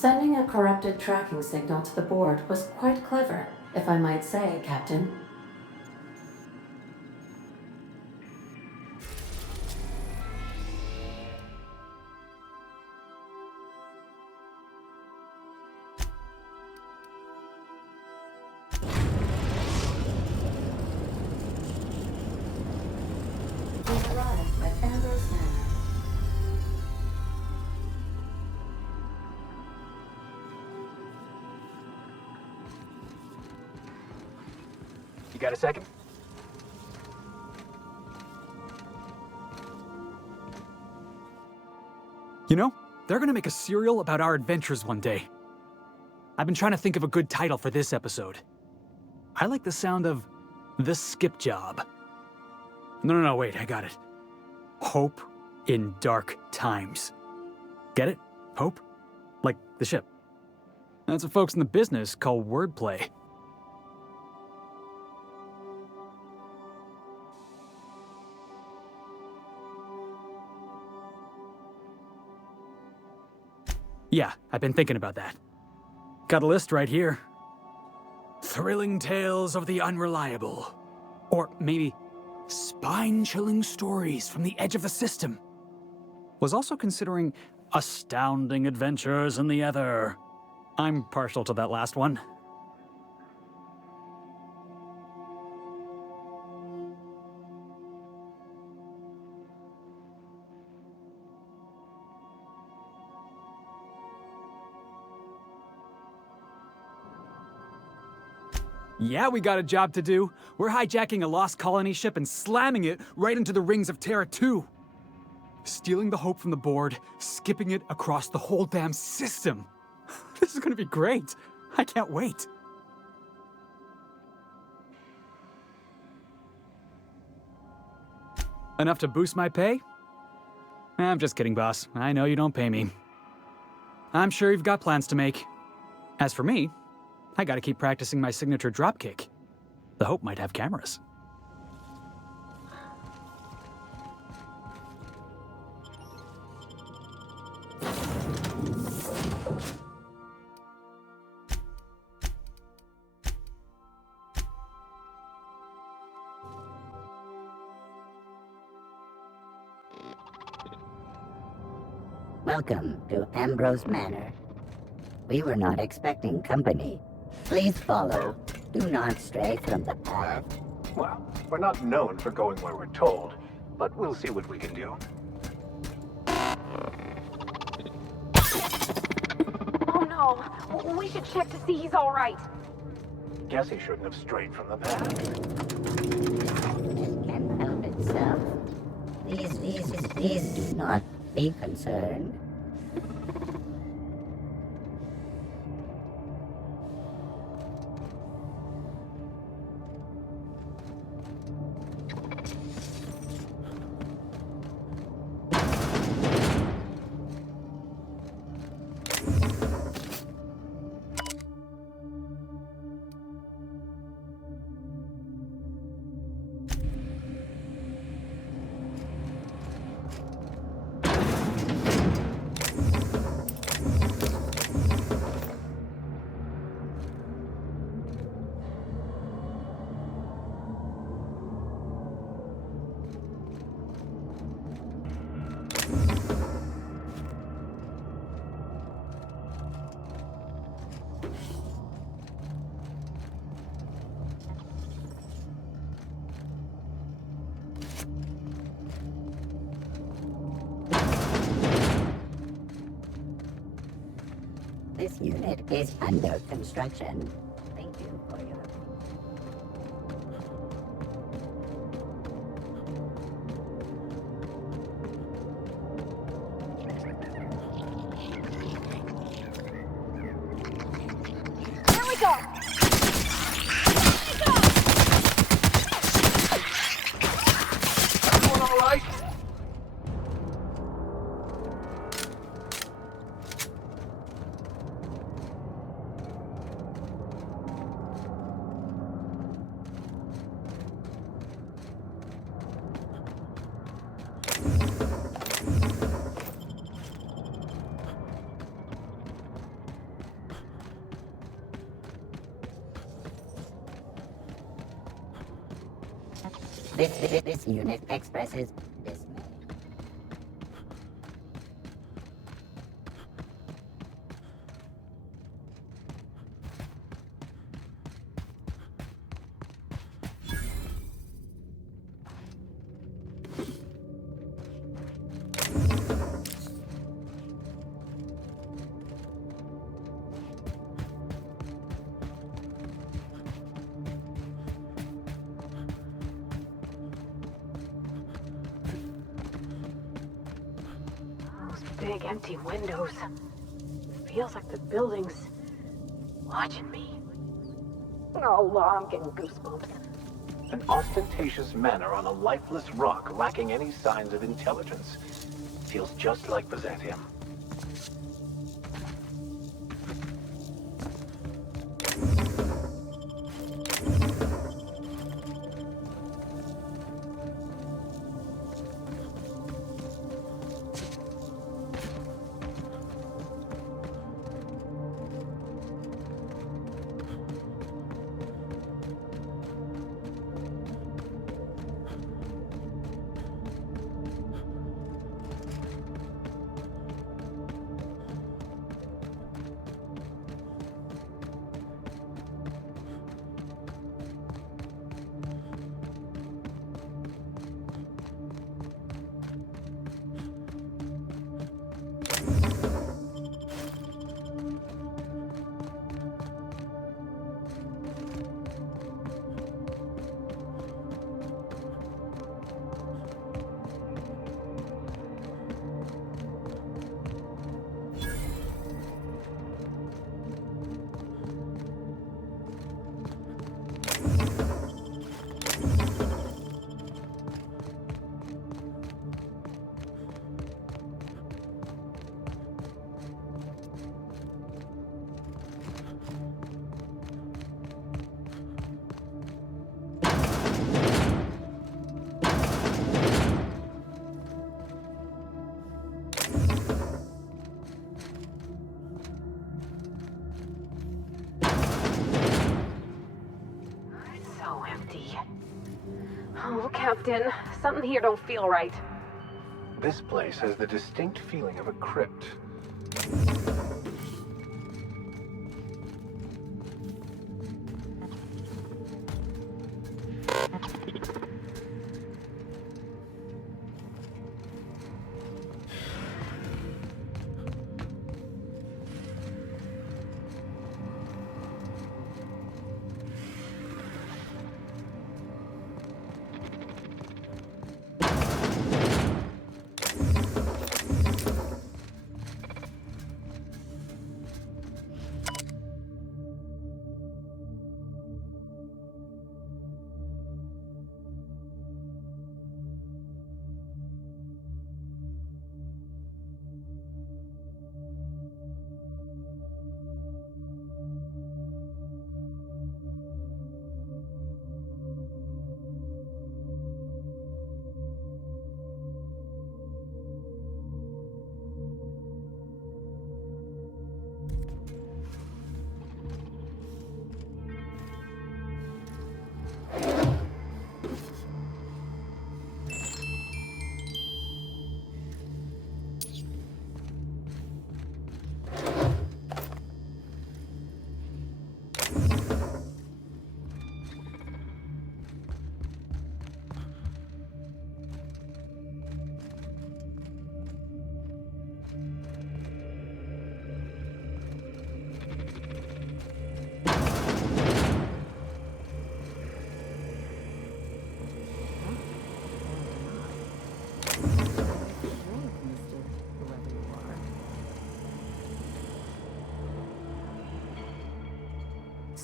Sending a corrupted tracking signal to the board was quite clever, if I might say, Captain. We arrived at Ambrose Manor. You got a second? You know, they're gonna make a serial about our adventures one day. I've been trying to think of a good title for this episode. I like the sound of The Skip Job. No, wait, I got it. Hope in Dark Times. Get it? Hope? Like the ship. That's what folks in the business call wordplay. Yeah, I've been thinking about that. Got a list right here. Thrilling tales of the unreliable. Or maybe spine-chilling stories from the edge of the system. Was also considering astounding adventures in the ether. I'm partial to that last one. Yeah, we got a job to do. We're hijacking a lost colony ship and slamming it right into the rings of Terra 2. Stealing the hope from the board, skipping it across the whole damn system. This is gonna be great. I can't wait. Enough to boost my pay? I'm just kidding, boss. I know you don't pay me. I'm sure you've got plans to make. As for me, I gotta keep practicing my signature dropkick. The Hope might have cameras. Welcome to Ambrose Manor. We were not expecting company. Please follow. Do not stray from the path. Well, we're not known for going where we're told, but we'll see what we can do. Oh no! We should check to see he's all right. Guess he shouldn't have strayed from the path. It can help itself. Please do not be concerned. This unit is under construction. Thank you for your... Here we go! Everyone all right? This unit expresses dismay. Those big empty windows. Feels like the building's watching me. Oh, I'm getting goosebumps. An ostentatious manor on a lifeless rock lacking any signs of intelligence. Feels just like Byzantium. So empty. Oh, Captain, something here don't feel right. This place has the distinct feeling of a crypt.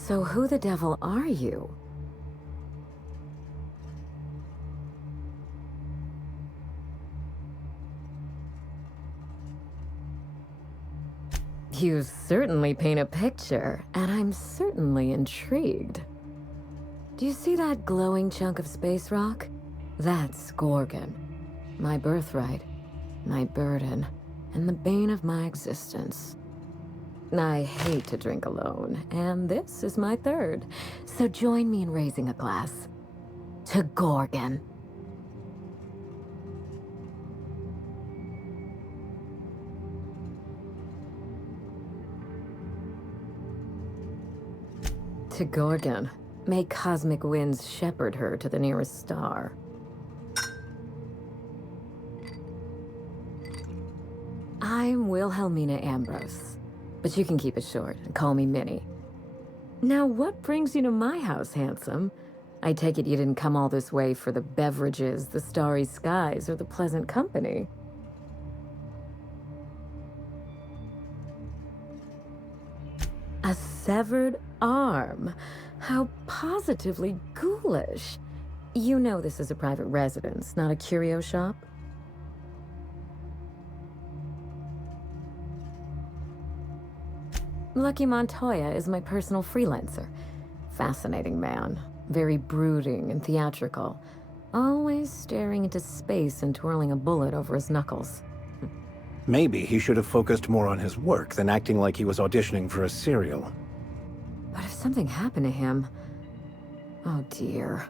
So who the devil are you? You certainly paint a picture, and I'm certainly intrigued. Do you see that glowing chunk of space rock? That's Gorgon. My birthright, my burden, and the bane of my existence. I hate to drink alone, and this is my third, so join me in raising a glass. to Gorgon. To Gorgon. May cosmic winds shepherd her to the nearest star. I'm Wilhelmina Ambrose, but you can keep it short and call me Minnie. Now, what brings you to my house, handsome? I take it you didn't come all this way for the beverages, the starry skies, or the pleasant company. A severed arm. How positively ghoulish. You know this is a private residence, not a curio shop? Lucky Montoya is my personal freelancer. Fascinating man. Very brooding and theatrical. Always staring into space and twirling a bullet over his knuckles. Maybe he should have focused more on his work than acting like he was auditioning for a serial. But if something happened to him... Oh dear.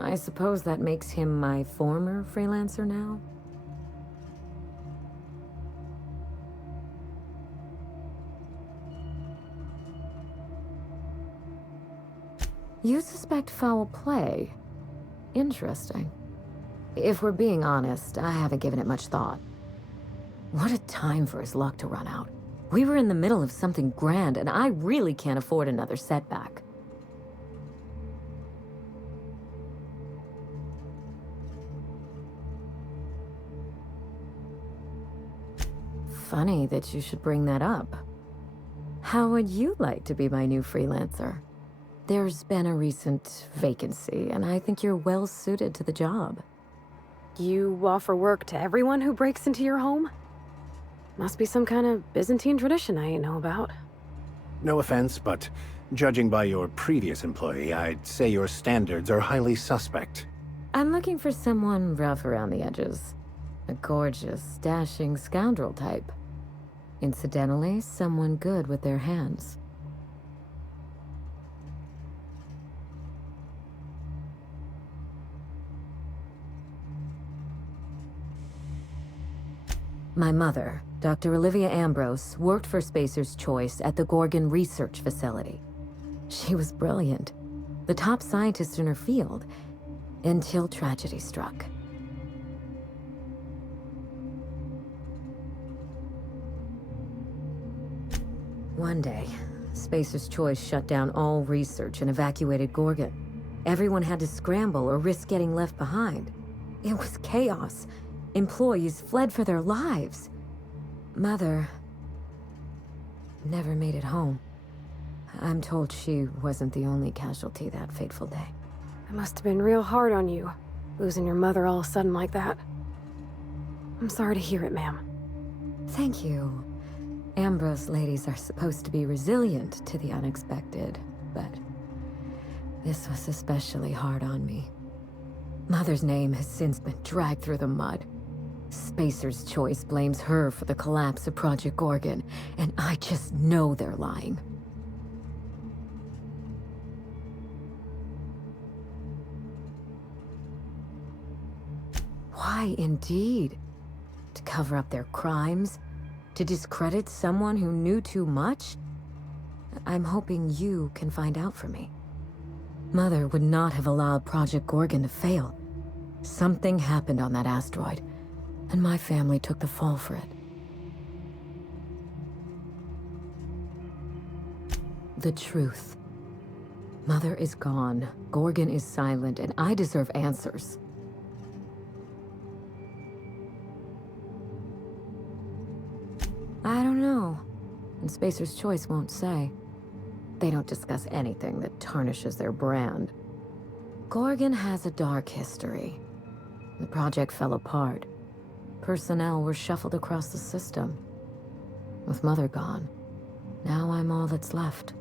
I suppose that makes him my former freelancer now? You suspect foul play? Interesting. If we're being honest, I haven't given it much thought. What a time for his luck to run out. We were in the middle of something grand, and I really can't afford another setback. Funny that you should bring that up. How would you like to be my new freelancer? There's been a recent vacancy, and I think you're well suited to the job. You offer work to everyone who breaks into your home? Must be some kind of Byzantine tradition I ain't know about. No offense, but judging by your previous employee, I'd say your standards are highly suspect. I'm looking for someone rough around the edges. A gorgeous, dashing scoundrel type. Incidentally, someone good with their hands. My mother, Dr. Olivia Ambrose, worked for Spacer's Choice at the Gorgon Research Facility. She was brilliant, the top scientist in her field, until tragedy struck. One day, Spacer's Choice shut down all research and evacuated Gorgon. Everyone had to scramble or risk getting left behind. It was chaos. Employees fled for their lives. Mother never made it home. I'm told she wasn't the only casualty that fateful day. It must have been real hard on you, losing your mother all of a sudden like that. I'm sorry to hear it, ma'am. Thank you. Ambrose ladies are supposed to be resilient to the unexpected, but this was especially hard on me. Mother's name has since been dragged through the mud. Spacer's Choice blames her for the collapse of Project Gorgon, and I just know they're lying. Why, indeed? To cover up their crimes? To discredit someone who knew too much? I'm hoping you can find out for me. Mother would not have allowed Project Gorgon to fail. Something happened on that asteroid, and my family took the fall for it. The truth. Mother is gone, Gorgon is silent, and I deserve answers. I don't know, and Spacer's Choice won't say. They don't discuss anything that tarnishes their brand. Gorgon has a dark history. The project fell apart. Personnel were shuffled across the system. With Mother gone, now I'm all that's left.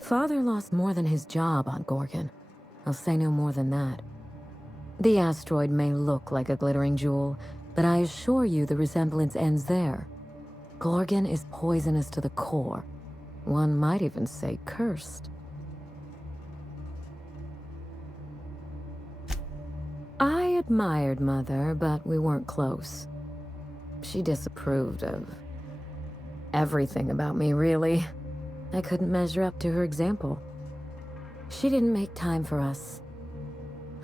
Father lost more than his job on Gorgon. I'll say no more than that. The asteroid may look like a glittering jewel, but I assure you the resemblance ends there. Gorgon is poisonous to the core. One might even say cursed. I admired Mother, but we weren't close. She disapproved of everything about me, really. I couldn't measure up to her example. She didn't make time for us.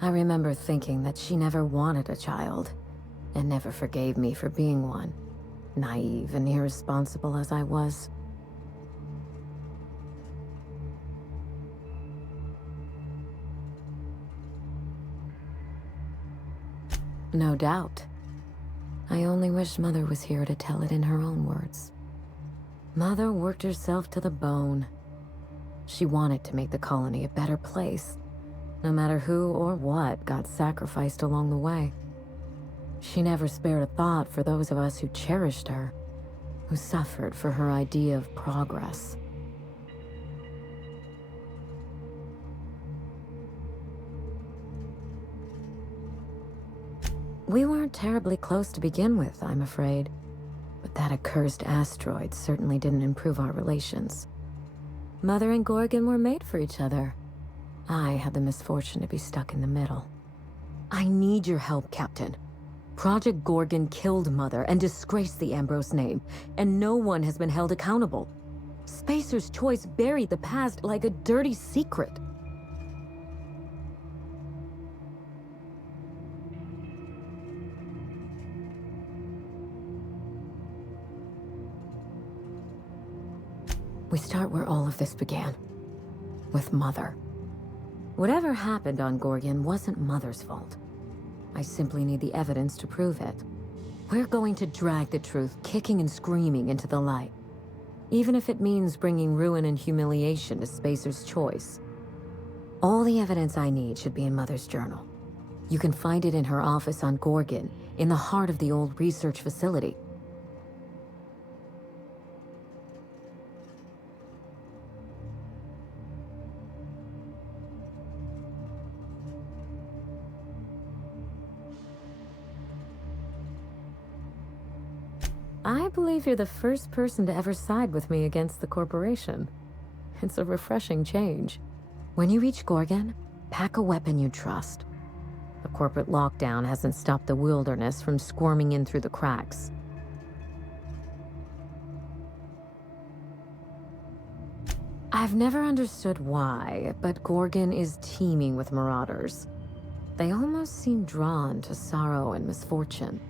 I remember thinking that she never wanted a child, and never forgave me for being one, naive and irresponsible as I was. No doubt. I only wish Mother was here to tell it in her own words. Mother worked herself to the bone. She wanted to make the colony a better place, no matter who or what got sacrificed along the way. She never spared a thought for those of us who cherished her, who suffered for her idea of progress. We weren't terribly close to begin with, I'm afraid. But that accursed asteroid certainly didn't improve our relations. Mother and Gorgon were made for each other. I had the misfortune to be stuck in the middle. I need your help, Captain. Project Gorgon killed Mother and disgraced the Ambrose name, and no one has been held accountable. Spacer's Choice buried the past like a dirty secret. We start where all of this began. With Mother. Whatever happened on Gorgon wasn't Mother's fault. I simply need the evidence to prove it. We're going to drag the truth kicking and screaming into the light. Even if it means bringing ruin and humiliation to Spacer's Choice. All the evidence I need should be in Mother's journal. You can find it in her office on Gorgon, in the heart of the old research facility. I believe you're the first person to ever side with me against the corporation. It's a refreshing change. When you reach Gorgon, pack a weapon you trust. The corporate lockdown hasn't stopped the wilderness from squirming in through the cracks. I've never understood why, but Gorgon is teeming with marauders. They almost seem drawn to sorrow and misfortune.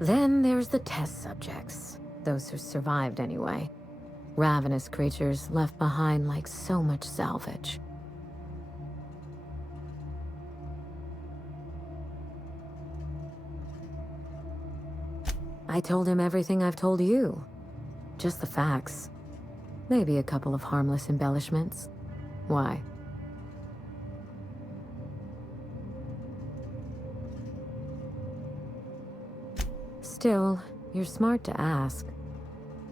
Then there's the test subjects, those who survived anyway. Ravenous creatures left behind like so much salvage. I told him everything I've told you. Just the facts. Maybe a couple of harmless embellishments. Why? Still, you're smart to ask.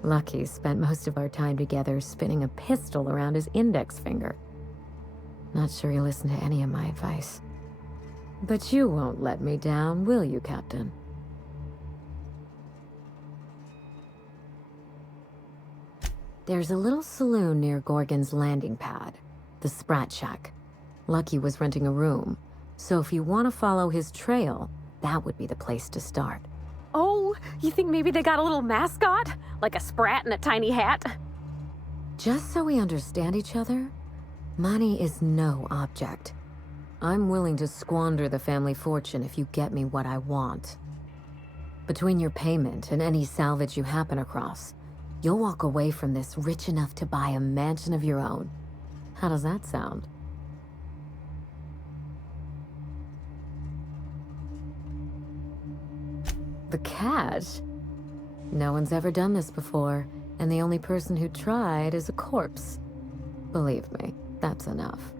Lucky spent most of our time together spinning a pistol around his index finger. Not sure he'll listen to any of my advice. But you won't let me down, will you, Captain? There's a little saloon near Gorgon's landing pad, the Sprat Shack. Lucky was renting a room, so if you want to follow his trail, that would be the place to start. Oh, you think maybe they got a little mascot? Like a sprat in a tiny hat? Just so we understand each other, money is no object. I'm willing to squander the family fortune if you get me what I want. Between your payment and any salvage you happen across, you'll walk away from this rich enough to buy a mansion of your own. How does that sound? The cash? No one's ever done this before, and the only person who tried is a corpse. Believe me, that's enough.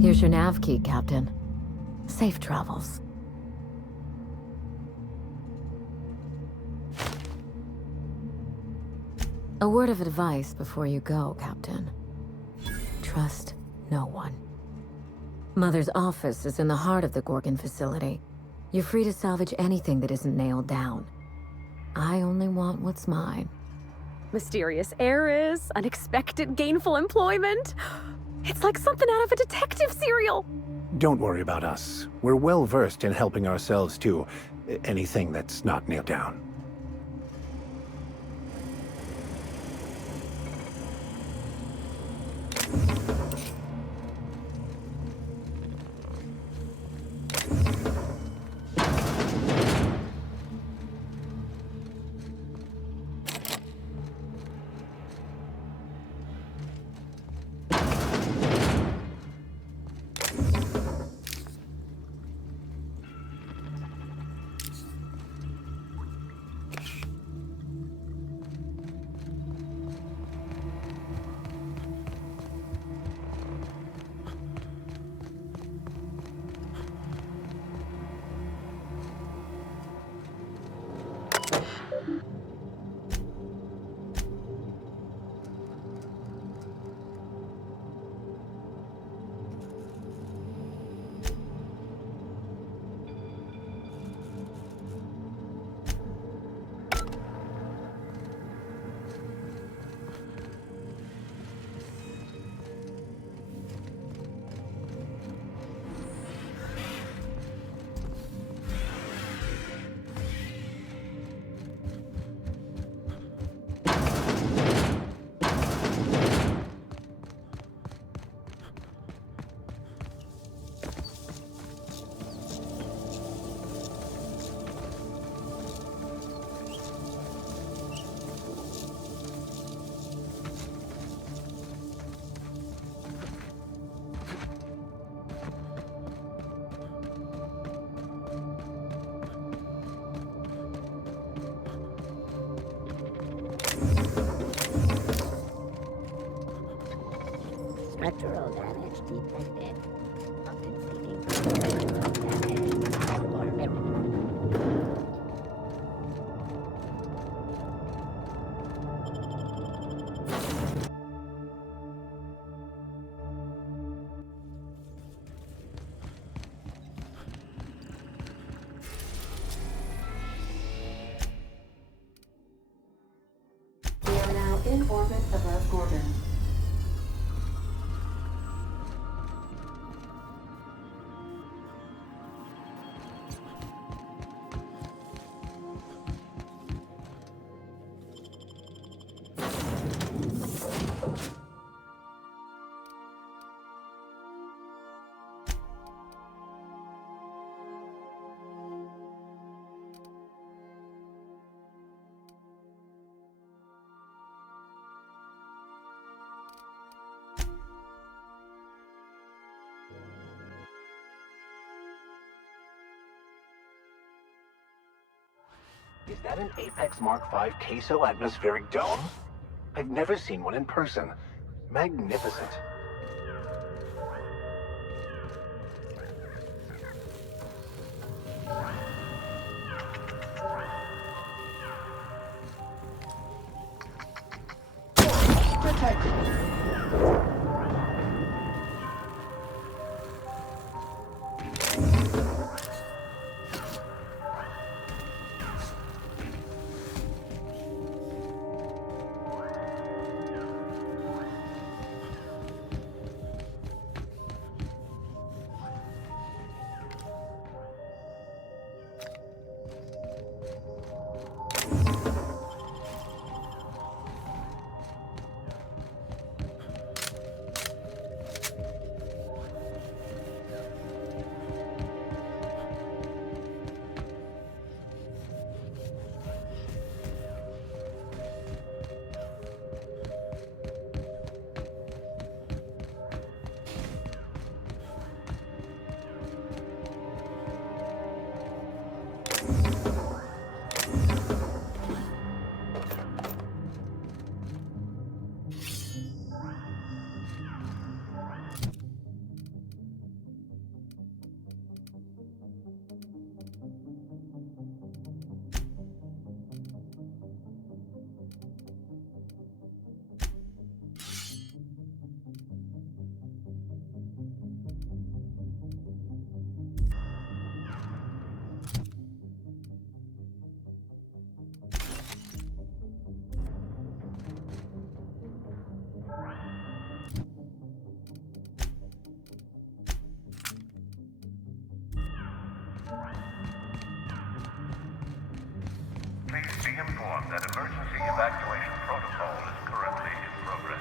Here's your nav key, Captain. Safe travels. A word of advice before you go, Captain. Trust no one. Mother's office is in the heart of the Gorgon facility. You're free to salvage anything that isn't nailed down. I only want what's mine. Mysterious heiress, unexpected gainful employment. It's like something out of a detective serial. Don't worry about us. We're well versed in helping ourselves to anything that's not nailed down. Structural damage detected. Compensating for damage or memory. We are now in orbit above Gorgon. Is that an Apex Mark V queso atmospheric dome? I've never seen one in person. Magnificent. Please be informed that emergency evacuation protocol is currently in progress.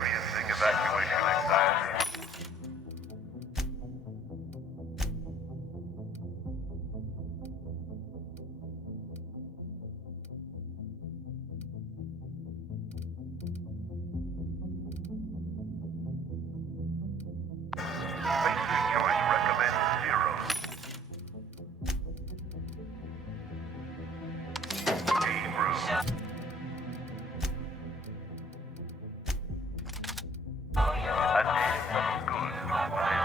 Experiencing evacuation anxiety. Basic choice recommends 0. Game room. I need some good while.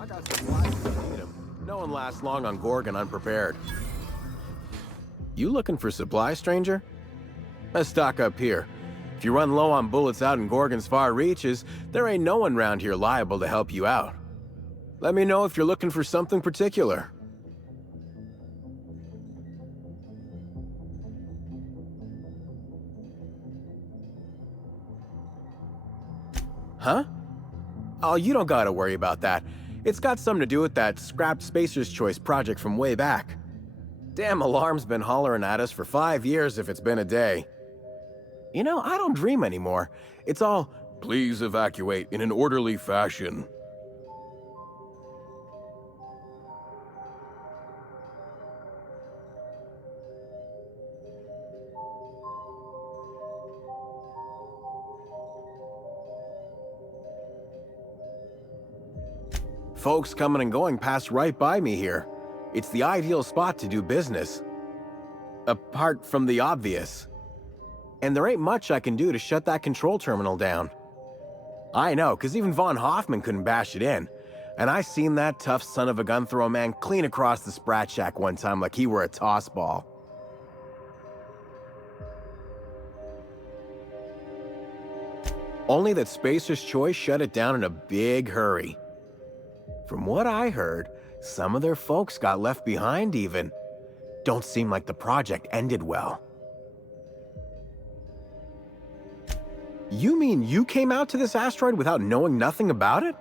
I got supplies if you need 'em. No one lasts long on Gorgon unprepared. You looking for supplies, stranger? Let's stock up here. If you run low on bullets out in Gorgon's far reaches, there ain't no one round here liable to help you out. Let me know if you're looking for something particular. Huh? Oh, you don't gotta worry about that. It's got something to do with that scrapped Spacer's Choice project from way back. Damn alarm's been hollering at us for 5 years if it's been a day. You know, I don't dream anymore. It's all, please evacuate in an orderly fashion. Folks coming and going pass right by me here. It's the ideal spot to do business. Apart from the obvious. And there ain't much I can do to shut that control terminal down. I know, because even Von Hoffman couldn't bash it in. And I seen that tough son of a gun throw man clean across the Sprat Shack one time like he were a toss ball. Only that Spacer's Choice shut it down in a big hurry. From what I heard, some of their folks got left behind even. Don't seem like the project ended well. You mean you came out to this asteroid without knowing nothing about it?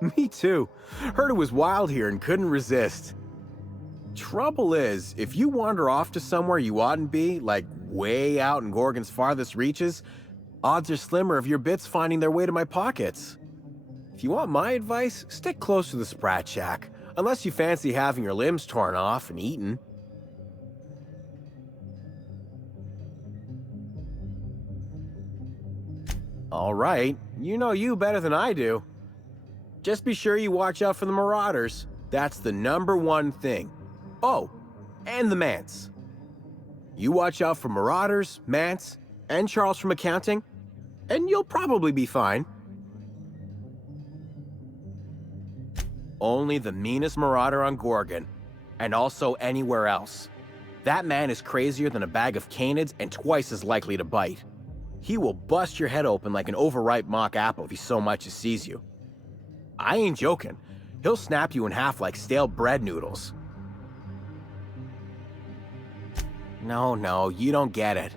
Me too. Heard it was wild here and couldn't resist. Trouble is, if you wander off to somewhere you oughtn't be, like way out in Gorgon's farthest reaches, odds are slimmer of your bits finding their way to my pockets. If you want my advice, stick close to the Sprat Shack, unless you fancy having your limbs torn off and eaten. All right, you know you better than I do. Just be sure you watch out for the Marauders. That's the #1 thing. Oh, and the Mance. You watch out for Marauders, Mance, and Charles from accounting, and you'll probably be fine. Only the meanest Marauder on Gorgon, and also anywhere else. That man is crazier than a bag of canids and twice as likely to bite. He will bust your head open like an overripe mock apple if he so much as sees you. I ain't joking. He'll snap you in half like stale bread noodles. No, you don't get it.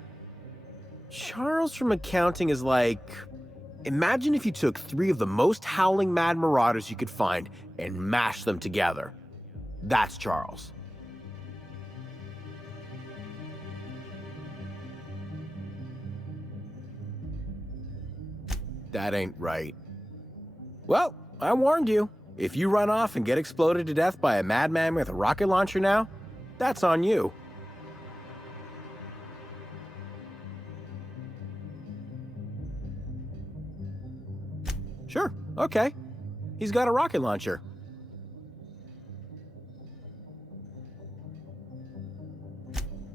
Charles from accounting is like... Imagine if you took 3 of the most howling mad Marauders you could find and mashed them together. That's Charles. That ain't right. Well, I warned you. If you run off and get exploded to death by a madman with a rocket launcher now, that's on you. Sure, okay. He's got a rocket launcher.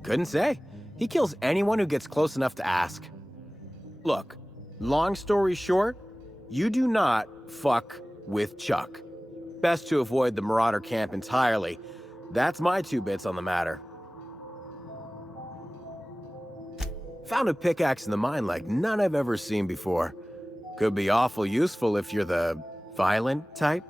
Couldn't say. He kills anyone who gets close enough to ask. Look, long story short, you do not fuck with Chuck. Best to avoid the Marauder camp entirely. That's my 2 bits on the matter. Found a pickaxe in the mine like none I've ever seen before. Could be awful useful if you're the violent type.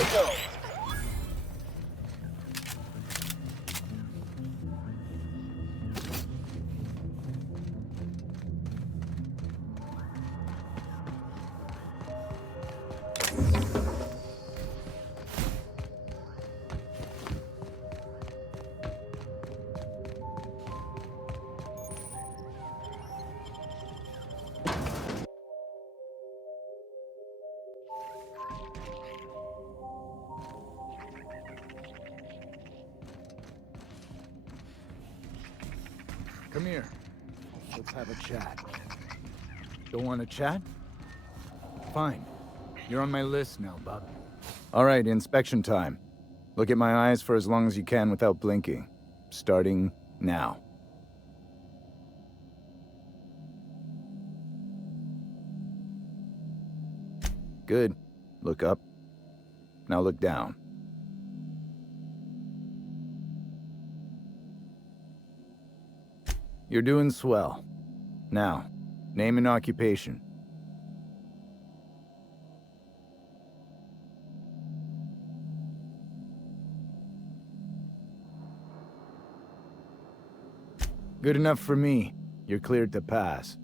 they go. Come here. Let's have a chat. Don't want to chat? Fine. You're on my list now, bub. All right, inspection time. Look at my eyes for as long as you can without blinking. Starting now. Good. Look up. Now look down. You're doing swell. Now, name and occupation. Good enough for me. You're cleared to pass.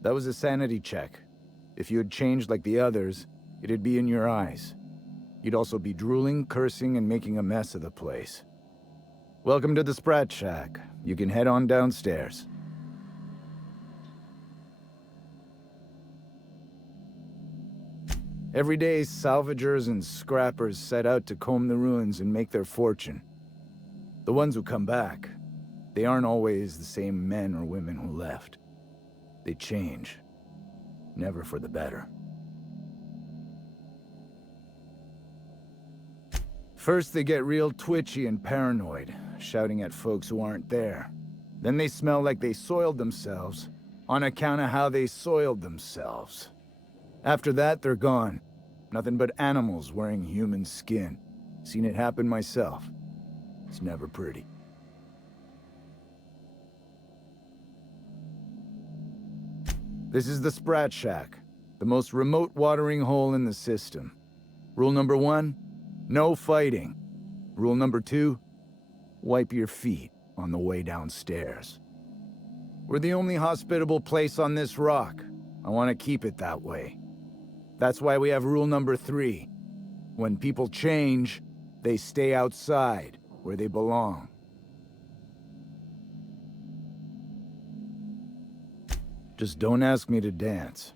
That was a sanity check. If you had changed like the others, it'd be in your eyes. You'd also be drooling, cursing, and making a mess of the place. Welcome to the Sprat Shack. You can head on downstairs. Every day, salvagers and scrappers set out to comb the ruins and make their fortune. The ones who come back, they aren't always the same men or women who left. They change. Never for the better. First, they get real twitchy and paranoid, shouting at folks who aren't there. Then they smell like they soiled themselves, on account of how they soiled themselves. After that, they're gone. Nothing but animals wearing human skin. Seen it happen myself. It's never pretty. This is the Sprat Shack, the most remote watering hole in the system. Rule number 1, no fighting. Rule number 2, wipe your feet on the way downstairs. We're the only hospitable place on this rock. I want to keep it that way. That's why we have rule number 3. When people change, they stay outside, where they belong. Just don't ask me to dance.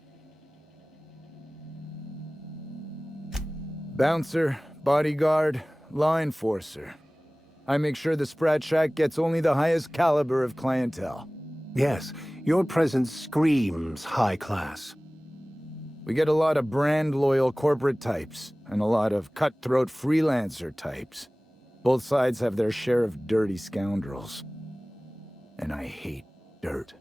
Bouncer, bodyguard, law enforcer. I make sure the Sprat Shack gets only the highest caliber of clientele. Yes, your presence screams high class. We get a lot of brand-loyal corporate types, and a lot of cutthroat freelancer types. Both sides have their share of dirty scoundrels. And I hate dirt.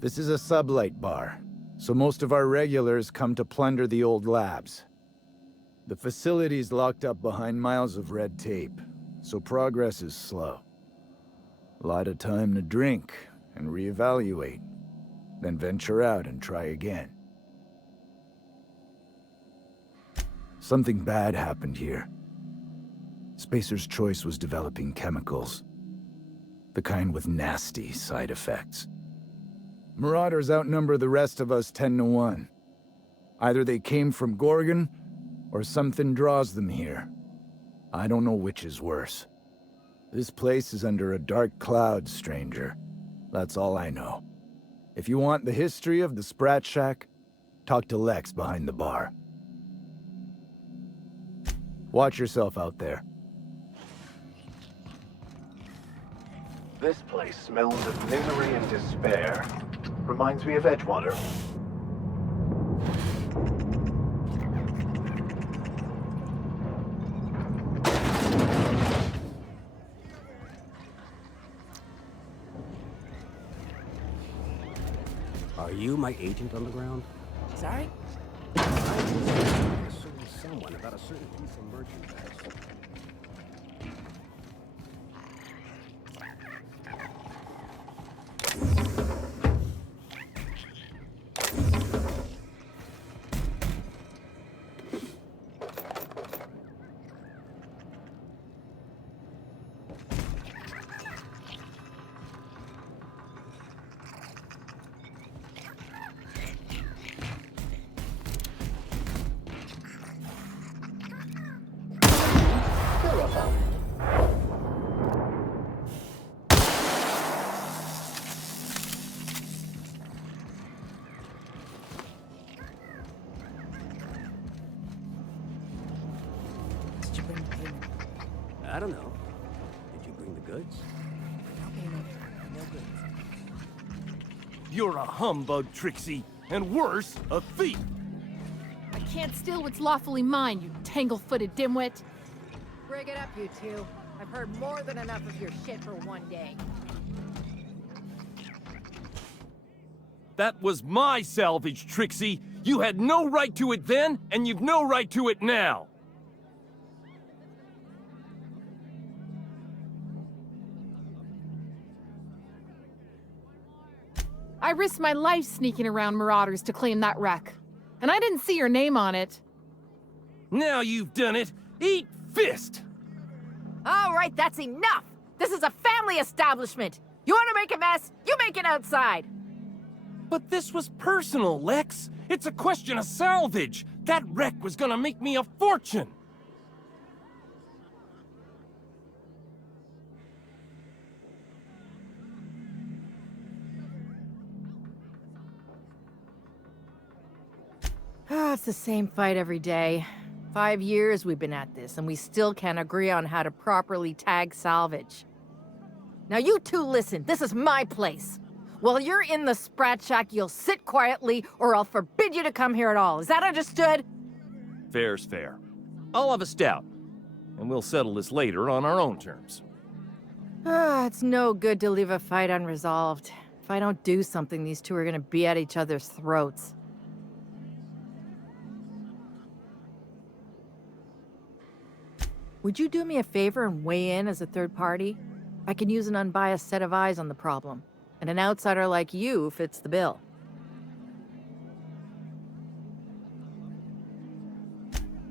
This is a sublight bar, so most of our regulars come to plunder the old labs. The facility's locked up behind miles of red tape, so progress is slow. A lot of time to drink and reevaluate, then venture out and try again. Something bad happened here. Spacer's Choice was developing chemicals, the kind with nasty side effects. Marauders outnumber the rest of us 10 to 1. Either they came from Gorgon, or something draws them here. I don't know which is worse. This place is under a dark cloud, stranger. That's all I know. If you want the history of the Sprat Shack, talk to Lex behind the bar. Watch yourself out there. This place smells of misery and despair. Reminds me of Edgewater. Are you my agent on the ground? Sorry? I was asking someone about a certain piece of merchandise. You're a humbug, Trixie, and worse, a thief. I can't steal what's lawfully mine, you tangle-footed dimwit. Bring it up, you two. I've heard more than enough of your shit for one day. That was my salvage, Trixie. You had no right to it then, and you've no right to it now. I risked my life sneaking around Marauders to claim that wreck. And I didn't see your name on it. Now you've done it. Eat fist! All right, that's enough! This is a family establishment! You want to make a mess? You make it outside! But this was personal, Lex. It's a question of salvage. That wreck was gonna make me a fortune. It's the same fight every day. 5 years we've been at this, and we still can't agree on how to properly tag salvage. Now you two listen, this is my place. While you're in the Sprat Shack, you'll sit quietly, or I'll forbid you to come here at all. Is that understood? Fair's fair. I'll have a stout, and we'll settle this later on our own terms. It's no good to leave a fight unresolved. If I don't do something, these two are gonna be at each other's throats. Would you do me a favor and weigh in as a third party? I can use an unbiased set of eyes on the problem, and an outsider like you fits the bill.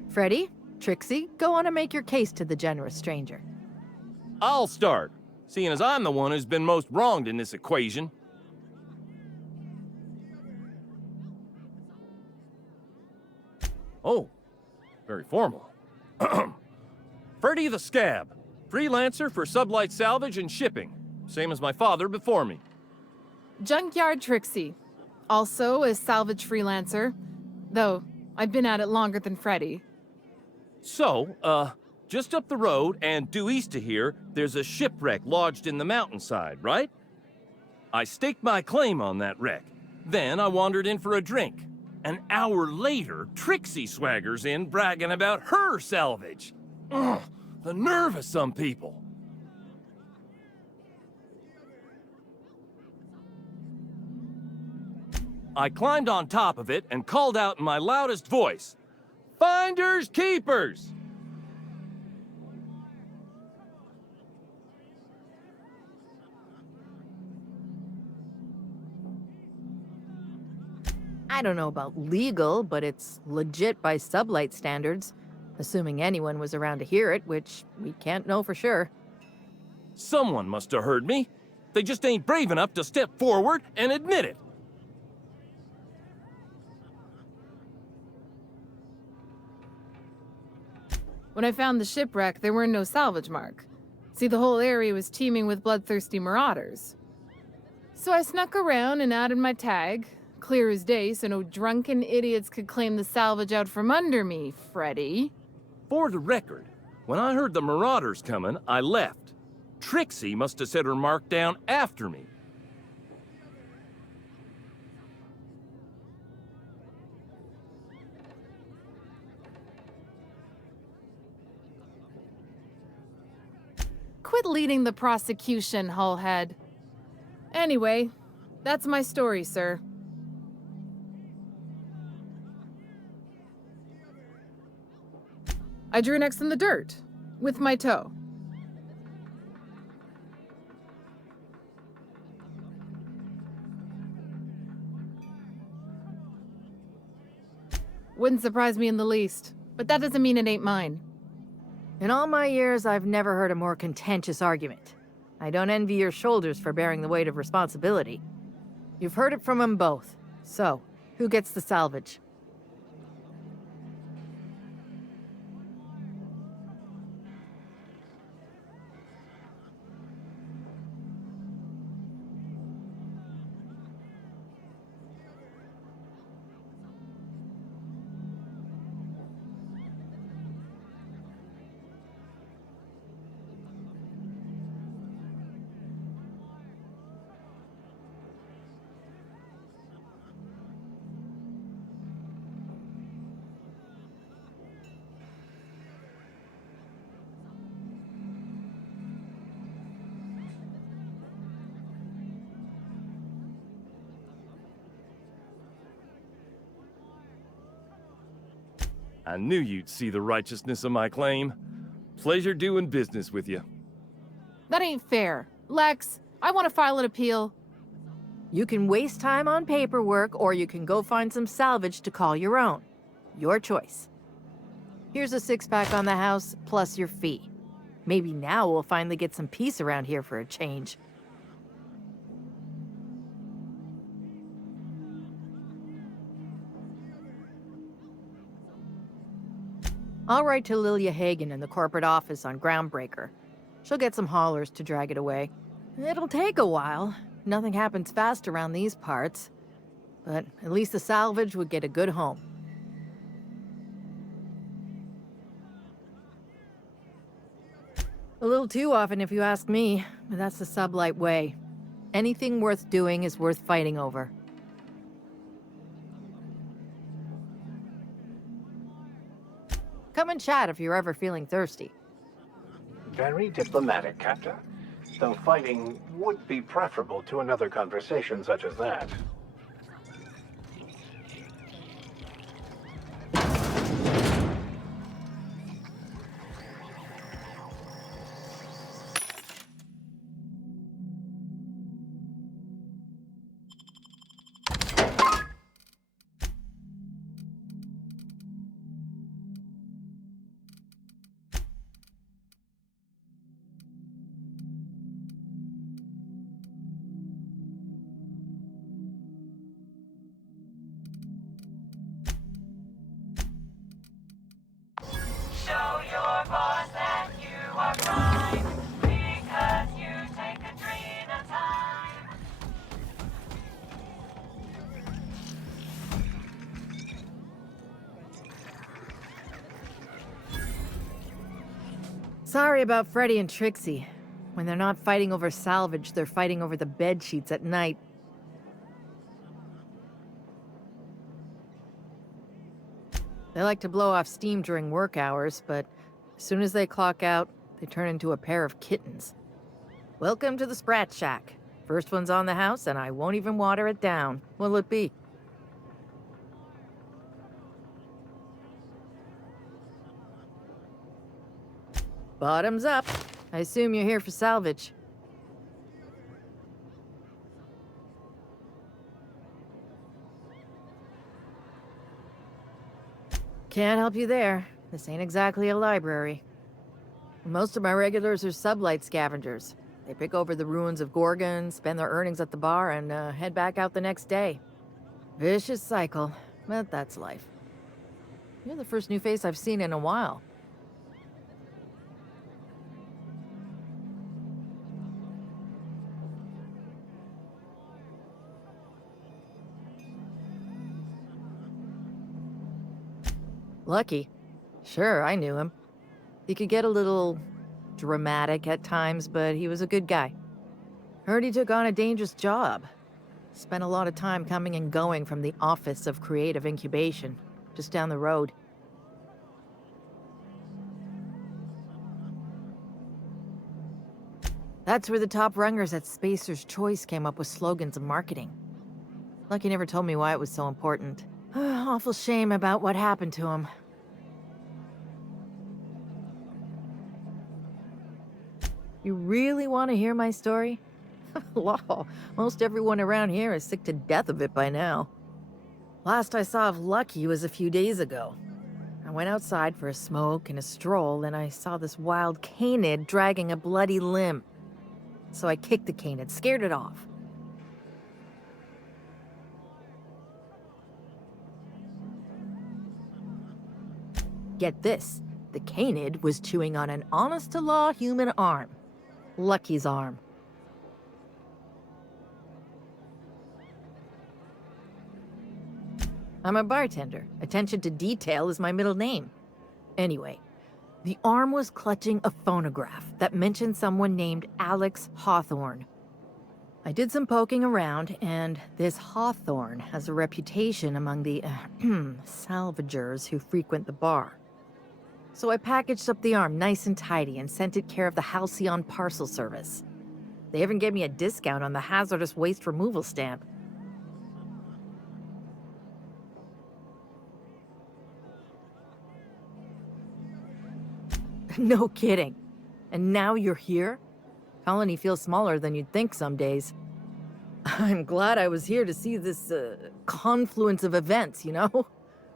Freddy, Trixie, go on and make your case to the generous stranger. I'll start, seeing as I'm the one who's been most wronged in this equation. Oh, very formal. Freddy the Scab, freelancer for sublight salvage and shipping, same as my father before me. Junkyard Trixie, also a salvage freelancer, though I've been at it longer than Freddy. So, just up the road and due east of here, there's a shipwreck lodged in the mountainside, right? I staked my claim on that wreck. Then I wandered in for a drink. An hour later, Trixie swaggers in bragging about her salvage. Ugh, the nerve of some people. I climbed on top of it and called out in my loudest voice, "Finders keepers!" I don't know about legal, but it's legit by sublight standards. Assuming anyone was around to hear it, which we can't know for sure. Someone must have heard me. They just ain't brave enough to step forward and admit it. When I found the shipwreck, there were no salvage mark. See, the whole area was teeming with bloodthirsty marauders. So I snuck around and added my tag, clear as day so no drunken idiots could claim the salvage out from under me, Freddy. For the record, when I heard the marauders coming, I left. Trixie must have set her mark down after me. Quit leading the prosecution, Hullhead. Anyway, that's my story, sir. I drew next in the dirt, with my toe. Wouldn't surprise me in the least, but that doesn't mean it ain't mine. In all my years, I've never heard a more contentious argument. I don't envy your shoulders for bearing the weight of responsibility. You've heard it from them both. So, who gets the salvage? I knew you'd see the righteousness of my claim. Pleasure doing business with you. That ain't fair. Lex, I want to file an appeal. You can waste time on paperwork, or you can go find some salvage to call your own. Your choice. Here's a 6-pack on the house, plus your fee. Maybe now we'll finally get some peace around here for a change. I'll write to Lilia Hagen in the corporate office on Groundbreaker. She'll get some haulers to drag it away. It'll take a while. Nothing happens fast around these parts. But at least the salvage would get a good home. A little too often if you ask me, but that's the Sublight way. Anything worth doing is worth fighting over. Come and chat if you're ever feeling thirsty. Very diplomatic, Captain. Though fighting would be preferable to another conversation such as that. Show your boss that you are fine, because you take a dream of time. Sorry about Freddy and Trixie. When they're not fighting over salvage, they're fighting over the bed sheets at night. They like to blow off steam during work hours, but as soon as they clock out, they turn into a pair of kittens. Welcome to the Sprat Shack. First one's on the house, and I won't even water it down. What'll it be? Bottoms up. I assume you're here for salvage. Can't help you there. This ain't exactly a library. Most of my regulars are Sublight scavengers. They pick over the ruins of Gorgon, spend their earnings at the bar, and head back out the next day. Vicious cycle, but that's life. You're the first new face I've seen in a while. Lucky. Sure, I knew him. He could get a little dramatic at times, but he was a good guy. Heard he took on a dangerous job. Spent a lot of time coming and going from the Office of Creative Incubation, just down the road. That's where the top rungers at Spacer's Choice came up with slogans and marketing. Lucky never told me why it was so important. Awful shame about what happened to him. You really want to hear my story? Law, most everyone around here is sick to death of it by now. Last I saw of Lucky was a few days ago. I went outside for a smoke and a stroll, and I saw this wild canid dragging a bloody limb. So I kicked the canid, scared it off. Get this, the canid was chewing on an honest-to-law human arm. Lucky's arm. I'm a bartender. Attention to detail is my middle name. Anyway, the arm was clutching a phonograph that mentioned someone named Alex Hawthorne. I did some poking around, and this Hawthorne has a reputation among the salvagers who frequent the bar. So I packaged up the arm nice and tidy and sent it care of the Halcyon Parcel Service. They even gave me a discount on the hazardous waste removal stamp. No kidding. And now you're here? Colony feels smaller than you'd think some days. I'm glad I was here to see this confluence of events, you know?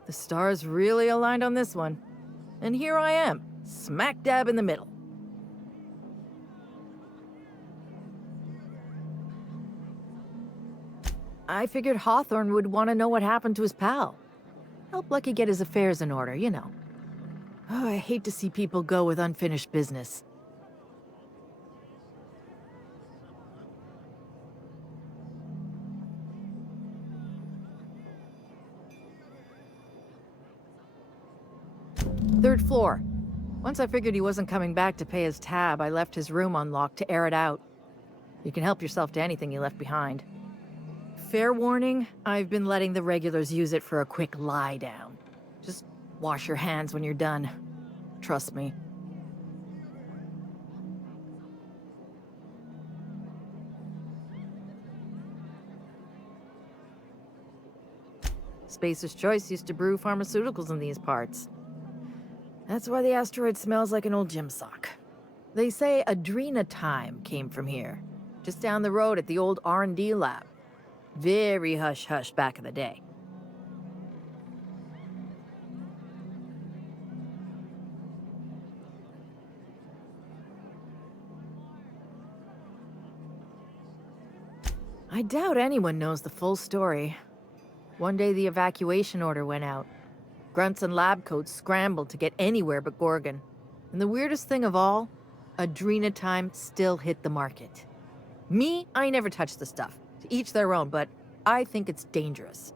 The stars really aligned on this one. And here I am, smack dab in the middle. I figured Hawthorne would want to know what happened to his pal. Help Lucky get his affairs in order, you know. Oh, I hate to see people go with unfinished business. Third floor. Once I figured he wasn't coming back to pay his tab, I left his room unlocked to air it out. You can help yourself to anything you left behind. Fair warning, I've been letting the regulars use it for a quick lie down. Just wash your hands when you're done. Trust me. Spacer's Choice used to brew pharmaceuticals in these parts. That's why the asteroid smells like an old gym sock. They say Adrenatime came from here, just down the road at the old R&D lab. Very hush-hush back in the day. I doubt anyone knows the full story. One day the evacuation order went out. Grunts and lab coats scrambled to get anywhere but Gorgon. And the weirdest thing of all, Adrenatime still hit the market. Me, I never touched the stuff. To each their own, but I think it's dangerous.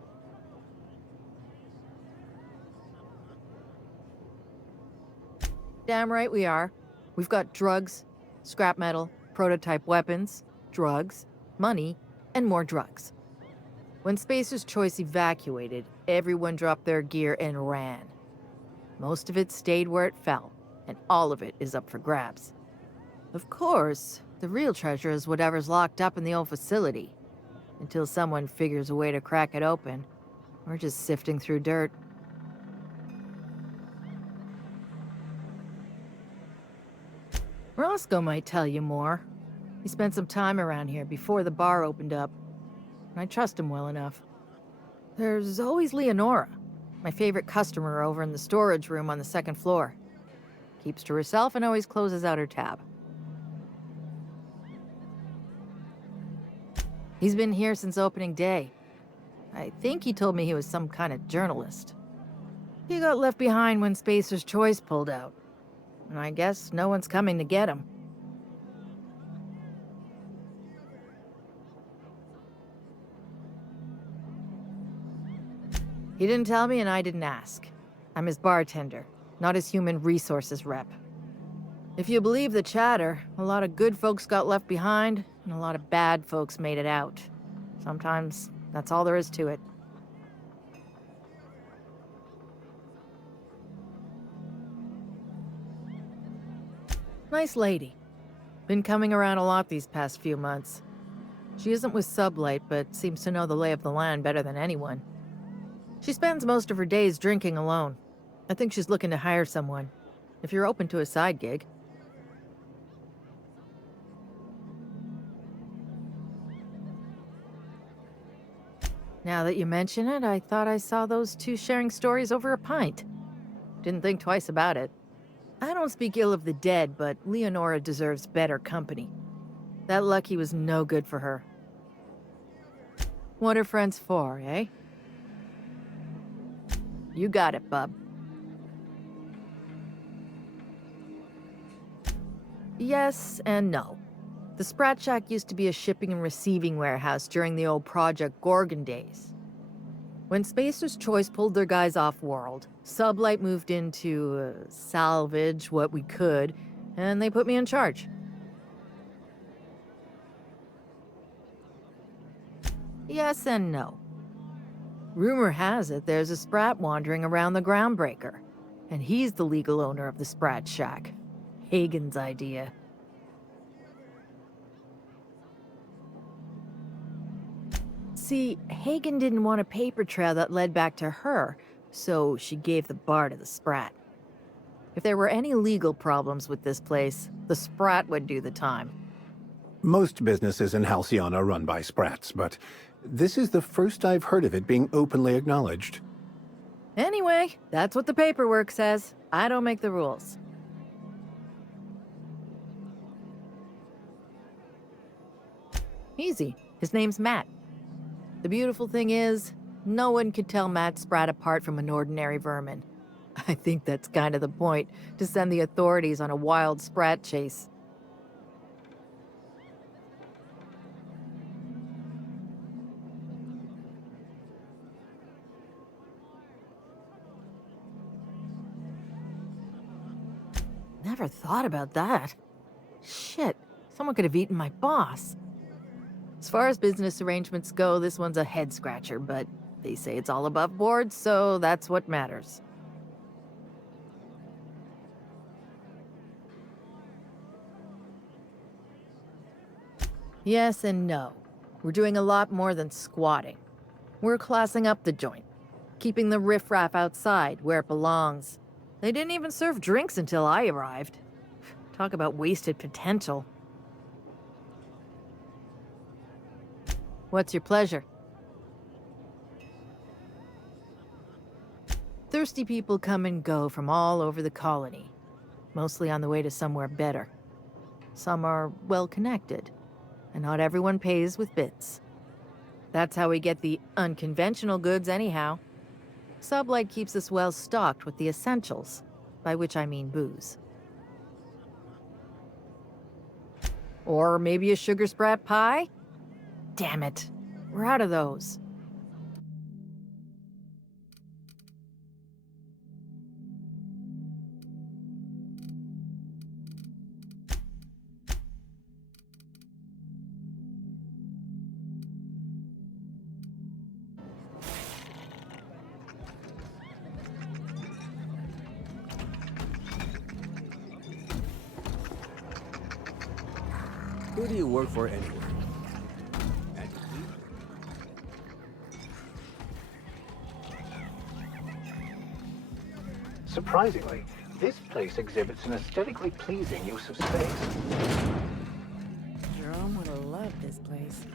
Damn right we are. We've got drugs, scrap metal, prototype weapons, drugs, money, and more drugs. When Spacer's Choice evacuated, everyone dropped their gear and ran. Most of it stayed where it fell, and all of it is up for grabs. Of course, the real treasure is whatever's locked up in the old facility. Until someone figures a way to crack it open, we're just sifting through dirt. Roscoe might tell you more. He spent some time around here before the bar opened up. I trust him well enough. There's always Leonora, my favorite customer over in the storage room on the second floor. Keeps to herself and always closes out her tab. He's been here since opening day. I think he told me he was some kind of journalist. He got left behind when Spacer's Choice pulled out. And I guess no one's coming to get him. He didn't tell me and I didn't ask. I'm his bartender, not his human resources rep. If you believe the chatter, a lot of good folks got left behind, and a lot of bad folks made it out. Sometimes that's all there is to it. Nice lady. Been coming around a lot these past few months. She isn't with Sublight, but seems to know the lay of the land better than anyone. She spends most of her days drinking alone. I think she's looking to hire someone, if you're open to a side gig. Now that you mention it, I thought I saw those two sharing stories over a pint. Didn't think twice about it. I don't speak ill of the dead, but Leonora deserves better company. That Lucky was no good for her. What are friends for, eh? You got it, bub. Yes and no. The Sprat Shack used to be a shipping and receiving warehouse during the old Project Gorgon days. When Spacer's Choice pulled their guys off-world, Sublight moved in to salvage what we could, and they put me in charge. Yes and no. Rumor has it there's a Sprat wandering around the Groundbreaker, and he's the legal owner of the Sprat Shack. Hagen's idea. See, Hagen didn't want a paper trail that led back to her, so she gave the bar to the Sprat. If there were any legal problems with this place, the Sprat would do the time. Most businesses in Halcyon are run by Sprats, but this is the first I've heard of it being openly acknowledged. Anyway, that's what the paperwork says. I don't make the rules. Easy. His name's Matt. The beautiful thing is, no one could tell Matt Sprat apart from an ordinary vermin. I think that's kind of the point, to send the authorities on a wild Sprat chase. Never thought about that. Shit, someone could have eaten my boss. As far as business arrangements go, this one's a head-scratcher, but they say it's all above board, so that's what matters. Yes and no. We're doing a lot more than squatting. We're classing up the joint, keeping the riffraff outside where it belongs. They didn't even serve drinks until I arrived. Talk about wasted potential. What's your pleasure? Thirsty people come and go from all over the colony, mostly on the way to somewhere better. Some are well-connected, and not everyone pays with bits. That's how we get the unconventional goods anyhow. Sublight keeps us well-stocked with the essentials, by which I mean booze. Or maybe a sugar sprat pie? Damn it, we're out of those. Who do you work for anyway? Surprisingly, this place exhibits an aesthetically pleasing use of space. Jerome would have loved this place.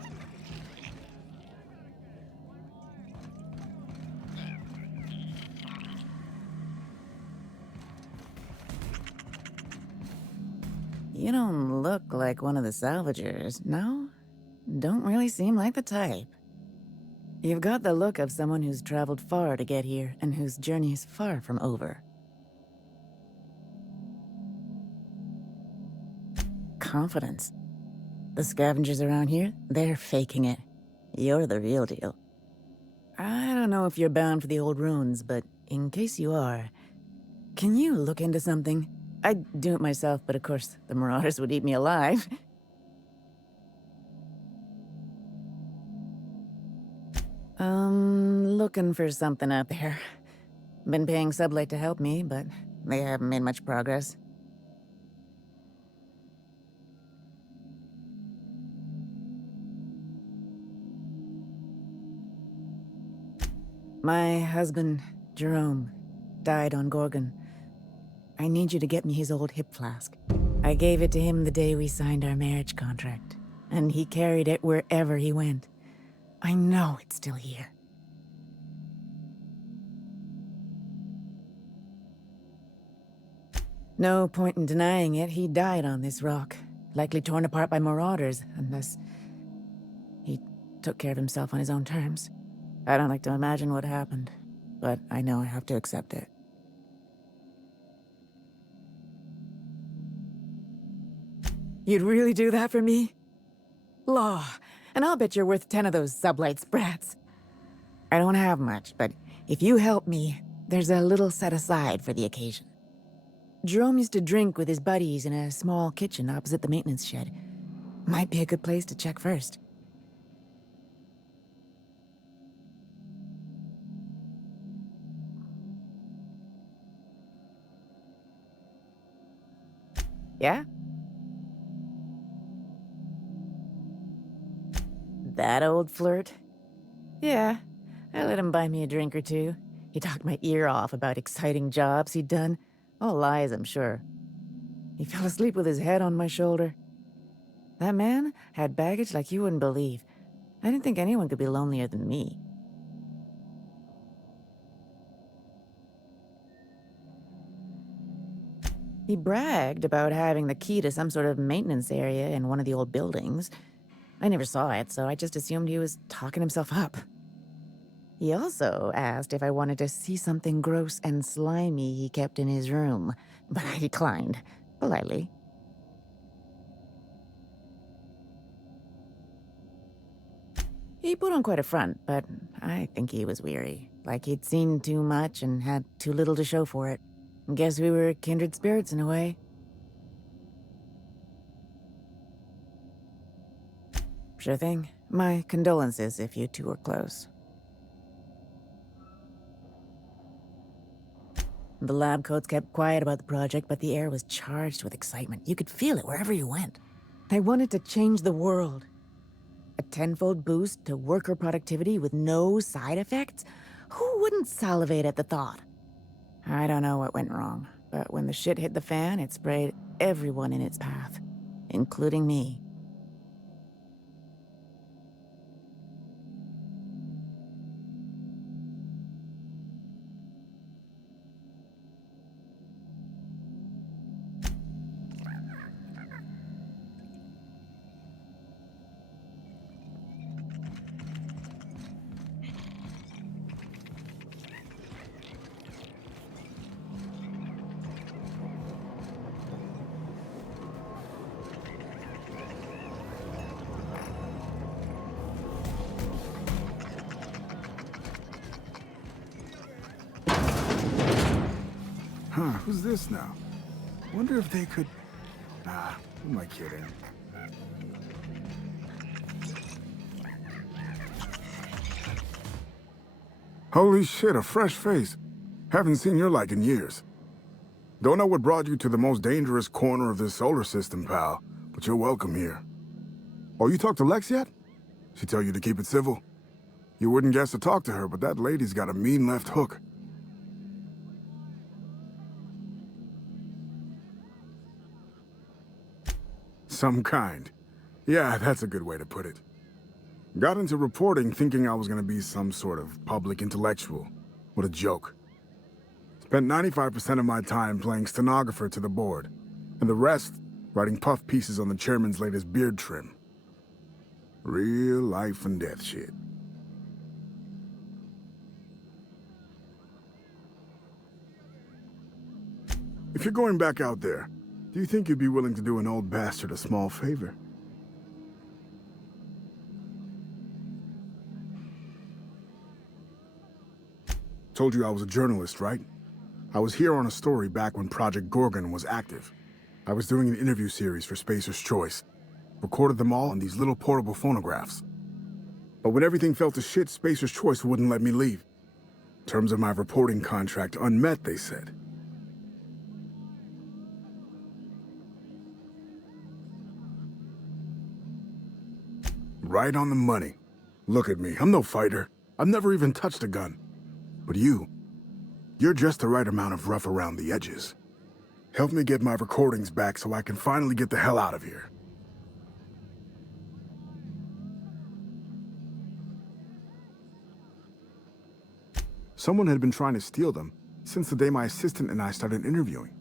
You don't look like one of the salvagers, no? Don't really seem like the type. You've got the look of someone who's traveled far to get here and whose journey is far from over. Confidence. The scavengers around here, they're faking it. You're the real deal. I don't know if you're bound for the old ruins, but in case you are, can you look into something? I'd do it myself, but of course, the Marauders would eat me alive. Looking for something out there. Been paying Sublight to help me, but they haven't made much progress. My husband, Jerome, died on Gorgon. I need you to get me his old hip flask. I gave it to him the day we signed our marriage contract, and he carried it wherever he went. I know it's still here. No point in denying it, he died on this rock. Likely torn apart by marauders, unless he took care of himself on his own terms. I don't like to imagine what happened, but I know I have to accept it. You'd really do that for me? Law, and I'll bet you're worth 10 of those Sublight Sprats. I don't have much, but if you help me, there's a little set aside for the occasion. Jerome used to drink with his buddies in a small kitchen opposite the maintenance shed. Might be a good place to check first. Yeah? That old flirt? Yeah, I let him buy me a drink or two. He talked my ear off about exciting jobs he'd done. All lies, I'm sure. He fell asleep with his head on my shoulder. That man had baggage like you wouldn't believe. I didn't think anyone could be lonelier than me. He bragged about having the key to some sort of maintenance area in one of the old buildings. I never saw it, so I just assumed he was talking himself up. He also asked if I wanted to see something gross and slimy he kept in his room, but I declined, politely. He put on quite a front, but I think he was weary, like he'd seen too much and had too little to show for it. Guess we were kindred spirits in a way. Sure thing. My condolences if you two were close. The lab coats kept quiet about the project, but the air was charged with excitement. You could feel it wherever you went. They wanted to change the world. A tenfold boost to worker productivity with no side effects? Who wouldn't salivate at the thought? I don't know what went wrong, but when the shit hit the fan, it sprayed everyone in its path, including me. Huh, who's this now? Wonder if they could... Nah, who am I kidding? Holy shit, a fresh face. Haven't seen your like in years. Don't know what brought you to the most dangerous corner of this solar system, pal, but you're welcome here. Oh, you talked to Lex yet? She tell you to keep it civil? You wouldn't guess to talk to her, but that lady's got a mean left hook. Some kind. Yeah, that's a good way to put it. Got into reporting thinking I was gonna be some sort of public intellectual. What a joke. Spent 95% of my time playing stenographer to the board, and the rest writing puff pieces on the chairman's latest beard trim. Real life and death shit. If you're going back out there, do you think you'd be willing to do an old bastard a small favor? Told you I was a journalist, right? I was here on a story back when Project Gorgon was active. I was doing an interview series for Spacer's Choice. Recorded them all on these little portable phonographs. But when everything fell to shit, Spacer's Choice wouldn't let me leave. Terms of my reporting contract unmet, they said. Right on the money. Look at me, I'm no fighter. I've never even touched a gun. But you're just the right amount of rough around the edges. Help me get my recordings back so I can finally get the hell out of here. Someone had been trying to steal them since the day my assistant and I started interviewing.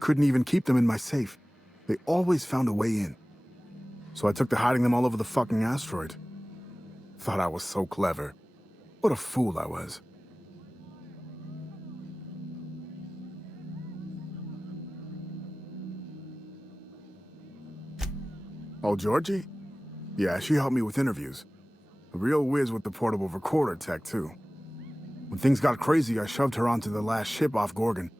Couldn't even keep them in my safe. They always found a way in. So I took to hiding them all over the fucking asteroid. Thought I was so clever. What a fool I was. Oh, Georgie? Yeah, she helped me with interviews. A real whiz with the portable recorder tech, too. When things got crazy, I shoved her onto the last ship off Gorgon.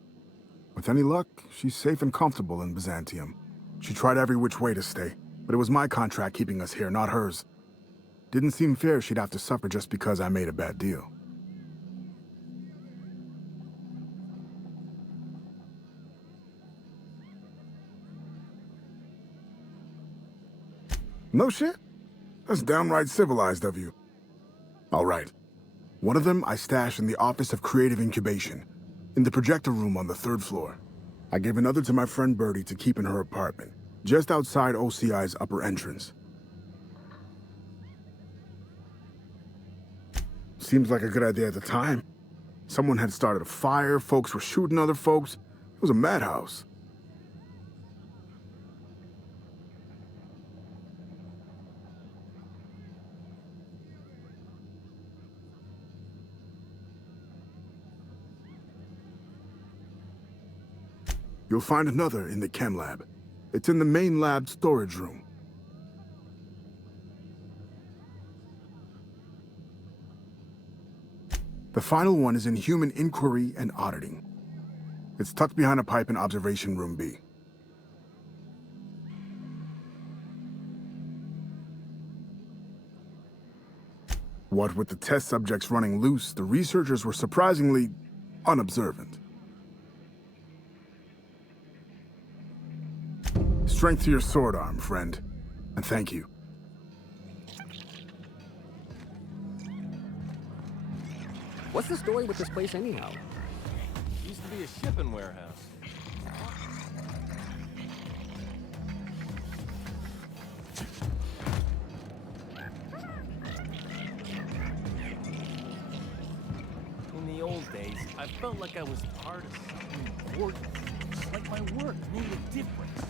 With any luck, she's safe and comfortable in Byzantium. She tried every which way to stay, but it was my contract keeping us here, not hers. Didn't seem fair she'd have to suffer just because I made a bad deal. No shit? That's downright civilized of you. All right. One of them I stashed in the Office of Creative Incubation, in the projector room on the 3rd floor. I gave another to my friend Birdie to keep in her apartment, just outside OCI's upper entrance. Seems like a good idea at the time. Someone had started a fire, folks were shooting other folks. It was a madhouse. You'll find another in the chem lab. It's in the main lab storage room. The final one is in human inquiry and auditing. It's tucked behind a pipe in observation room B. What with the test subjects running loose, the researchers were surprisingly unobservant. Strength to your sword arm, friend. And thank you. What's the story with this place anyhow? Used to be a shipping warehouse. In the old days, I felt like I was part of something important. Like my work made a difference.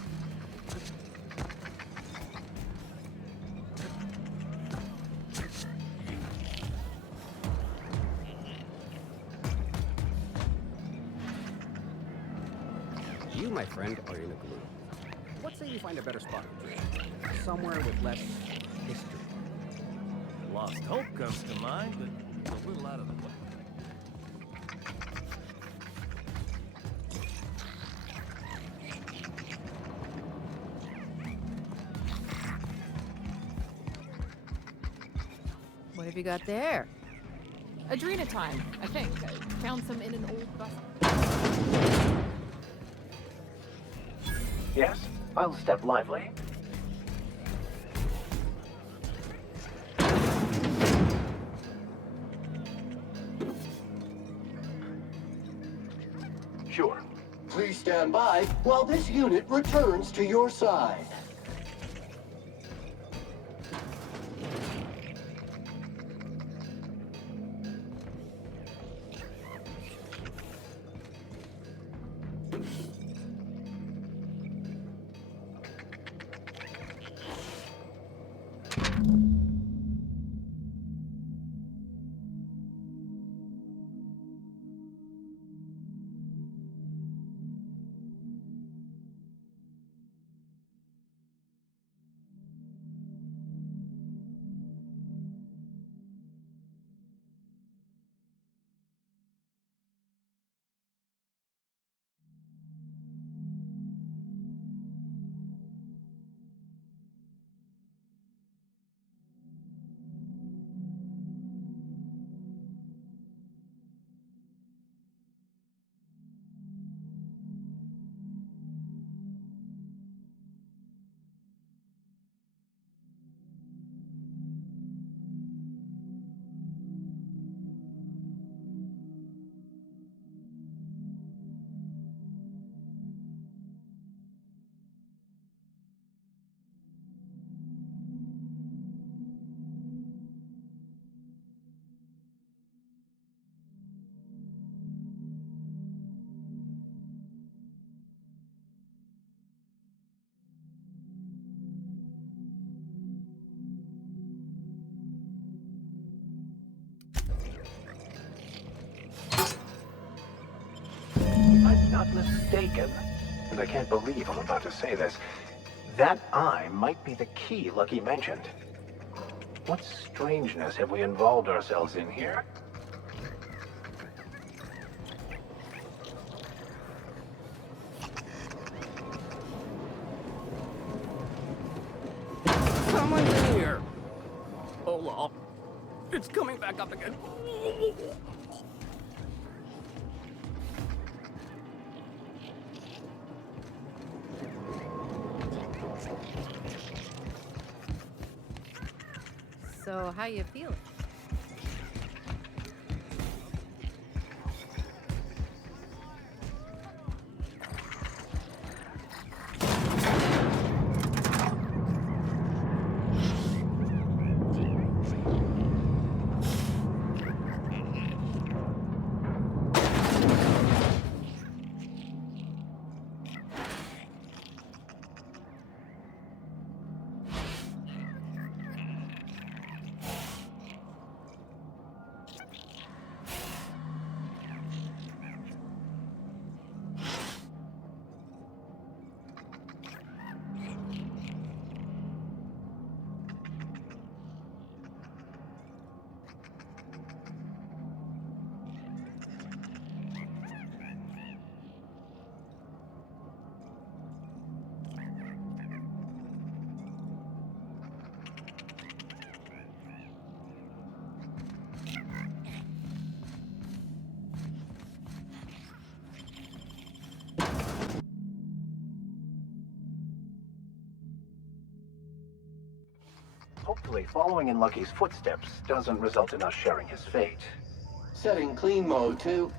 You, my friend, are in a gloom. What say you find a better spot to drink? Somewhere with less history. Lost Hope comes to mind, but it's a little out of the way. What have you got there? Adrenatime, I think. I found some in an old bus. Yes, I'll step lively. Sure. Please stand by while this unit returns to your side. If I'm not mistaken, and I can't believe I'm about to say this, that eye might be the key Lucky mentioned. What strangeness have we involved ourselves in here? Someone's in here! Hold on. It's coming back up again. So, how you feeling? Hopefully, following in Lucky's footsteps doesn't result in us sharing his fate. Setting clean mode to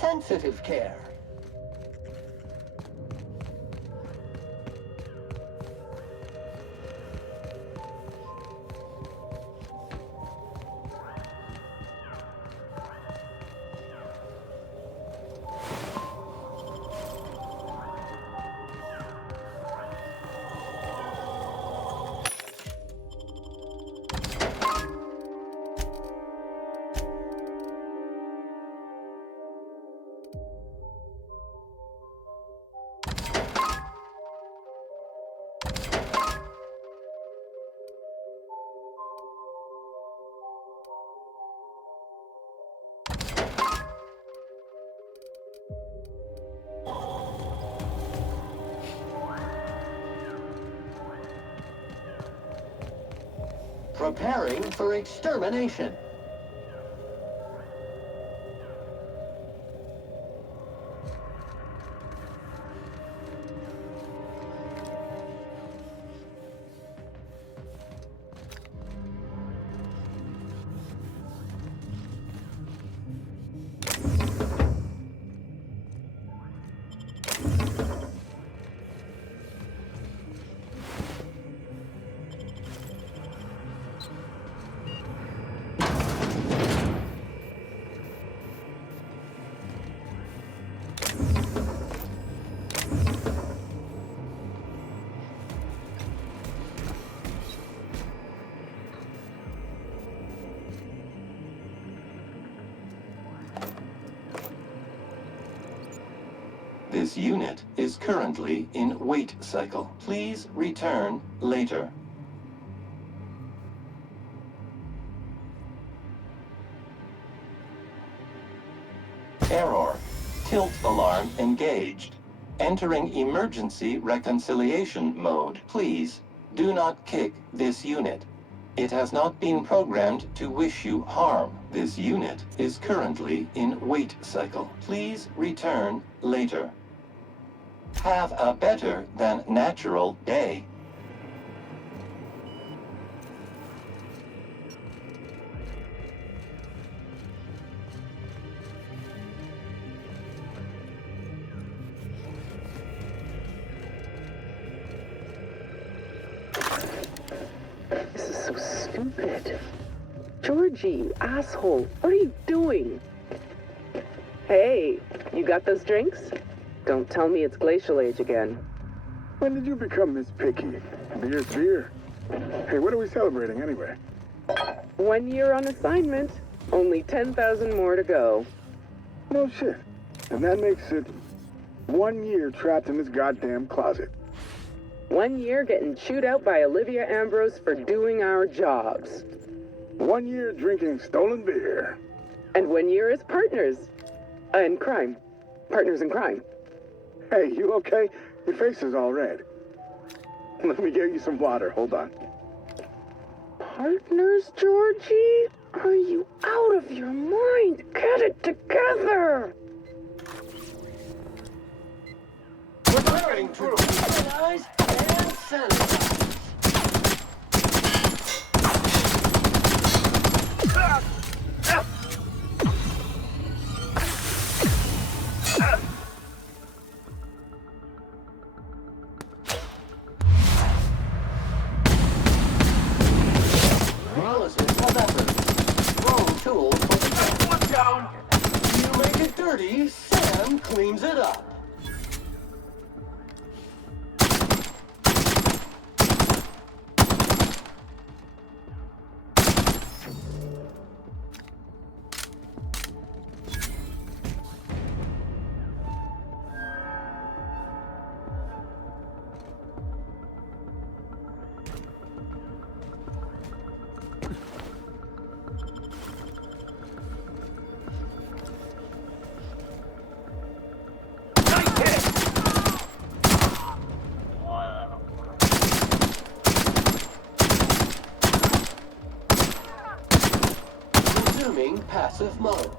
sensitive care. Preparing for extermination. This unit is currently in wait cycle. Please return later. Error. Tilt alarm engaged. Entering emergency reconciliation mode. Please do not kick this unit. It has not been programmed to wish you harm. This unit is currently in wait cycle. Please return later. Have a better than natural day. This is so stupid. Georgie, asshole, what are you doing? Hey, you got those drinks? Don't tell me it's Glacial Age again. When did you become this picky? Beer's beer. Hey, what are we celebrating anyway? 1 year on assignment. Only 10,000 more to go. No shit. And that makes it 1 year trapped in this goddamn closet. 1 year getting chewed out by Olivia Ambrose for doing our jobs. 1 year drinking stolen beer. And 1 year as partners. In crime. Partners in crime. Hey, you okay? Your face is all red. Let me get you some water. Hold on. Partners, Georgie? Are you out of your mind? Get it together! Preparing to organize and sanitize. Acknowledgement of efforts. Wrong tool for the test. One down. You make it dirty, Sam cleans it up. Resuming passive mode.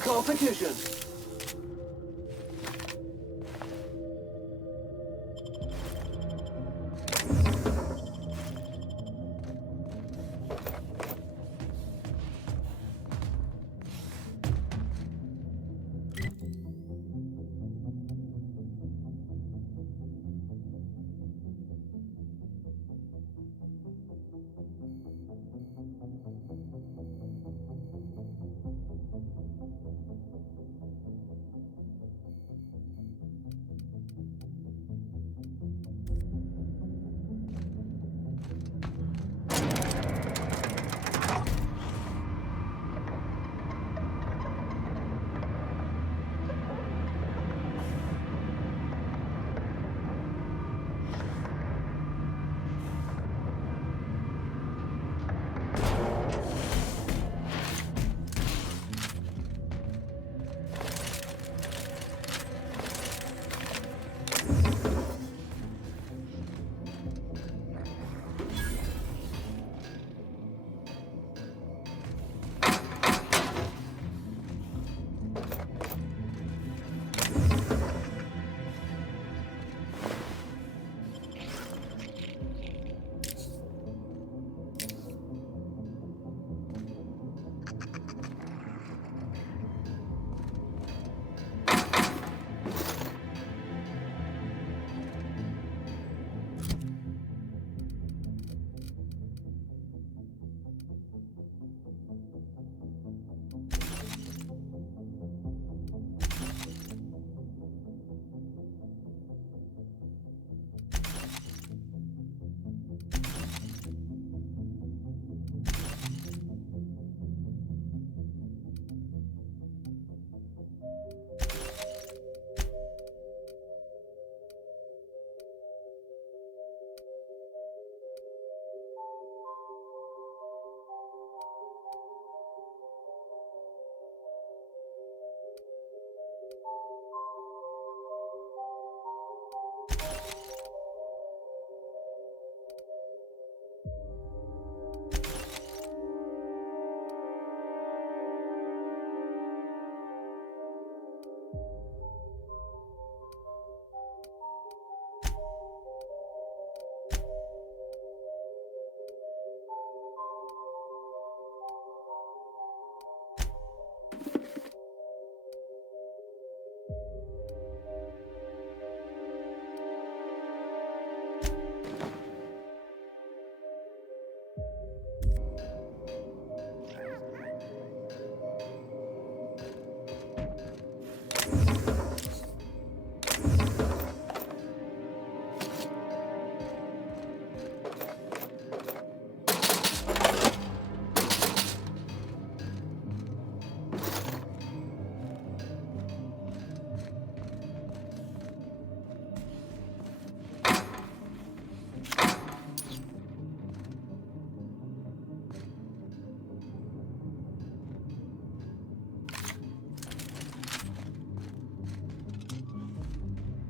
competition.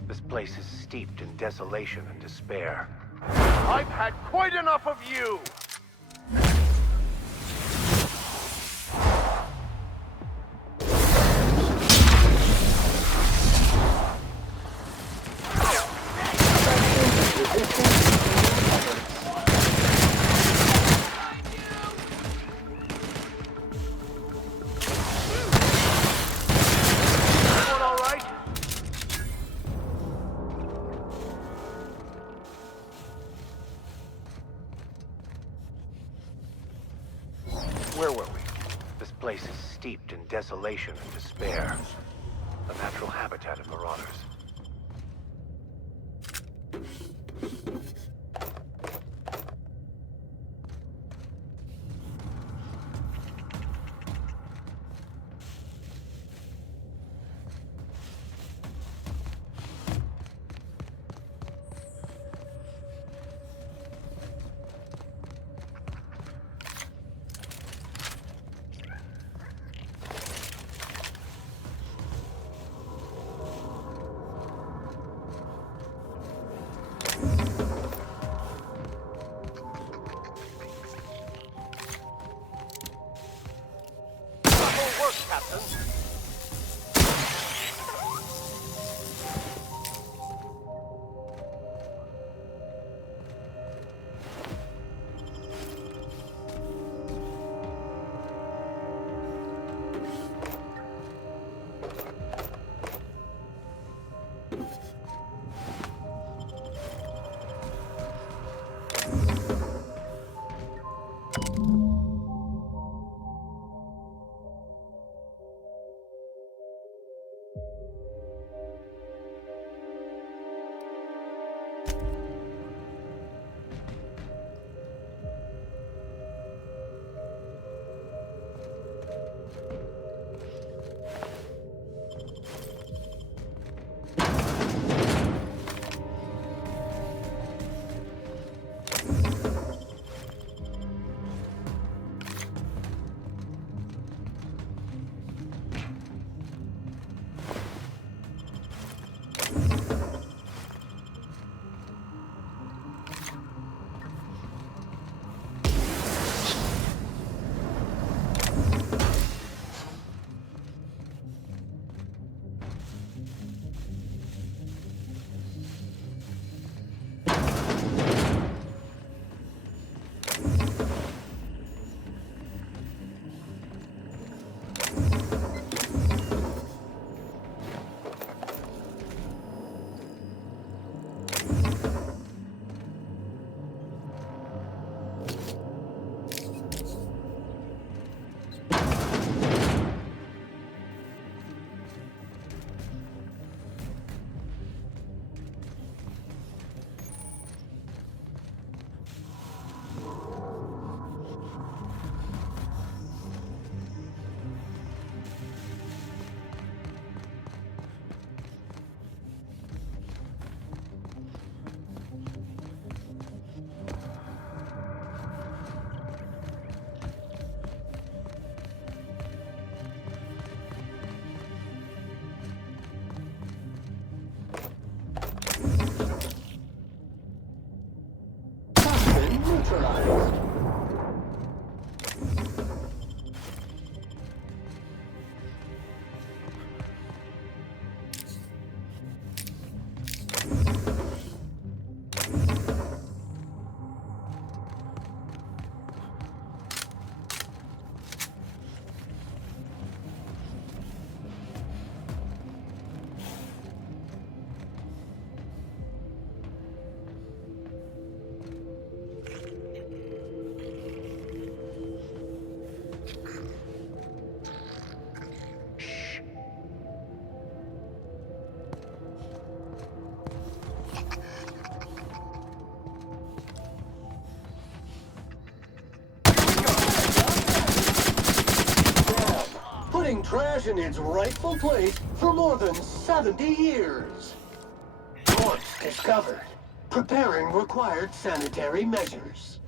This place is steeped in desolation and despair. I've had quite enough of you! Everyone all right? Where were we? This place is steeped in desolation and despair. The natural habitat of marauders. trash in its rightful place for more than 70 years. Once discovered, preparing required sanitary measures.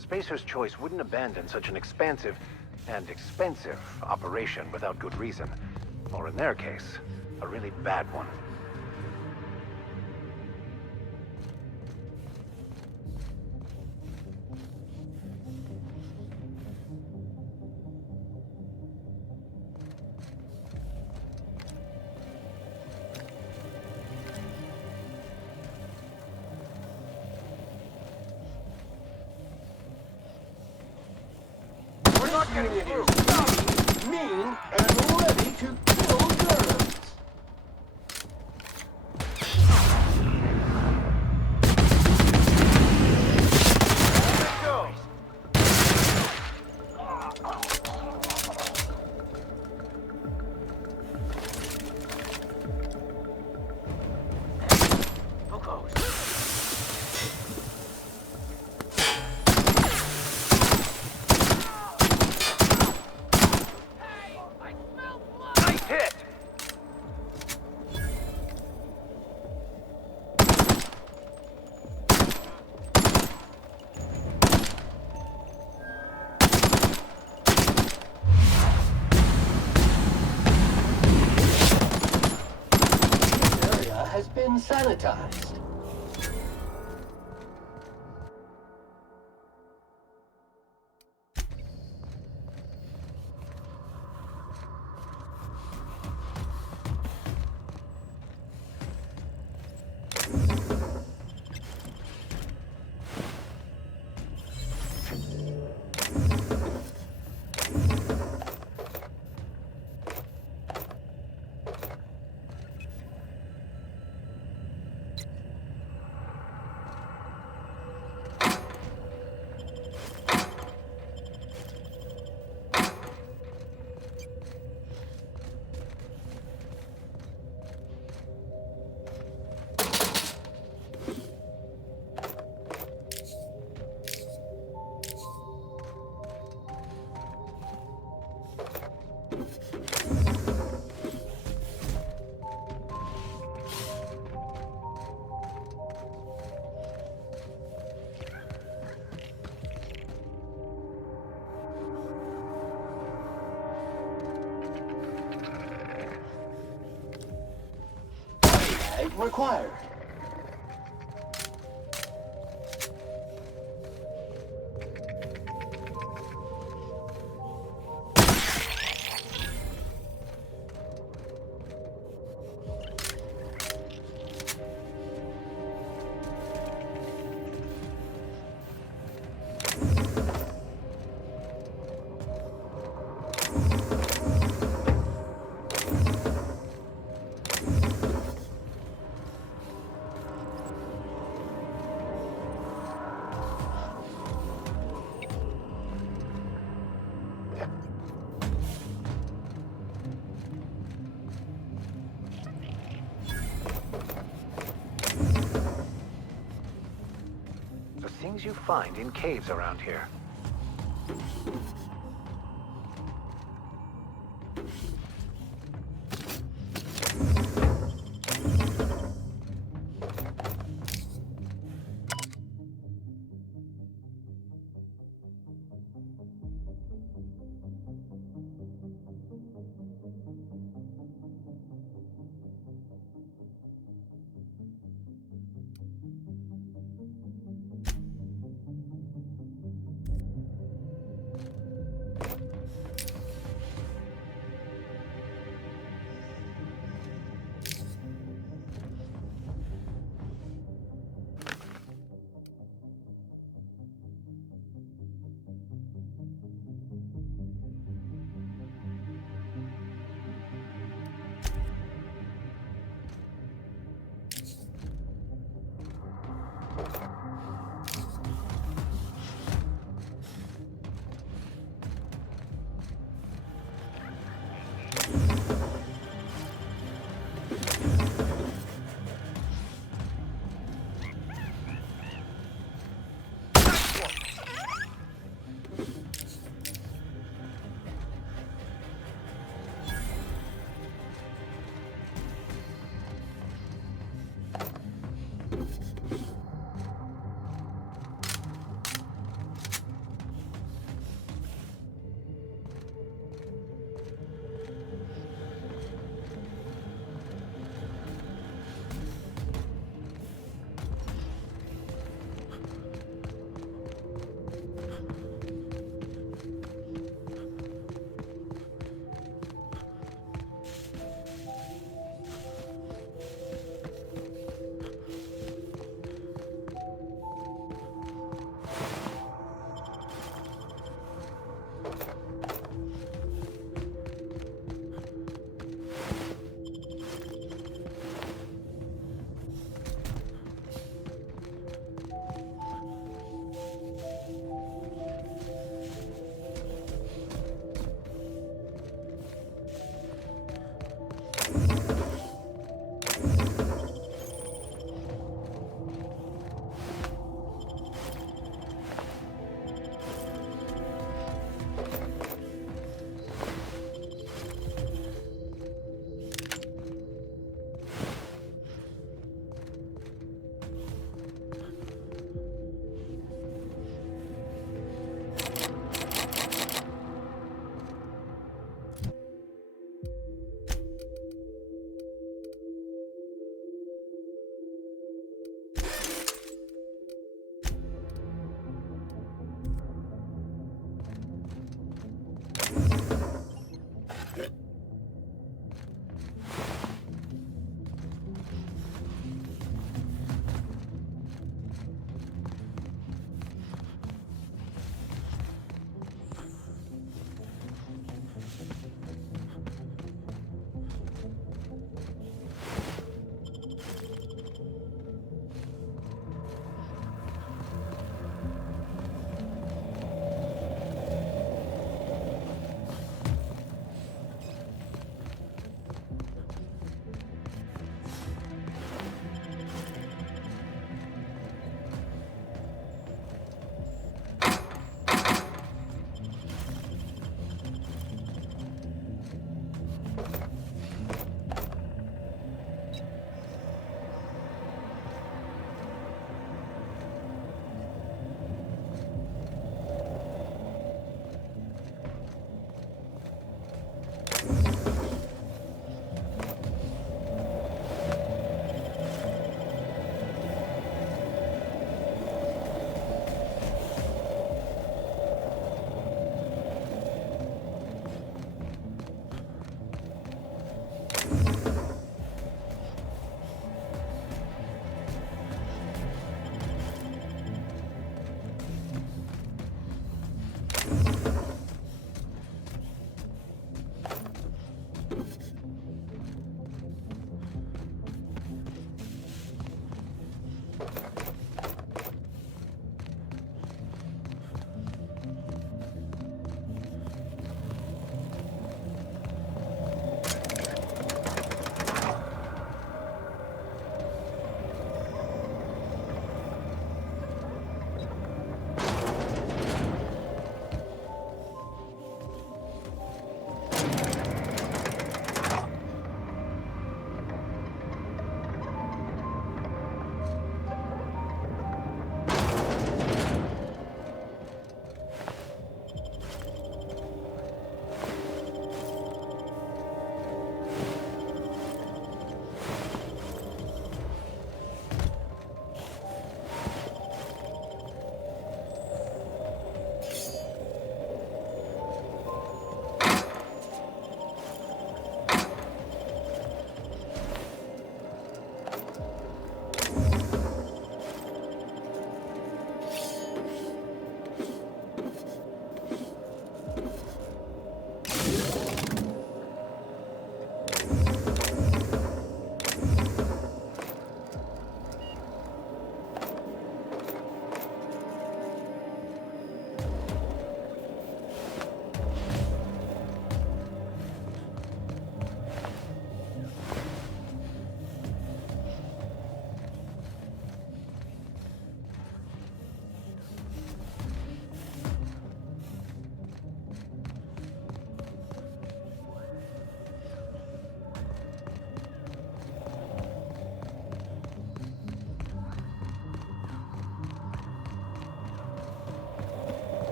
Spacer's Choice wouldn't abandon such an expansive and expensive operation without good reason. Or in their case, a really bad one. We're not getting in here. Stop! Mean and ready to kill germs. Let's go. Go close. Nice hit! This area has been sanitized. required. The things you find in caves around here.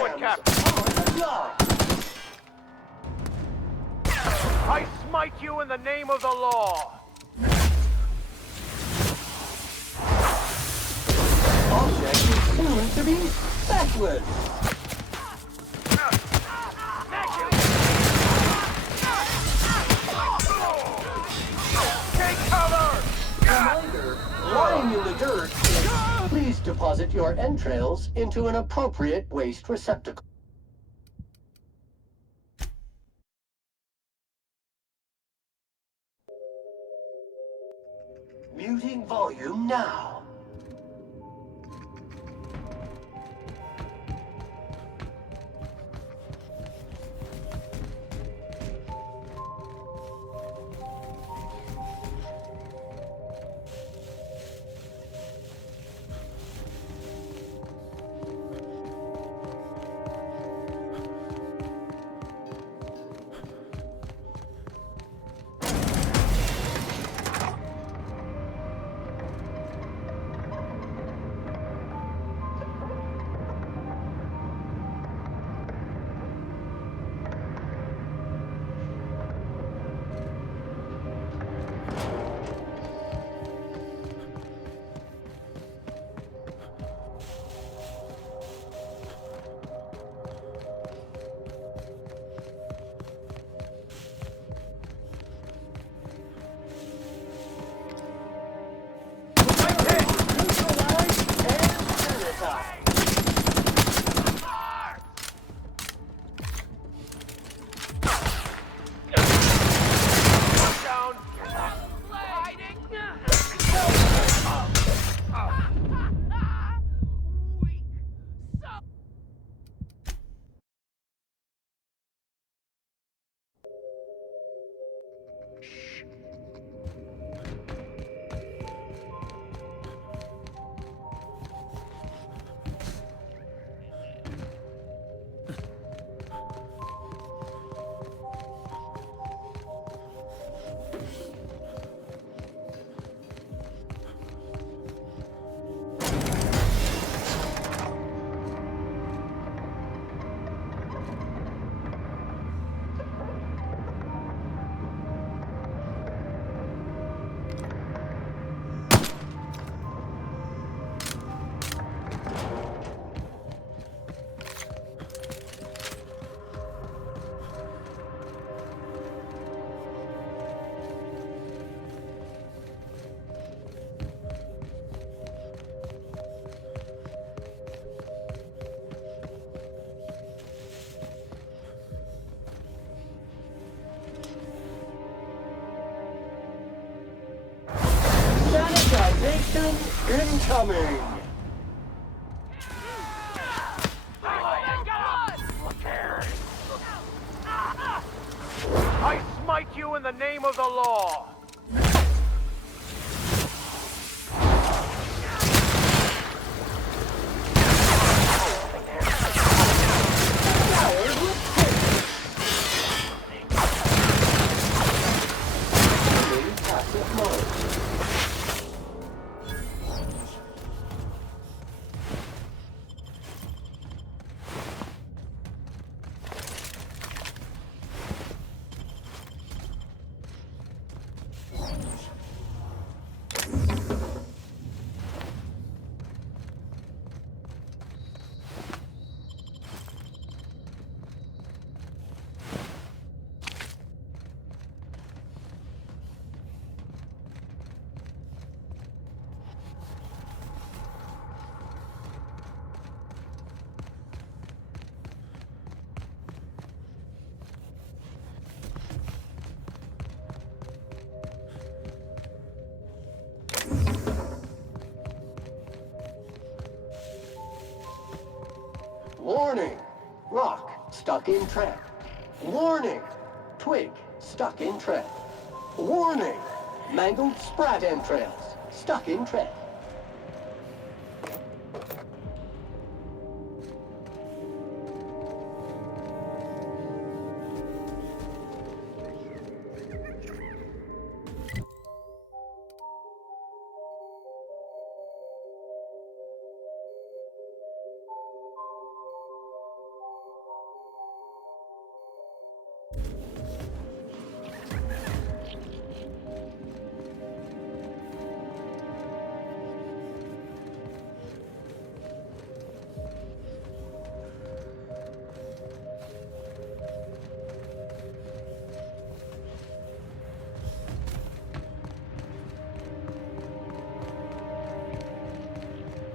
one, Captain. I smite you in the name of the law. Object is soon to be feckless. Take cover! Reminder, lying in the dirt is... Please deposit your entrails into an appropriate waste receptacle. Muting volume now. Sanitization incoming! I smite you in the name of the law. Passive mode. Warning! Rock stuck in trap. Warning! Twig stuck in trap. Warning! Mangled sprat entrails stuck in trap.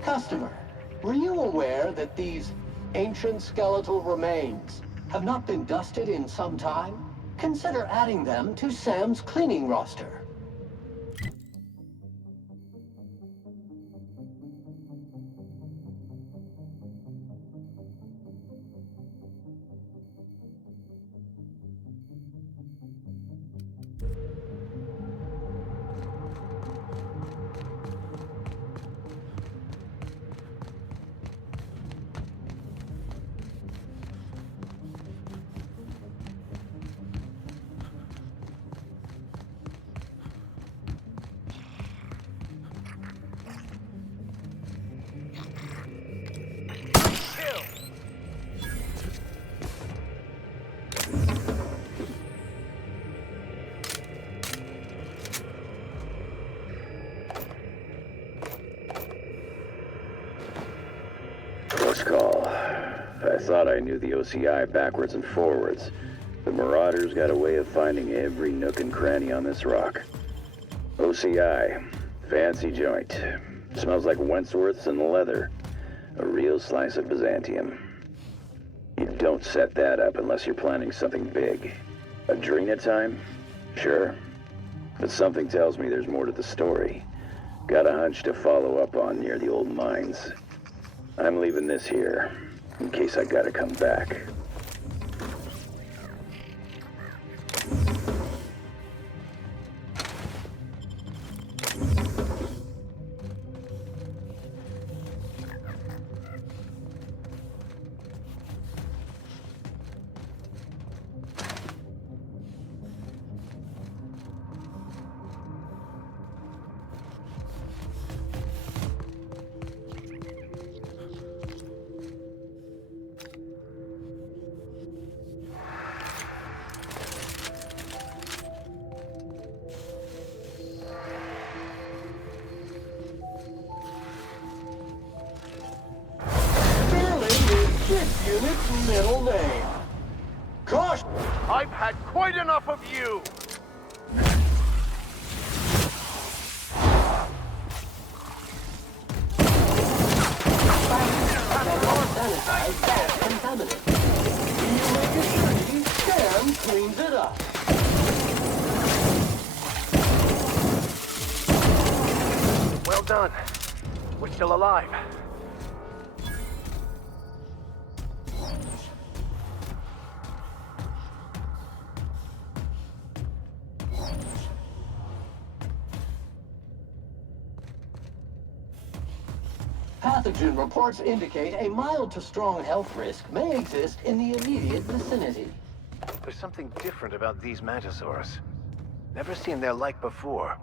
Customer, were you aware that these ancient skeletal remains have not been dusted in some time? Consider adding them to Sam's cleaning roster. Close call. I thought I knew the OCI backwards and forwards. The Marauders got a way of finding every nook and cranny on this rock. OCI. Fancy joint. Smells like Wentworth's and leather. A real slice of Byzantium. You don't set that up unless you're planning something big. Adrena time? Sure. But something tells me there's more to the story. Got a hunch to follow up on near the old mines. I'm leaving this here, in case I gotta come back. Ship unit's middle name. Gosh! I've had quite enough of you! Sanitized gas contaminant. You make it dirty, Sam cleans it up. Well done. We're still alive. Pathogen reports indicate a mild to strong health risk may exist in the immediate vicinity. There's something different about these Mantisaurs. Never seen their like before.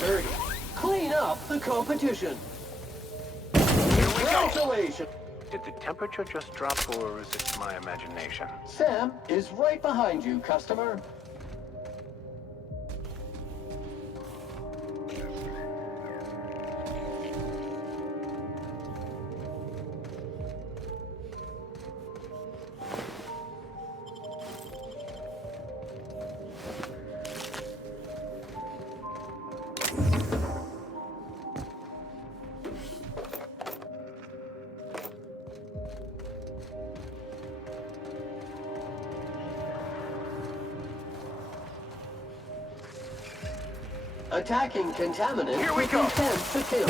Dirty. Clean up the competition. Congratulations. Did the temperature just drop, or is it my imagination? Sam is right behind you, customer. Attacking contaminant. Here we go. To kill.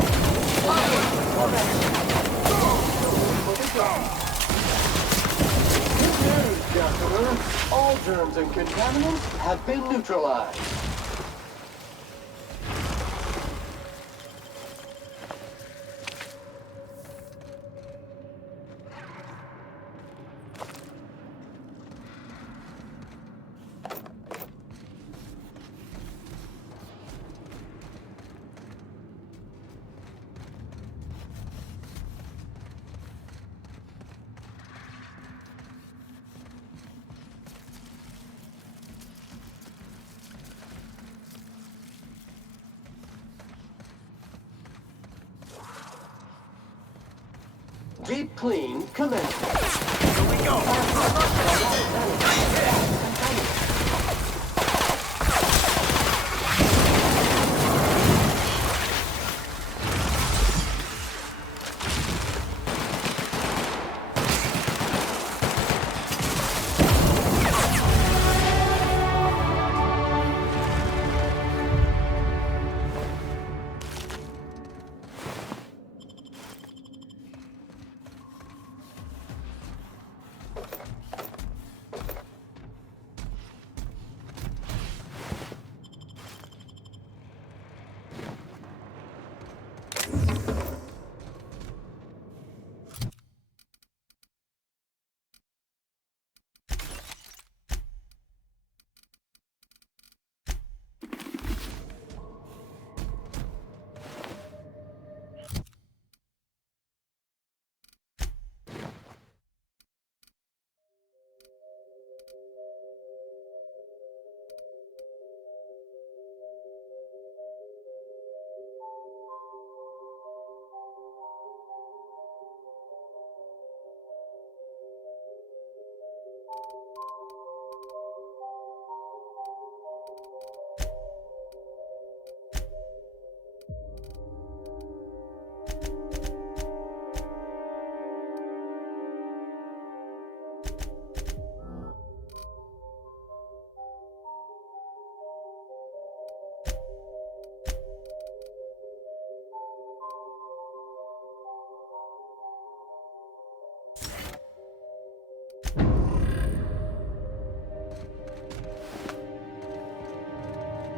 Good news, customer. All germs and contaminants have been neutralized. Deep clean commencement. Here we go.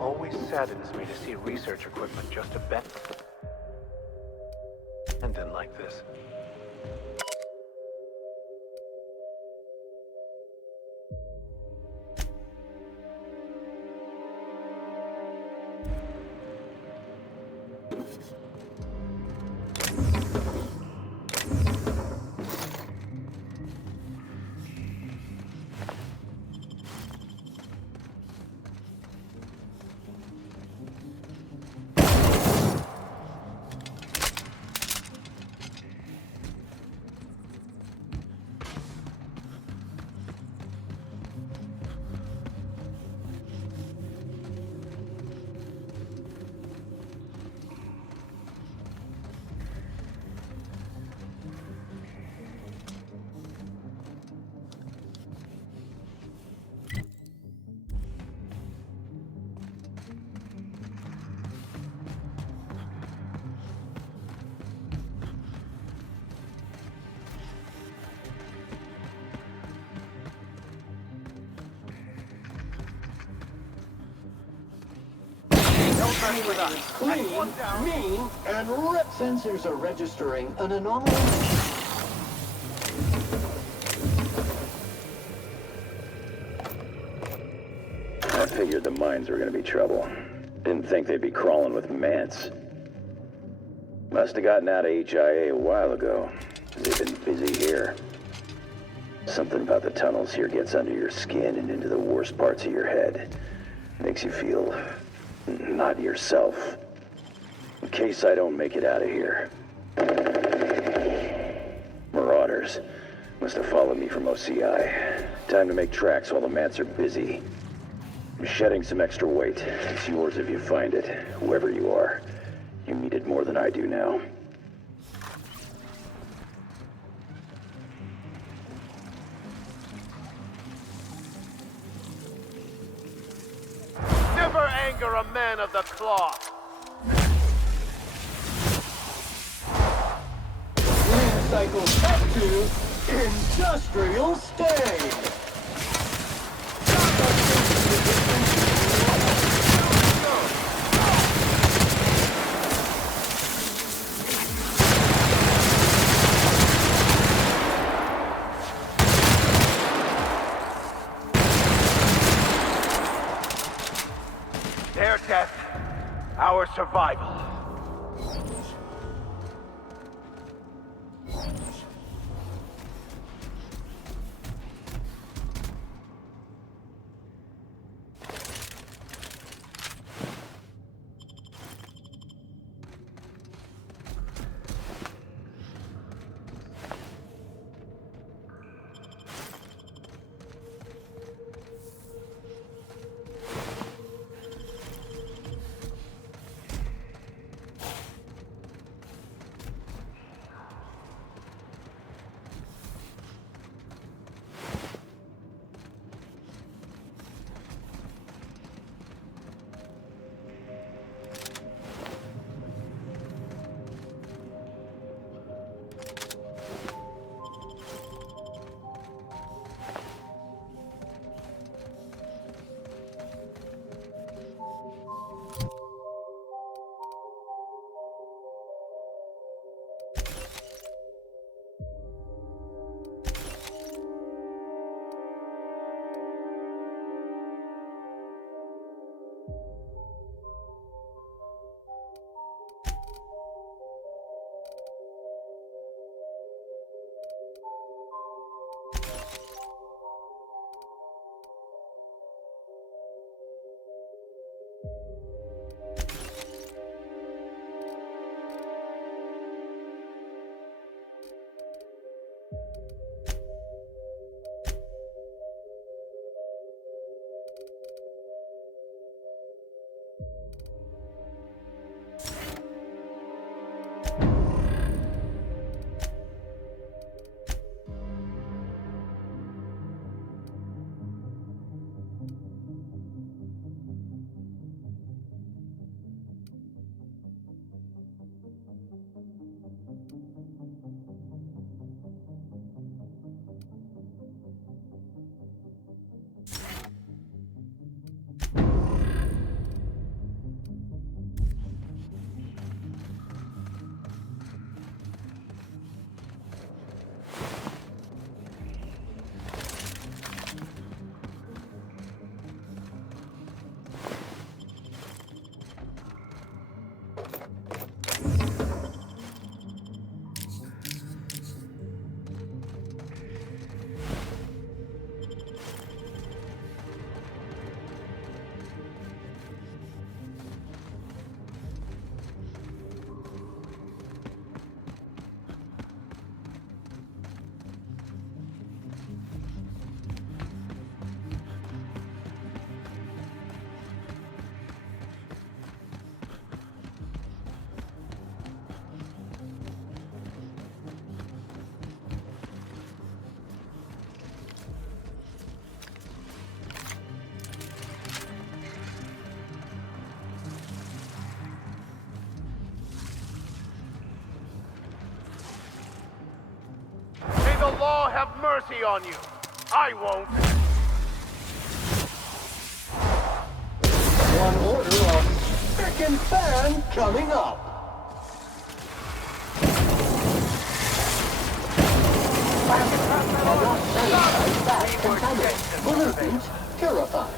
Always saddens me to see research equipment just abandoned like this. Clean, mean, and rip. Sensors are registering an anomaly. I figured the mines were gonna be trouble. Didn't think they'd be crawling with Mance. Must have gotten out of HIA a while ago. They've been busy here. Something about the tunnels here gets under your skin and into the worst parts of your head. Makes you feel not yourself. In case I don't make it out of here. Marauders. Must have followed me from OCI. Time to make tracks while the Mants are busy. I'm shedding some extra weight. It's yours if you find it. Whoever you are. You need it more than I do now. Never anger a man of the cloth. Land cycles up to industrial state. Their death, our survival. have mercy on you. I won't. One order of frickin' fan coming up. Pollutants purified.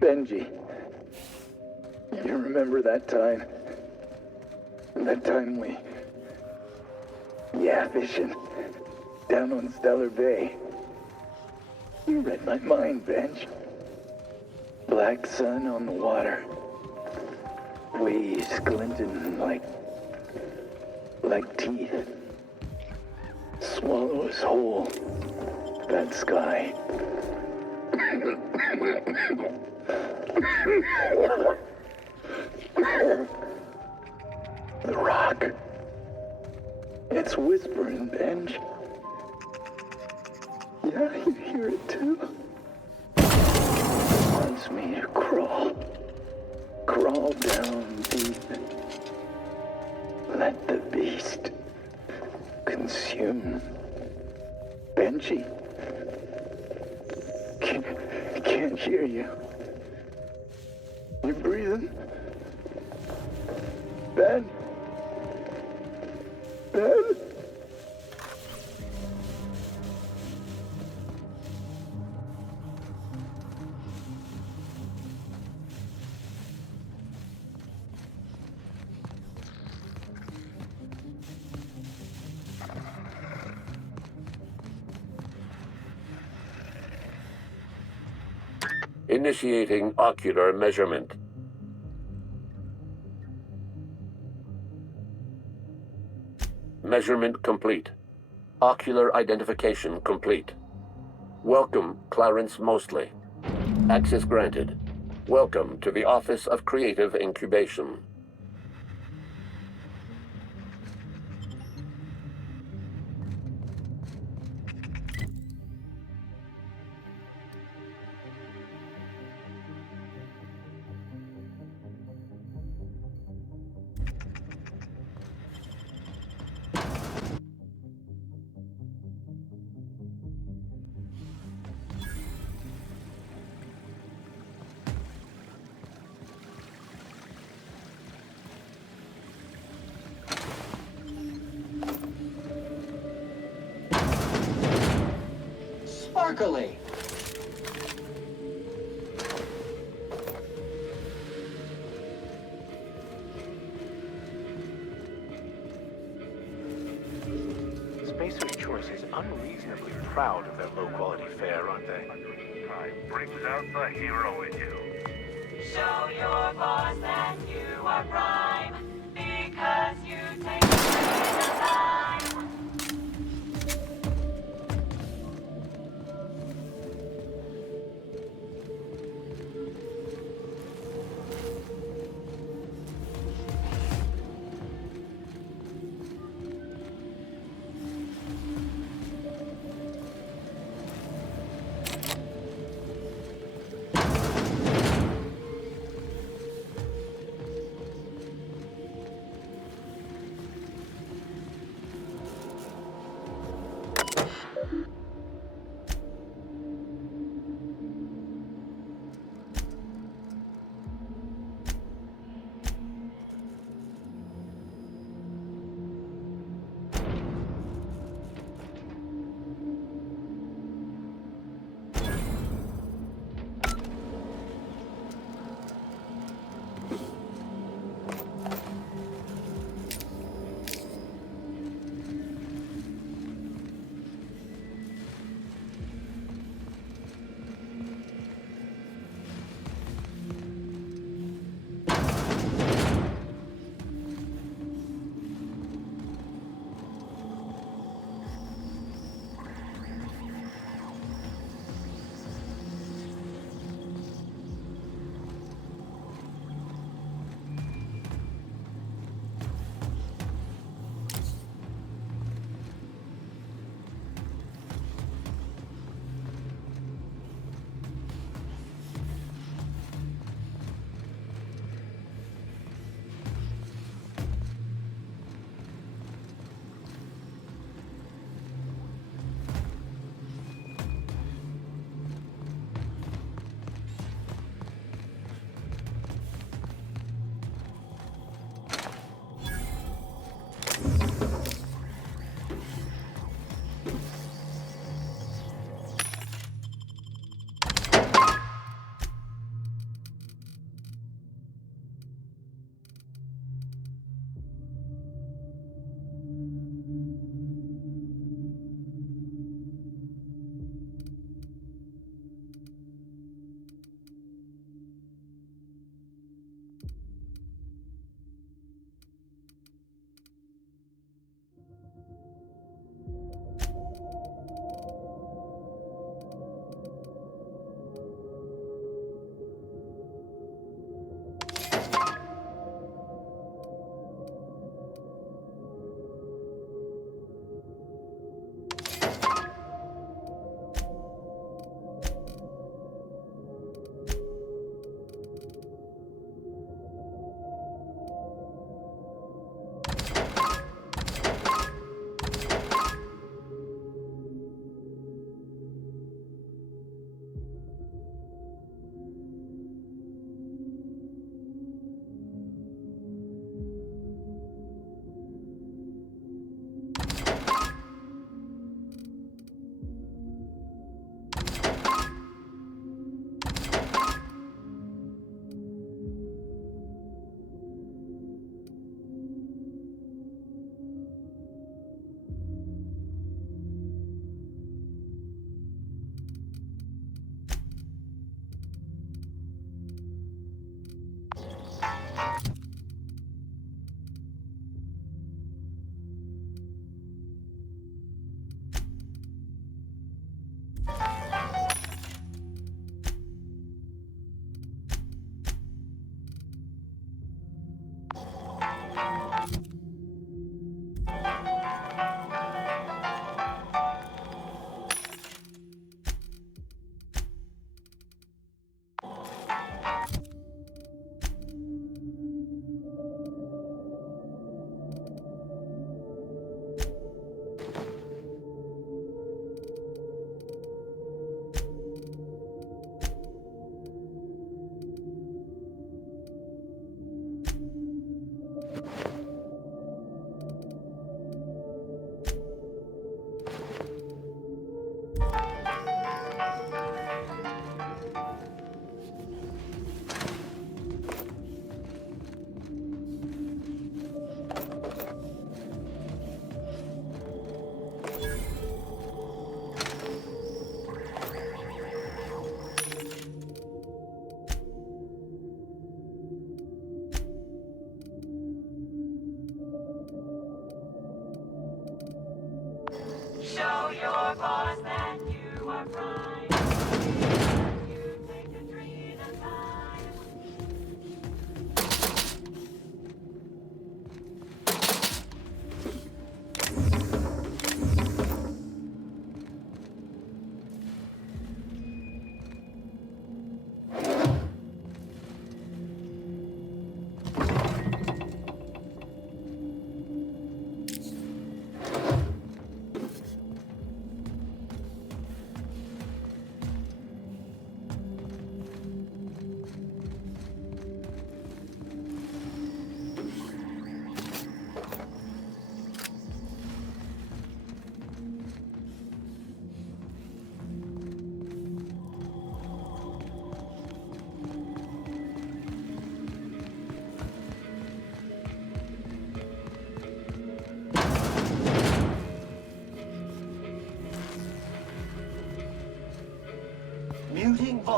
Benji, you remember that time? That time we... Yeah, fishing. Down on Stellar Bay. You read my mind, Benj. Black sun on the water. Waves glinting like teeth. Swallow us whole. That sky. The rock. It's whispering, Benj. Yeah, you hear it too. Wants me to crawl. Crawl down deep. Let the beast consume. Benji. Can't hear you. You breathing? Ben? Ben? Initiating ocular measurement. Measurement complete. Ocular identification complete. Welcome, Clarence Mostly. Access granted. Welcome to the Office of Creative Incubation. Sparkly. Spacer Choice is unreasonably proud of their low-quality fare, aren't they? Time brings out the hero in you. Show your boss that you are prime, because you take the time.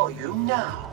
show you now.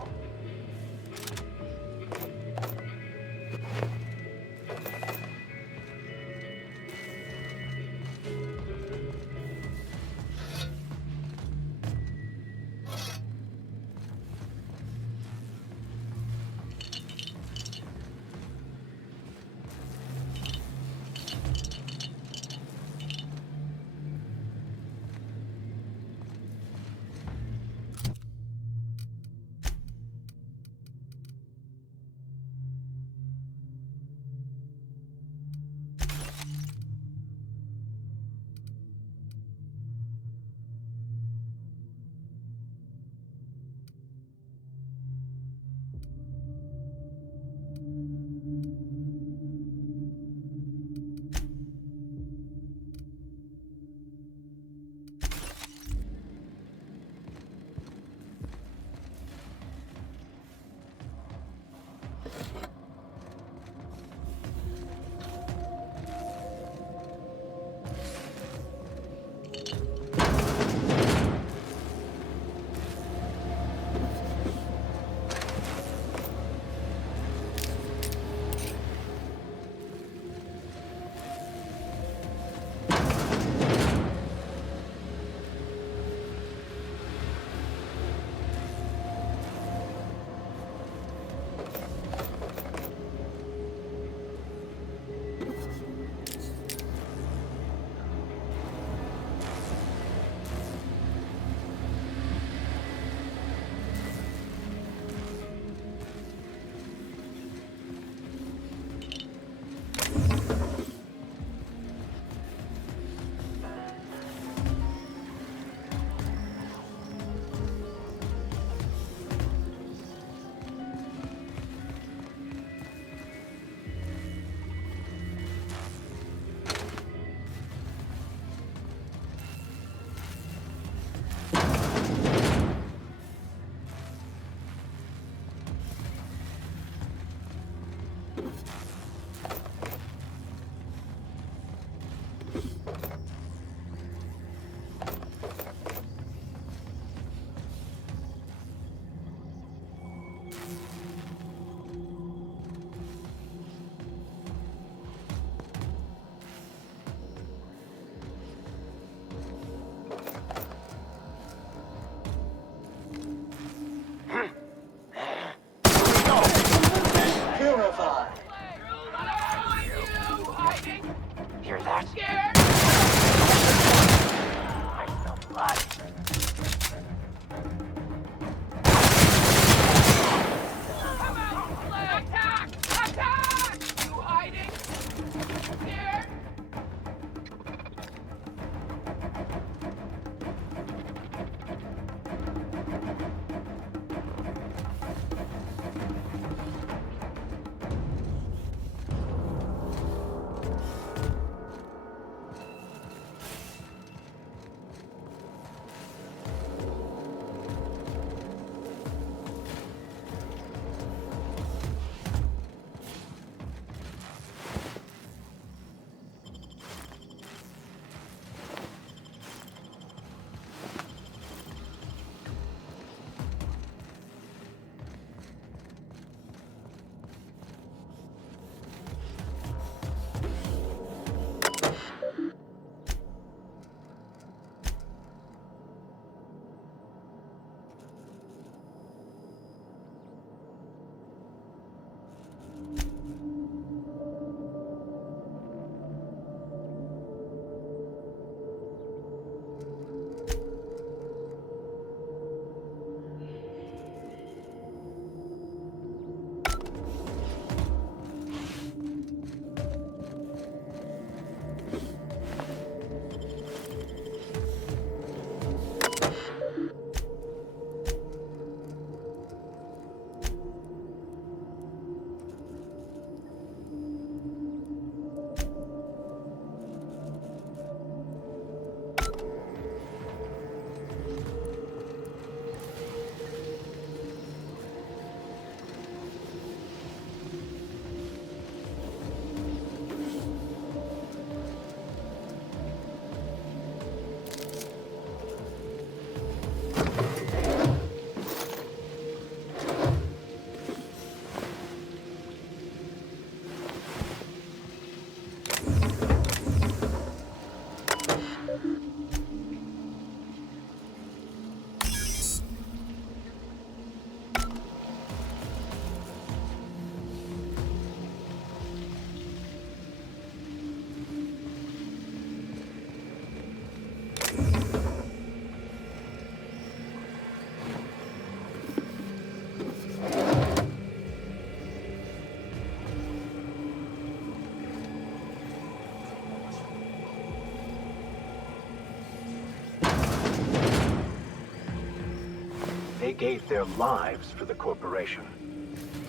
they gave their lives for the corporation.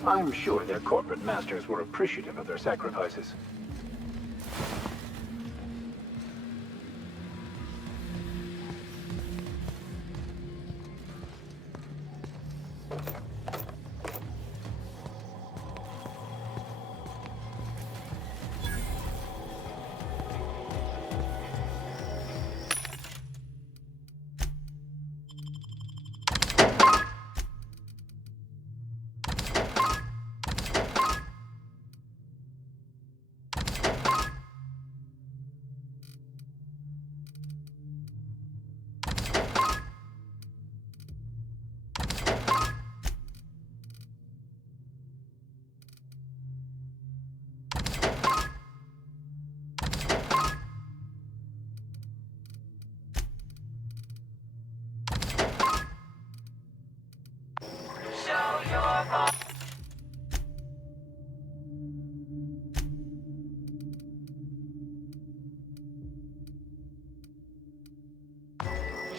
I'm sure their corporate masters were appreciative of their sacrifices.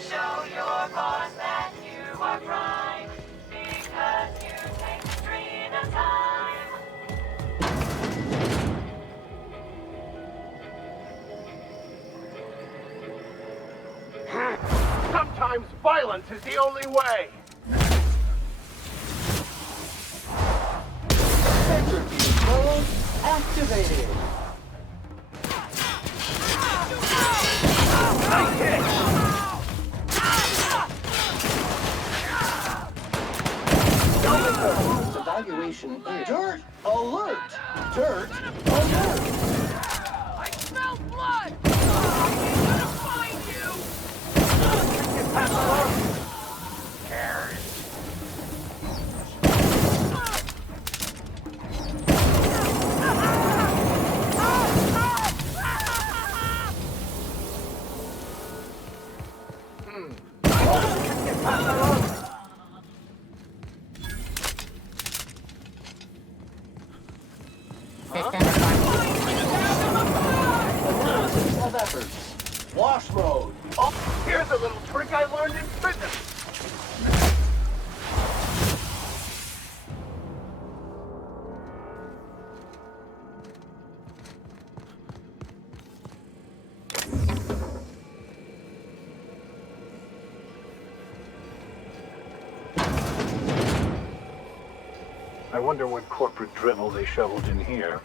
Show your boss that you are prime, because you take the screen of time. Sometimes violence is the only way. Centrifuge mode activated. Nice hit. Evaluation dirt alert! Dirt alert! I smell blood! I'm gonna find you! Get past the alarm. Cares. Get past the alarm. Of efforts. Wash mode. Oh, here's a little trick I learned in prison. I wonder what corporate drivel they shoveled in here.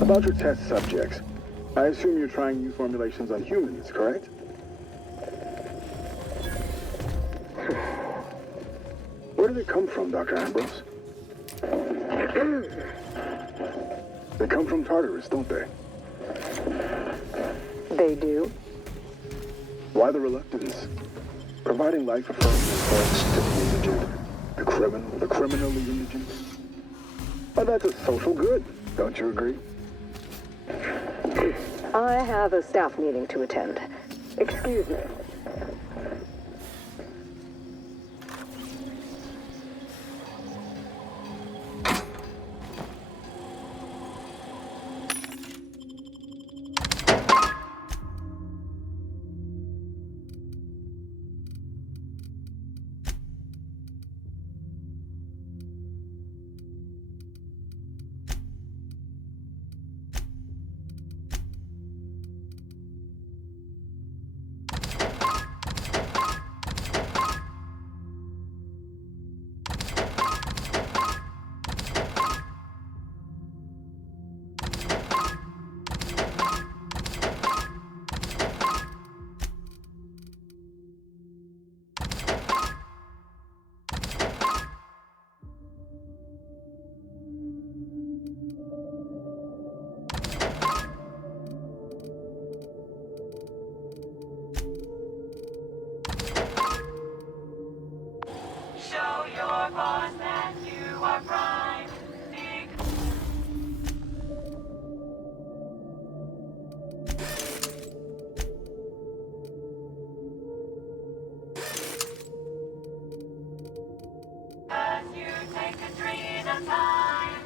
About your test subjects, I assume you're trying new formulations on humans, correct? Where did it come from, Dr. Ambrose? They come from Tartarus, don't they? They do? Why the reluctance? Providing life-affirming supports to the indigent, the criminally indigent. Oh, that's a social good, don't you agree? I have a staff meeting to attend. Excuse me. Show your boss that you are prime. Because you take a dream at a time.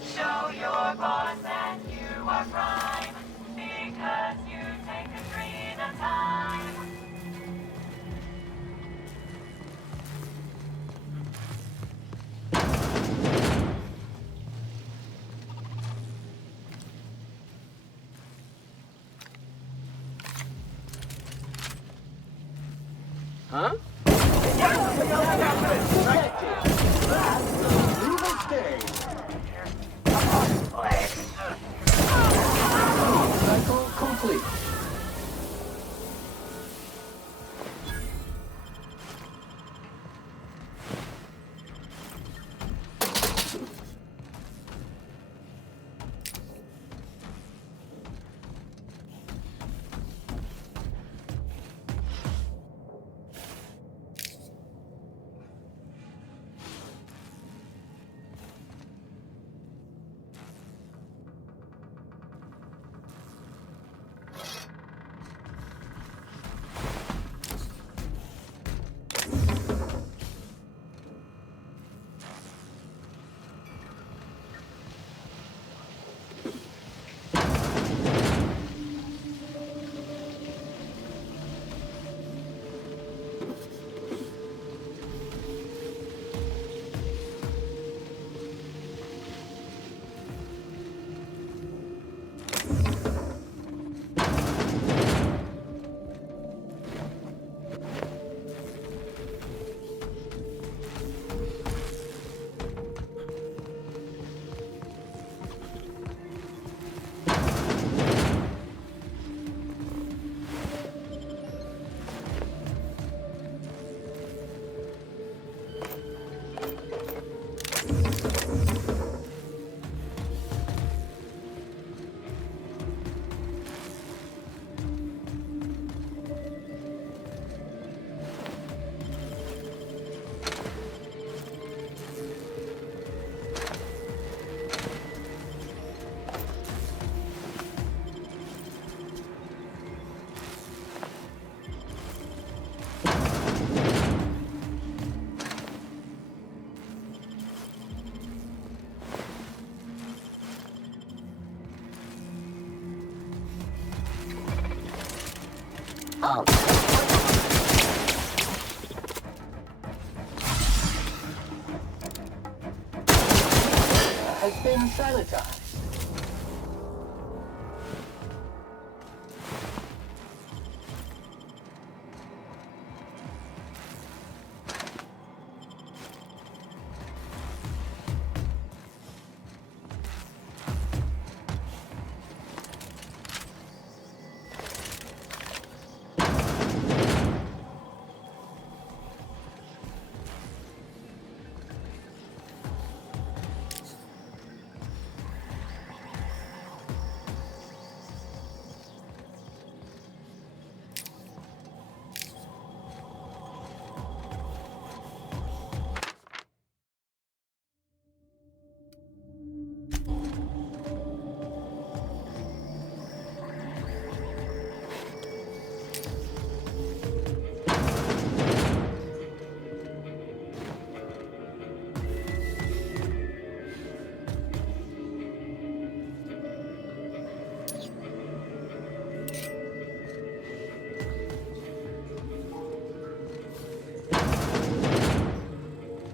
Show your boss that you are prime. Because you take a dream at a time. Huh? Evil stay. Cycle complete. halt. Has been sanitized.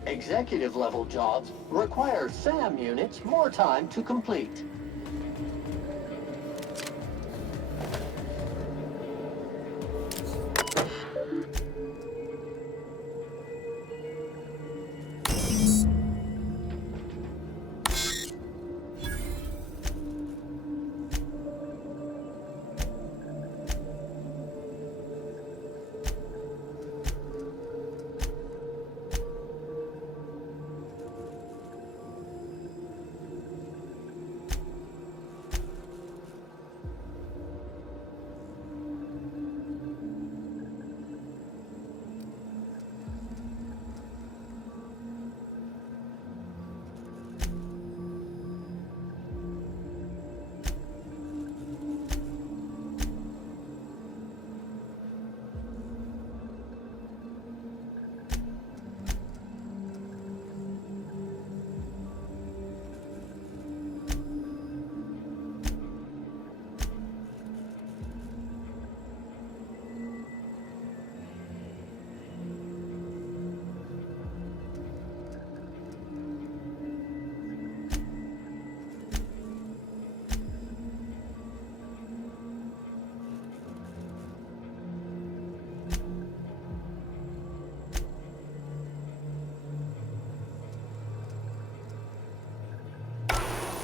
Executive level jobs require SAM units more time to complete.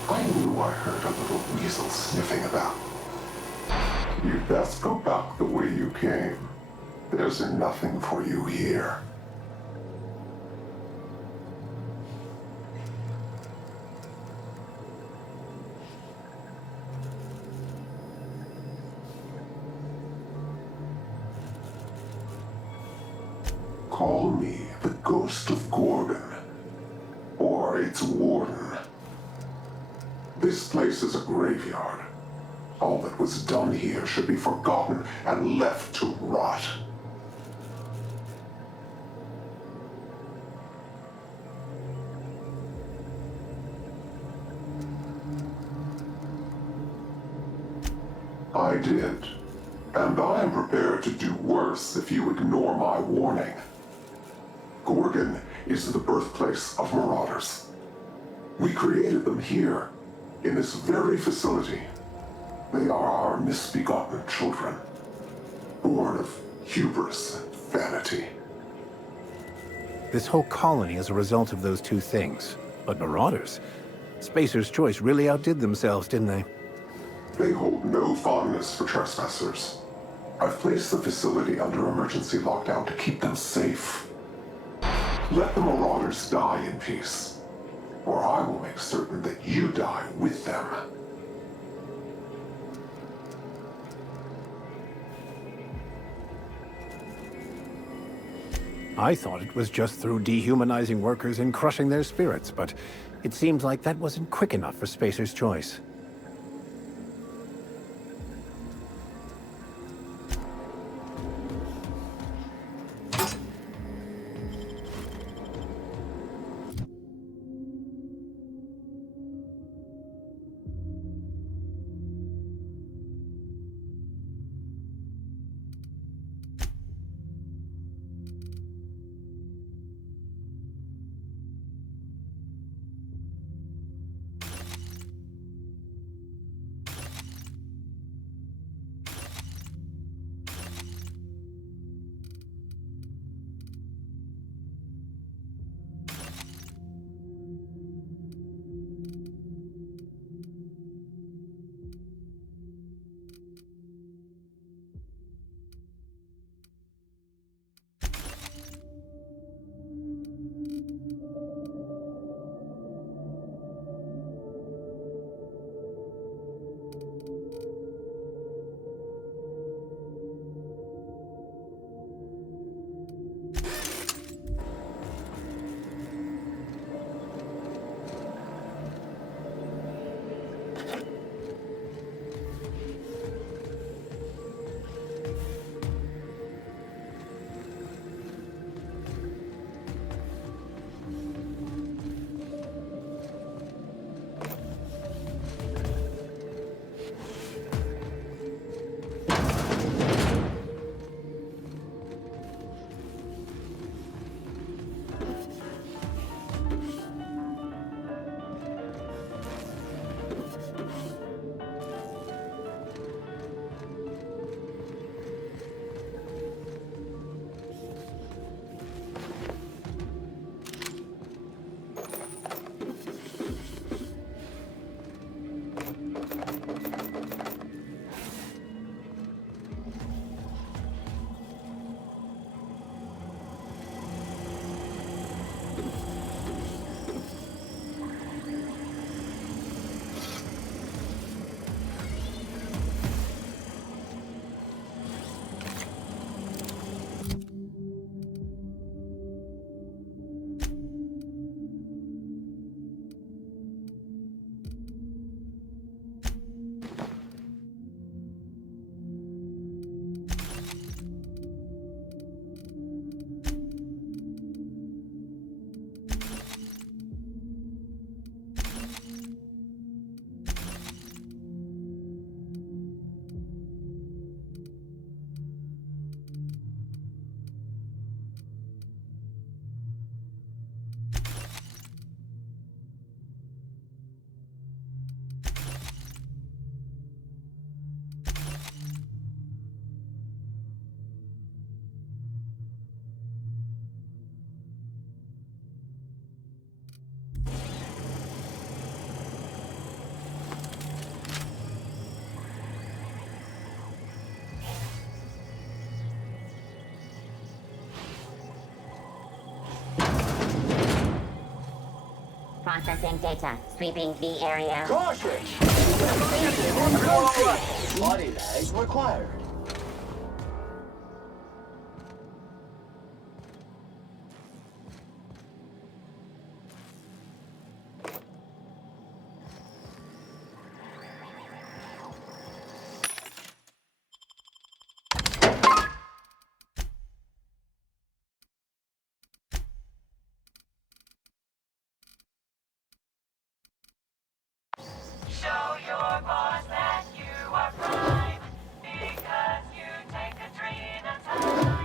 I knew I heard a little weasel sniffing about. You'd best go back the way you came. There's nothing for you here. Call me the Ghost of Gorgon, or its warden. This place is a graveyard. All that was done here should be forgotten and left to rot. I did. And I am prepared to do worse if you ignore my warning. Gorgon is the birthplace of marauders. We created them here, in this very facility. They are our misbegotten children, born of hubris and vanity. This whole colony is a result of those two things. But Marauders? Spacer's Choice really outdid themselves, didn't they? They hold no fondness for trespassers. I've placed the facility under emergency lockdown to keep them safe. Let the Marauders die in peace, or I will make certain that you die with them. I thought it was just through dehumanizing workers and crushing their spirits, but it seems like that wasn't quick enough for Spacer's Choice. Processing data. Sweeping the area. Caution! Body bags required. Show your boss that you are prime, because you take Katrina time.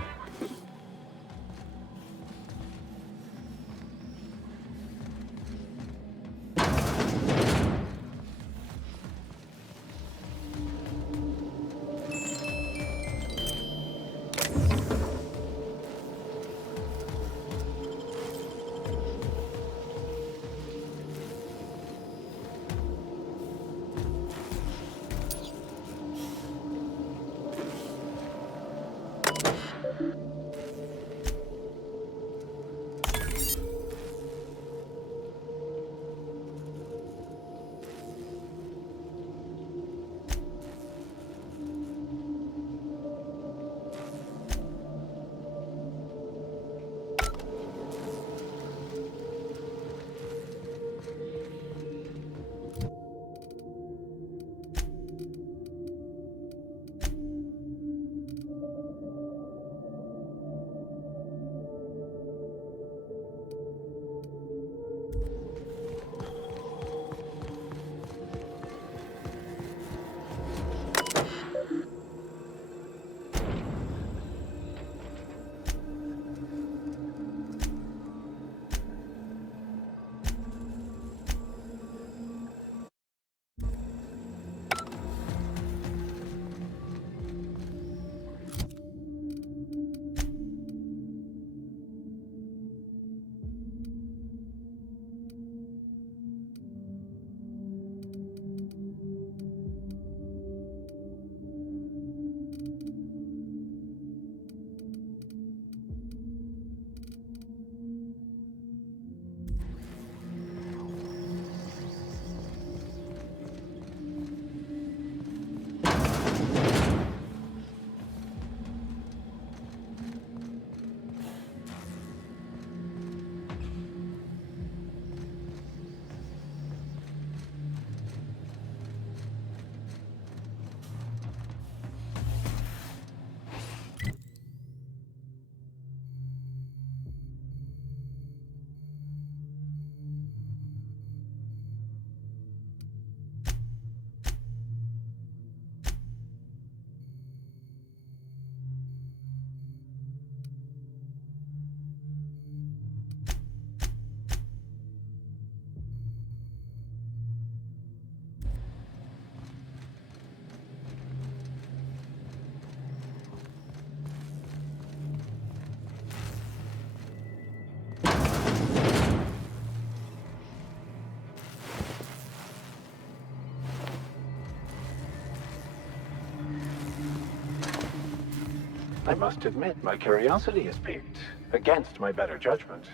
I must admit, my curiosity is piqued, against my better judgment.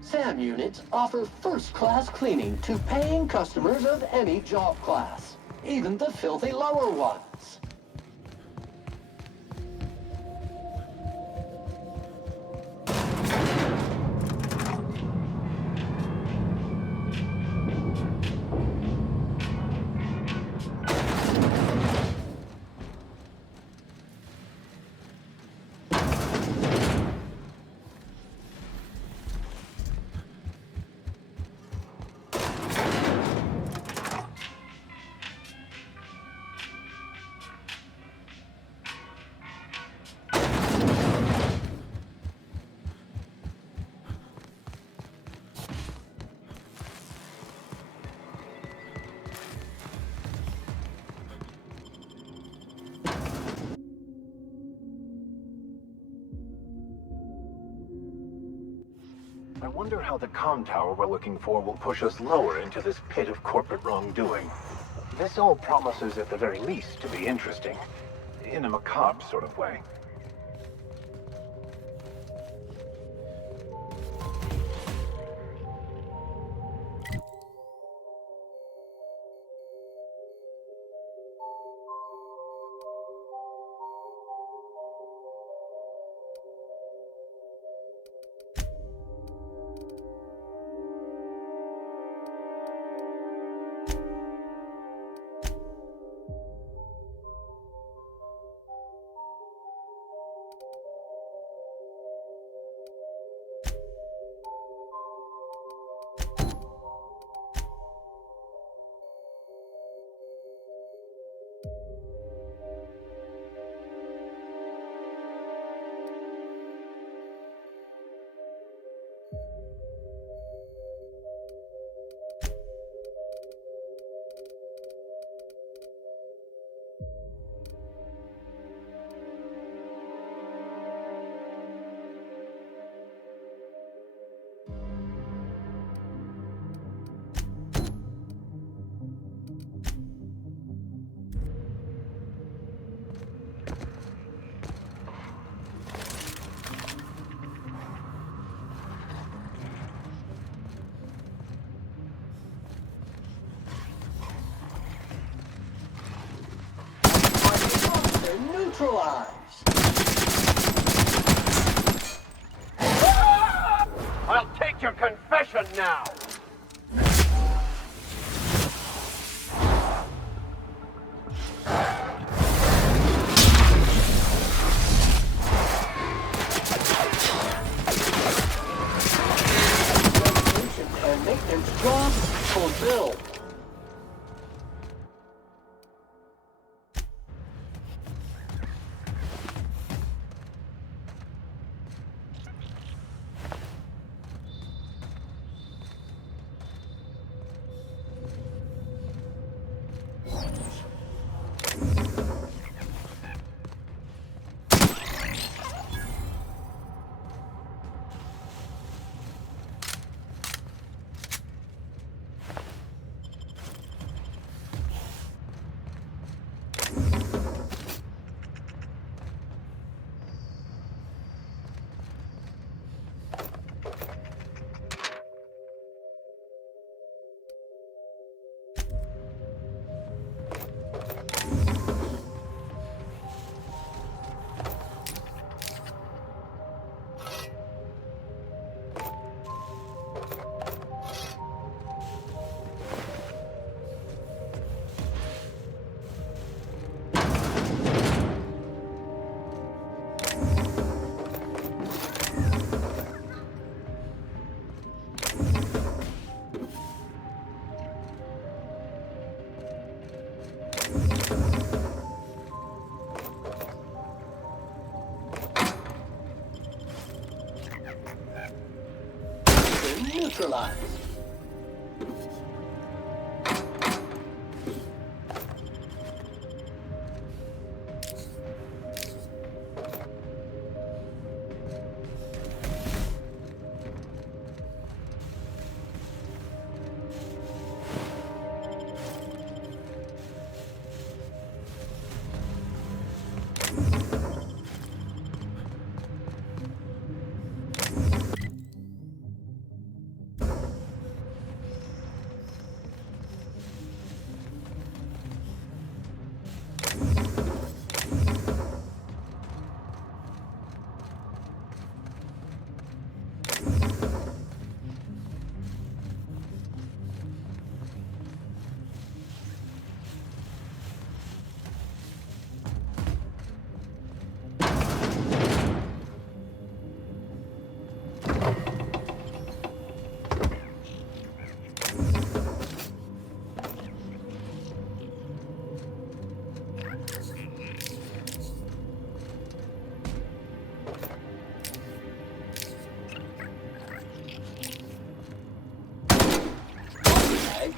SAM units offer first-class cleaning to paying customers of any job class, even the filthy lower ones. I wonder how the comm tower we're looking for will push us lower into this pit of corporate wrongdoing. This all promises, at the very least, to be interesting. In a macabre sort of way. Neutralized! I'll take your confession now! And maintenance job fulfilled. Neutralized.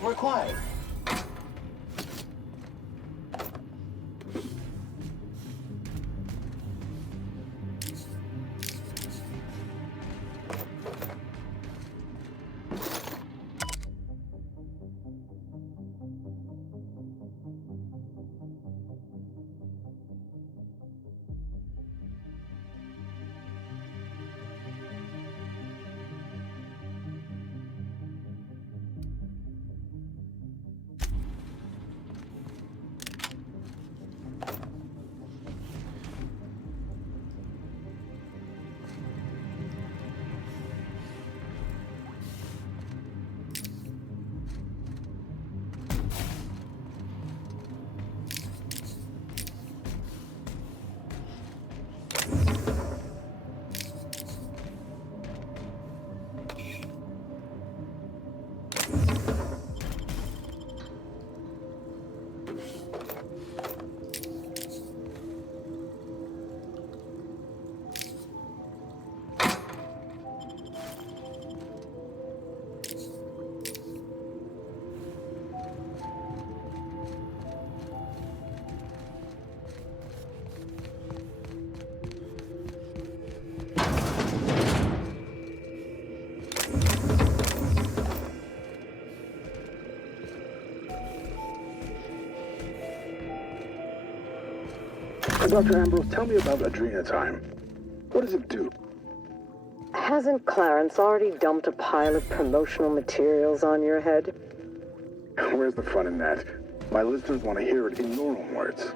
Required. Dr. Ambrose, tell me about Adrenatime. What does it do? Hasn't Clarence already dumped a pile of promotional materials on your head? Where's the fun in that? My listeners want to hear it in your own words.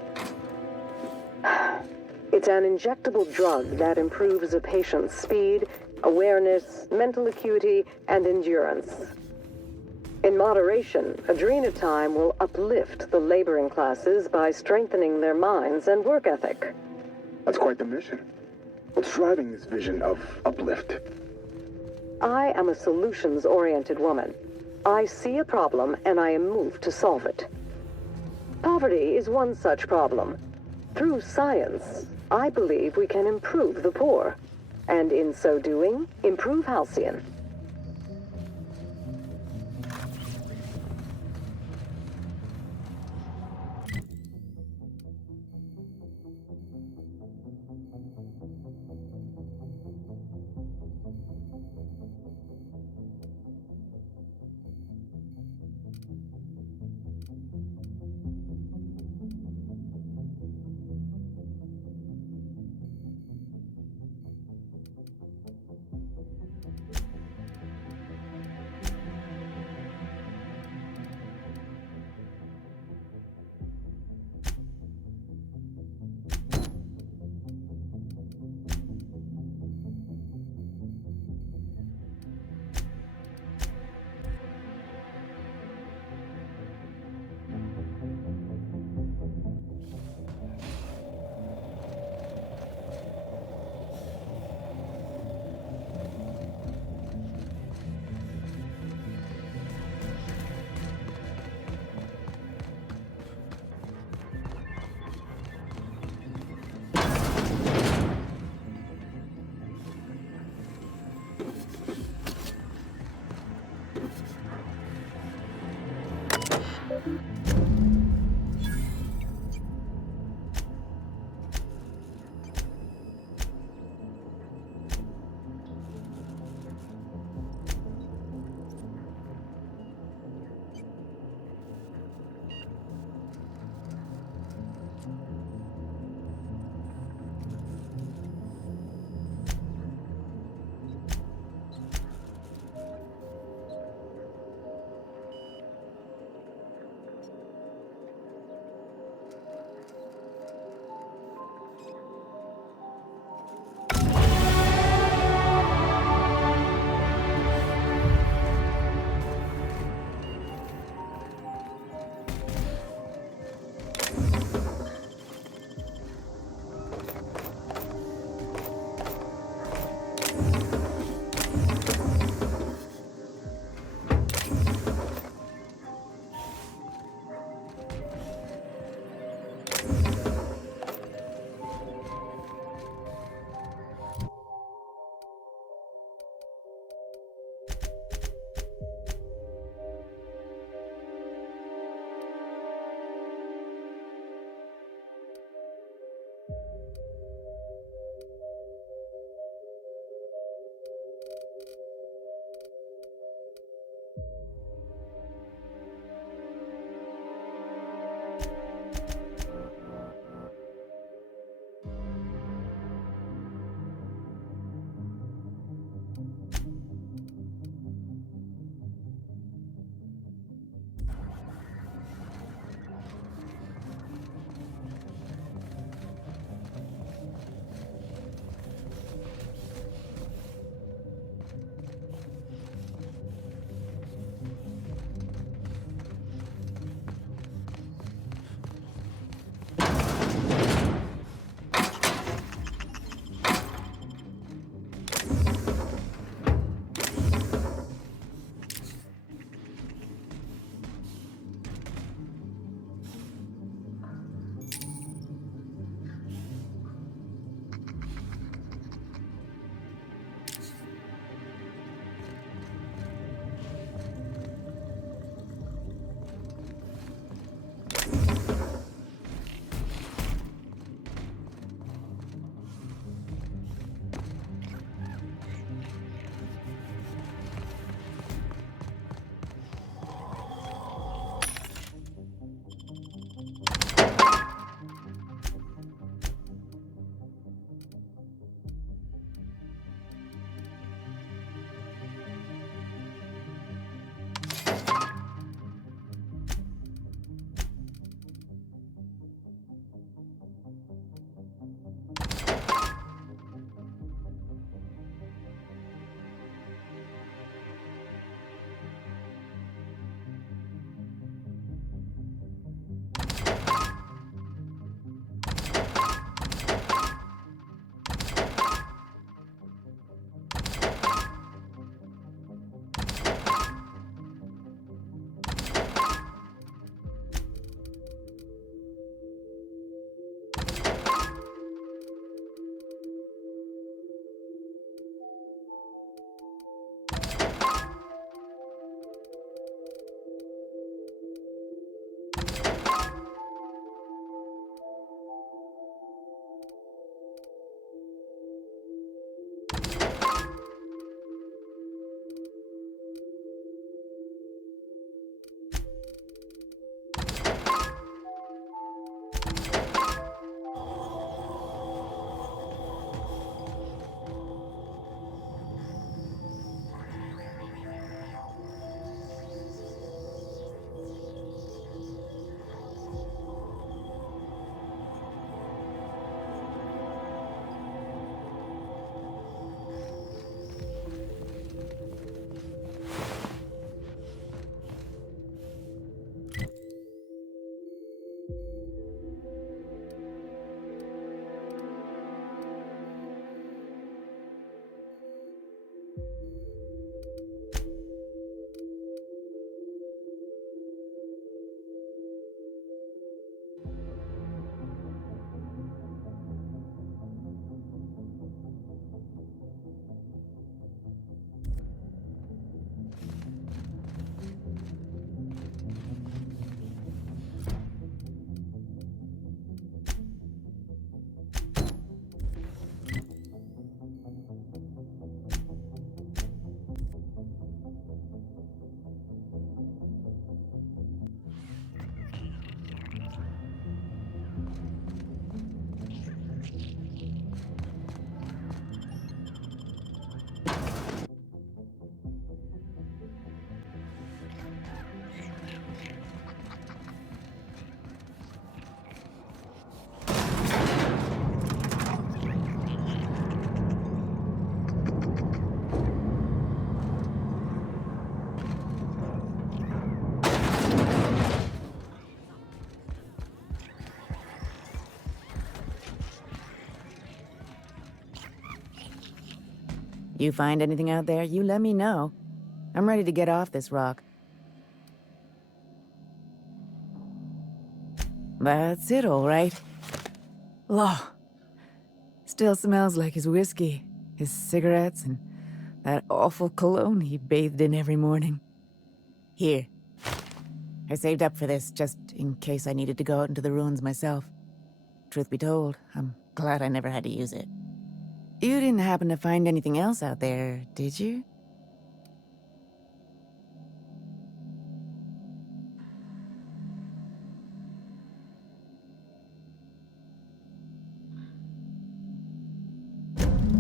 It's an injectable drug that improves a patient's speed, awareness, mental acuity, and endurance. In moderation, Adrenatime will uplift the laboring classes by strengthening their minds and work ethic. That's quite the mission. What's driving this vision of uplift? I am a solutions-oriented woman. I see a problem and I am moved to solve it. Poverty is one such problem. Through science, I believe we can improve the poor, and in so doing, improve Halcyon. you find anything out there, you let me know. I'm ready to get off this rock. That's it, all right. Law. Still smells like his whiskey, his cigarettes, and that awful cologne he bathed in every morning. Here. I saved up for this just in case I needed to go out into the ruins myself. Truth be told, I'm glad I never had to use it. You didn't happen to find anything else out there, did you?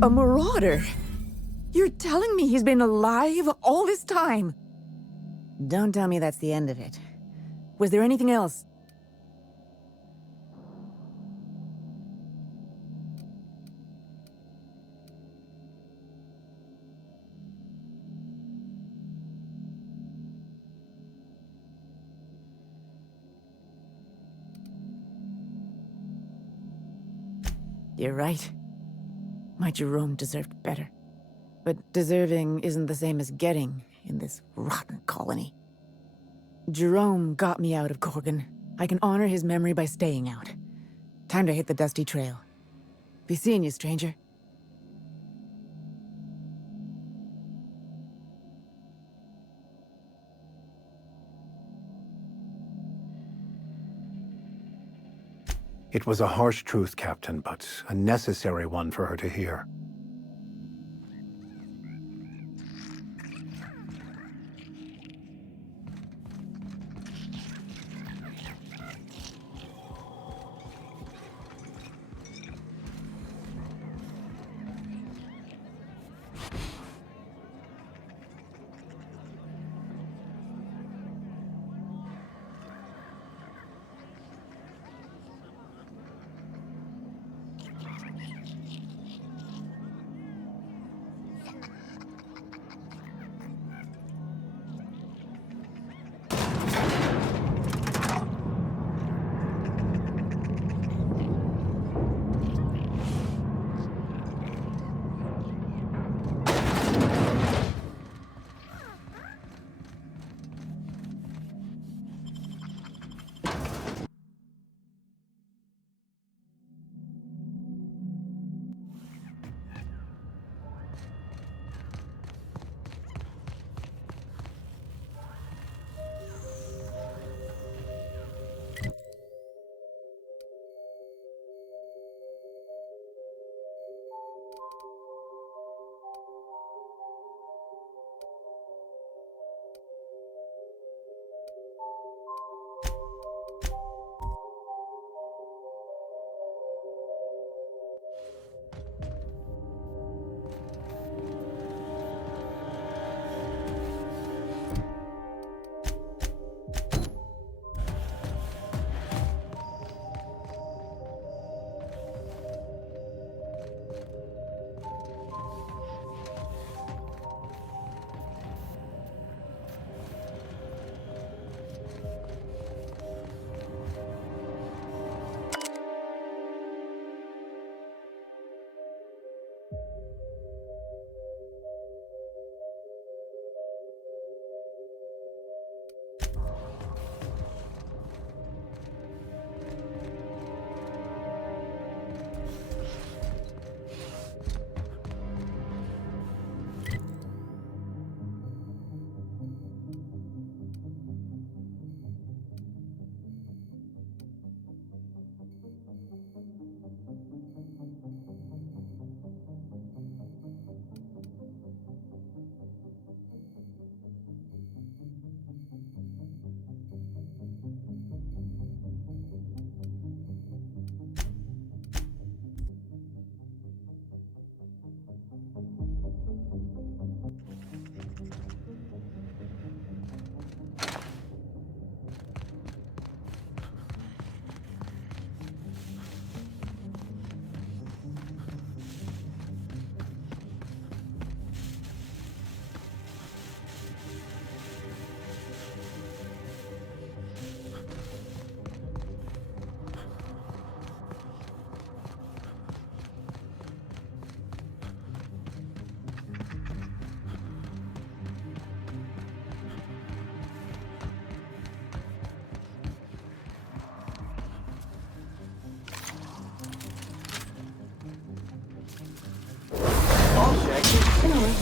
A marauder? You're telling me he's been alive all this time? Don't tell me that's the end of it. Was there anything else? You're right. My Jerome deserved better. But deserving isn't the same as getting in this rotten colony. Jerome got me out of Gorgon. I can honor his memory by staying out. Time to hit the dusty trail. Be seeing you, stranger. It was a harsh truth, Captain, but a necessary one for her to hear.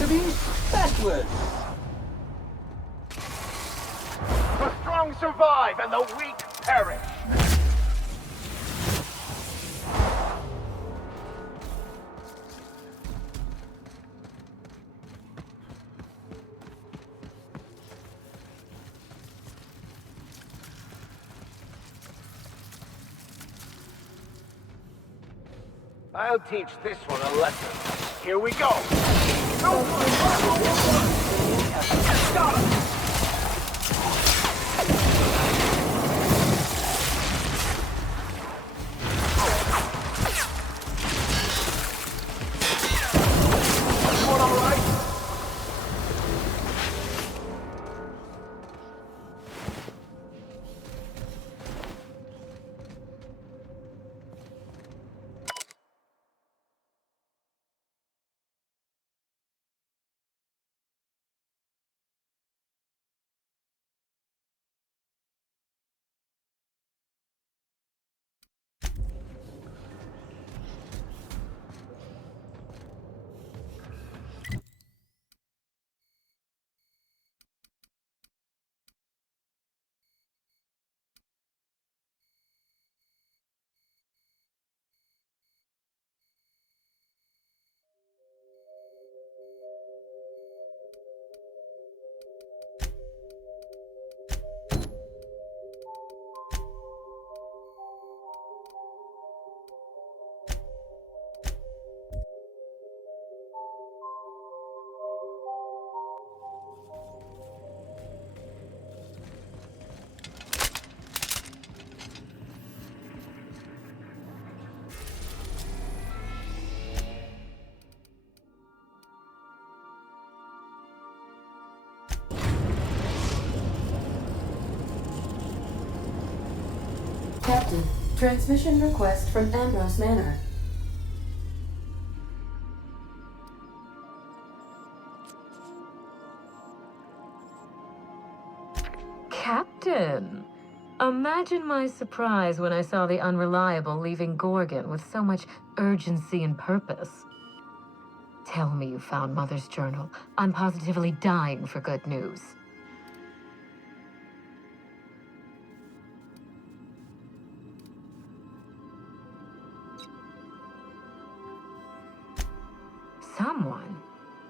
to be specialists. The strong survive and the weak perish. I'll teach this one a lesson. Here we go. Got him. Everyone all right? Captain, transmission request from Ambrose Manor. Captain! Imagine my surprise when I saw the Unreliable leaving Gorgon with so much urgency and purpose. Tell me you found Mother's journal. I'm positively dying for good news. Someone?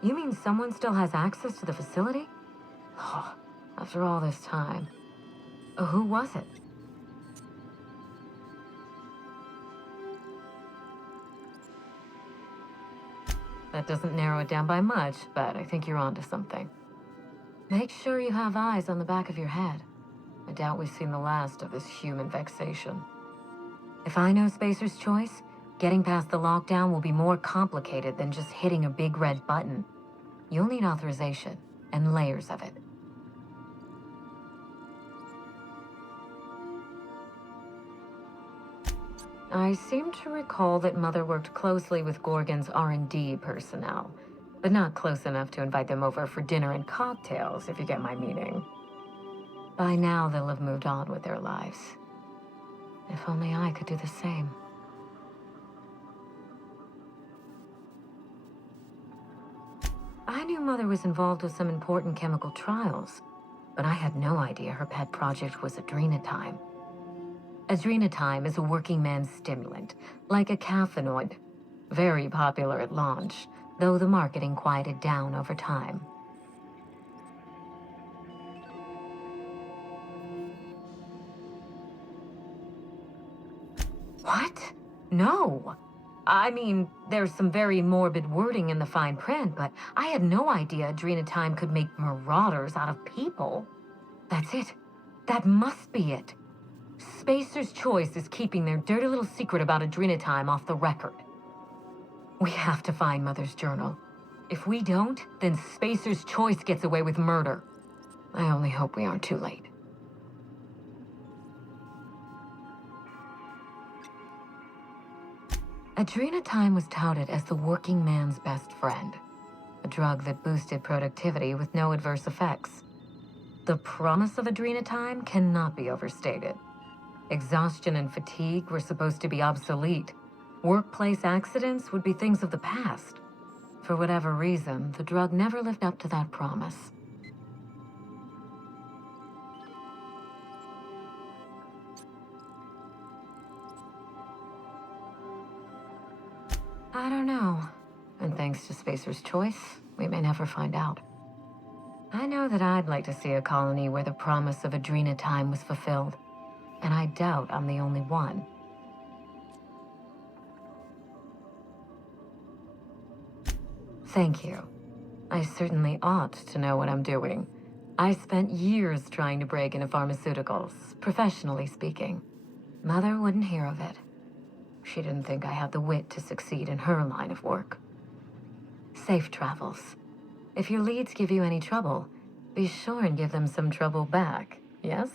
You mean someone still has access to the facility? Oh, after all this time. Who was it? That doesn't narrow it down by much, but I think you're onto something. Make sure you have eyes on the back of your head. I doubt we've seen the last of this human vexation. If I know Spacer's Choice, getting past the lockdown will be more complicated than just hitting a big red button. You'll need authorization, and layers of it. I seem to recall that Mother worked closely with Gorgon's R&D personnel, but not close enough to invite them over for dinner and cocktails, if you get my meaning. By now, they'll have moved on with their lives. If only I could do the same. I knew Mother was involved with some important chemical trials, but I had no idea her pet project was Adrenatime. Adrenatime is a working man's stimulant, like a caffeinoid. Very popular at launch, though the marketing quieted down over time. What? No! I mean, there's some very morbid wording in the fine print, but I had no idea Adrenatime could make marauders out of people. That's it. That must be it. Spacer's Choice is keeping their dirty little secret about Adrenatime off the record. We have to find Mother's journal. If we don't, then Spacer's Choice gets away with murder. I only hope we aren't too late. Adrenatime was touted as the working man's best friend, a drug that boosted productivity with no adverse effects. The promise of Adrenatime cannot be overstated. Exhaustion and fatigue were supposed to be obsolete. Workplace accidents would be things of the past. for whatever reason, the drug never lived up to that promise. I don't know. And thanks to Spacer's Choice, we may never find out. I know that I'd like to see a colony where the promise of Adrena time was fulfilled. And I doubt I'm the only one. Thank you. I certainly ought to know what I'm doing. I spent years trying to break into pharmaceuticals, professionally speaking. Mother wouldn't hear of it. She didn't think I had the wit to succeed in her line of work. Safe travels. If your leads give you any trouble, be sure and give them some trouble back, yes?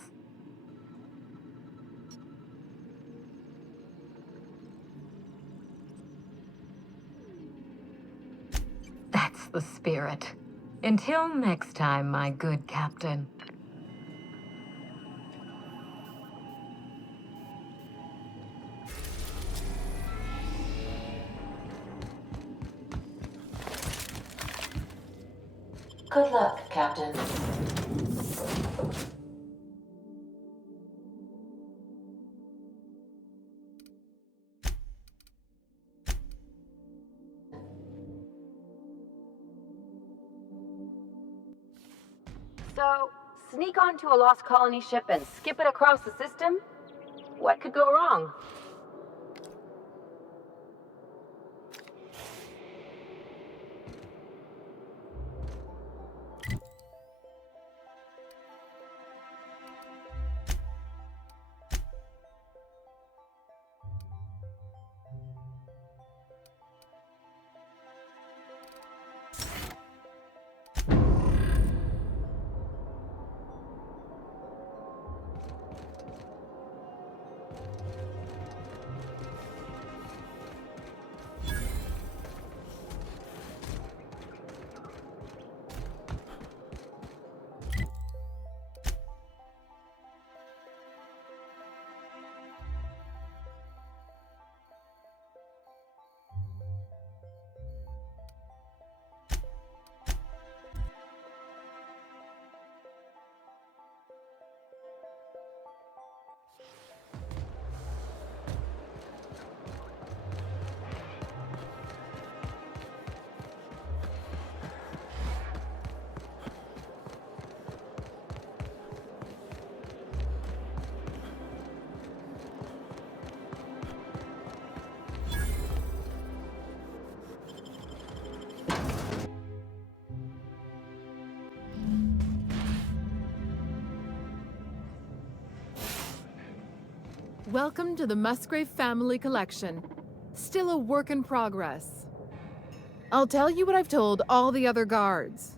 That's the spirit. Until next time, my good captain. Good luck, Captain. So, sneak onto a lost colony ship and skip it across the system? What could go wrong? Welcome to the Musgrave Family Collection. Still a work in progress. I'll tell you what I've told all the other guards.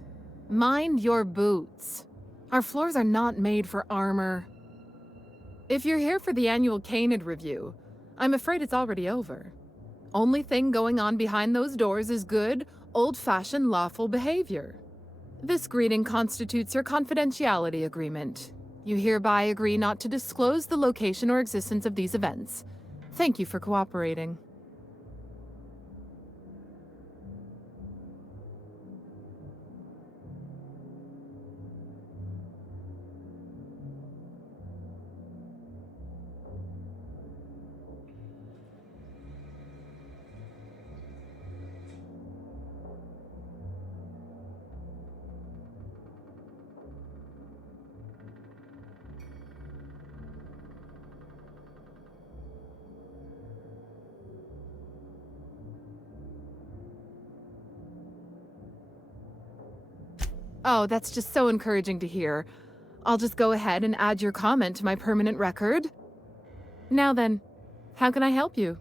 Mind your boots. Our floors are not made for armor. If you're here for the annual Canid review, I'm afraid it's already over. Only thing going on behind those doors is good, old-fashioned lawful behavior. This greeting constitutes your confidentiality agreement. You hereby agree not to disclose the location or existence of these events. Thank you for cooperating. Oh, that's just so encouraging to hear. I'll just go ahead and add your comment to my permanent record. Now then, how can I help you?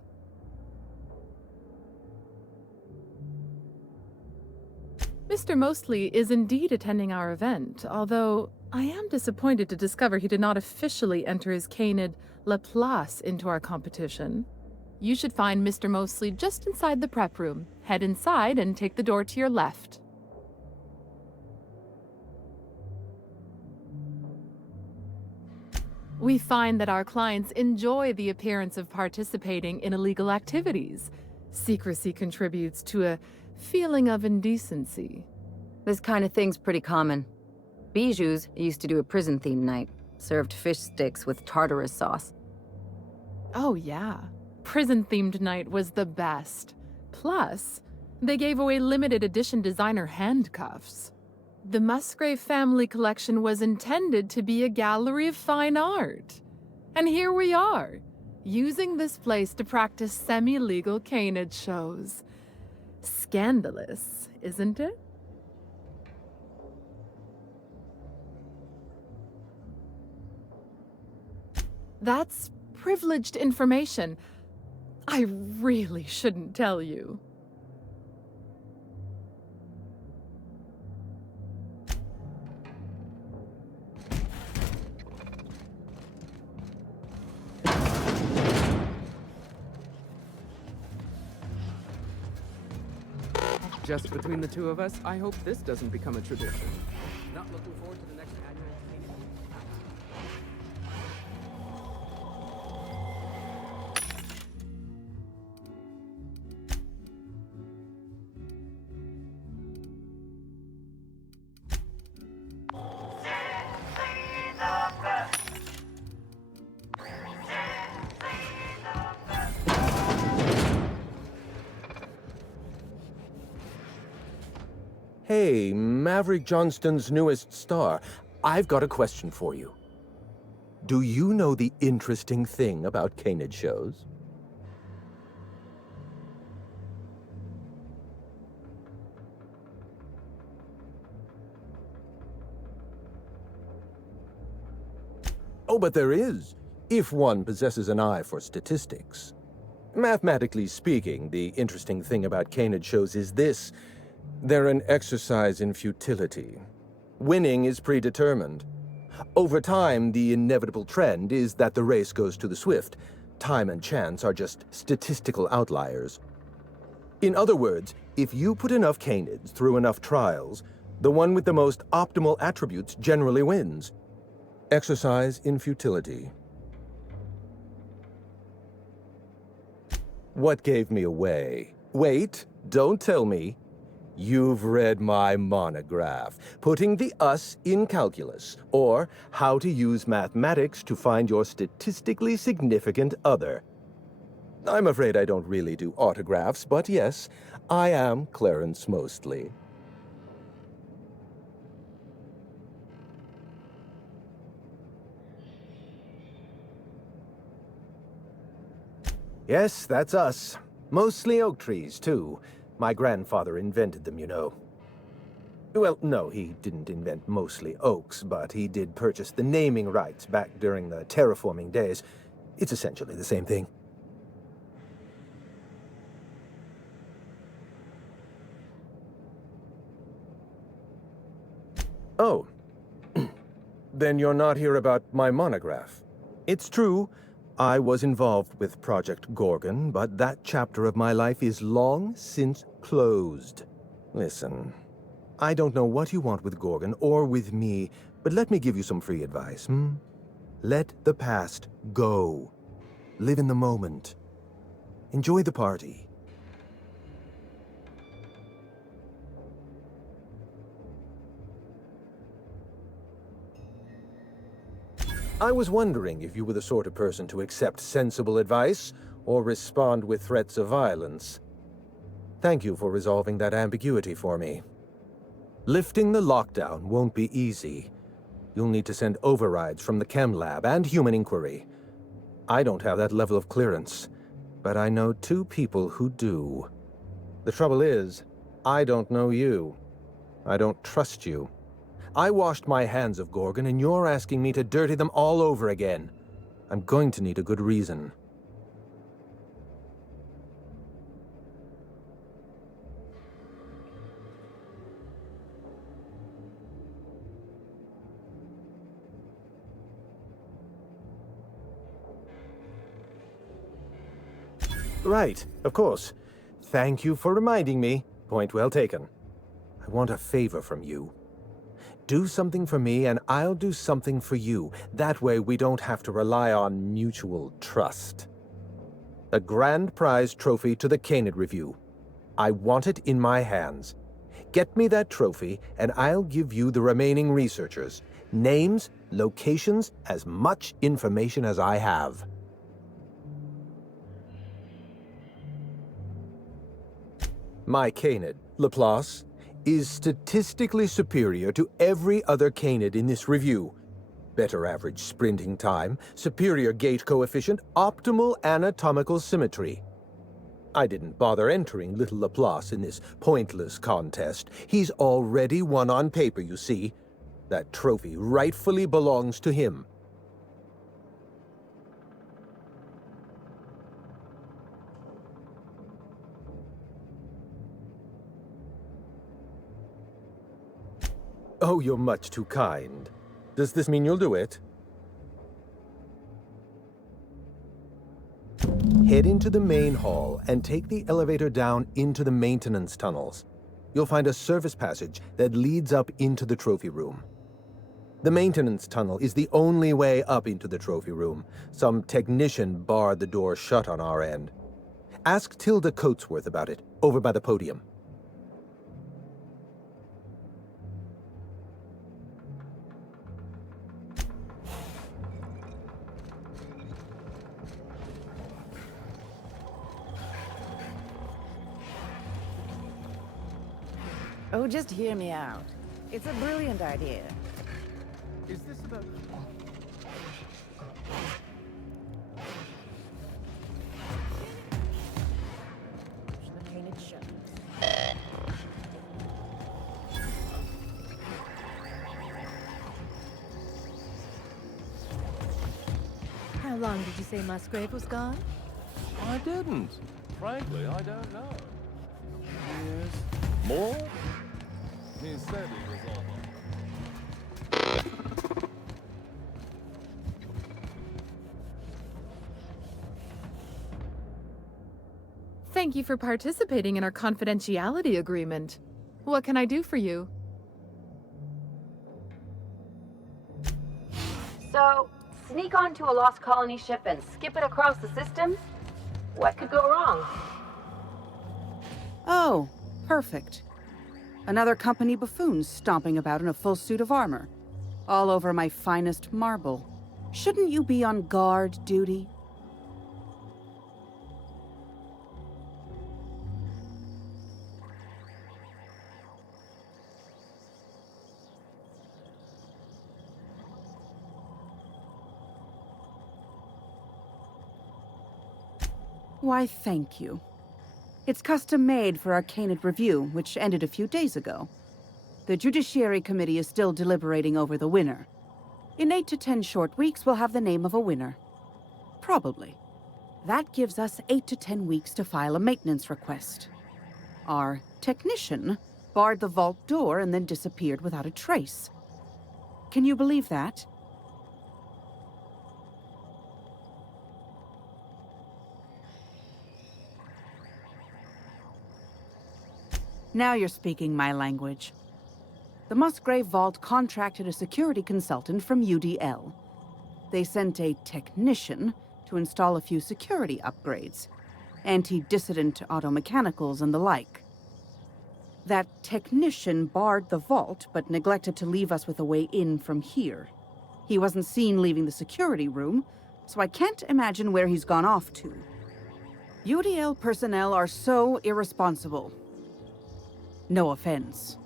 Mr. Mostly is indeed attending our event, although I am disappointed to discover he did not officially enter his Canid Laplace into our competition. You should find Mr. Mostly just inside the prep room. Head inside and take the door to your left. We find that our clients enjoy the appearance of participating in illegal activities. Secrecy contributes to a feeling of indecency. This kind of thing's pretty common. Bijou's used to do a prison-themed night. Served fish sticks with tartarus sauce. Oh yeah. Prison-themed night was the best. Plus, they gave away limited edition designer handcuffs. The Musgrave Family Collection was intended to be a gallery of fine art. And here we are, using this place to practice semi-legal canid shows. Scandalous, isn't it? That's privileged information. I really shouldn't tell you. Just between the two of us, I hope this doesn't become a tradition. Not looking forward to the next annual Hey, Maverick Johnston's newest star. I've got a question for you. Do you know the interesting thing about canid shows? Oh, but there is, if one possesses an eye for statistics. Mathematically speaking, the interesting thing about canid shows is this. They're an exercise in futility. Winning is predetermined. Over time, the inevitable trend is that the race goes to the swift. Time and chance are just statistical outliers. In other words, if you put enough canids through enough trials, the one with the most optimal attributes generally wins. Exercise in futility. What gave me away? Wait, don't tell me. You've read my monograph, Putting the Us in Calculus, or How to Use Mathematics to Find Your Statistically Significant Other. I'm afraid I don't really do autographs, but yes, I am Clarence Mostly. Yes, that's us. Mostly oak trees, too. My grandfather invented them, you know. Well, no, he didn't invent mostly oaks, but he did purchase the naming rights back during the terraforming days. It's essentially the same thing. Oh. Then you're not here about my monograph. It's true. I was involved with Project Gorgon, but that chapter of my life is long since closed. Listen, I don't know what you want with Gorgon or with me, but let me give you some free advice, Let the past go. Live in the moment. Enjoy the party. I was wondering if you were the sort of person to accept sensible advice or respond with threats of violence. Thank you for resolving that ambiguity for me. Lifting the lockdown won't be easy. You'll need to send overrides from the chem lab and human inquiry. I don't have that level of clearance, but I know two people who do. The trouble is, I don't know you. I don't trust you. I washed my hands of Gorgon, and you're asking me to dirty them all over again. I'm going to need a good reason. Right, of course. Thank you for reminding me. Point well taken. I want a favor from you. Do something for me, and I'll do something for you. That way, we don't have to rely on mutual trust. A grand prize trophy to the Canid Review. I want it in my hands. Get me that trophy, and I'll give you the remaining researchers. Names, locations, as much information as I have. My canid, Laplace, is statistically superior to every other canid in this review. Better average sprinting time, superior gait coefficient, optimal anatomical symmetry. I didn't bother entering little Laplace in this pointless contest. He's already won on paper, you see. That trophy rightfully belongs to him. Oh, you're much too kind. Does this mean you'll do it? Head into the main hall and take the elevator down into the maintenance tunnels. You'll find a service passage that leads up into the trophy room. The maintenance tunnel is the only way up into the trophy room. Some technician barred the door shut on our end. Ask Tilda Coatsworth about it, over by the podium. Oh, just hear me out. It's a brilliant idea. Is this about... The painted shutters. How long did you say Musgrave was gone? I didn't. Frankly, I don't know. Years? More? He said he was on. Thank you for participating in our confidentiality agreement. What can I do for you? So, sneak onto a Lost Colony ship and skip it across the system? What could go wrong? Oh, perfect. Another company buffoon stomping about in a full suit of armor. All over my finest marble. Shouldn't you be on guard duty? Why, thank you. It's custom-made for our Canid review, which ended a few days ago. The Judiciary Committee is still deliberating over the winner. In 8 to 10 short weeks, we'll have the name of a winner. Probably. That gives us 8 to 10 weeks to file a maintenance request. Our technician barred the vault door and then disappeared without a trace. Can you believe that? Now you're speaking my language. The Musgrave Vault contracted a security consultant from UDL. They sent a technician to install a few security upgrades, anti-dissident automechanicals and the like. That technician barred the vault, but neglected to leave us with a way in from here. He wasn't seen leaving the security room, so I can't imagine where he's gone off to. UDL personnel are so irresponsible. No offense.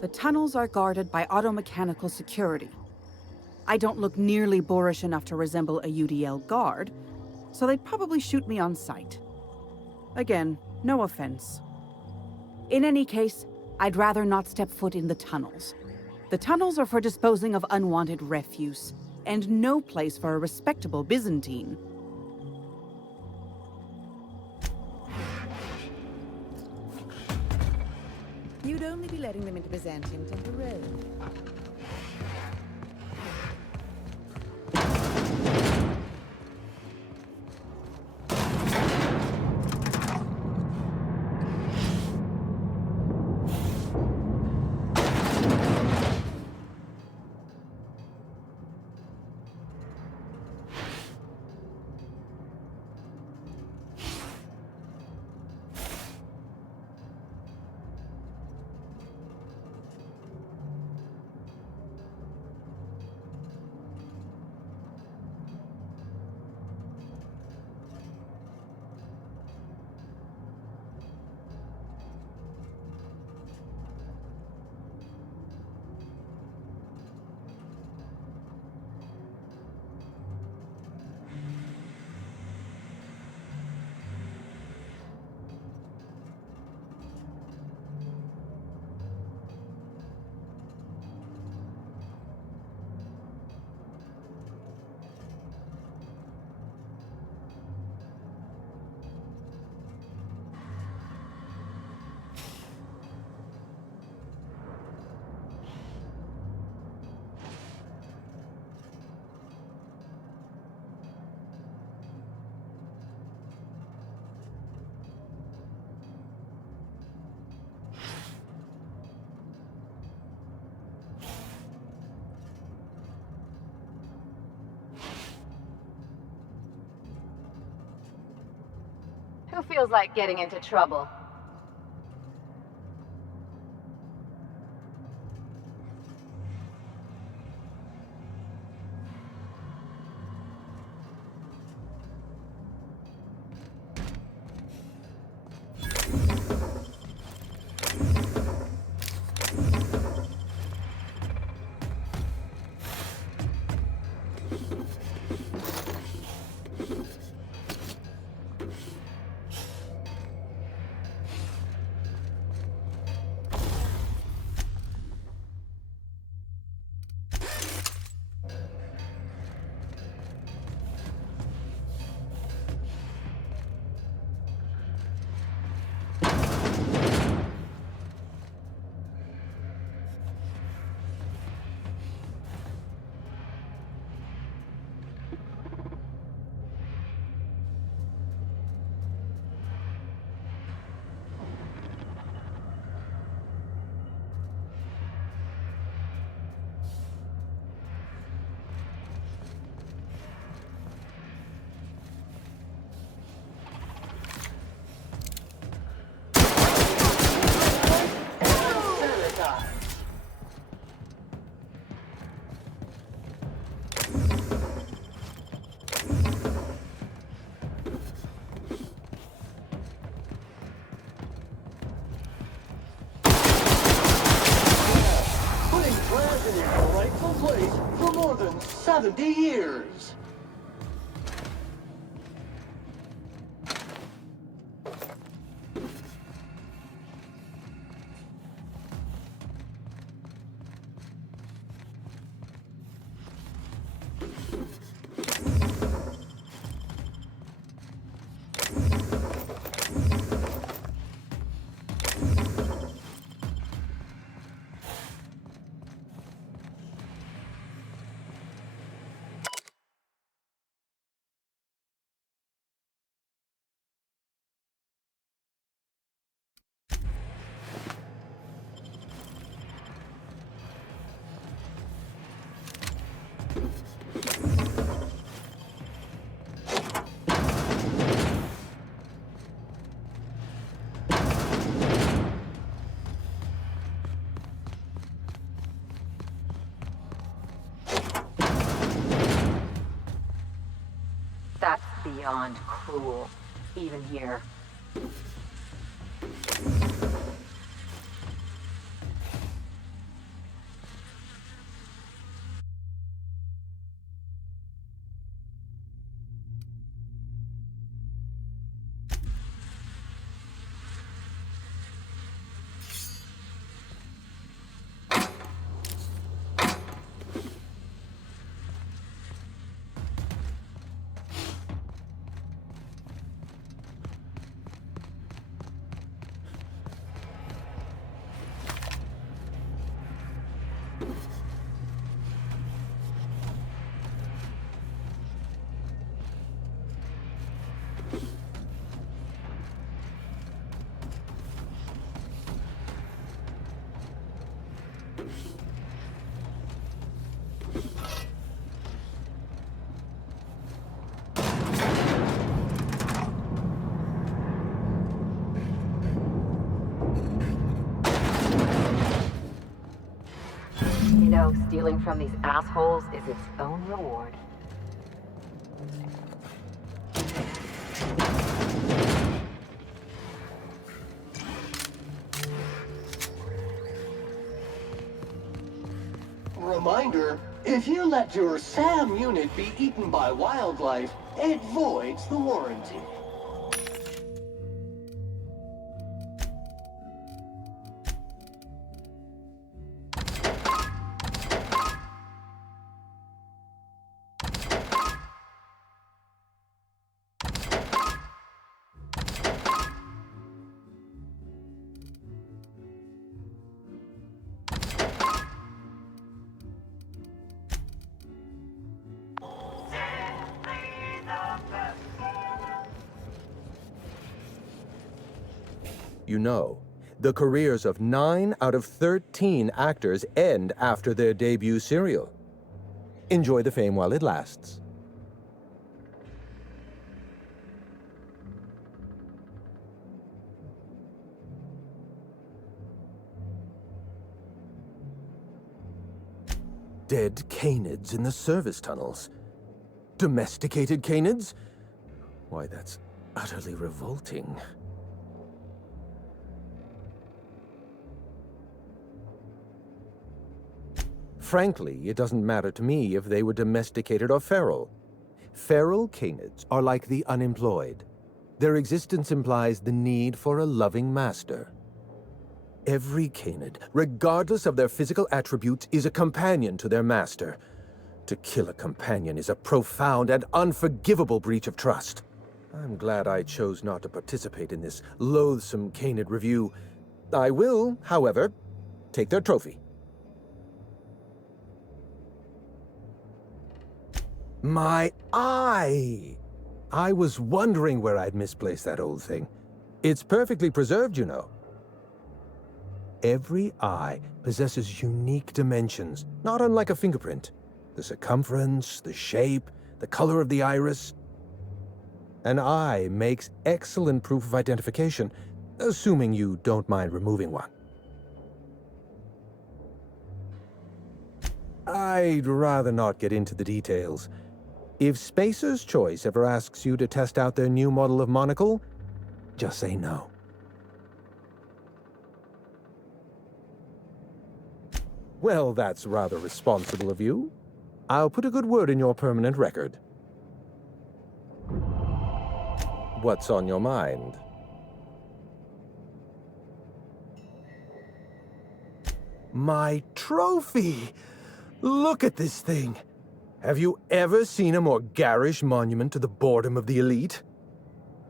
The tunnels are guarded by automechanical security. I don't look nearly boorish enough to resemble a UDL guard, so they'd probably shoot me on sight. Again, no offense. In any case, I'd rather not step foot in the tunnels. The tunnels are for disposing of unwanted refuse, and no place for a respectable Byzantine. You'd only be letting them into Byzantium temporarily. Who feels like getting into trouble? Putting Trent in his rightful place for more than 70 years. That's beyond cruel, even here. You know, stealing from these assholes is its own reward. Reminder, if you let your SAM unit be eaten by wildlife, it voids the warranty. You know, the careers of 9 out of 13 actors end after their debut serial. Enjoy the fame while it lasts. dead canids in the service tunnels. Domesticated canids? Why, that's utterly revolting. Frankly, it doesn't matter to me if they were domesticated or feral. Feral canids are like the unemployed. Their existence implies the need for a loving master. Every canid, regardless of their physical attributes, is a companion to their master. To kill a companion is a profound and unforgivable breach of trust. I'm glad I chose not to participate in this loathsome canid review. I will, however, take their trophy. My eye! I was wondering where I'd misplaced that old thing. It's perfectly preserved, you know. Every eye possesses unique dimensions, not unlike a fingerprint. The circumference, the shape, the color of the iris. An eye makes excellent proof of identification, assuming you don't mind removing one. I'd rather not get into the details. If Spacer's Choice ever asks you to test out their new model of monocle, just say no. Well, that's rather responsible of you. I'll put a good word in your permanent record. What's on your mind? My trophy! Look at this thing! Have you ever seen a more garish monument to the boredom of the elite?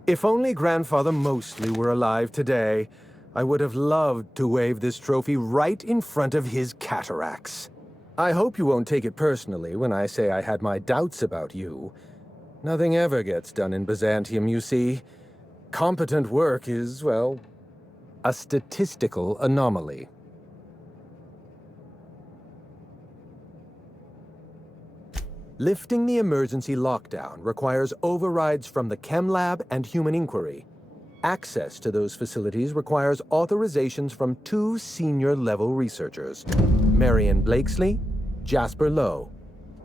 If only Grandfather Mostly were alive today, I would have loved to wave this trophy right in front of his cataracts. I hope you won't take it personally when I say I had my doubts about you. Nothing ever gets done in Byzantium, you see. Competent work is, well, a statistical anomaly. Lifting the emergency lockdown requires overrides from the Chem Lab and Human Inquiry. Access to those facilities requires authorizations from 2 senior-level researchers, Marion Blakesley, Jasper Lowe.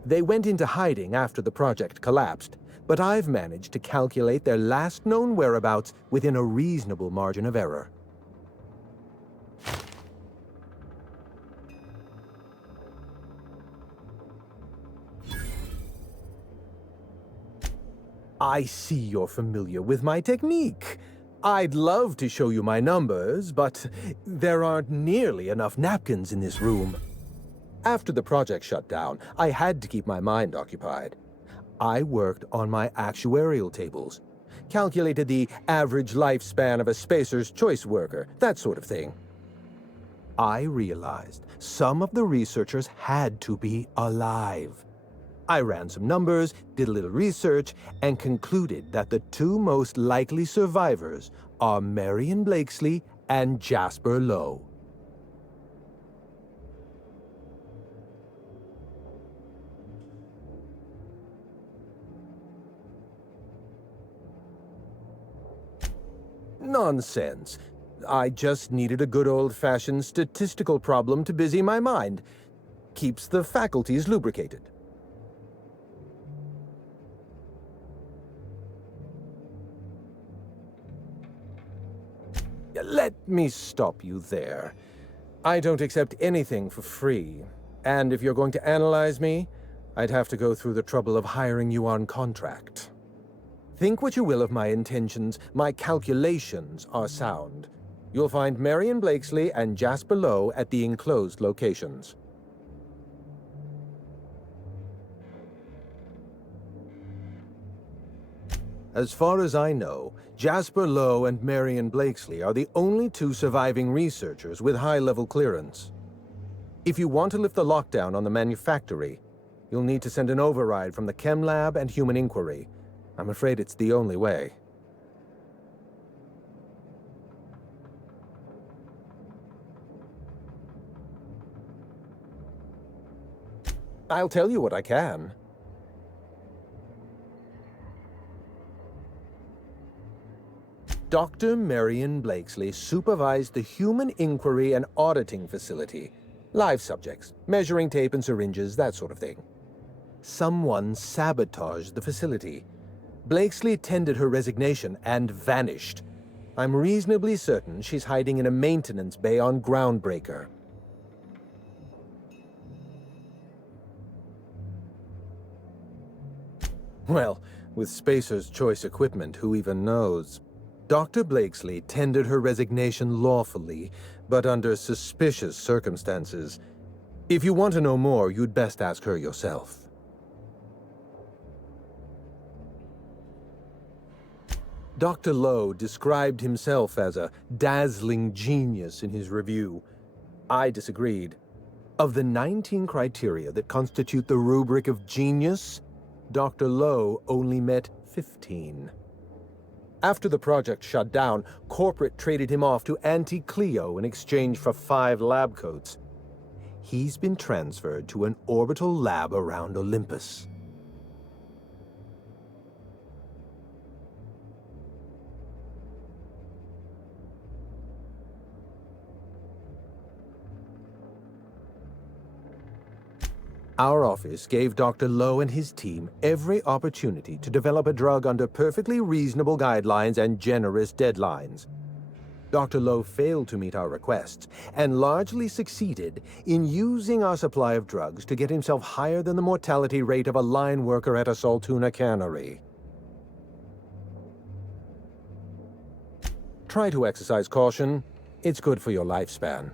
They went into hiding after the project collapsed, but I've managed to calculate their last known whereabouts within a reasonable margin of error. I see you're familiar with my technique. I'd love to show you my numbers, but there aren't nearly enough napkins in this room. After the project shut down, I had to keep my mind occupied. I worked on my actuarial tables, calculated the average lifespan of a Spacer's Choice worker, that sort of thing. I realized some of the researchers had to be alive. I ran some numbers, did a little research, and concluded that the 2 most likely survivors are Marion Blakesley and Jasper Lowe. Nonsense. I just needed a good old-fashioned statistical problem to busy my mind. Keeps the faculties lubricated. Let me stop you there. I don't accept anything for free, and if you're going to analyze me, I'd have to go through the trouble of hiring you on contract. Think what you will of my intentions, my calculations are sound. You'll find Marion Blakesley and Jasper Lowe at the enclosed locations. As far as I know, Jasper Lowe and Marion Blakesley are the only 2 surviving researchers with high-level clearance. If you want to lift the lockdown on the manufactory, you'll need to send an override from the Chem Lab and Human Inquiry. I'm afraid it's the only way. I'll tell you what I can. Dr. Marion Blakesley supervised the Human Inquiry and Auditing Facility. Live subjects, measuring tape and syringes, that sort of thing. Someone sabotaged the facility. Blakesley tendered her resignation and vanished. I'm reasonably certain she's hiding in a maintenance bay on Groundbreaker. Well, with Spacer's Choice equipment, who even knows? Dr. Blakesley tendered her resignation lawfully, but under suspicious circumstances. If you want to know more, you'd best ask her yourself. Dr. Lowe described himself as a dazzling genius in his review. I disagreed. Of the 19 criteria that constitute the rubric of genius, Dr. Lowe only met 15. After the project shut down, corporate traded him off to Anti-Cleo in exchange for 5 lab coats. He's been transferred to an orbital lab around Olympus. Our office gave Dr. Lowe and his team every opportunity to develop a drug under perfectly reasonable guidelines and generous deadlines. Dr. Lowe failed to meet our requests and largely succeeded in using our supply of drugs to get himself higher than the mortality rate of a line worker at a Saltuna cannery. Try to exercise caution. It's good for your lifespan.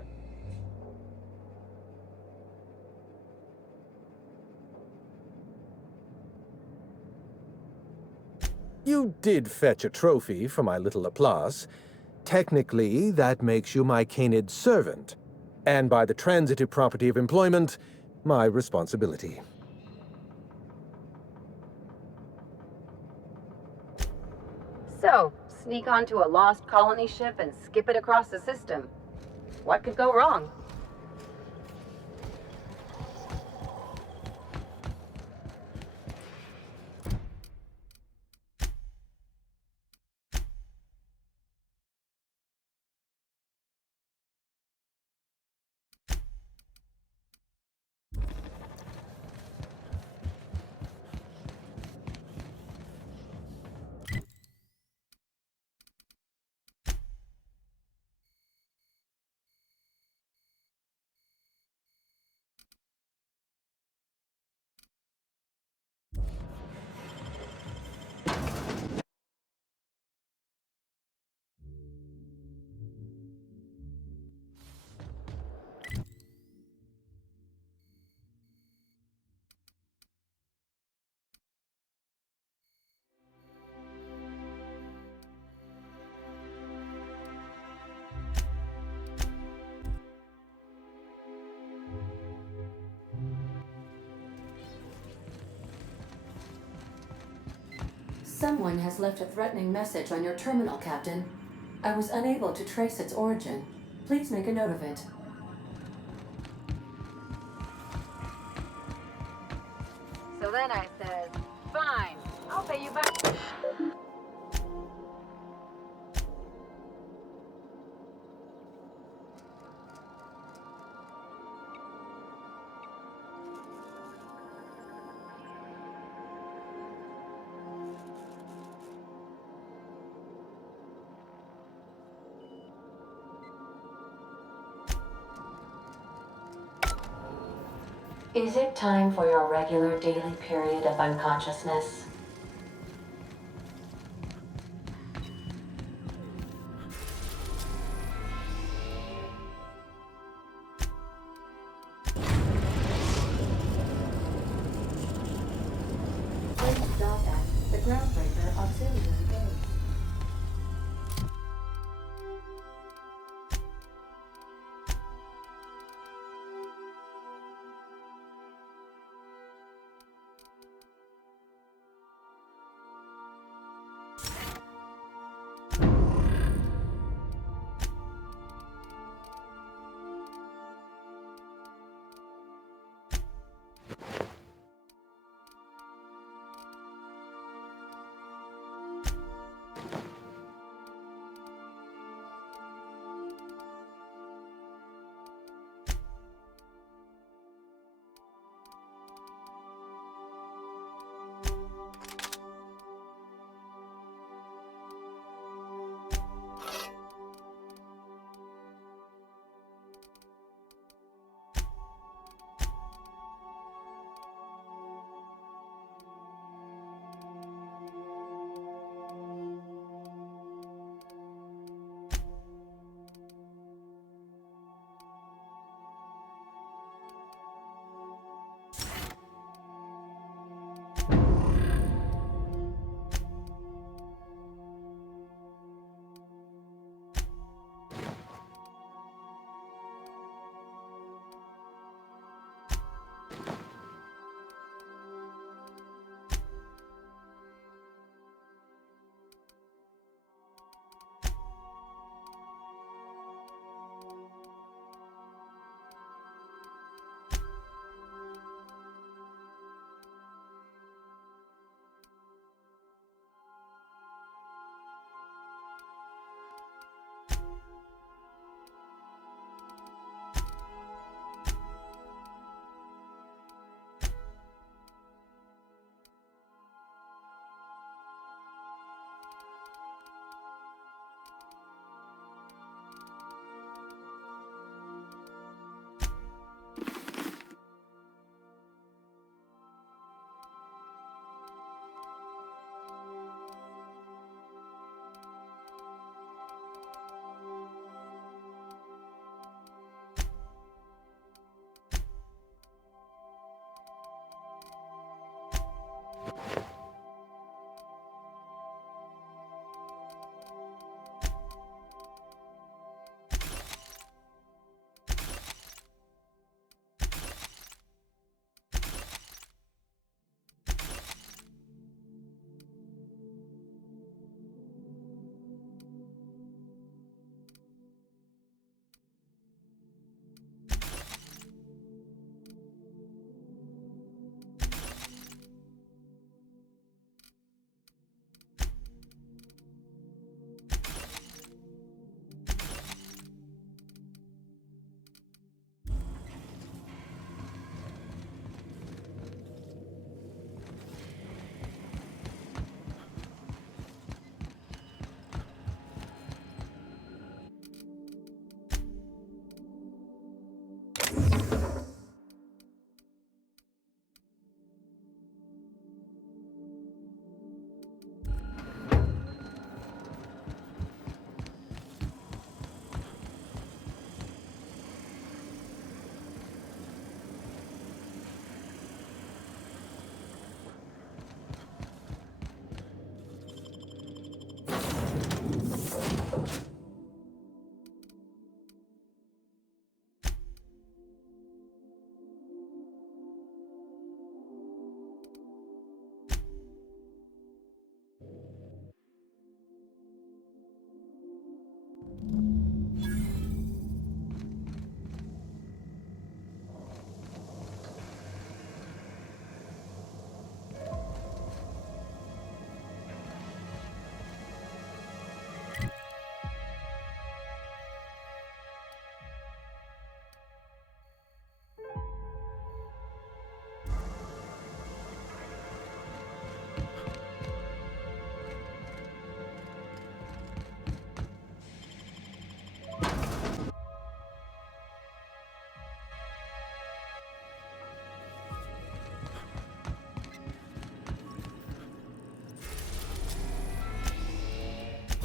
You did fetch a trophy for my little Laplace. Technically, that makes you my canid servant, and by the transitive property of employment, my responsibility. So, sneak onto a lost colony ship and skip it across the system. What could go wrong? Someone has left a threatening message on your terminal, Captain. I was unable to trace its origin. Please make a note of it. So then I said, fine, I'll pay you back. Is it time for your regular daily period of unconsciousness? Please dock at the Groundbreaker Auxiliary Base.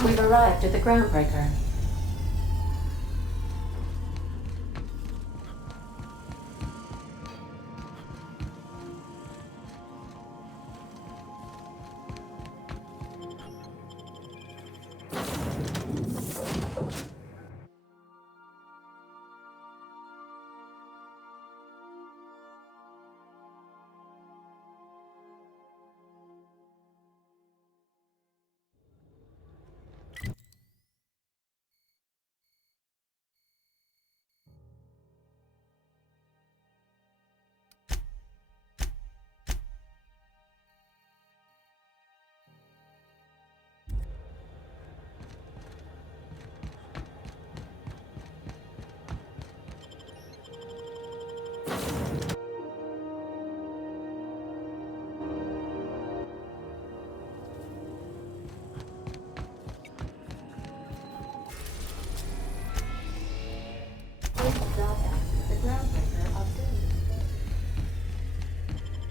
We've arrived at the groundbreaker.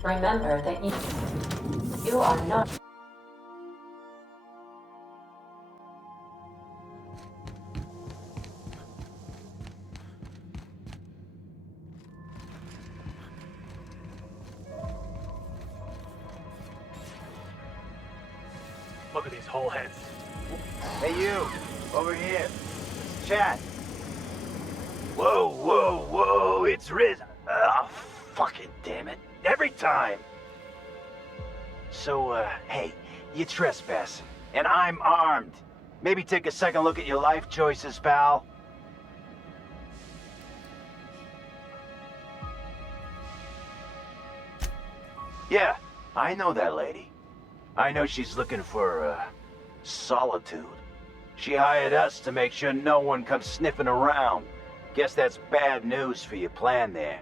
Remember that you are not. Look at these whole heads. Hey you, over here. It's Chad. Whoa, whoa, whoa, it's Riz. Oh, fucking damn it. Every time. So, hey, you trespassing, and I'm armed. Maybe take a second look at your life choices, pal. Yeah, I know that lady. I know she's looking for, solitude. She hired us to make sure no one comes sniffing around. Guess that's bad news for your plan there.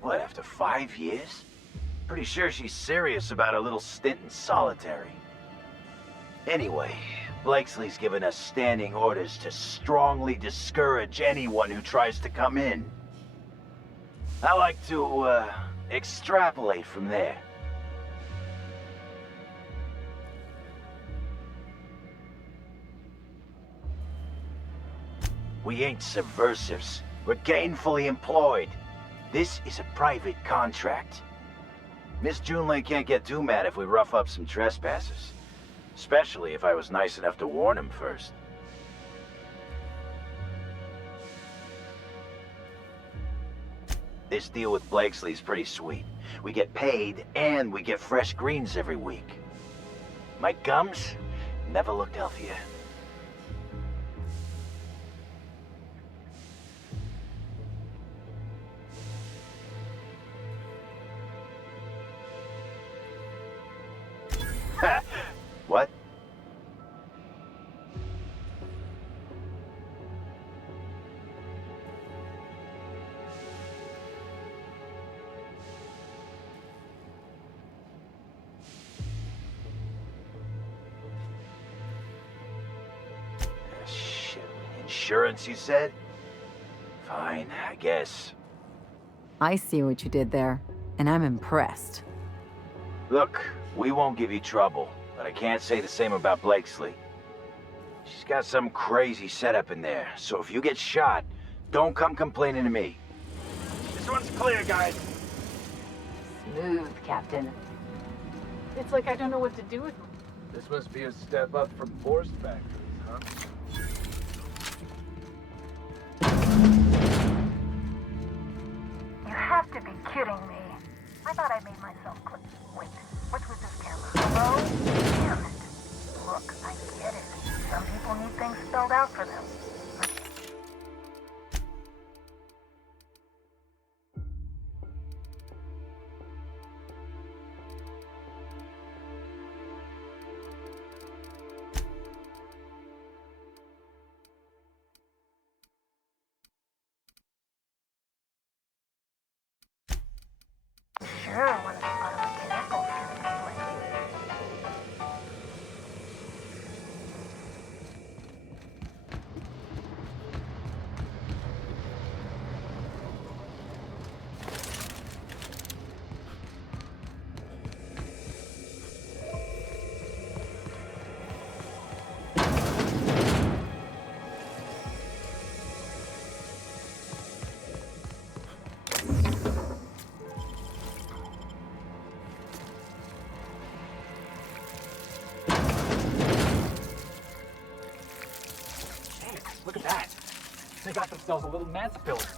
What, after 5 years? Pretty sure she's serious about a little stint in solitary. Anyway, Blakesley's given us standing orders to strongly discourage anyone who tries to come in. I like to, extrapolate from there. We ain't subversives. We're gainfully employed. This is a private contract. Miss Junlei can't get too mad if we rough up some trespassers. Especially if I was nice enough to warn him first. This deal with Blakesley's pretty sweet. We get paid, and we get fresh greens every week. My gums never looked healthier. What? Shit. Insurance, you said? Fine, I guess. I see what you did there, and I'm impressed. Look, we won't give you trouble, but I can't say the same about Blakesley. She's got some crazy setup in there, so if you get shot, don't come complaining to me. This one's clear, guys. Smooth, Captain. It's like I don't know what to do with them. This must be a step up from force factories, huh? You have to be kidding me. I thought I made myself clear. Wait, what's with this camera? Hello? Damn it. Look, I get it. Some people need things spelled out for them. Sure, one of the chemicals can explain. They got themselves a little manse built.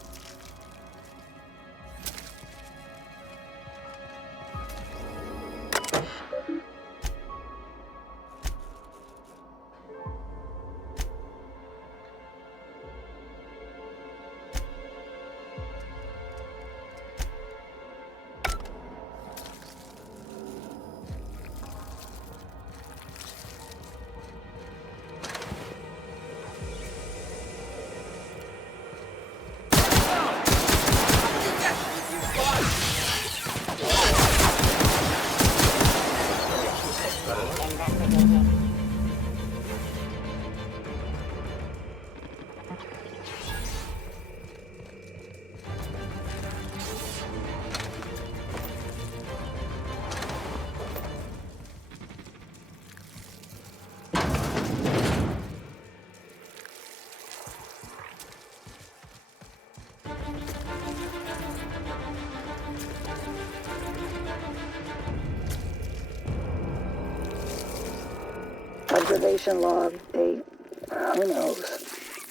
Observation log, date, who knows.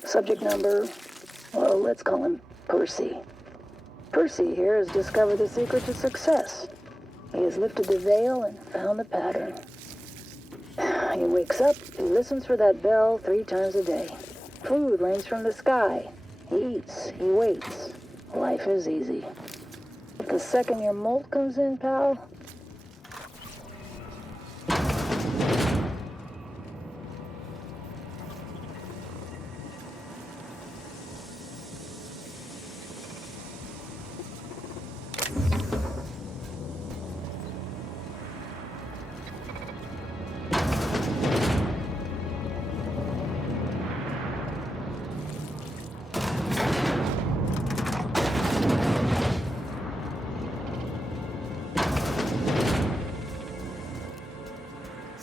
Subject number, well, let's call him Percy. Percy here has discovered the secret to success. He has lifted the veil and found the pattern. He wakes up, he listens for that bell 3 times a day. Food rains from the sky. He eats, he waits. Life is easy. But the second your molt comes in, pal,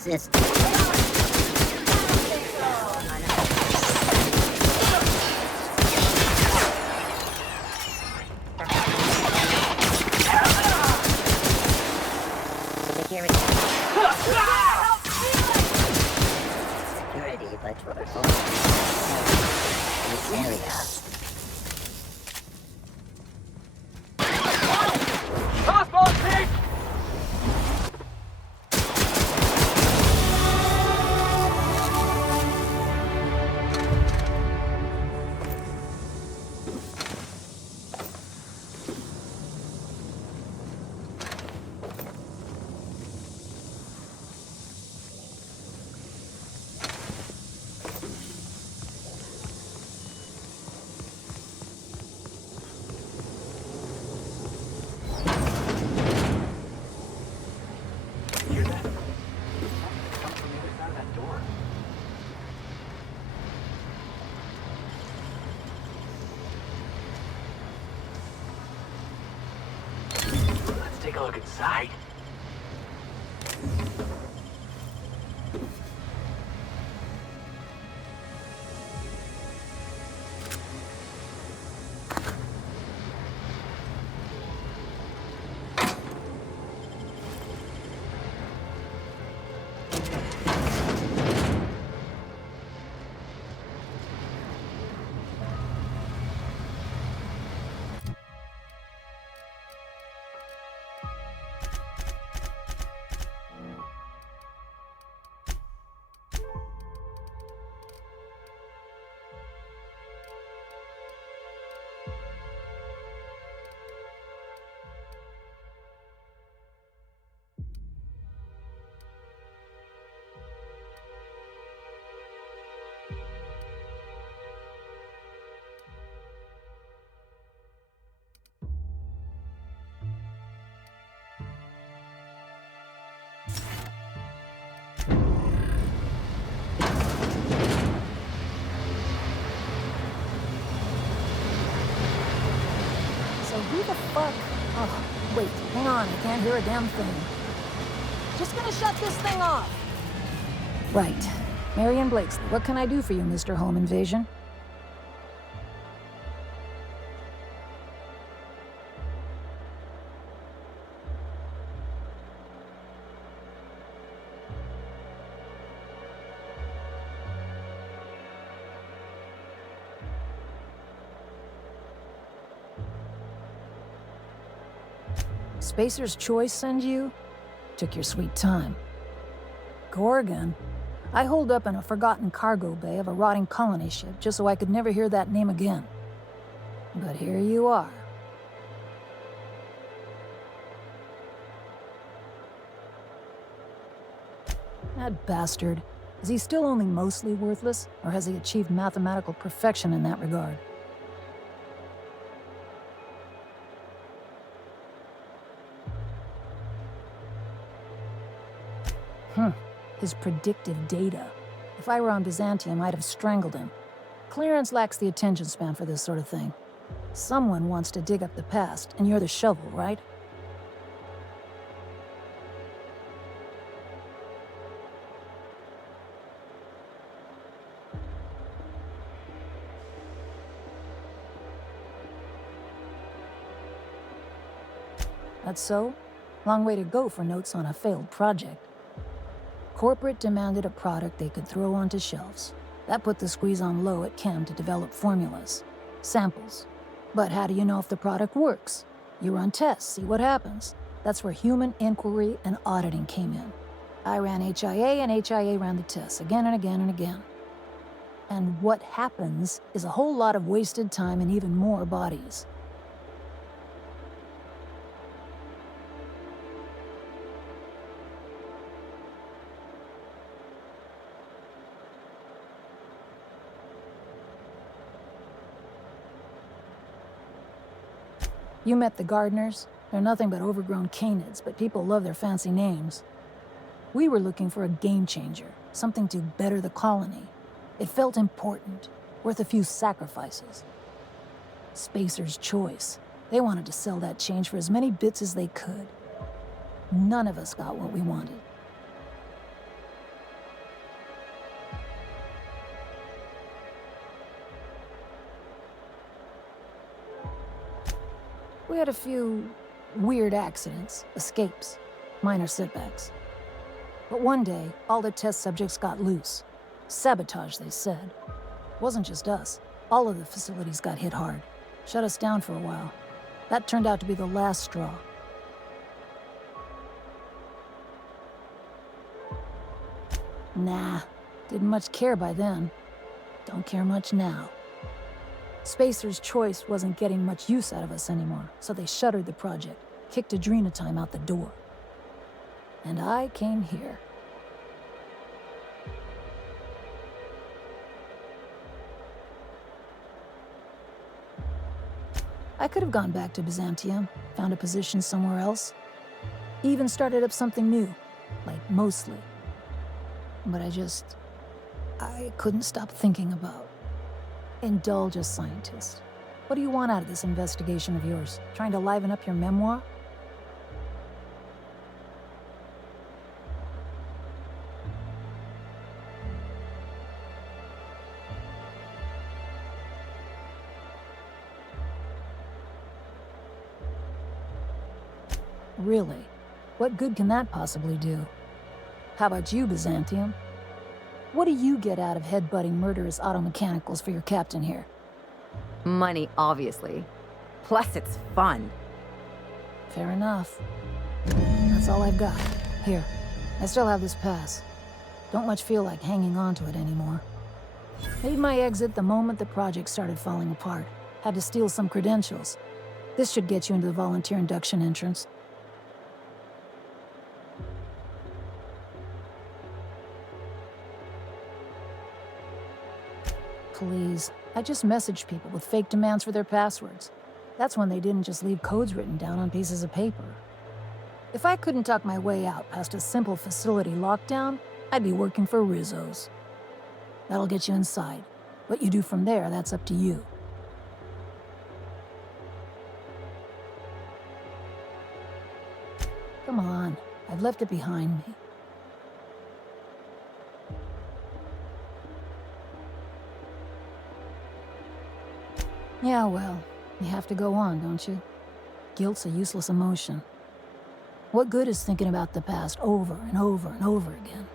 System. Security. Security patrol. This area. Crossbow, Pete! Hear that? Come from the other side of that door. Let's take a look inside. So who the fuck? Oh, wait, hang on, I can't hear a damn thing. Just gonna shut this thing off. Right. Marion Blakesley, what can I do for you, Mr. Home Invasion? Spacer's Choice send you? Took your sweet time. Gorgon? I holed up in a forgotten cargo bay of a rotting colony ship just so I could never hear that name again. But here you are. That bastard. Is he still only mostly worthless, or has he achieved mathematical perfection in that regard? His predictive data. If I were on Byzantium, I'd have strangled him. Clarence lacks the attention span for this sort of thing. Someone wants to dig up the past, and you're the shovel, right? That's so? Long way to go for notes on a failed project. Corporate demanded a product they could throw onto shelves. That put the squeeze on low at Chem to develop formulas, samples. But how do you know if the product works? You run tests, see what happens. That's where human inquiry and auditing came in. I ran HIA, and HIA ran the tests again and again and again. And what happens is a whole lot of wasted time and even more bodies. You met the gardeners. They're nothing but overgrown canids, but people love their fancy names. We were looking for a game changer, something to better the colony. It felt important, worth a few sacrifices. Spacer's Choice. They wanted to sell that change for as many bits as they could. None of us got what we wanted. We had a few weird accidents, escapes, minor setbacks. But one day, all the test subjects got loose. Sabotage, they said. Wasn't just us. All of the facilities got hit hard. Shut us down for a while. That turned out to be the last straw. Nah, didn't much care by then. Don't care much now. Spacer's Choice wasn't getting much use out of us anymore, so they shuttered the project, kicked Adrenatime out the door. And I came here. I could have gone back to Byzantium, found a position somewhere else. Even started up something new, like mostly. But I couldn't stop thinking about. Indulge a scientist. What do you want out of this investigation of yours? Trying to liven up your memoir? Really? What good can that possibly do? How about you, Byzantium? What do you get out of headbutting murderous automechanicals for your captain here? Money, obviously. Plus, it's fun. Fair enough. That's all I've got. Here, I still have this pass. Don't much feel like hanging on to it anymore. Made my exit the moment the project started falling apart. Had to steal some credentials. This should get you into the volunteer induction entrance. Please. I just messaged people with fake demands for their passwords. That's when they didn't just leave codes written down on pieces of paper. If I couldn't talk my way out past a simple facility lockdown, I'd be working for Rizzo's. That'll get you inside. What you do from there, that's up to you. Come on, I've left it behind me. Yeah, well, you have to go on, don't you? Guilt's a useless emotion. What good is thinking about the past over and over and over again?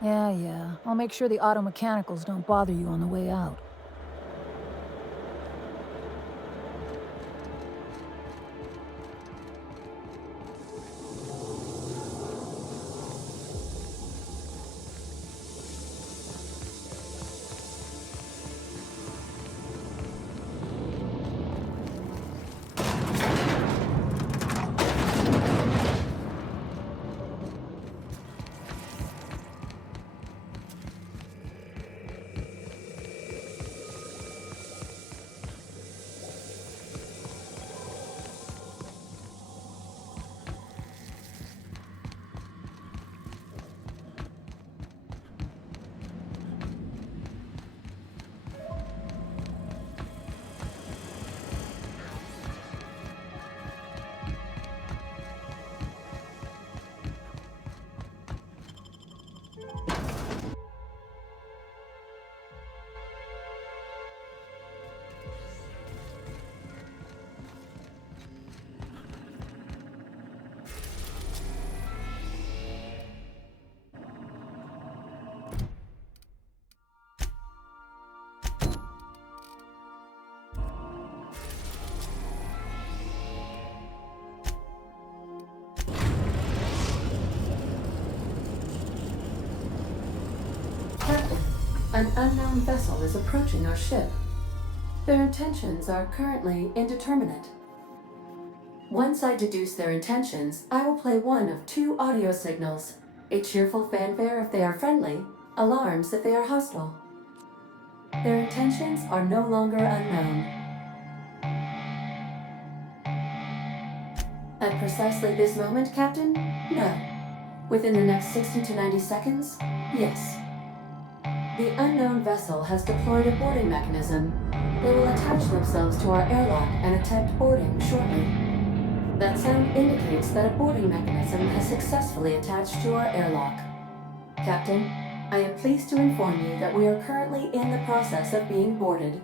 Yeah, I'll make sure the automechanicals don't bother you on the way out. An unknown vessel is approaching our ship. Their intentions are currently indeterminate. Once I deduce their intentions, I will play one of two audio signals. A cheerful fanfare if they are friendly, alarms if they are hostile. Their intentions are no longer unknown. At precisely this moment, Captain? No. Within the next 60 to 90 seconds? Yes. The unknown vessel has deployed a boarding mechanism. They will attach themselves to our airlock and attempt boarding shortly. That sound indicates that a boarding mechanism has successfully attached to our airlock. Captain, I am pleased to inform you that we are currently in the process of being boarded.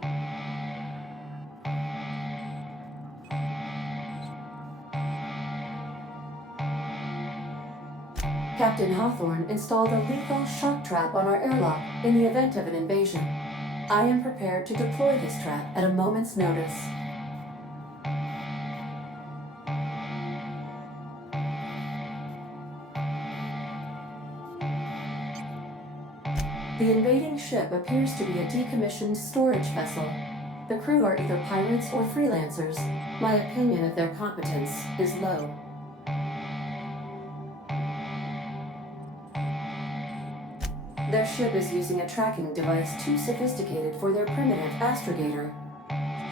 Captain Hawthorne installed a lethal shock trap on our airlock in the event of an invasion. I am prepared to deploy this trap at a moment's notice. The invading ship appears to be a decommissioned storage vessel. The crew are either pirates or freelancers. My opinion of their competence is low. Their ship is using a tracking device too sophisticated for their primitive astrogator.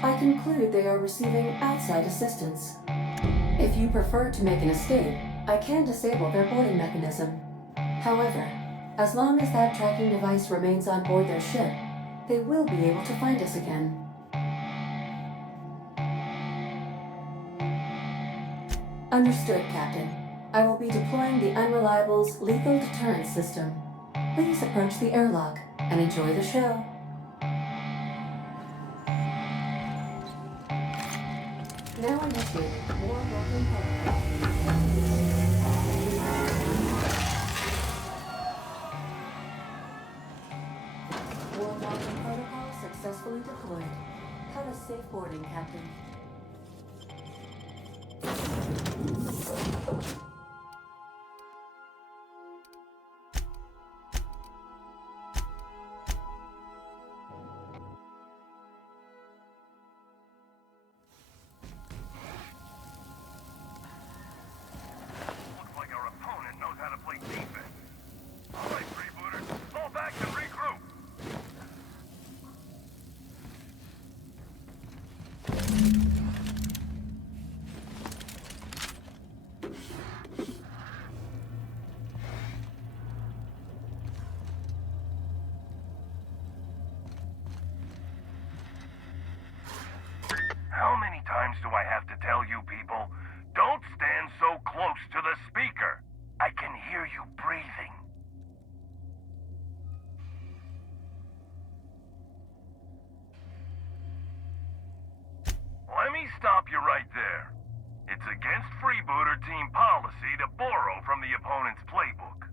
I conclude they are receiving outside assistance. If you prefer to make an escape, I can disable their boarding mechanism. However, as long as that tracking device remains on board their ship, they will be able to find us again. Understood, Captain. I will be deploying the Unreliable's lethal deterrence system. Please approach the airlock and enjoy the show. Now initiating war walking protocol. War walking protocol successfully deployed. Have a safe boarding, Captain. How many times do I have to tell you people, don't stand so close to the speaker? I can hear you breathing. Let me stop you right there. It's against freebooter team policy to borrow from the opponent's playbook.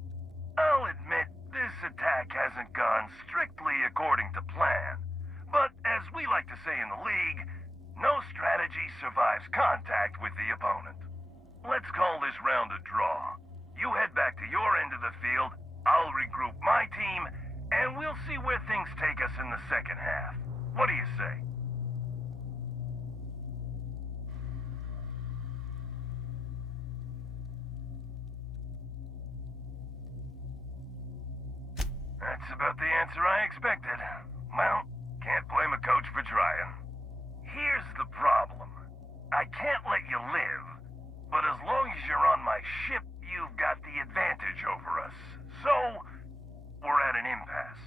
I'll admit, this attack hasn't gone strictly according to plan. But as we like to say in the League, no strategy survives contact with the opponent. Let's call this round a draw. You head back to your end of the field, I'll regroup my team, and we'll see where things take us in the second half. What do you say? That's about the answer I expected. Well, can't blame a coach for trying. Here's the problem. I can't let you live, but as long as you're on my ship, you've got the advantage over us. So, we're at an impasse.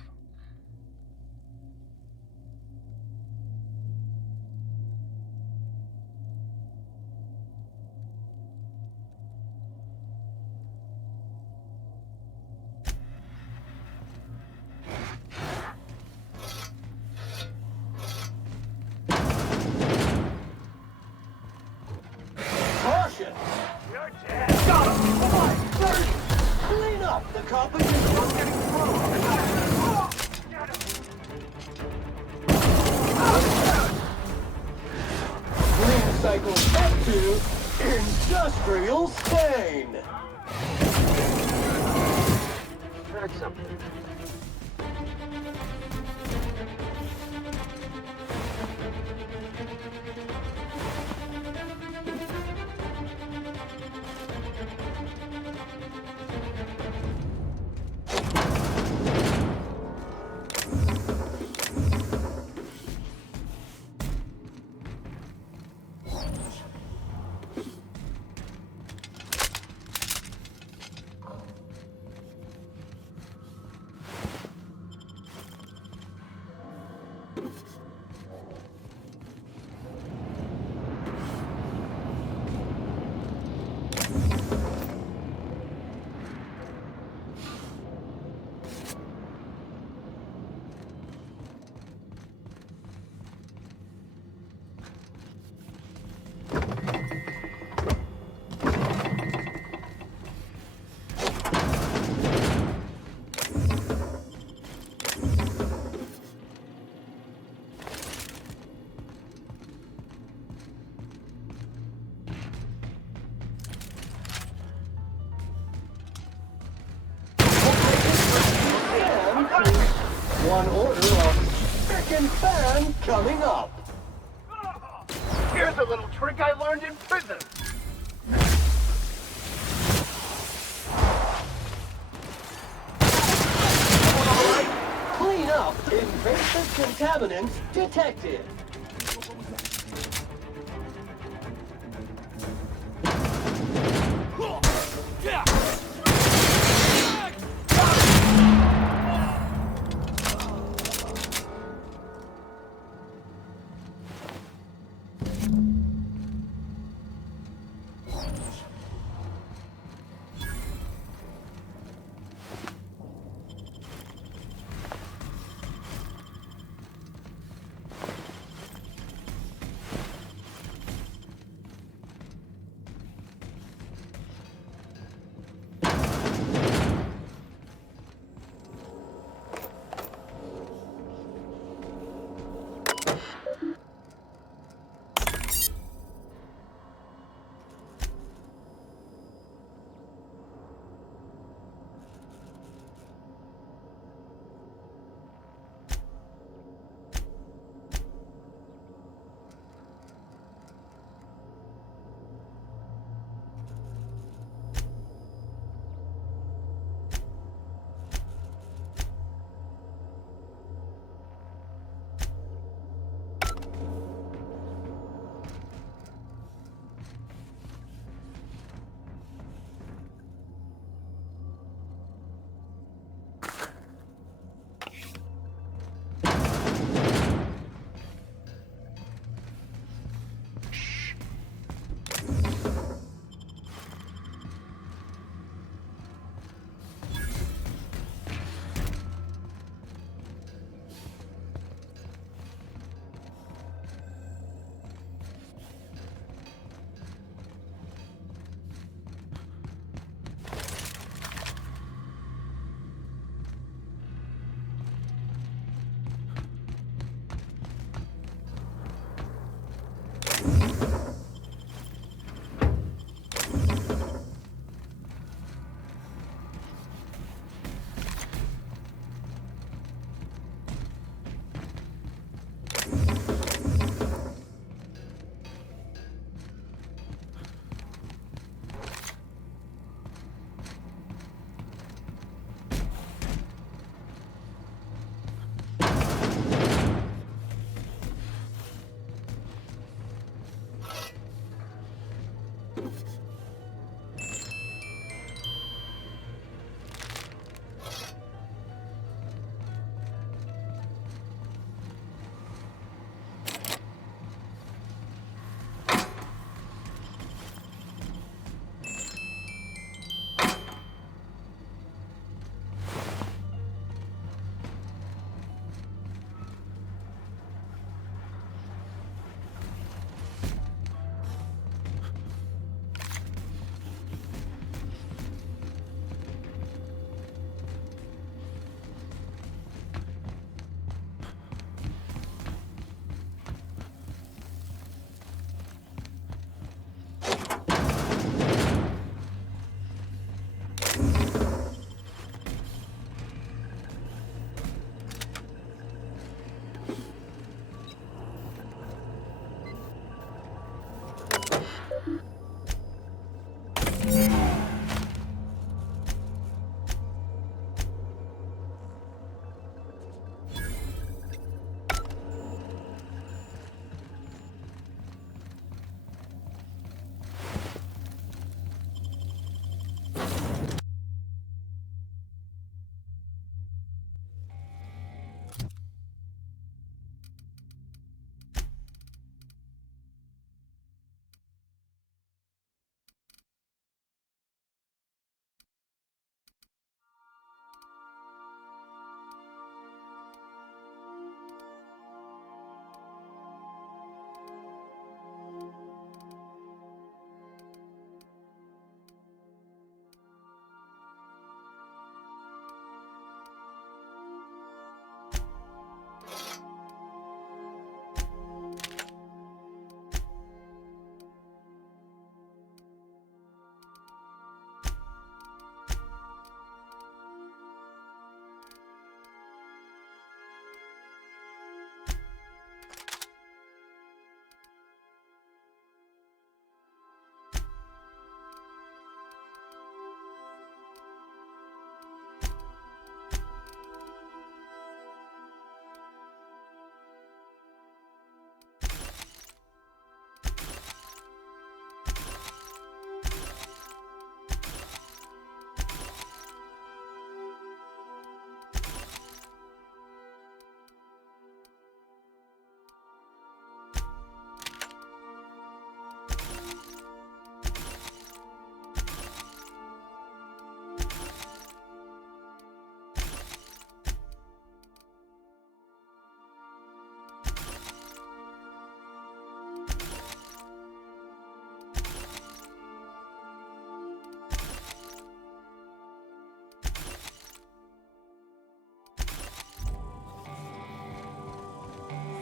Caution! You're dead! Got him! Come on! 30! Clean up! The competition is getting through! Clean cycle up to industrial stain! Heard something. on order of frickin' fan coming up. Here's a little trick I learned in prison. Clean up invasive contaminants detected.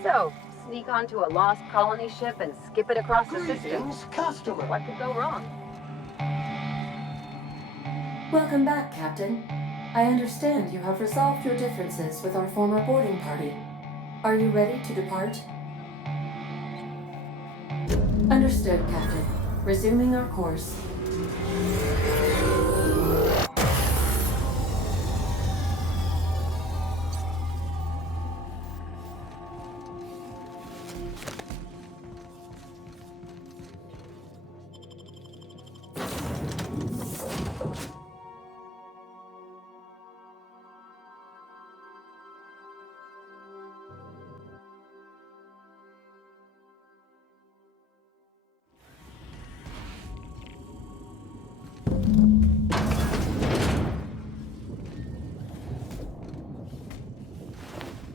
So, sneak onto a lost colony ship and skip it across the system. Greetings, customer. What could go wrong? Welcome back, Captain. I understand you have resolved your differences with our former boarding party. Are you ready to depart? Understood, Captain. Resuming our course.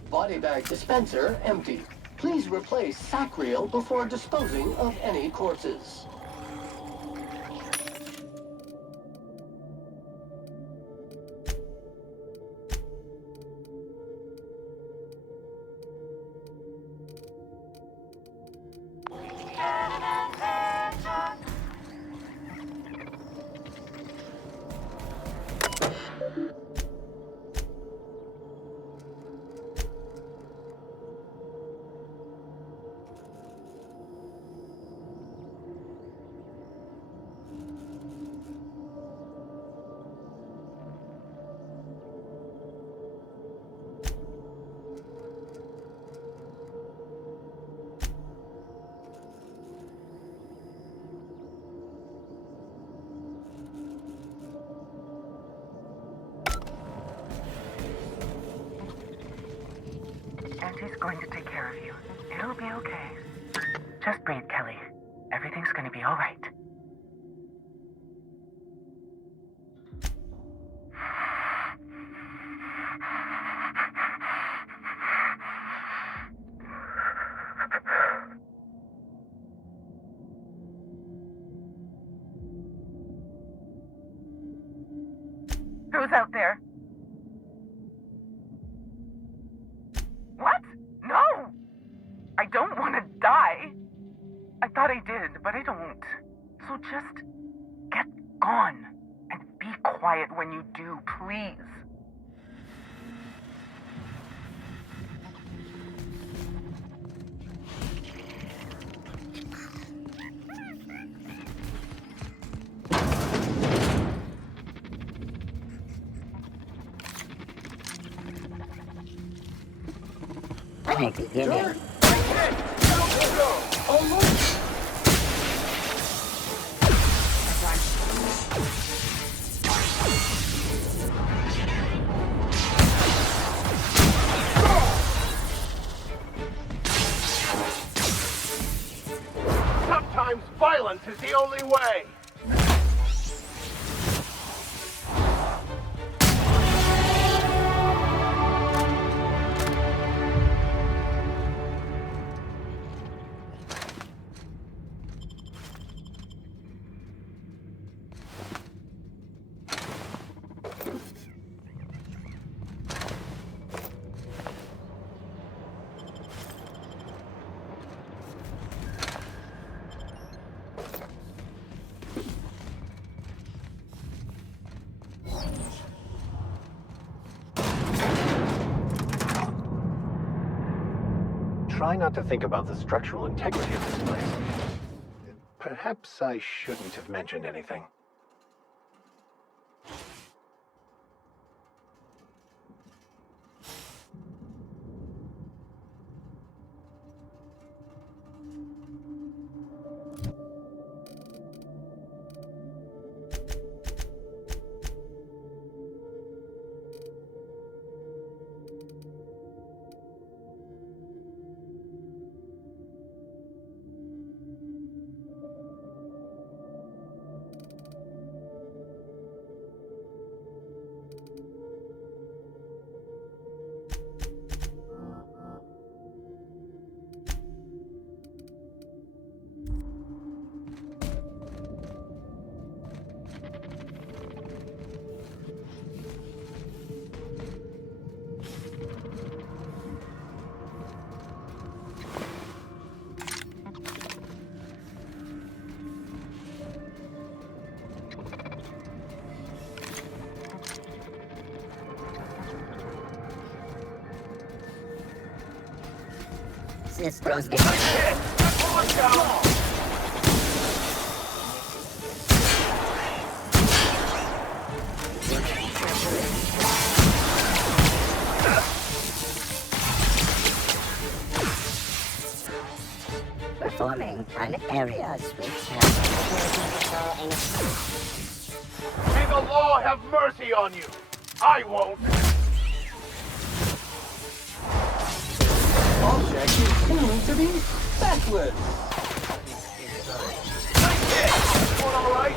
Body bag dispenser empty. Please replace sack reel before disposing of any corpses. Auntie's going to take care of you. It'll be okay. Just breathe, Kelly. Everything's gonna be all right. Who's out there? What? No! I don't want to die. I thought I did, but I don't. So just get gone and be quiet when you do, please. I could get it. Sometimes violence is the only way. Try not to think about the structural integrity of this place. Perhaps I shouldn't have mentioned anything. systems. Performing an area switch. May the law have mercy on you. I won't. Object is tuned to be backward. Going all right?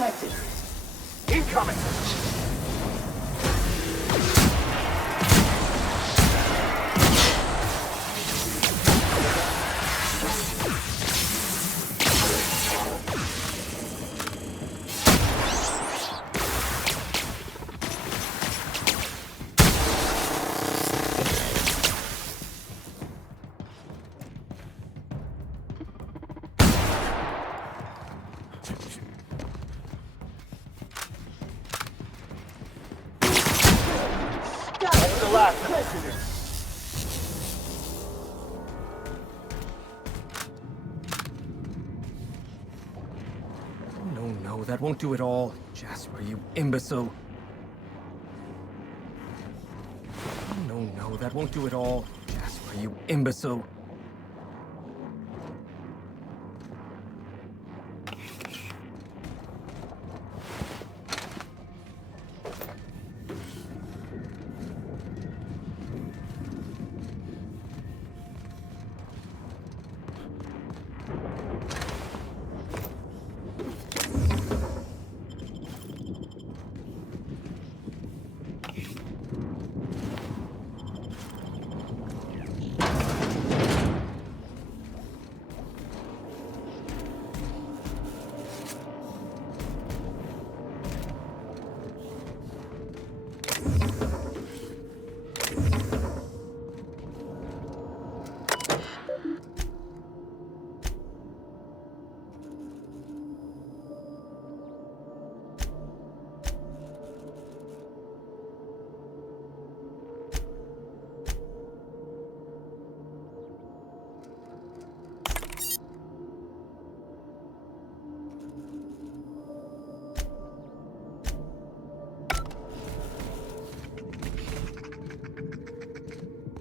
Detected. Incoming! That's the last prisoner. No, that won't do it all. Jasper, you imbecile. No, that won't do it all. Jasper, you imbecile.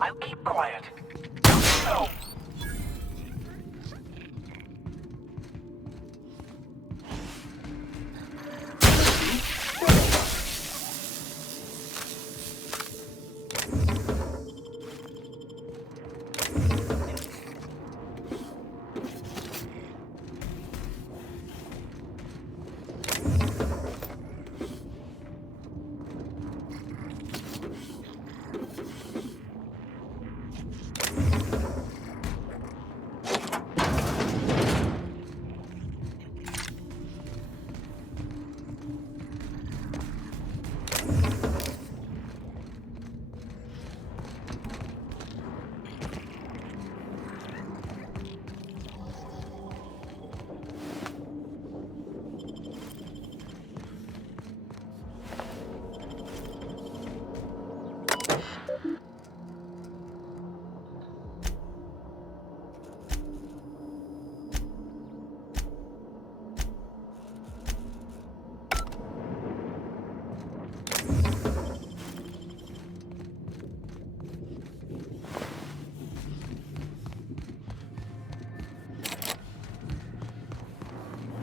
I'll keep quiet. No!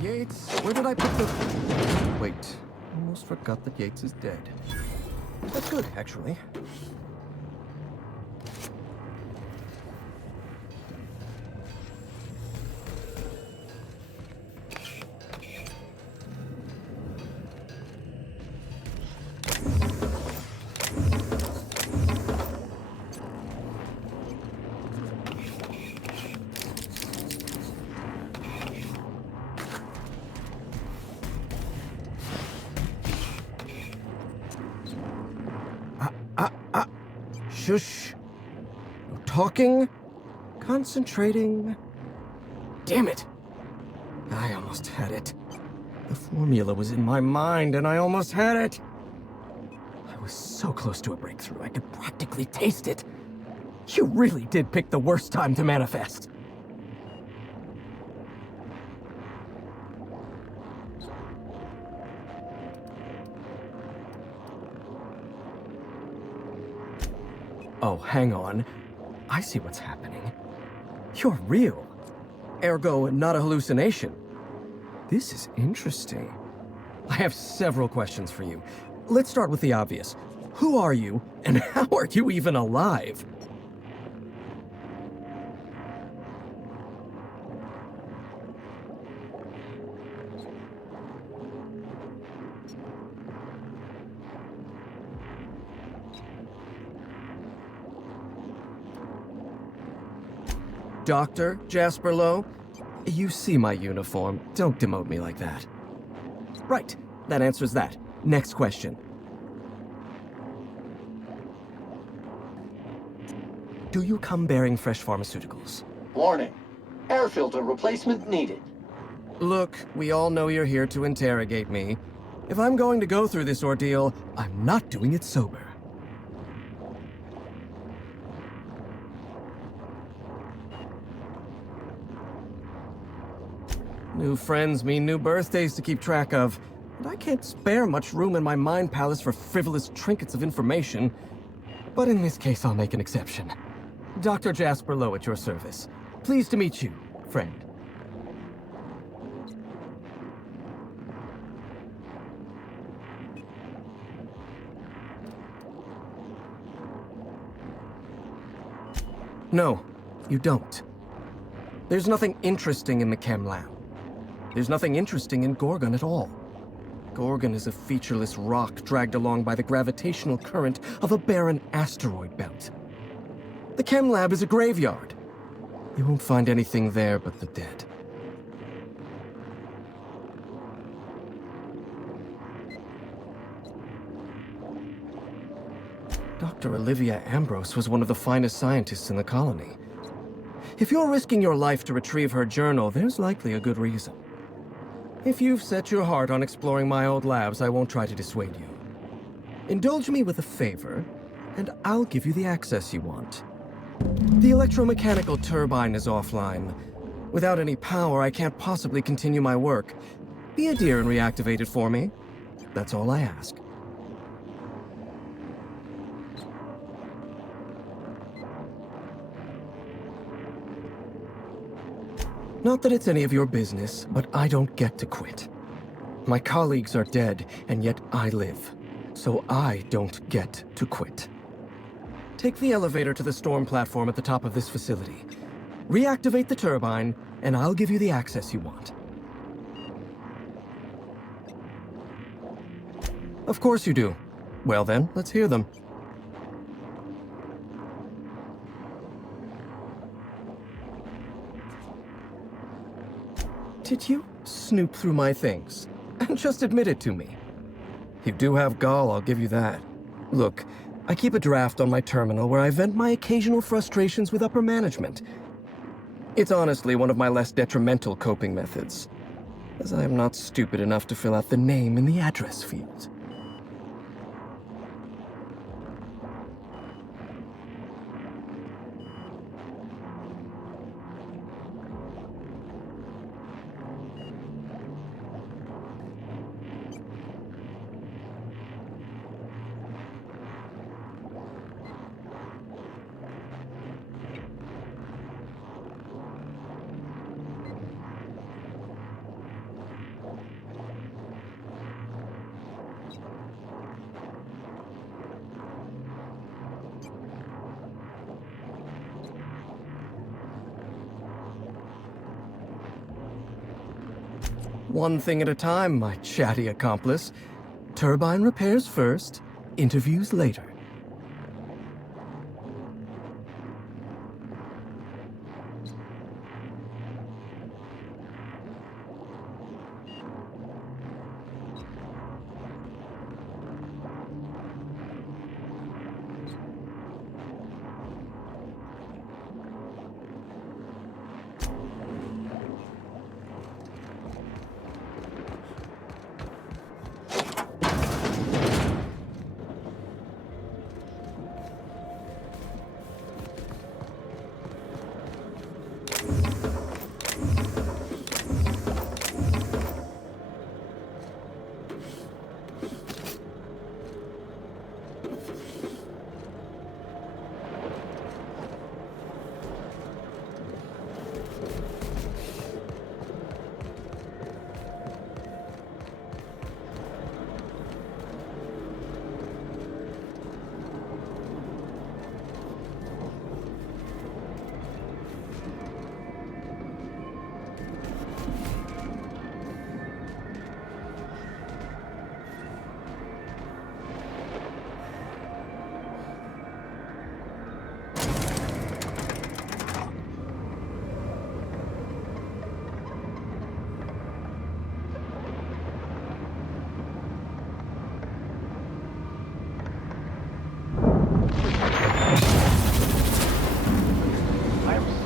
Yates, where did I put the... Wait, almost forgot that Yates is dead. That's good, actually. Shush. No talking. Concentrating. Damn it! I almost had it. The formula was in my mind, and I almost had it. I was so close to a breakthrough, I could practically taste it. You really did pick the worst time to manifest. Oh, hang on. I see what's happening. You're real. Ergo, not a hallucination. This is interesting. I have several questions for you. Let's start with the obvious. Who are you, and how are you even alive? Dr. Jasper Lowe? You see my uniform. Don't demote me like that. Right. That answers that. Next question. Do you come bearing fresh pharmaceuticals? Warning. Air filter replacement needed. Look, we all know you're here to interrogate me. If I'm going to go through this ordeal, I'm not doing it sober. New friends mean new birthdays to keep track of, and I can't spare much room in my mind palace for frivolous trinkets of information. But in this case, I'll make an exception. Dr. Jasper Lowe at your service. Pleased to meet you, friend. No, you don't. There's nothing interesting in the chem lab. There's nothing interesting in Gorgon at all. Gorgon is a featureless rock dragged along by the gravitational current of a barren asteroid belt. The chem lab is a graveyard. You won't find anything there but the dead. Dr. Olivia Ambrose was one of the finest scientists in the colony. If you're risking your life to retrieve her journal, there's likely a good reason. If you've set your heart on exploring my old labs, I won't try to dissuade you. Indulge me with a favor, and I'll give you the access you want. The electromechanical turbine is offline. Without any power, I can't possibly continue my work. Be a dear and reactivate it for me. That's all I ask. Not that it's any of your business, but I don't get to quit. My colleagues are dead, and yet I live. So I don't get to quit. Take the elevator to the storm platform at the top of this facility. Reactivate the turbine, and I'll give you the access you want. Of course you do. Well then, let's hear them. Did you snoop through my things? And just admit it to me. You do have gall, I'll give you that. Look, I keep a draft on my terminal where I vent my occasional frustrations with upper management. It's honestly one of my less detrimental coping methods, as I am not stupid enough to fill out the name in the address field. One thing at a time, my chatty accomplice. Turbine repairs first, interviews later.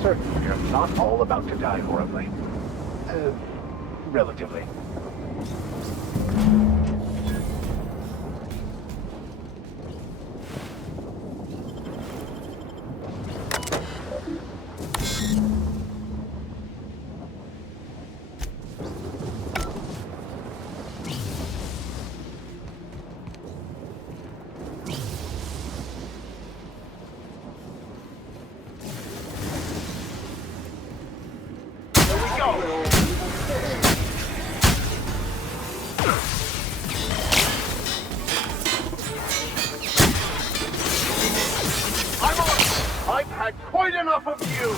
Certain you're not all about to die horribly. Relatively. I've had quite enough of you!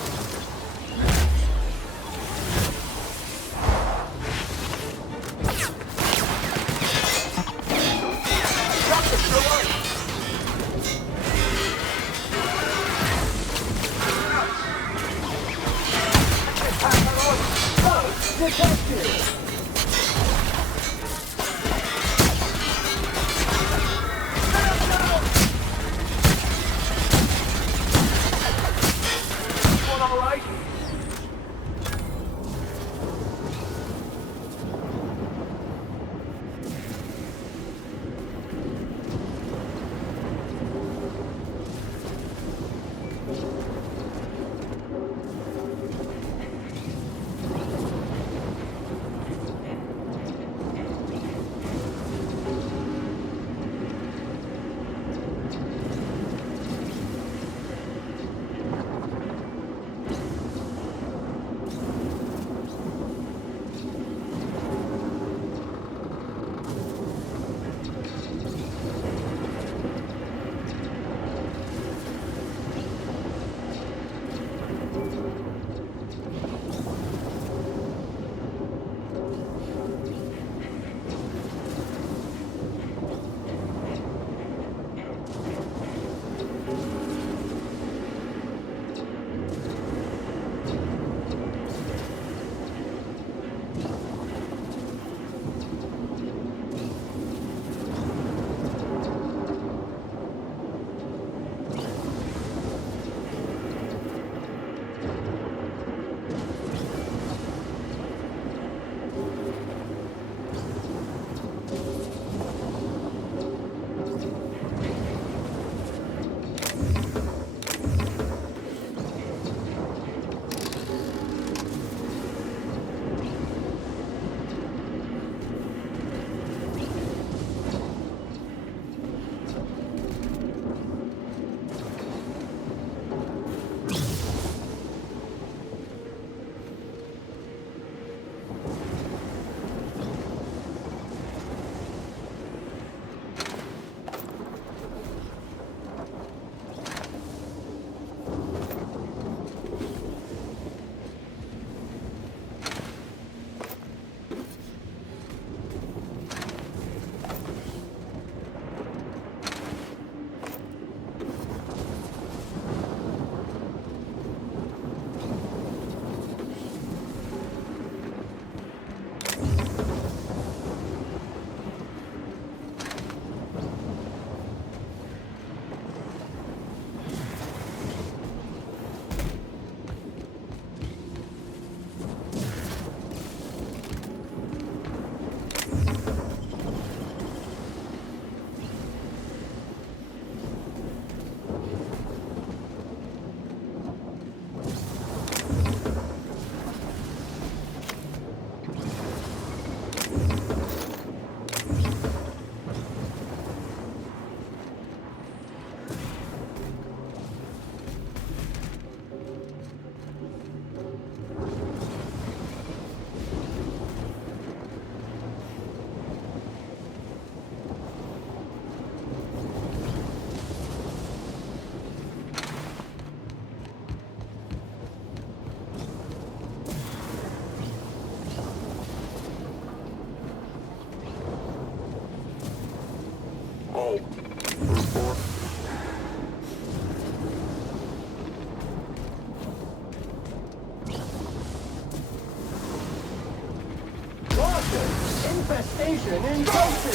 Infestation in motion!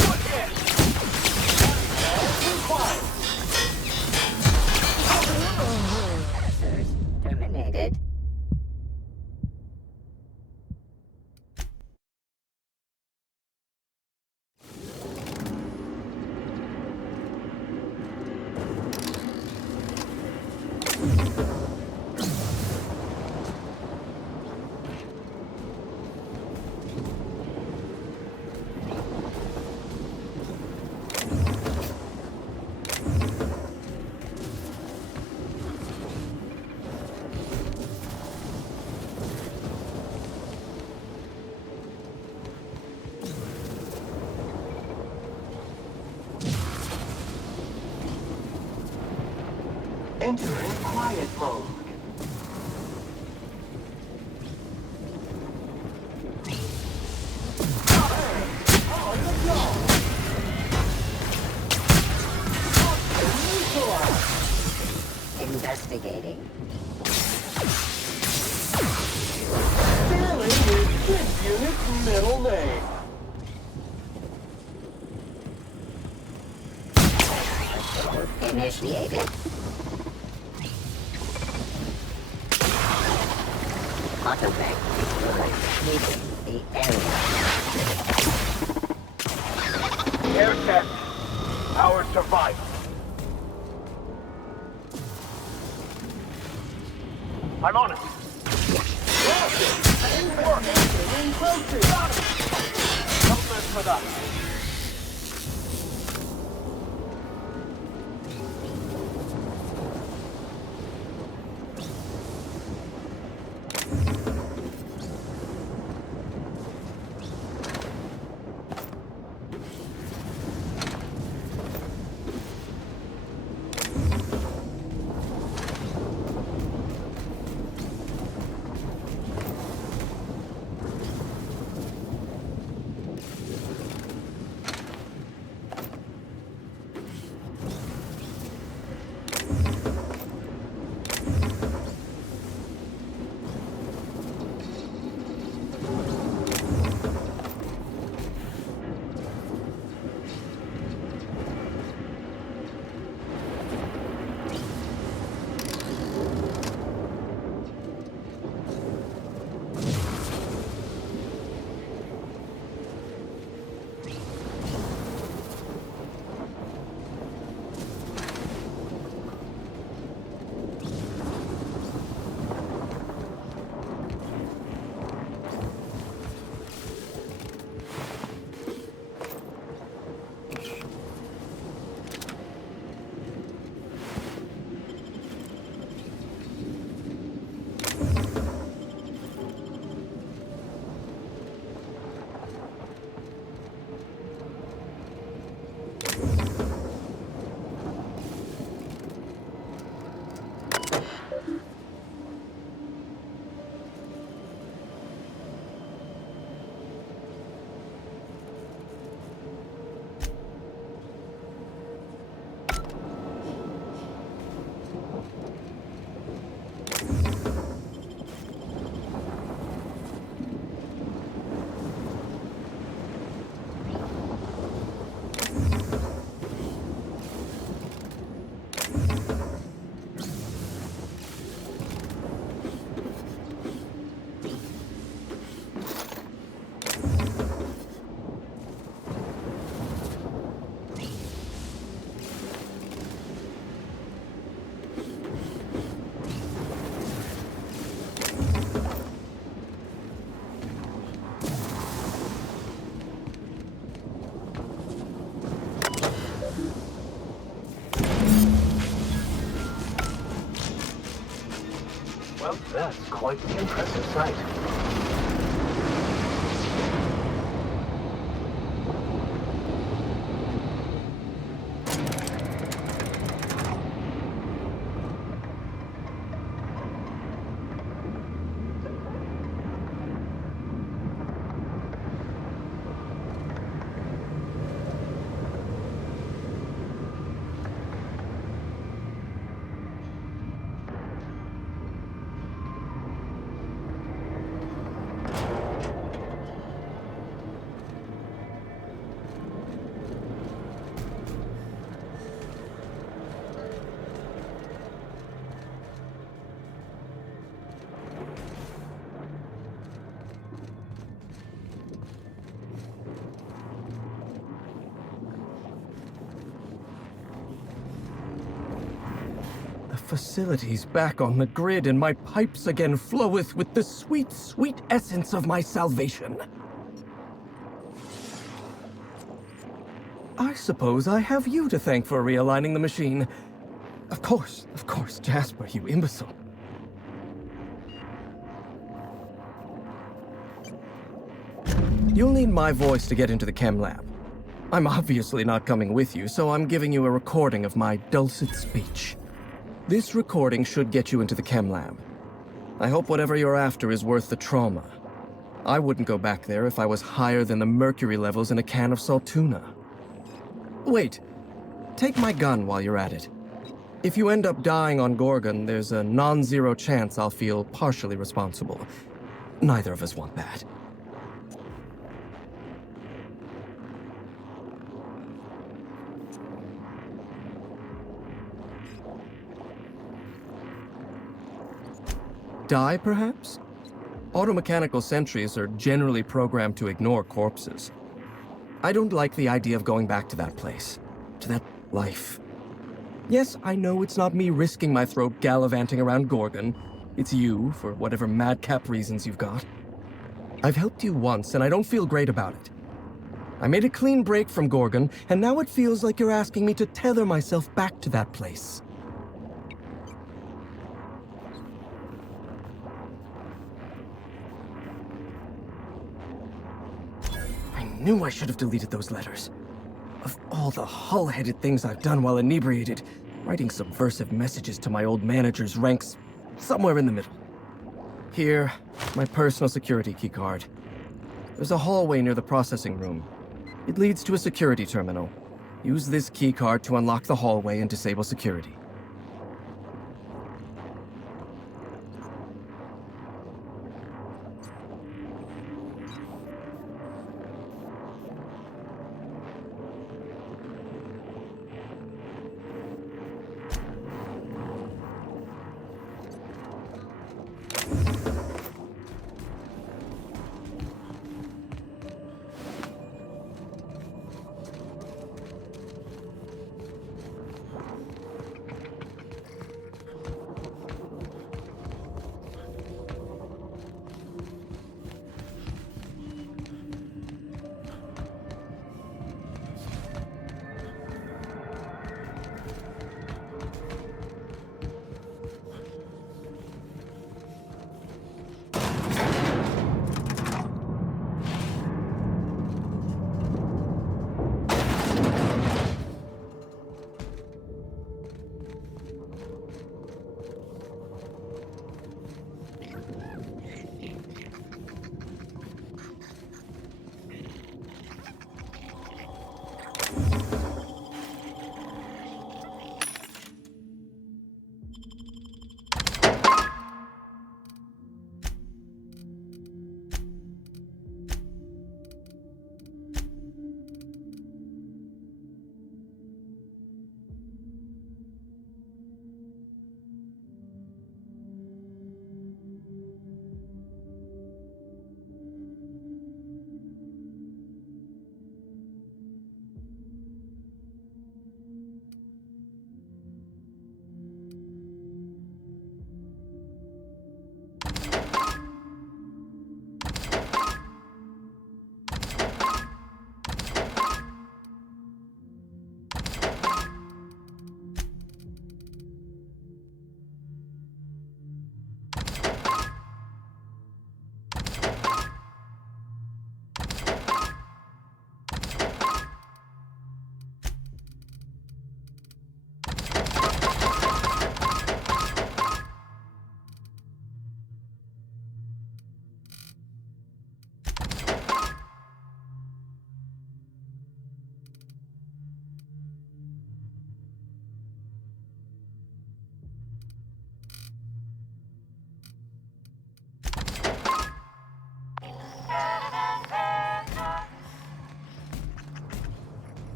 Required. Officers terminated. Entering quiet mode. Investigating. Dealing with this unit's middle name. Initiated. Automatic leaving the area. Air test. Our survival. I'm on it. Don't mess with us. Well, that's quite the impressive sight. facilities back on the grid, and my pipes again floweth with the sweet, sweet essence of my salvation. I suppose I have you to thank for realigning the machine. Of course, Jasper, you imbecile. You'll need my voice to get into the chem lab. I'm obviously not coming with you, so I'm giving you a recording of my dulcet speech. This recording should get you into the chem lab. I hope whatever you're after is worth the trauma. I wouldn't go back there if I was higher than the mercury levels in a can of salt tuna. Wait, take my gun while you're at it. If you end up dying on Gorgon, there's a non-zero chance I'll feel partially responsible. Neither of us want that. Die, perhaps? Automechanical sentries are generally programmed to ignore corpses. I don't like the idea of going back to that place, to that life. Yes, I know it's not me risking my throat gallivanting around Gorgon. It's you, for whatever madcap reasons you've got. I've helped you once, and I don't feel great about it. I made a clean break from Gorgon, and now it feels like you're asking me to tether myself back to that place. I knew I should have deleted those letters. Of all the hull-headed things I've done while inebriated, writing subversive messages to my old manager's ranks somewhere in the middle. Here, my personal security keycard. There's a hallway near the processing room. It leads to a security terminal. Use this keycard to unlock the hallway and disable security.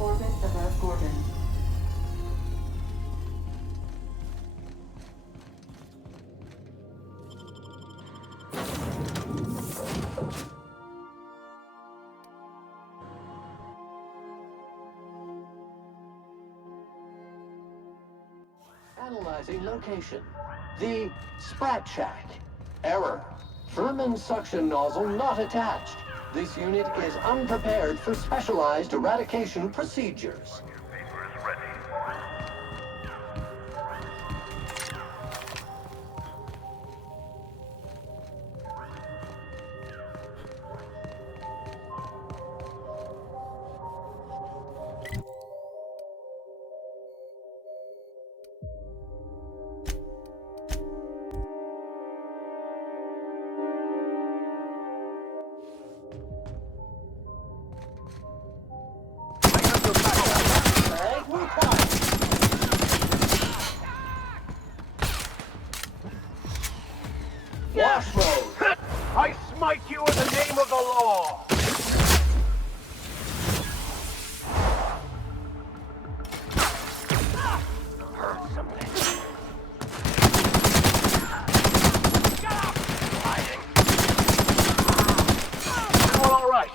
orbit above Gorgon. Analyzing location. The Sprat Shack. Error. Furman suction nozzle not attached. This unit is unprepared for specialized eradication procedures. Wash mode. I smite you in the name of the law! Heard something. All right.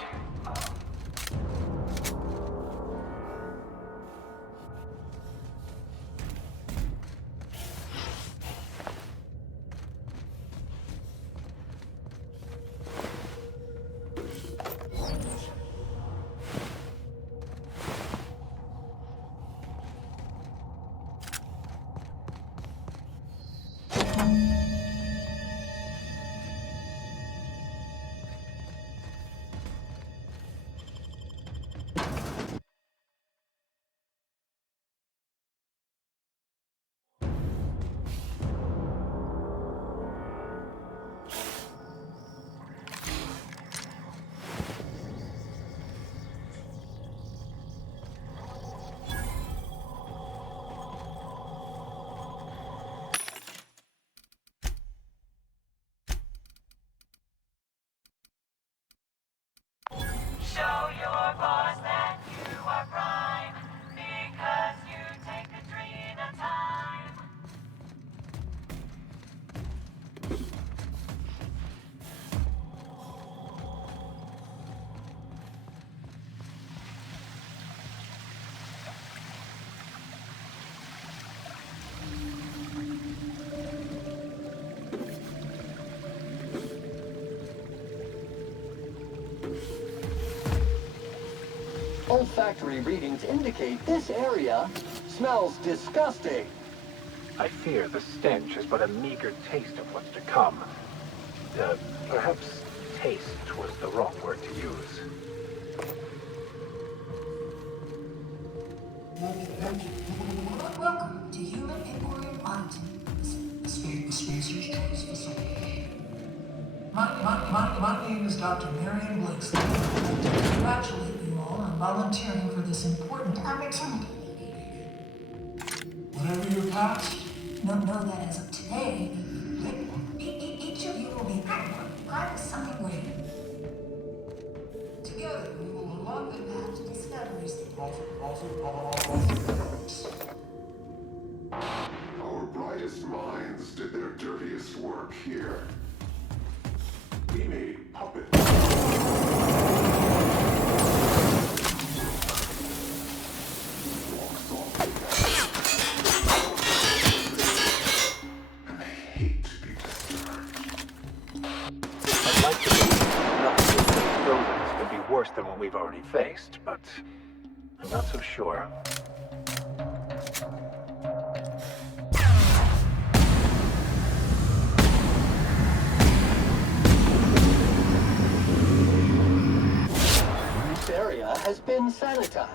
Show your boss that you are prime, because you take Adrena time. Olfactory readings indicate this area smells disgusting. I fear the stench is but a meager taste of what's to come. Perhaps taste was the wrong word to use. Welcome to Human Emporium Auditing, the Spacer's Choice Facility. My name is Dr. Marion Blakesley. I'd like to congratulate you all on volunteering for this important opportunity. Whatever your past, know that as of today, each of you will be private assigned waiting. Together, we will along the path to discoveries. Our brightest minds did their dirtiest work here. We made puppets. And they hate to be disturbed. I'd like to believe nothing in these buildings could be worse than what we've already faced, but I'm not so sure. This area has been sanitized.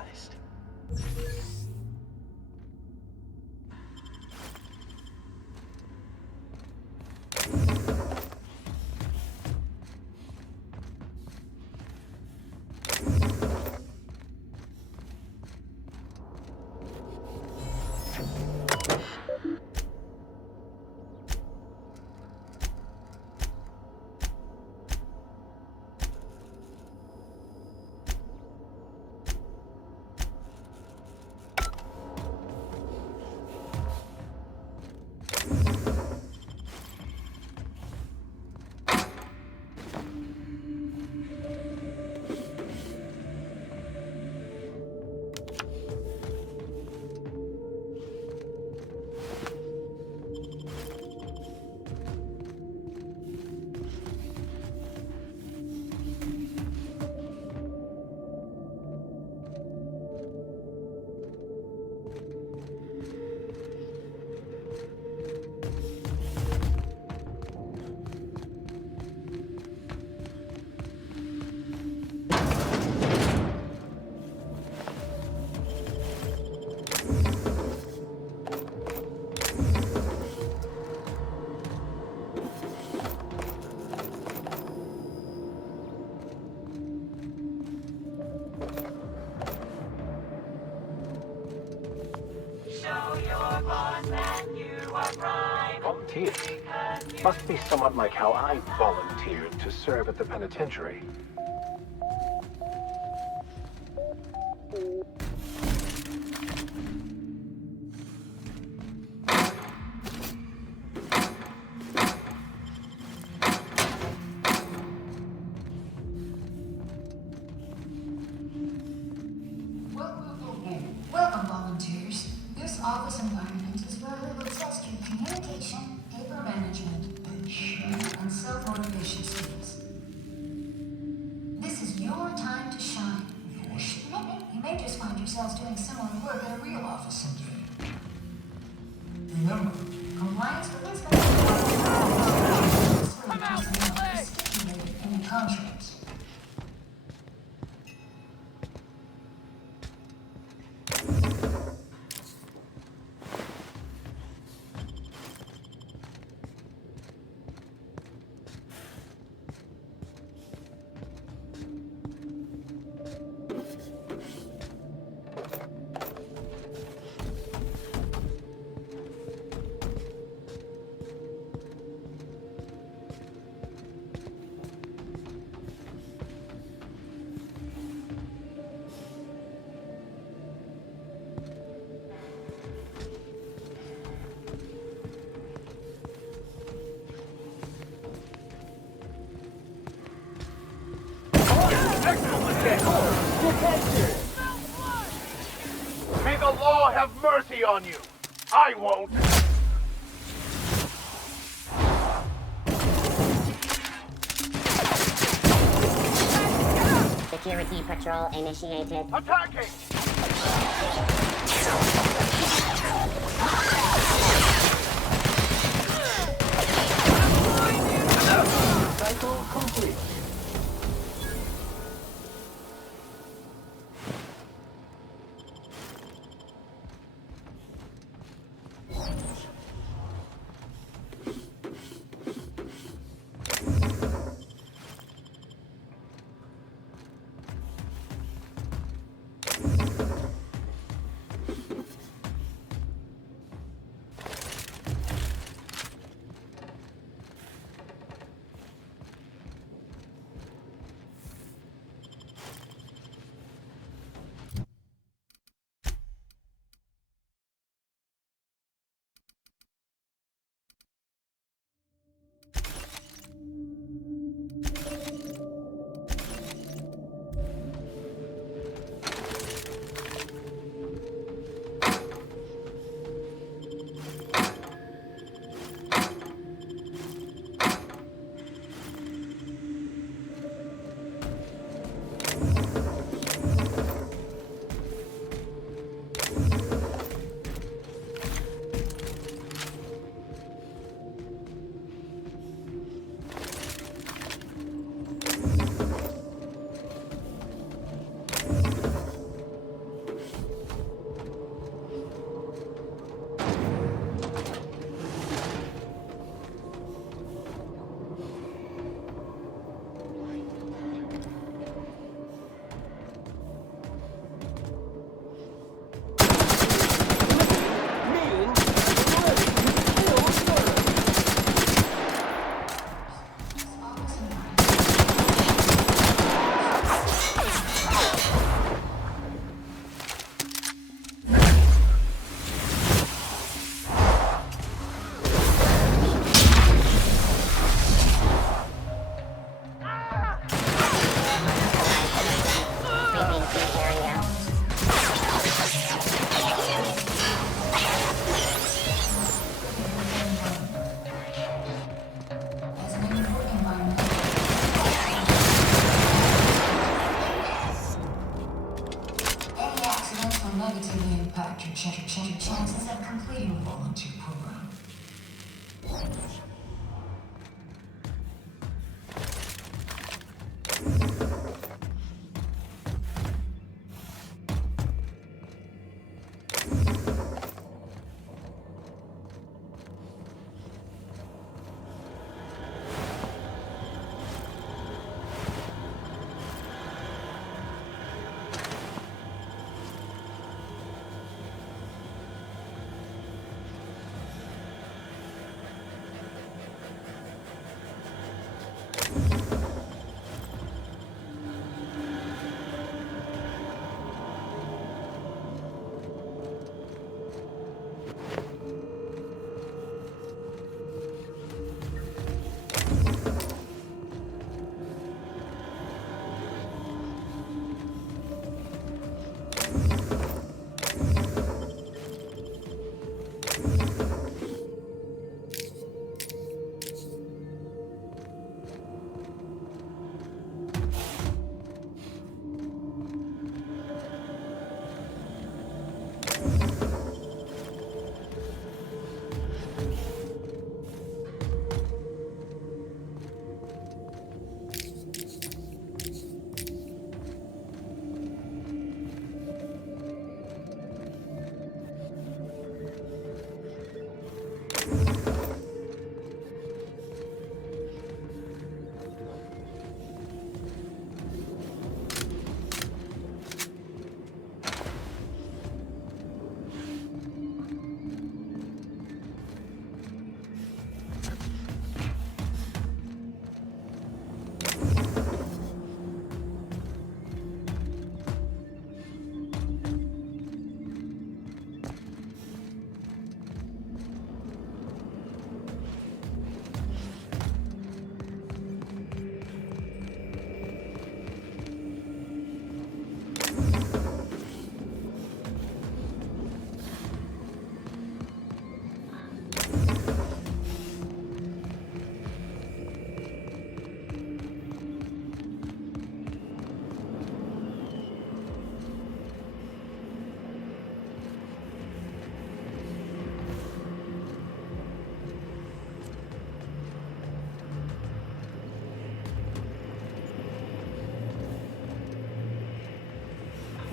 volunteer. Must be somewhat like how I volunteered to serve at the penitentiary. Welcome, volunteers. This office environment is where we will test your communication, paper management, and self-motivation skills. This is your time to shine. You may just find yourselves doing similar work at a real office someday. Remember, compliance with this is stipulated in the contracts. May the law have mercy on you. I won't. Security patrol initiated. Attacking! Cycle complete.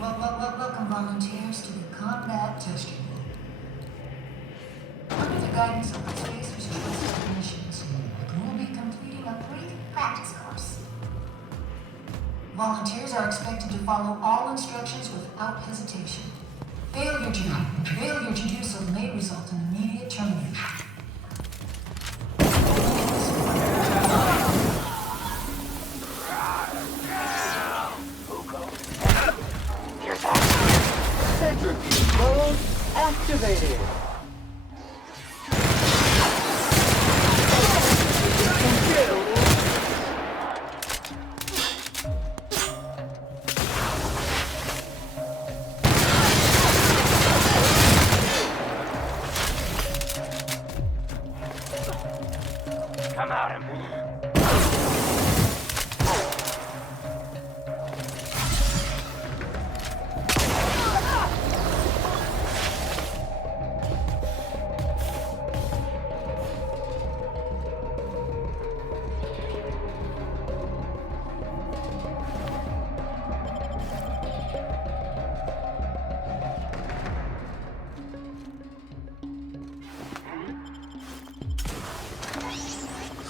Welcome volunteers to the Combat Test Unit. Under the guidance of the Space Research Technicians, you will be completing a brief practice course. Volunteers are expected to follow all instructions without hesitation. Failure to do so may result in immediate termination. Centrifuge mode activated. Come out of me.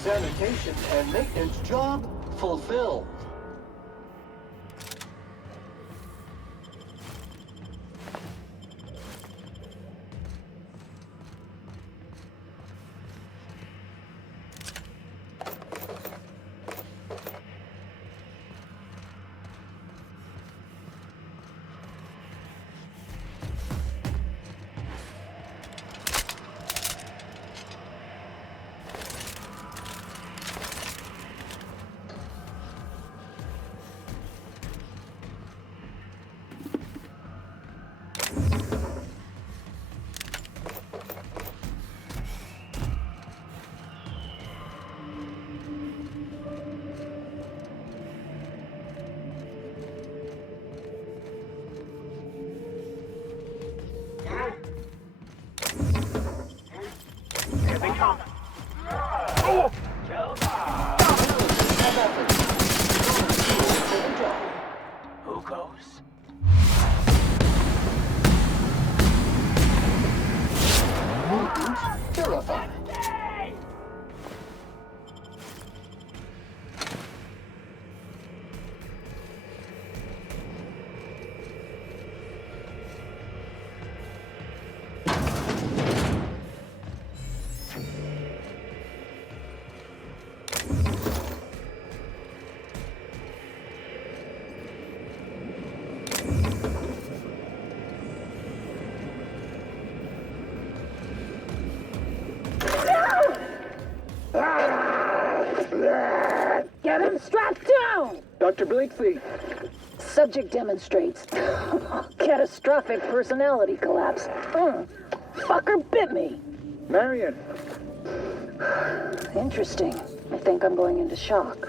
Sanitation and maintenance job fulfilled. Here they come. Who goes? Purified. Get him strapped down! Dr. Blakeslee. Subject demonstrates catastrophic personality collapse. Fucker bit me. Marion. Interesting. I think I'm going into shock.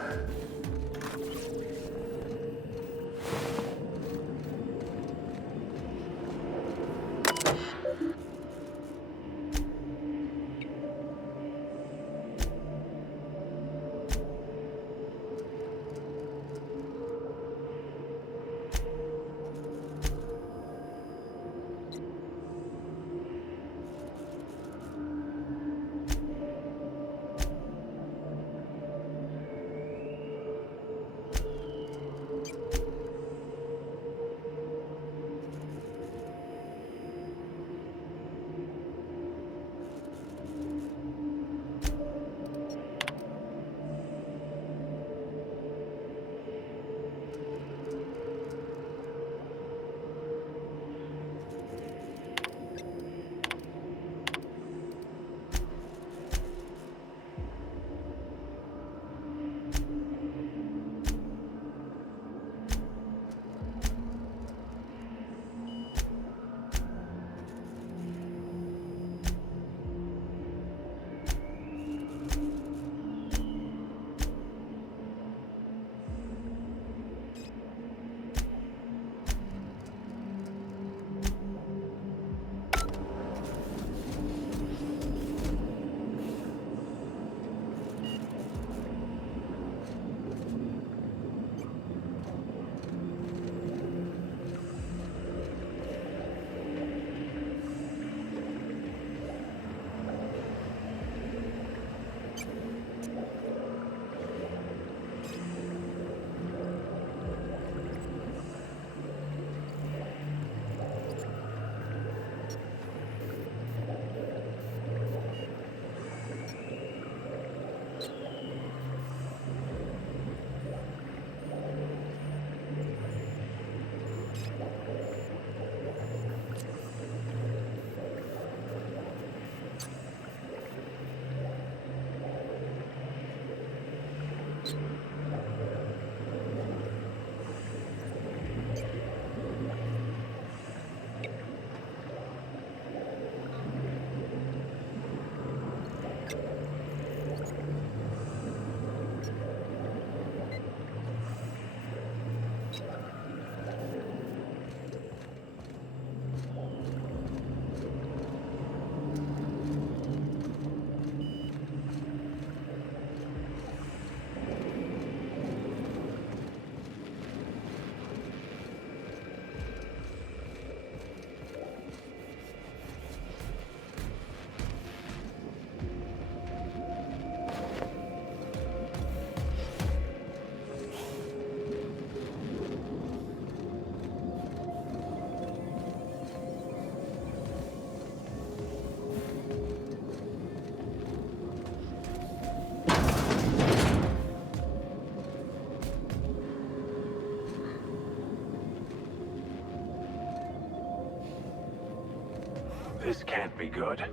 This can't be good.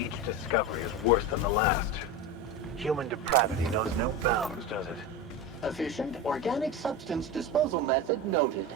Each discovery is worse than the last. Human depravity knows no bounds, does it? Efficient organic substance disposal method noted.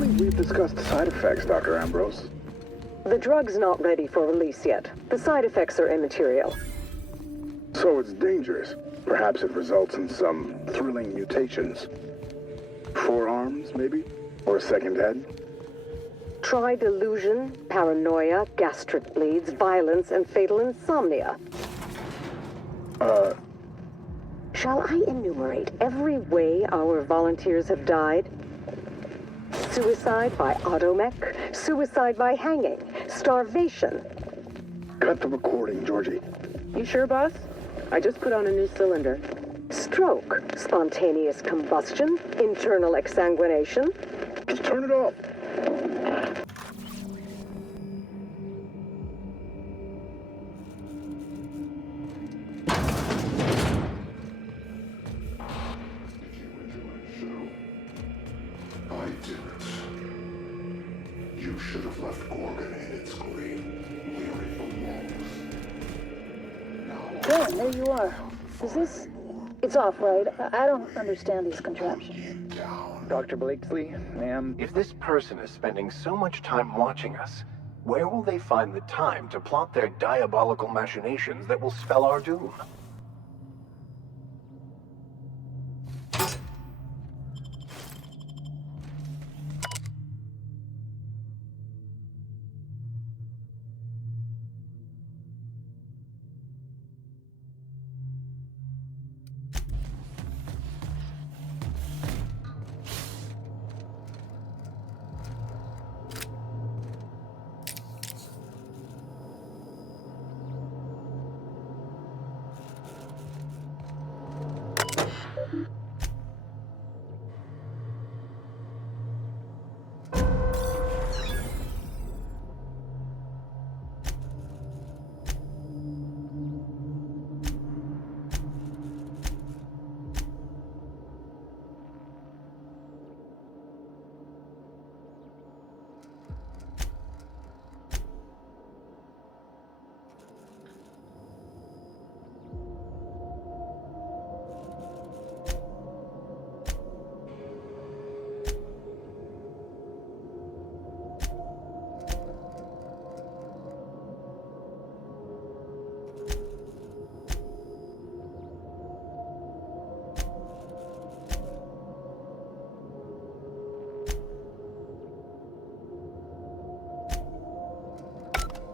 believe we've discussed side effects, Dr. Ambrose. The drug's not ready for release yet. The side effects are immaterial. So it's dangerous. Perhaps it results in some thrilling mutations. Forearms, maybe? Or a second head? Try delusion, paranoia, gastric bleeds, violence, and fatal insomnia. Shall I enumerate every way our volunteers have died? Suicide by automech, suicide by hanging, starvation. Cut the recording, Georgie. You sure, boss? I just put on a new cylinder. Stroke, spontaneous combustion, internal exsanguination. Just turn it off. I did it. You should have left Gorgon in its grave, where it belongs. Dan, there you are. Is this... It's off, right? I don't understand these contraptions. Dr. Blakesley, ma'am, if this person is spending so much time watching us, where will they find the time to plot their diabolical machinations that will spell our doom?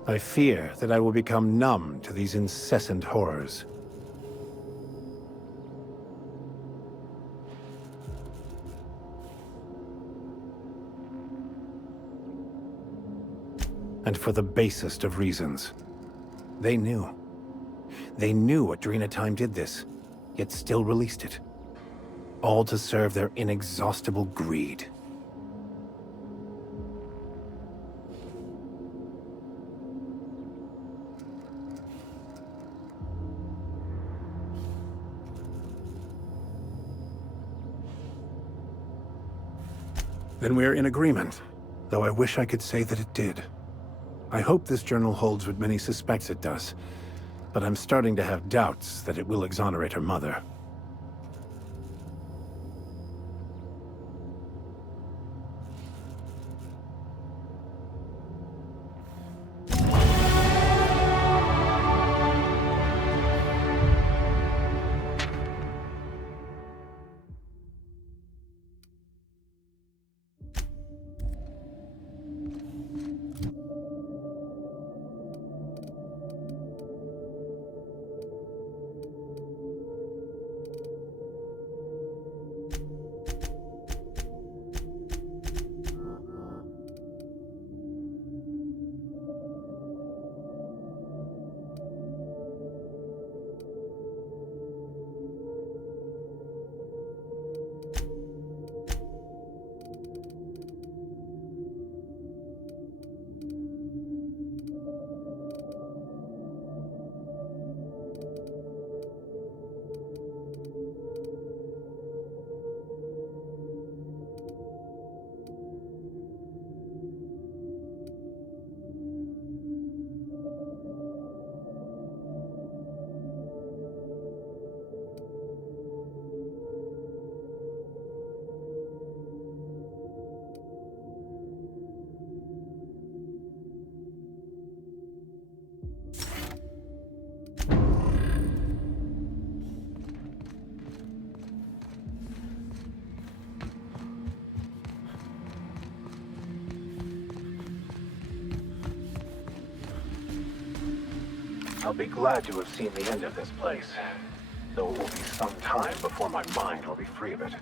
I fear that I will become numb to these incessant horrors. And for the basest of reasons. They knew. They knew what Adrena Time did this, yet still released it. All to serve their inexhaustible greed. Then we're in agreement, though I wish I could say that it did. I hope this journal holds what many suspects it does, but I'm starting to have doubts that it will exonerate her mother. I'll be glad to have seen the end of this place, though it will be some time before my mind will be free of it.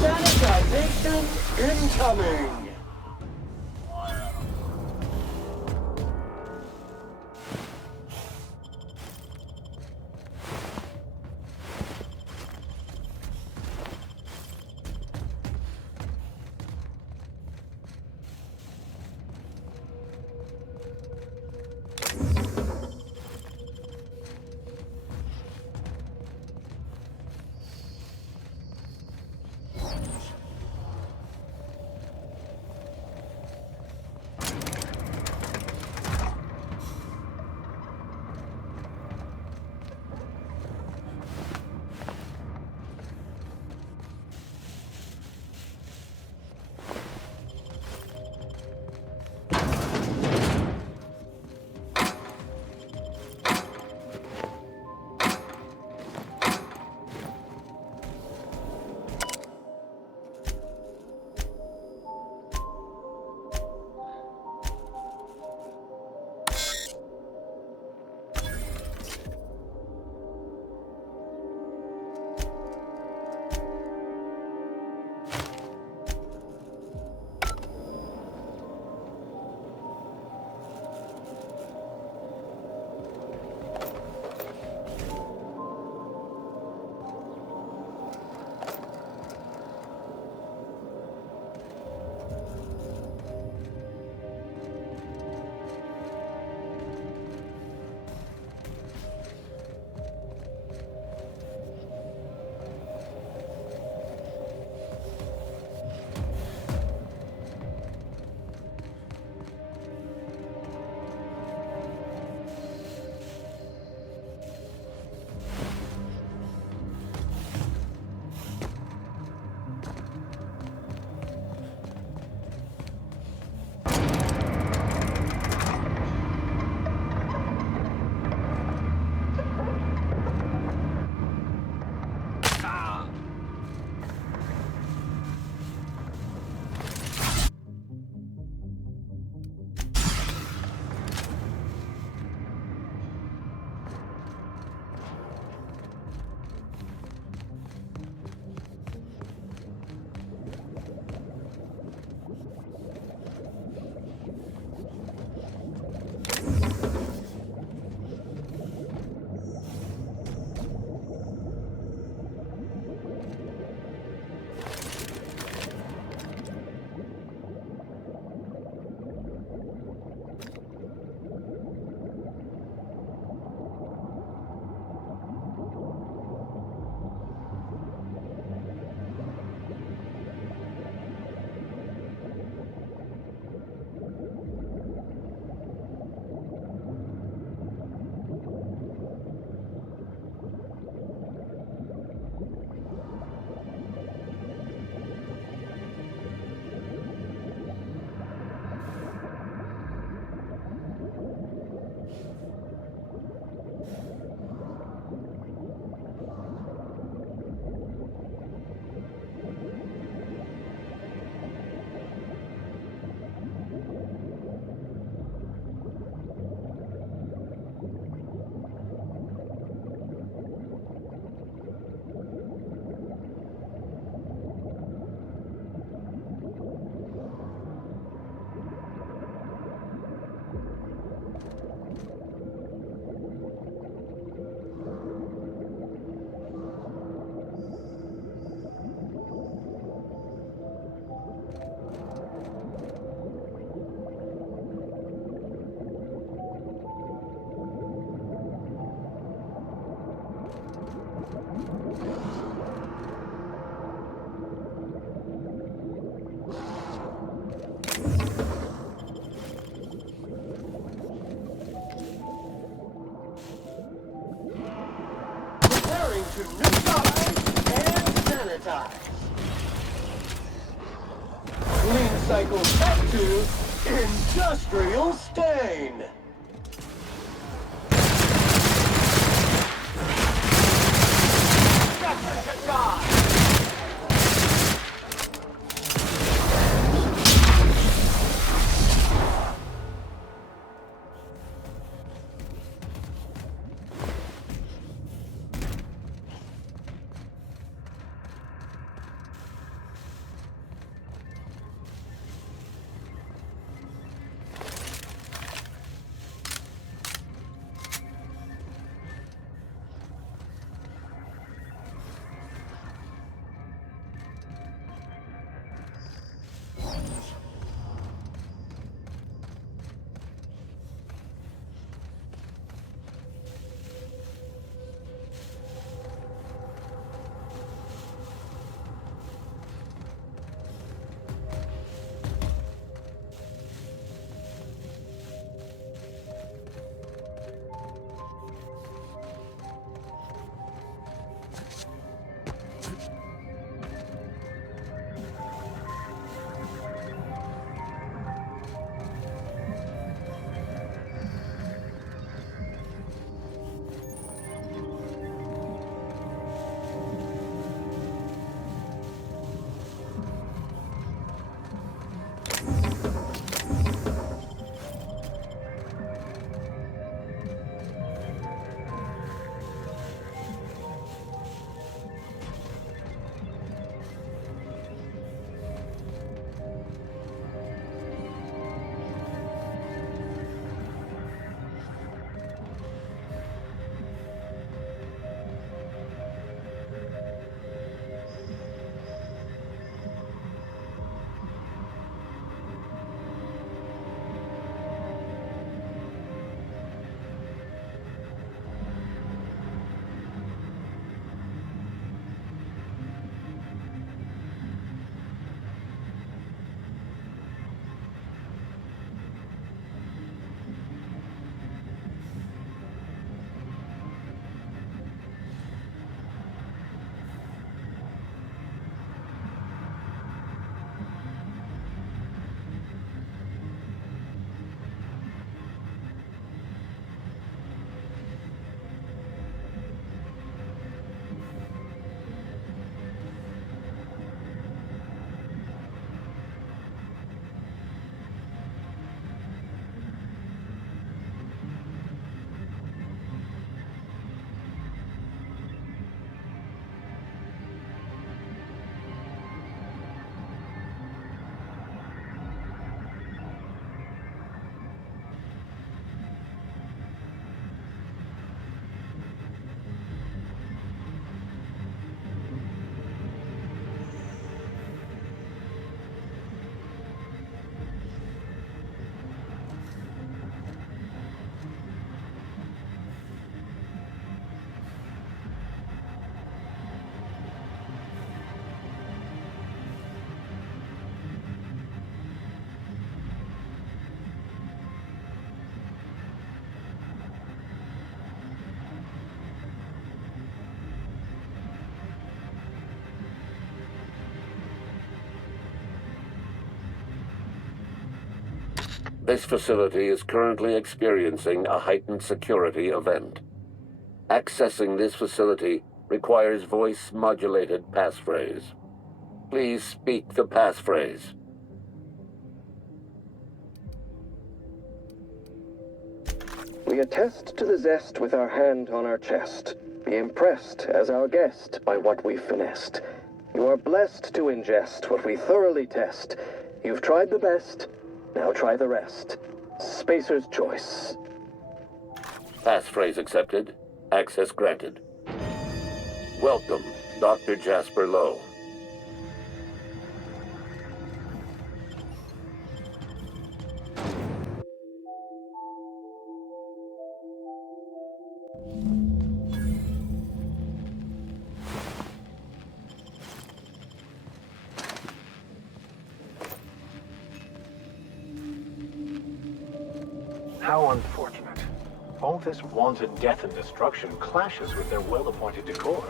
Sanitization incoming! to neutralize and sanitize. Clean cycle back to industrial stain. This facility is currently experiencing a heightened security event. Accessing this facility requires voice-modulated passphrase. Please speak the passphrase. We attest to the zest with our hand on our chest. Be impressed as our guest by what we've finessed. You are blessed to ingest what we thoroughly test. You've tried the best, now try the rest. Spacer's choice. Passphrase accepted. Access granted. Welcome, Dr. Jasper Lowe. How unfortunate. All this wanton death and destruction clashes with their well-appointed decor.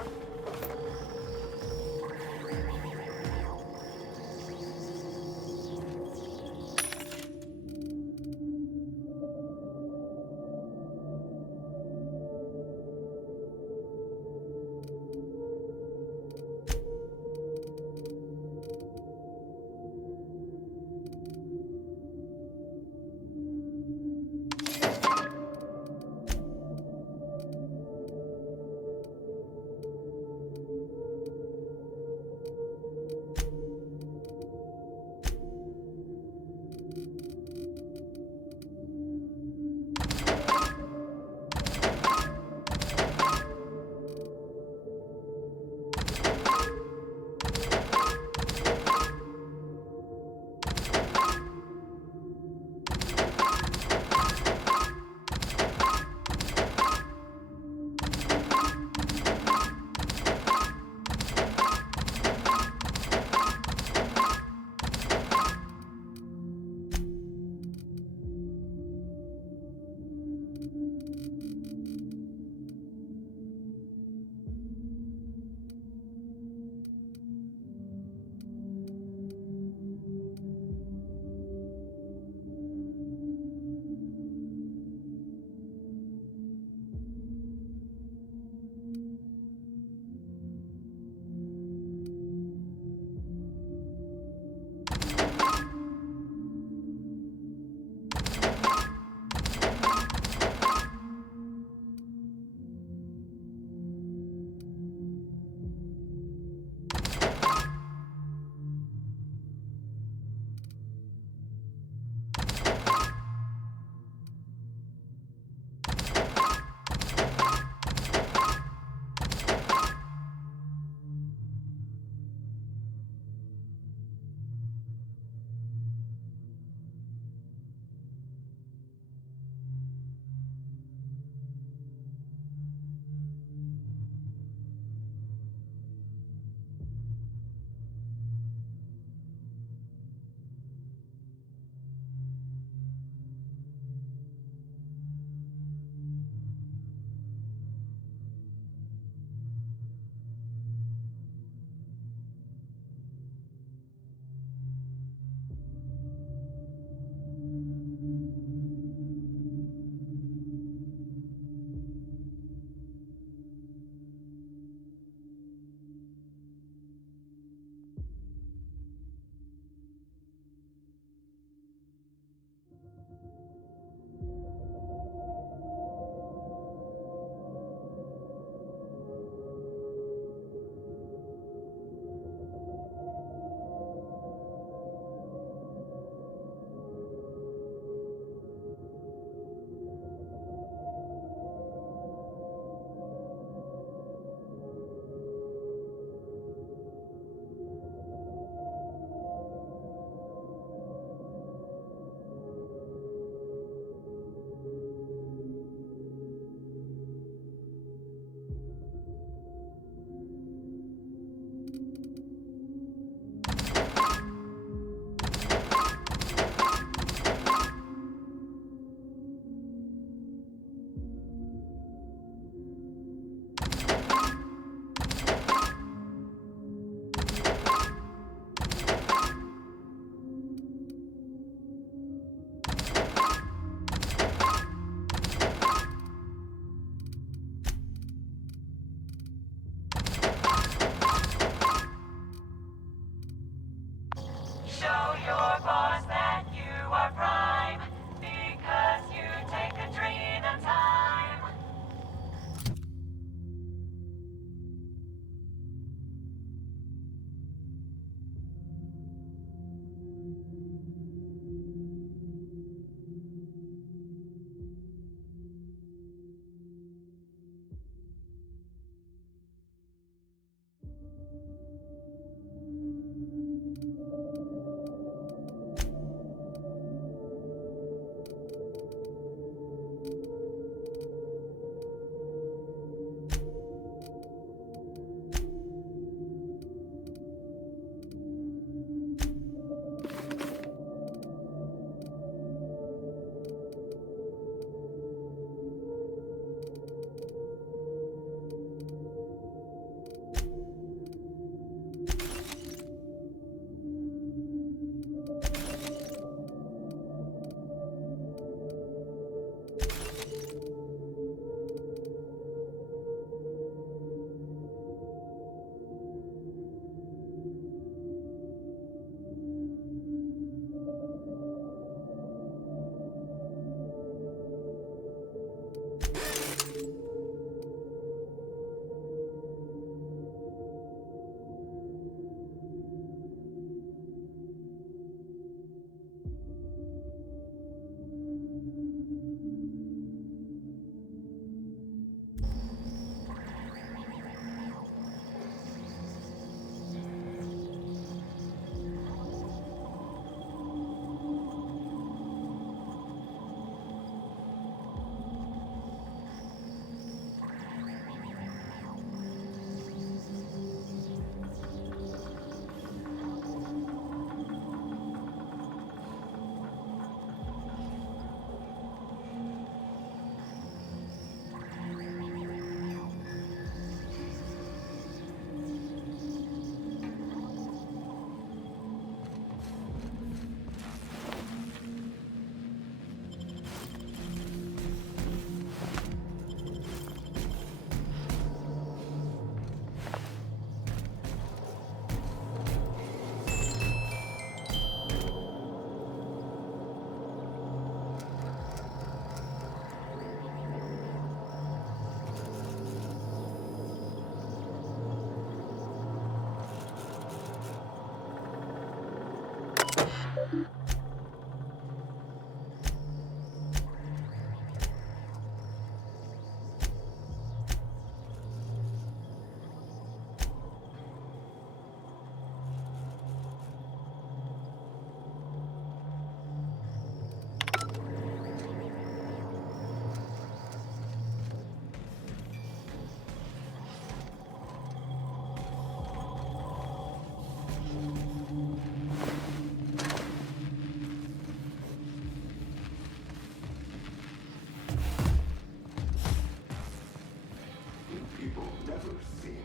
People never seem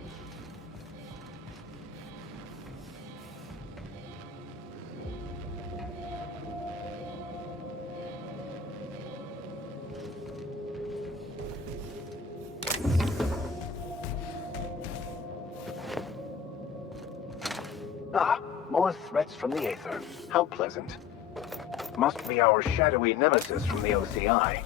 Ah, more threats from the Aether. How pleasant. Must be our shadowy nemesis from the OCI.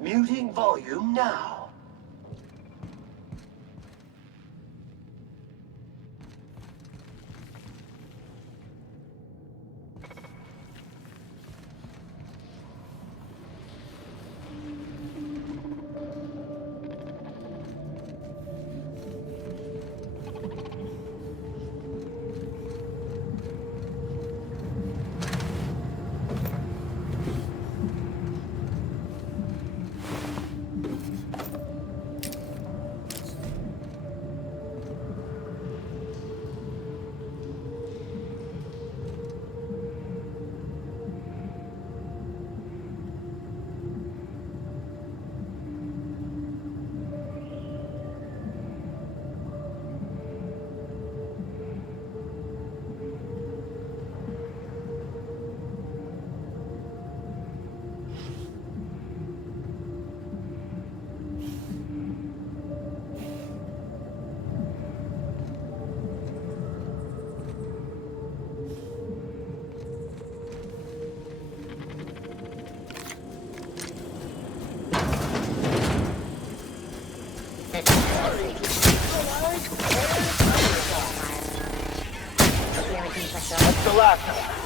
Muting volume now. faster!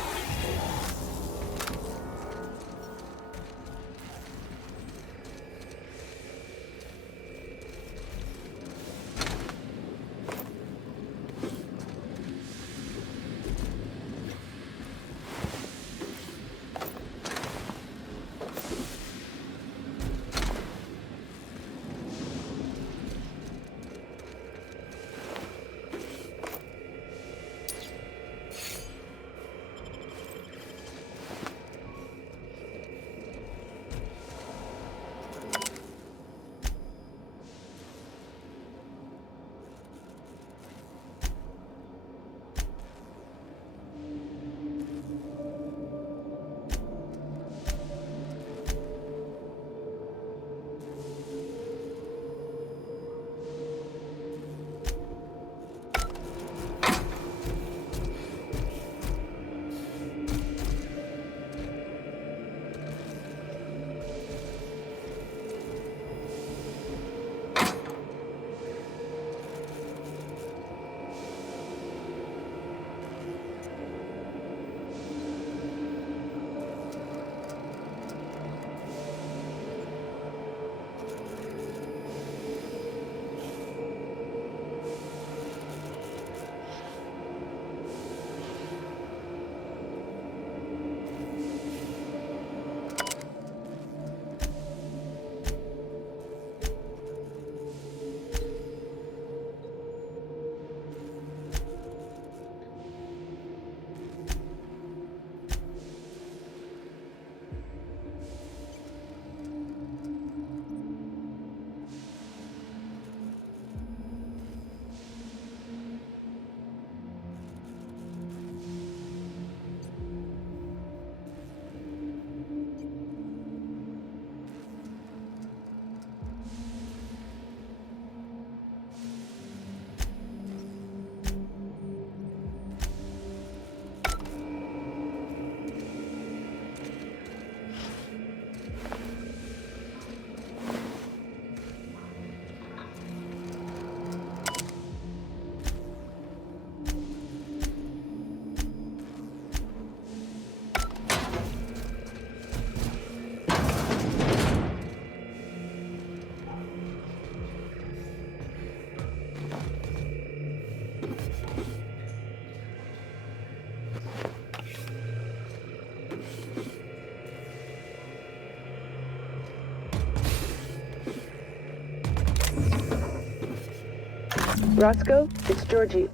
Roscoe, it's Georgie.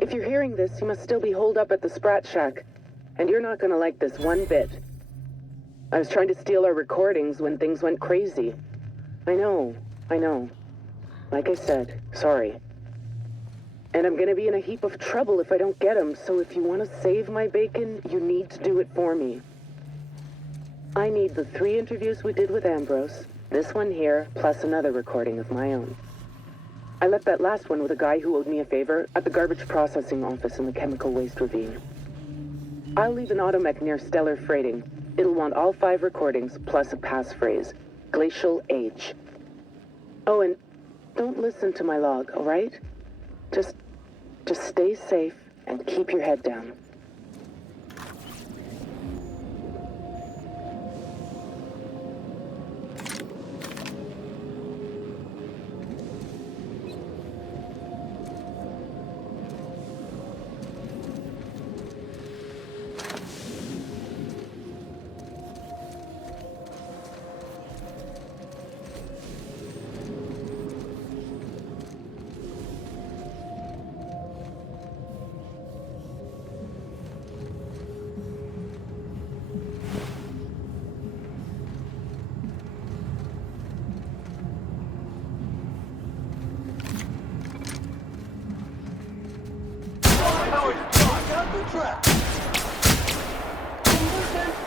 If you're hearing this, you must still be holed up at the Sprat Shack. And you're not gonna like this one bit. I was trying to steal our recordings when things went crazy. I know. Like I said, sorry. And I'm gonna be in a heap of trouble if I don't get them, so if you want to save my bacon, you need to do it for me. I need the 3 interviews we did with Ambrose, this one here, plus another recording of my own. I left that last one with a guy who owed me a favor at the garbage processing office in the chemical waste ravine. I'll leave an automech near Stellar Freighting. It'll want all 5 recordings, plus a passphrase. Glacial Age. Oh, and don't listen to my log, all right? Just stay safe and keep your head down.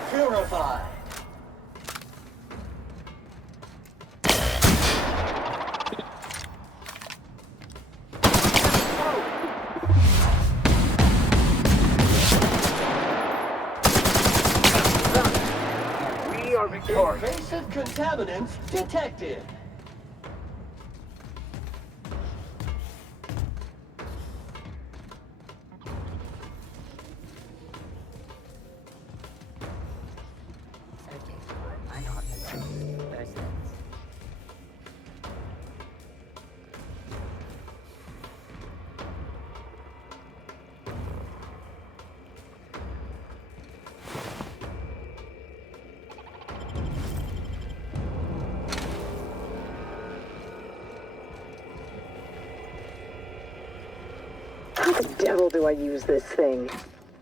Purified. We are victorious. Invasive contaminants detected. devil do I use this thing?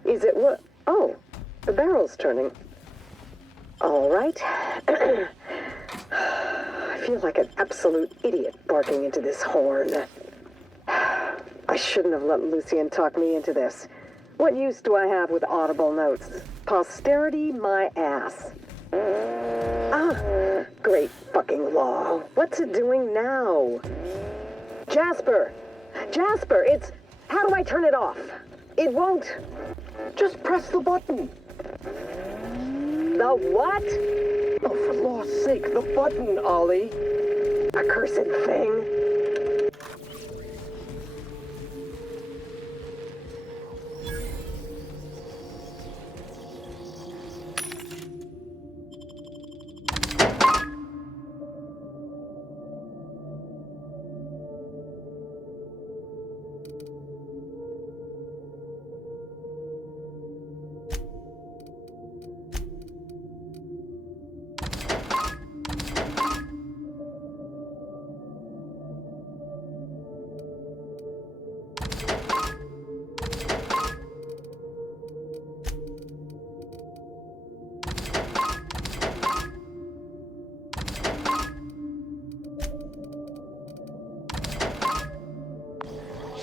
Is it what? Oh, the barrel's turning. All right. I feel like an absolute idiot barking into this horn. I shouldn't have let Lucien talk me into this. What use do I have with audible notes? Posterity my ass. Ah, great fucking law. What's it doing now? Jasper! Jasper, it's... How do I turn it off? It won't. Just press the button. The what? Oh, for law's sake, the button, Ollie. Accursed thing.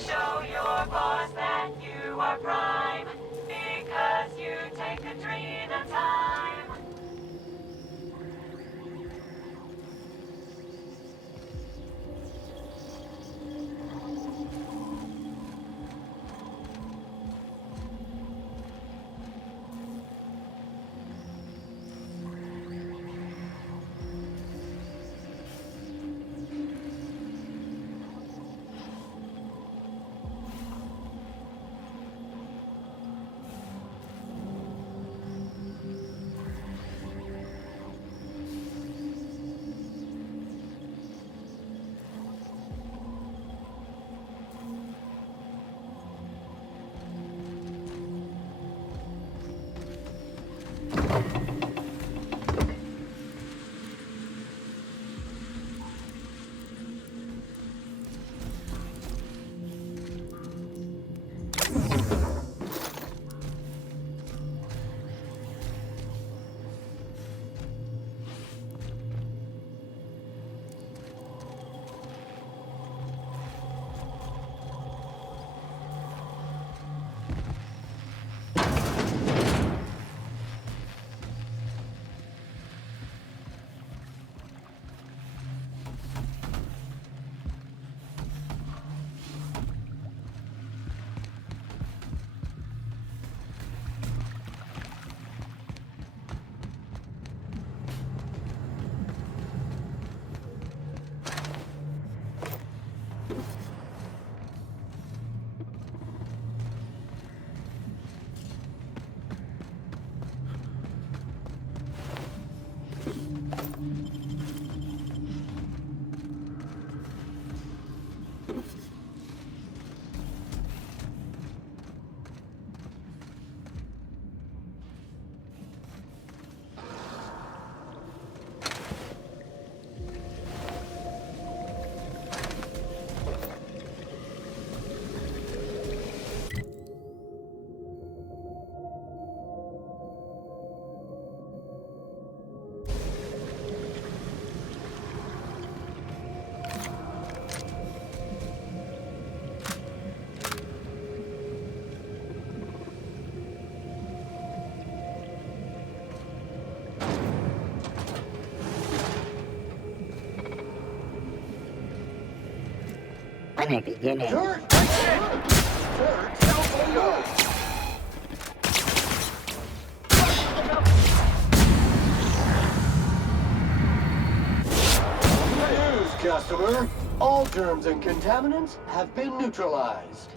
Show your boss that you are prime, because you take a dream at a time. When I begin it. News, customer. All germs and contaminants have been neutralized.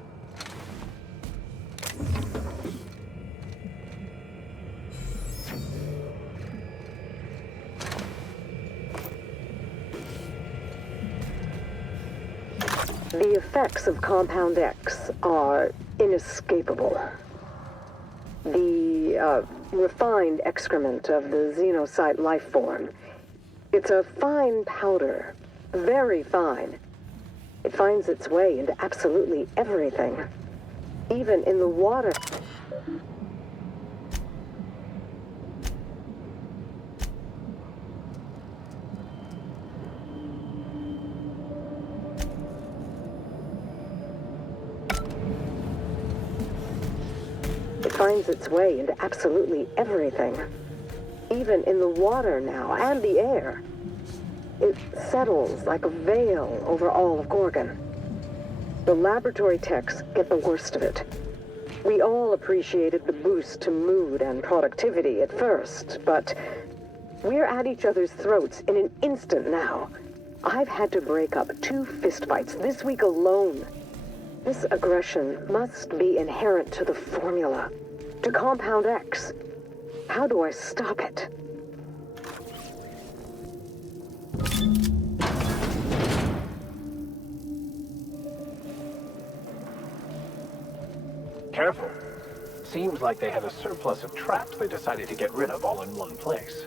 The effects of Compound X are inescapable. The refined excrement of the xenocyte life form. It's a fine powder, very fine. It finds its way into absolutely everything. Even in the water. It finds its way into absolutely everything. Even in the water now, and the air. It settles like a veil over all of Gorgon. The laboratory techs get the worst of it. We all appreciated the boost to mood and productivity at first, but we're at each other's throats in an instant now. I've had to break up 2 fistfights this week alone. This aggression must be inherent to the formula, to Compound X. How do I stop it? Careful. Seems like they had a surplus of traps they decided to get rid of all in one place.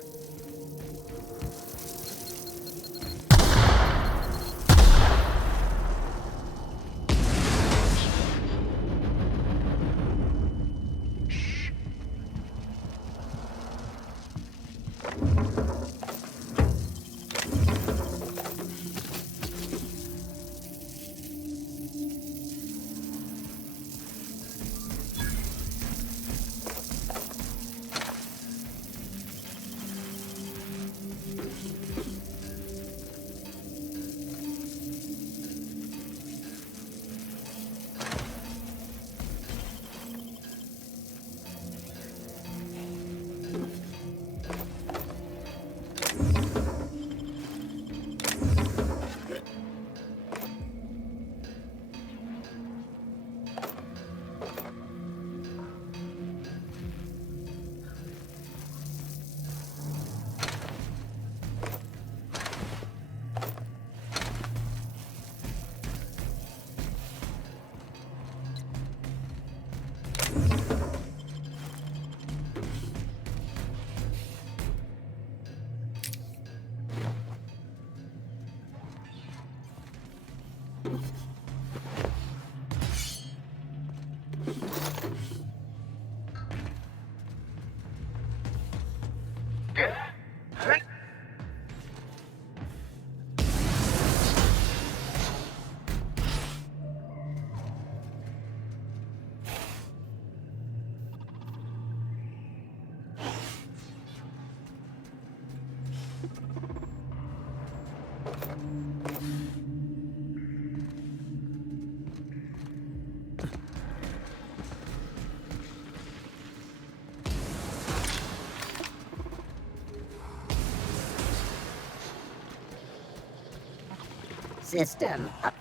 System up.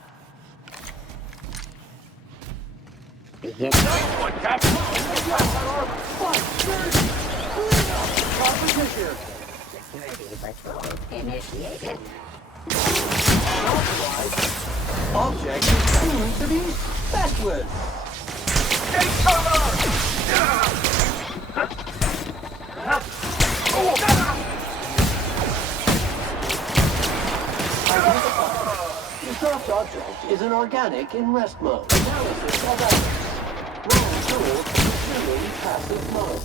Begin. Security patrol initiated. Object is tuned to be backwards. Take cover! The dropped object is an organic in rest mode. Analysis of evidence. Wrong tool, resuming passive mode.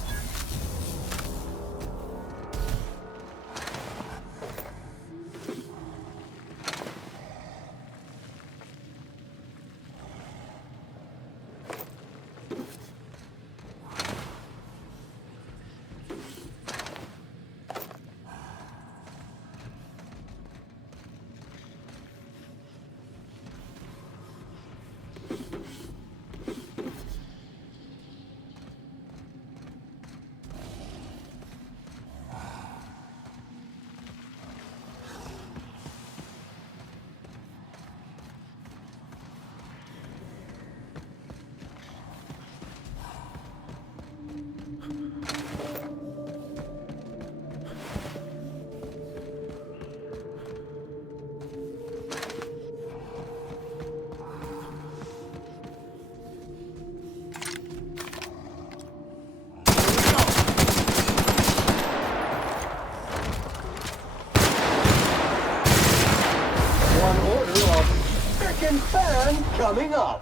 Fan coming up.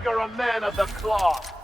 anger a man of the cloth.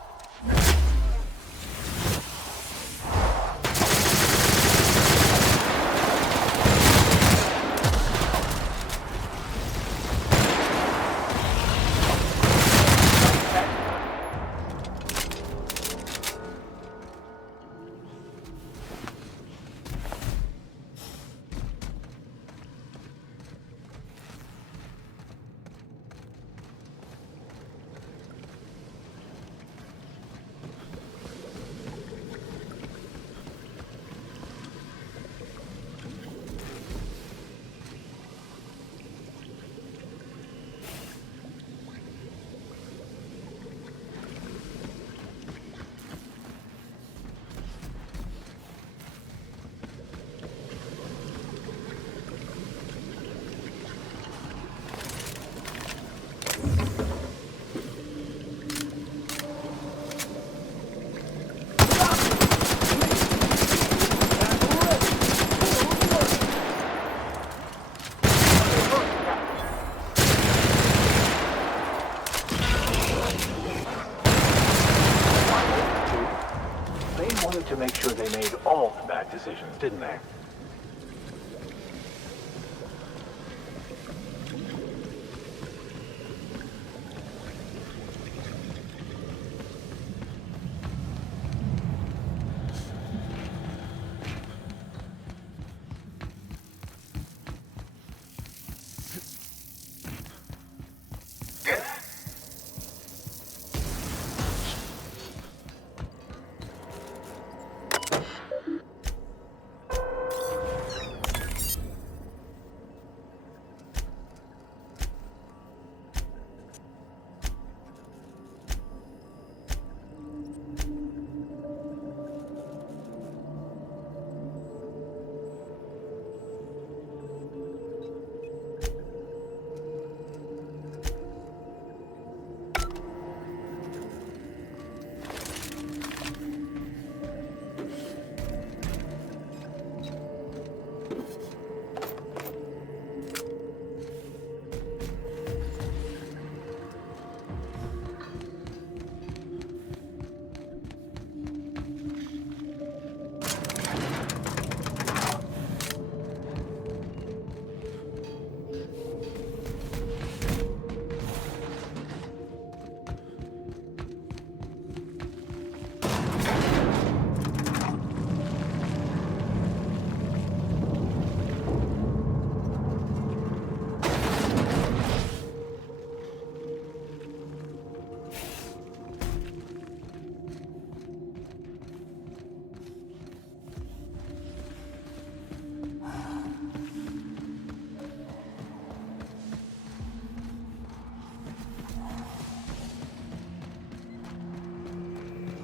To make sure they made all the bad decisions, didn't they?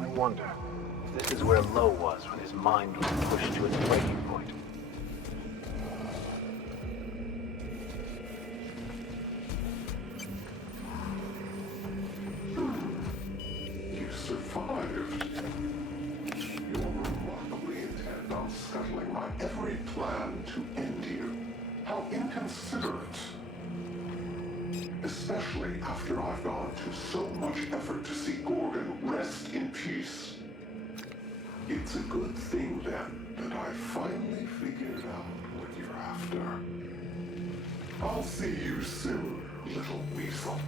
I wonder if this is where Lowe was when his mind was pushed to its breaking point. You survived. You're remarkably intent on scuttling my every plan to end you. How inconsiderate. Especially after I've gone to so much effort to see Gorgon rest in peace. It's a good thing, then, that I finally figured out what you're after. I'll see you soon, little weasel.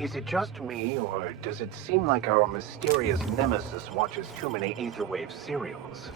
Is it just me, or does it seem like our mysterious nemesis watches too many Aetherwave serials?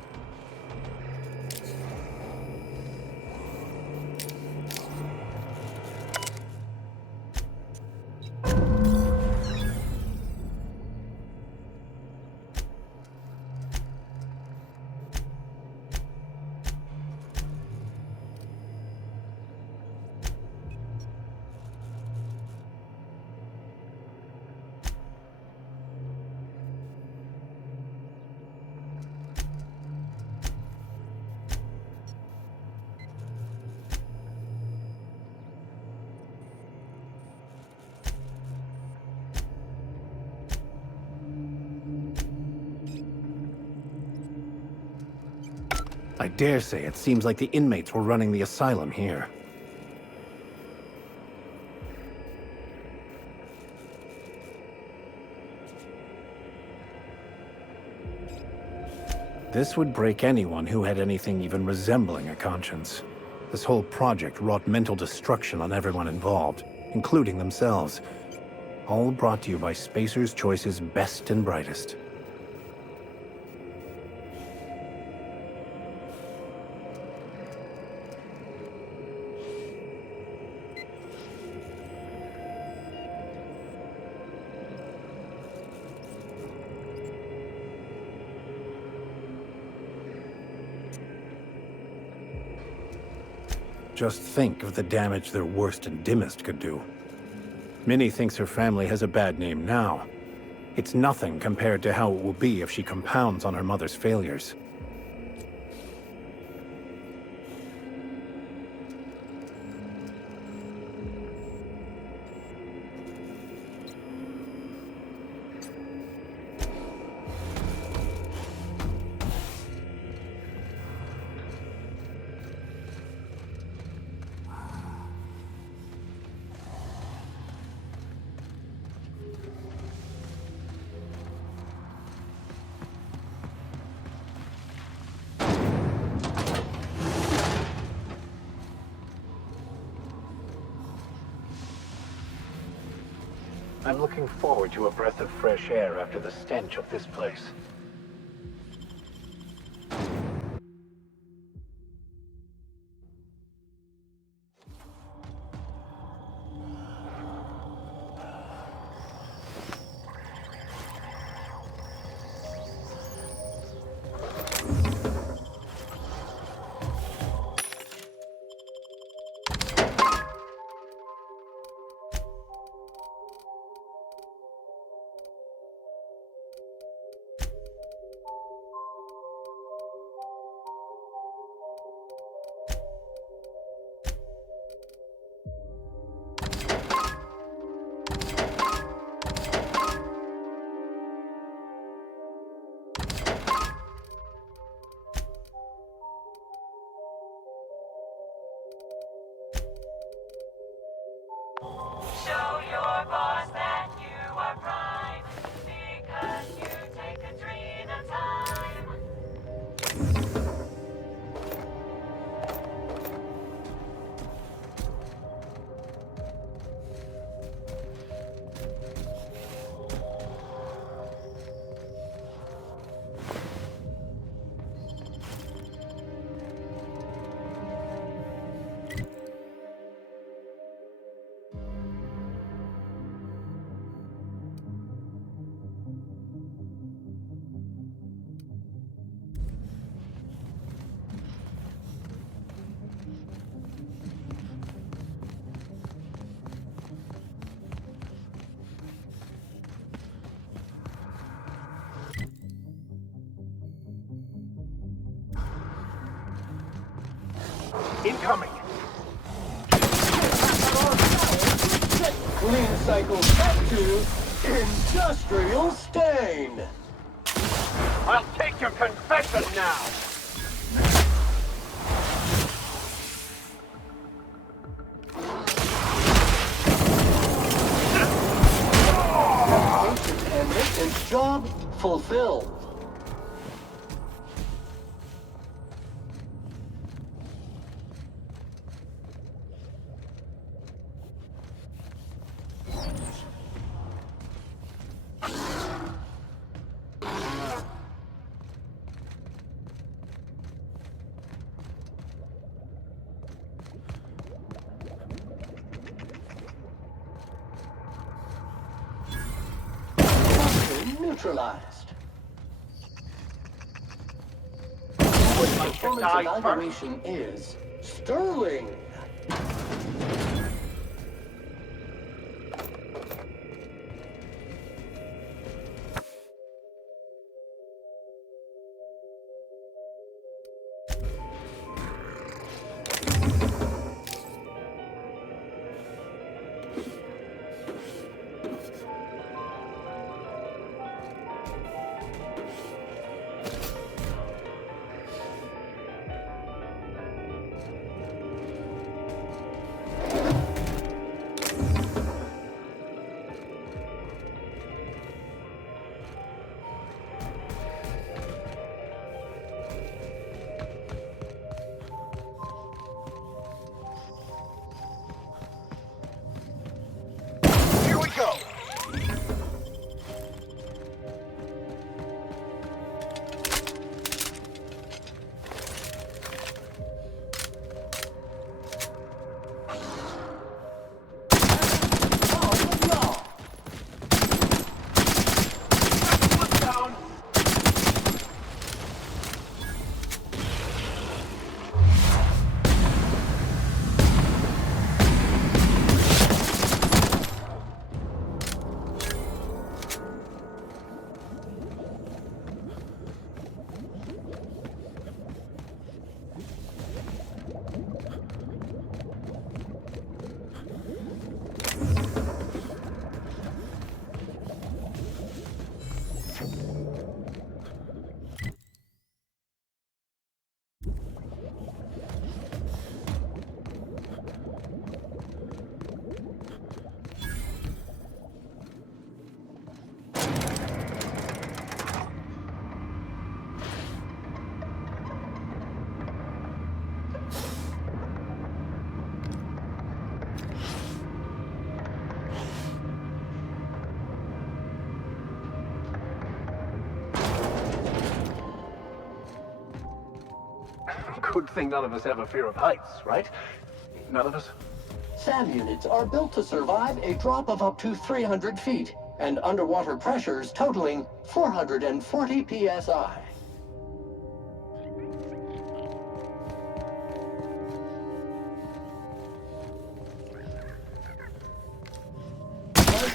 I dare say it seems like the inmates were running the asylum here. This would break anyone who had anything even resembling a conscience. This whole project wrought mental destruction on everyone involved, including themselves. All brought to you by Spacer's Choice's best and brightest. Just think of the damage their worst and dimmest could do. Minnie thinks her family has a bad name now. It's nothing compared to how it will be if she compounds on her mother's failures. I'm looking forward to a breath of fresh air after the stench of this place. Show your boss that you are prime, because you take a dream at a time. Incoming! Clean cycle back to industrial stain. I'll take your confession now! Destination and maintenance job fulfilled. Neutralized. Performance evaluation is sterling. Good thing none of us have a fear of heights, right? None of us? SAM units are built to survive a drop of up to 300 feet and underwater pressures totaling 440 psi.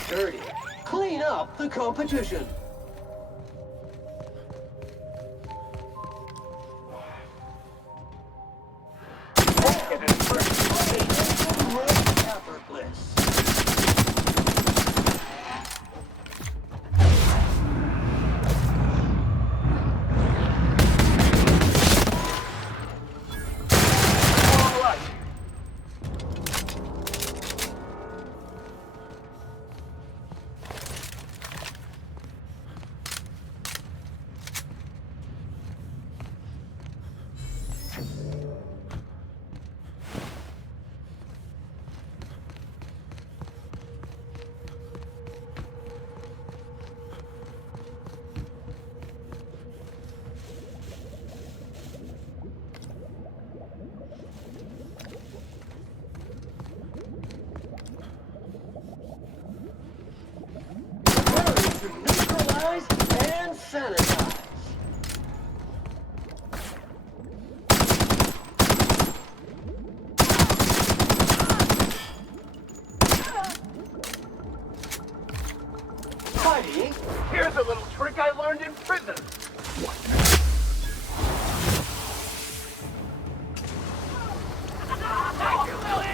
Dirty. Clean up the competition. Effortless. Neutralize and sanitize. Heidi, Here's a little trick I learned in prison. Thank you, Lily!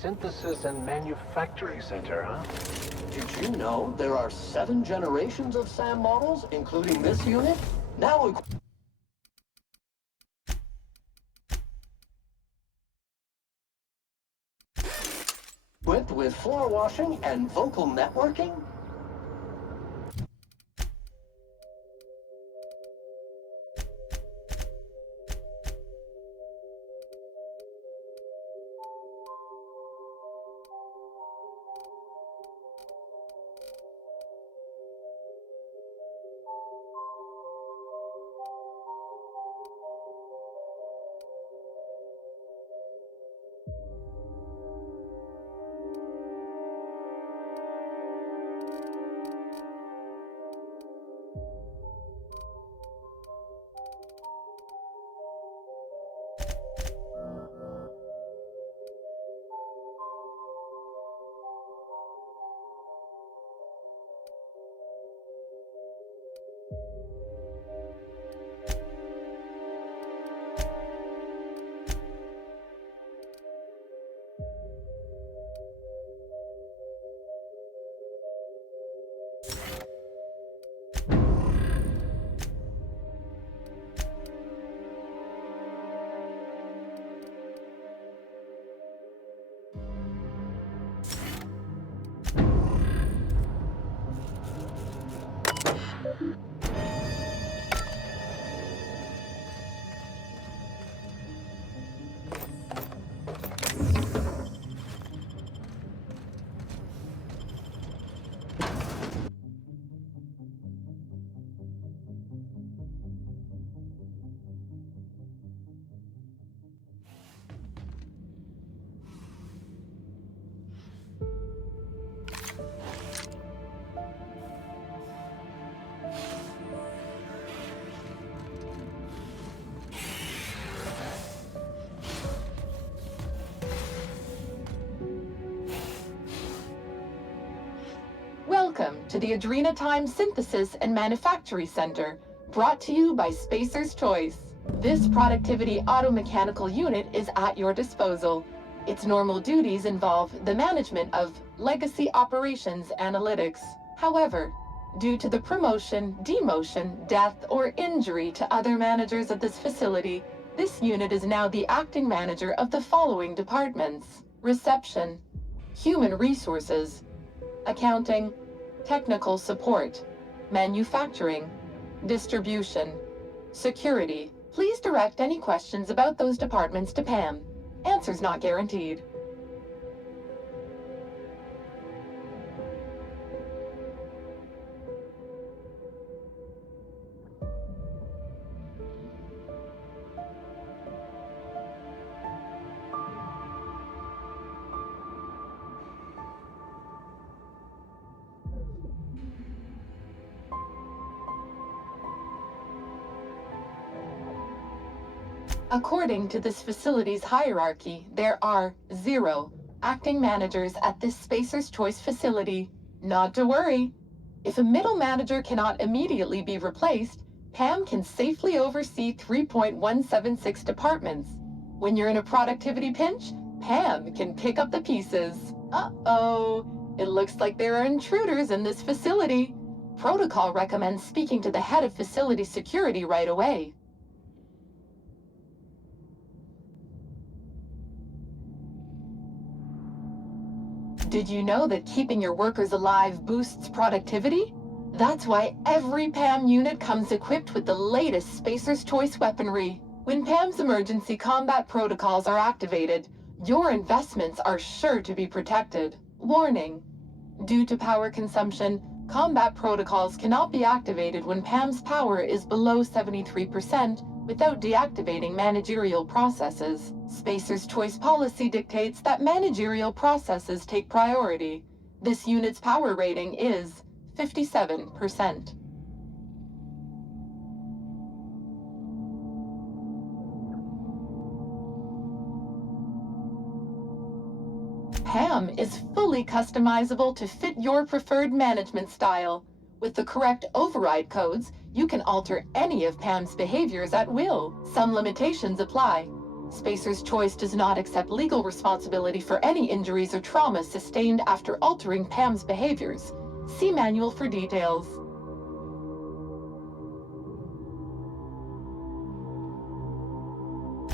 Synthesis and Manufacturing Center, huh? Did you know there are 7 generations of SAM models, including this unit? Now equipped with floor washing and vocal networking? Welcome to the Adrenatime Synthesis and Manufacturing Center, brought to you by Spacer's Choice. This productivity automechanical unit is at your disposal. Its normal duties involve the management of legacy operations analytics. However, due to the promotion, demotion, death, or injury to other managers of this facility, This unit is now the acting manager of the following departments: reception, human resources, accounting, technical support, manufacturing, distribution, security. Please direct any questions about those departments to Pam. Answers not guaranteed. According to this facility's hierarchy, there are 0 acting managers at this Spacer's Choice facility. Not to worry. If a middle manager cannot immediately be replaced, Pam can safely oversee 3.176 departments. When you're in a productivity pinch, Pam can pick up the pieces. Uh-oh. It looks like there are intruders in this facility. Protocol recommends speaking to the head of facility security right away. Did you know that keeping your workers alive boosts productivity? That's why every PAM unit comes equipped with the latest Spacer's Choice weaponry. When PAM's emergency combat protocols are activated, your investments are sure to be protected. Warning: due to power consumption, combat protocols cannot be activated when PAM's power is below 73% without deactivating managerial processes. Spacer's Choice policy dictates that managerial processes take priority. This unit's power rating is 57%. PAM is fully customizable to fit your preferred management style. With the correct override codes, you can alter any of PAM's behaviors at will. Some limitations apply. Spacer's Choice does not accept legal responsibility for any injuries or traumas sustained after altering PAM's behaviors. See manual for details.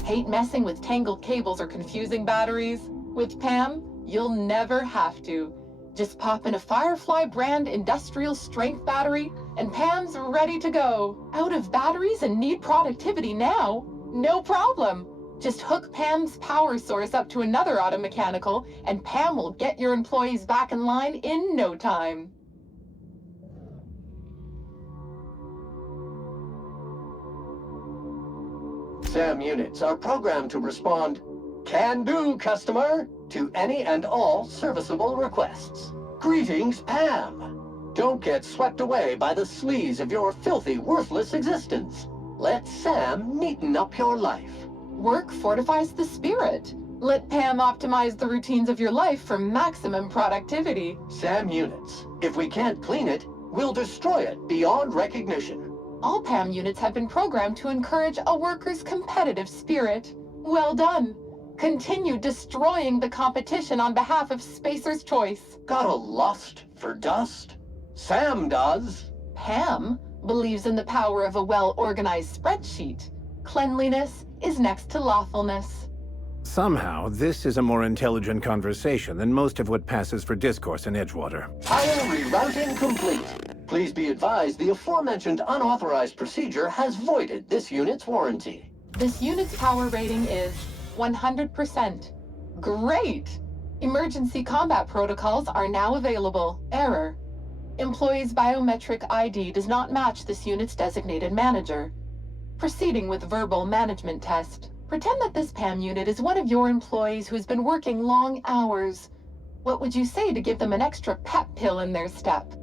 Hate messing with tangled cables or confusing batteries? With PAM, you'll never have to. Just pop in a Firefly brand industrial strength battery, and PAM's ready to go. Out of batteries and need productivity now? No problem. Just hook PAM's power source up to another auto mechanical, and PAM will get your employees back in line in no time. SAM units are programmed to respond, "Can do, customer," to any and all serviceable requests. Greetings, Pam. Don't get swept away by the sleaze of your filthy, worthless existence. Let Sam neaten up your life. Work fortifies the spirit. Let Pam optimize the routines of your life for maximum productivity. SAM units. If we can't clean it, we'll destroy it beyond recognition. All PAM units have been programmed to encourage a worker's competitive spirit. Well done. Continue destroying the competition on behalf of Spacer's Choice. Got a lust for dust? Sam does. Pam believes in the power of a well-organized spreadsheet. Cleanliness is next to lawfulness. Somehow, this is a more intelligent conversation than most of what passes for discourse in Edgewater. Power rerouting complete. Please be advised the aforementioned unauthorized procedure has voided this unit's warranty. This unit's power rating is 100%. Great! Emergency combat protocols are now available. Error: employee's biometric ID does not match this unit's designated manager. Proceeding with verbal management test. Pretend that this PAM unit is one of your employees who's been working long hours. What would you say to give them an extra pep pill in their step?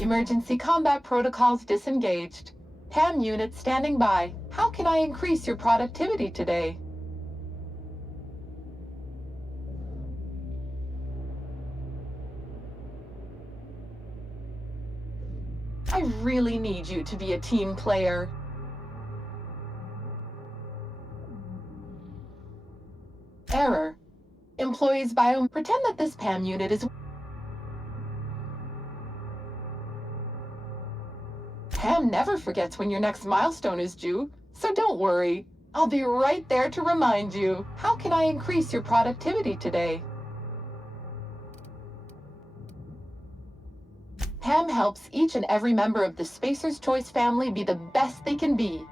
Emergency combat protocols disengaged. PAM unit standing by. How can I increase your productivity today? I really need you to be a team player. Error. Employees bio... Pretend that this PAM unit is... Pam never forgets when your next milestone is due, so don't worry. I'll be right there to remind you. How can I increase your productivity today? Pam helps each and every member of the Spacer's Choice family be the best they can be.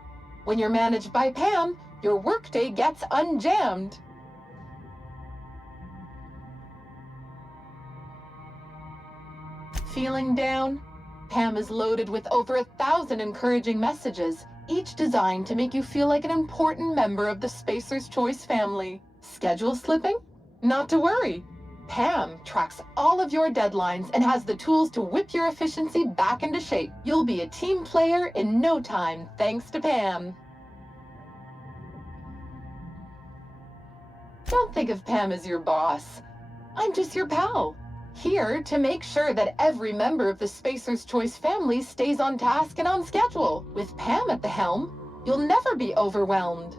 When you're managed by Pam, your workday gets unjammed. Feeling down? Pam is loaded with over 1,000 encouraging messages, each designed to make you feel like an important member of the Spacer's Choice family. Schedule slipping? Not to worry. Pam tracks all of your deadlines and has the tools to whip your efficiency back into shape. You'll be a team player in no time, thanks to Pam. Don't think of Pam as your boss. I'm just your pal. Here to make sure that every member of the Spacer's Choice family stays on task and on schedule. With Pam at the helm, you'll never be overwhelmed.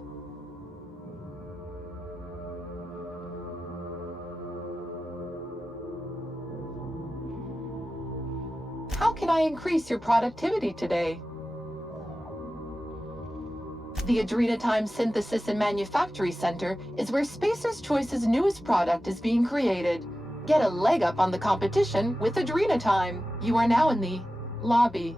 How can I increase your productivity today? The Adrenatime Synthesis and Manufactory Center is where Spacer's Choice's newest product is being created. Get a leg up on the competition with Adrenatime. You are now in the lobby.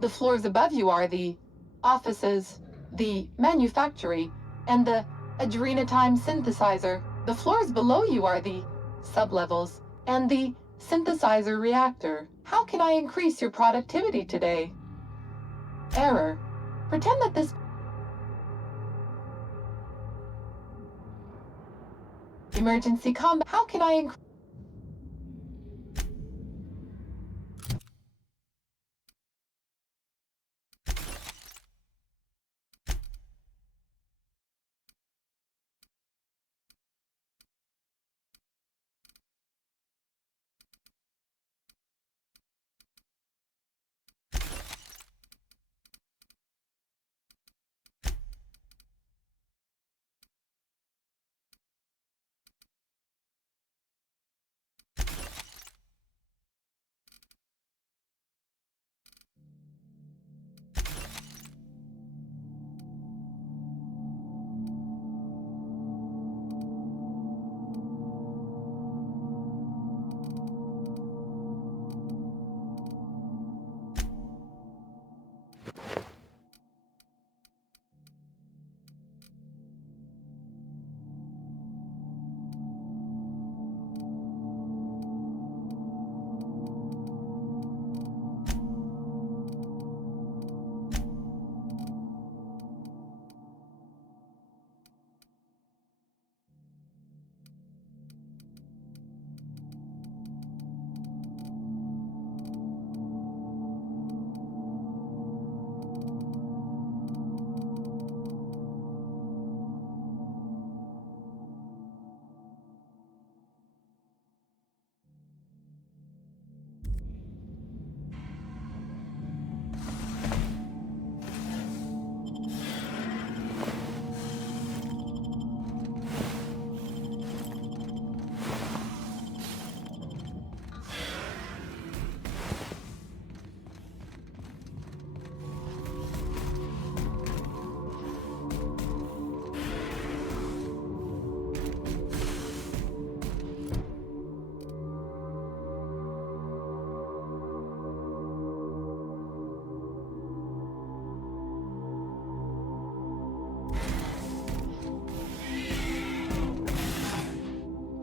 The floors above you are the offices, the manufactory, and the Adrenatime synthesizer. The floors below you are the sublevels and the synthesizer reactor. How can I increase your productivity today? Error. Pretend that this... Emergency combat. How can I increase...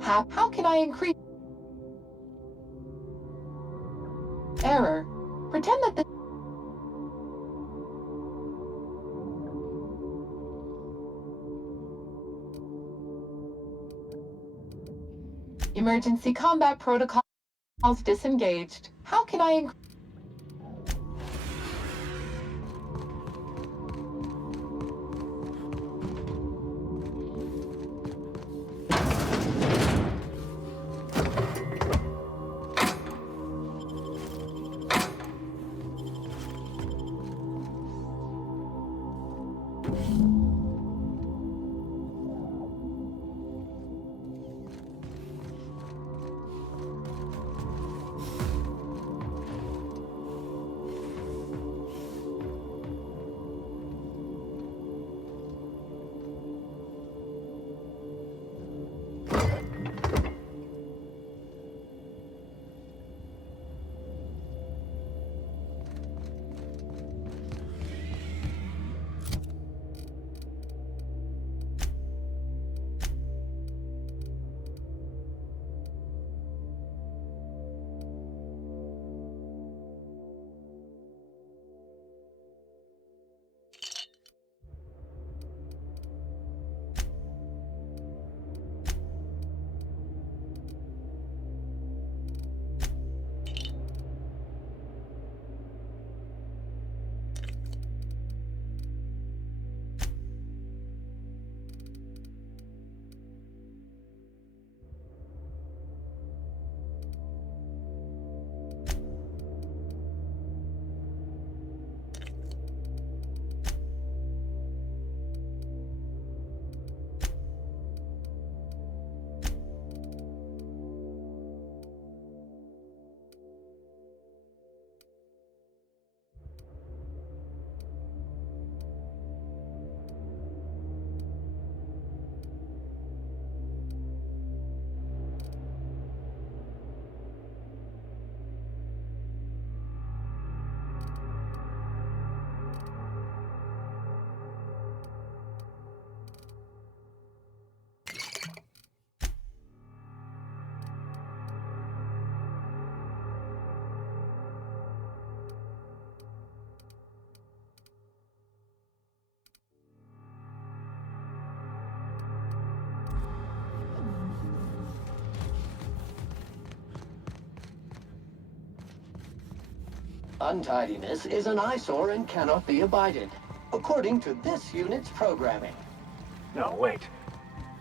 How can I increase... Error. Pretend that the... Emergency combat protocols disengaged. How can I increase... untidiness is an eyesore and cannot be abided, according to this unit's programming. No, wait.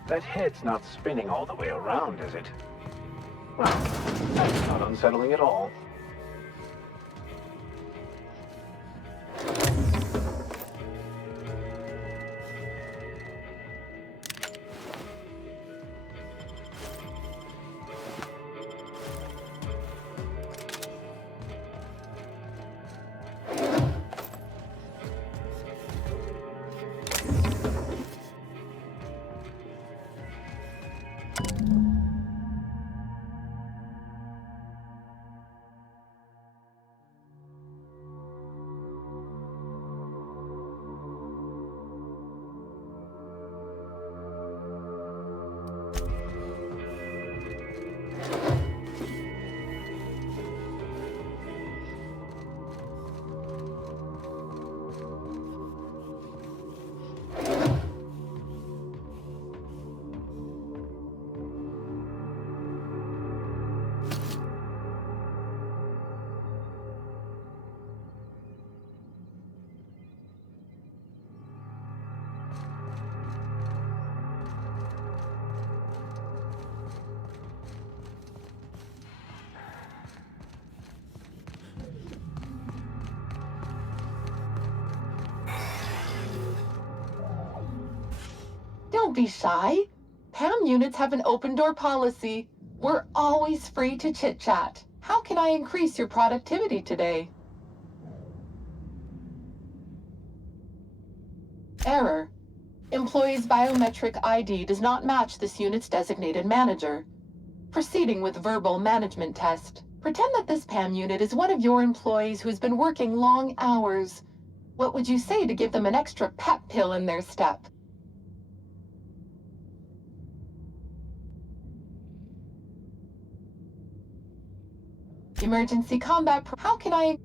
That head's not spinning all the way around, is it? Well, that's not unsettling at all. Don't be shy. PAM units have an open door policy. We're always free to chit-chat. How can I increase your productivity today? Error. Employee's biometric ID does not match this unit's designated manager. Proceeding with verbal management test. Pretend that this PAM unit is one of your employees who's been working long hours. What would you say to give them an extra pep pill in their step? Emergency combat. How can I...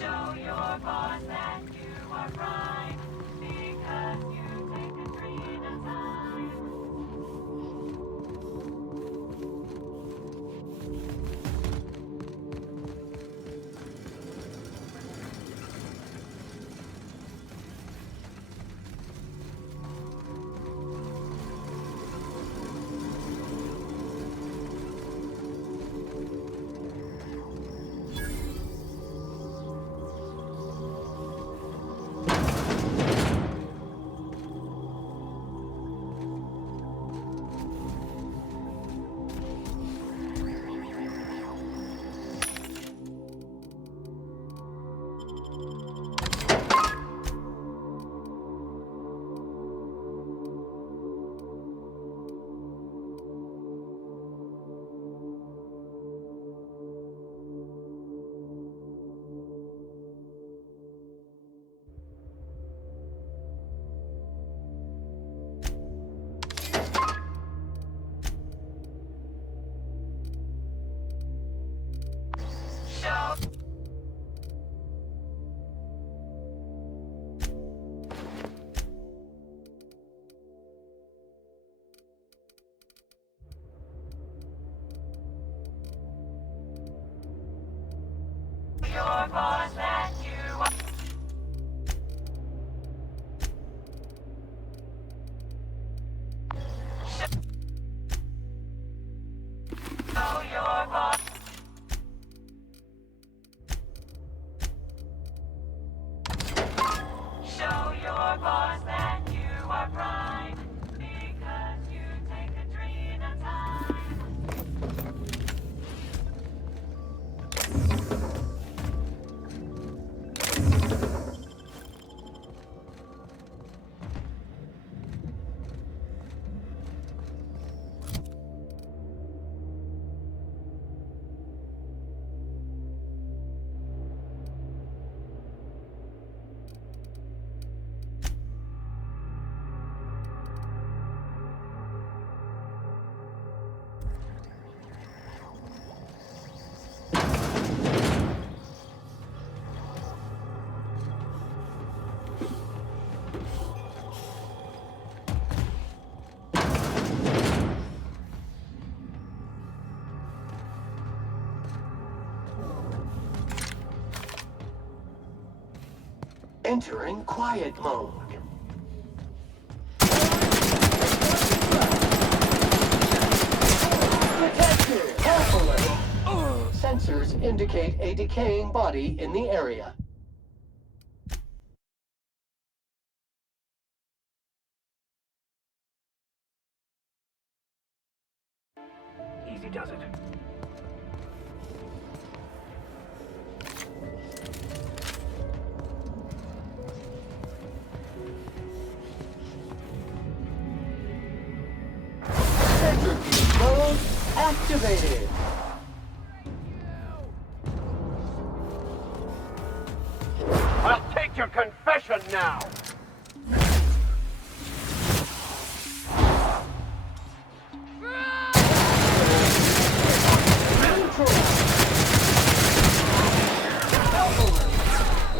Show your boss that you are prime, because you take a dream at a time. Entering quiet mode. Detected! Help alert! Sensors indicate a decaying body in the area. Easy does it. Centrifuge mode activated. I'll take your confession now!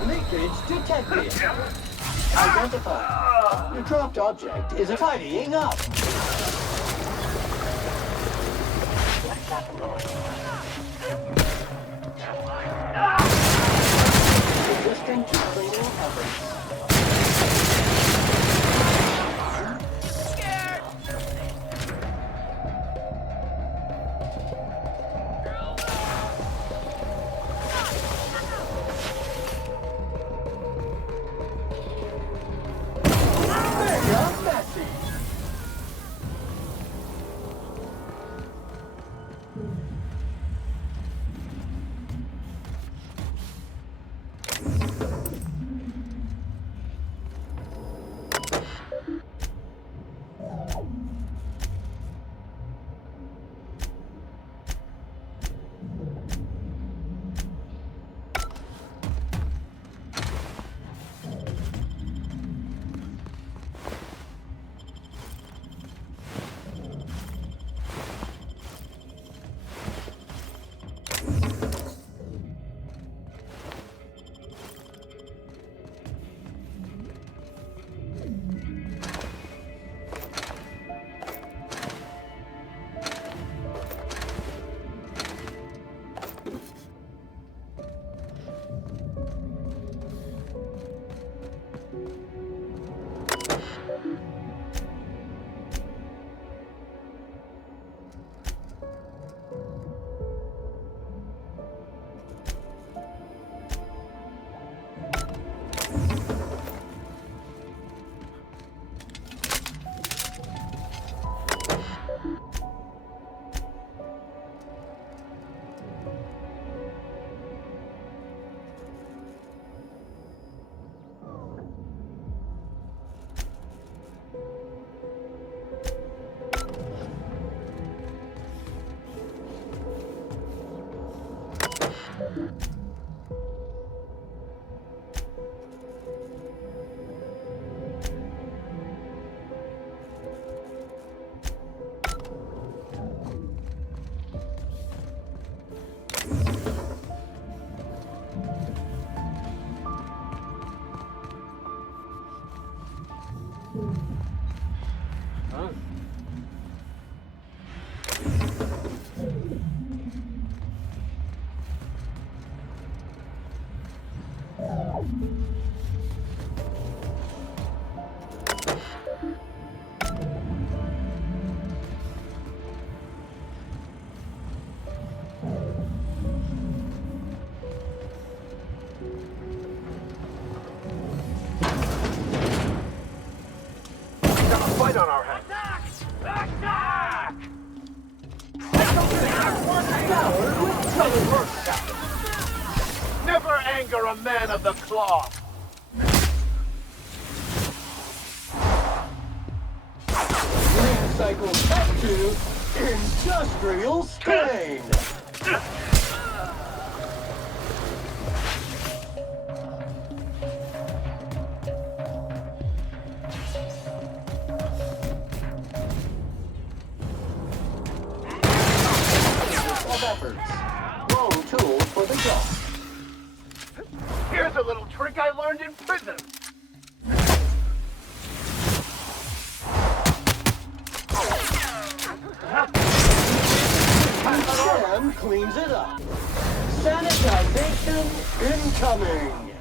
Leakage detected. Identified. Your dropped object is tidying up. Resisting to cleaning efforts. Fight on our hands. Attack! Never anger a man of the cloth. Green cycle back to industrial strain. Efforts. Wrong tool for the job. Here's a little trick I learned in prison. Sam cleans it up. Sanitization incoming.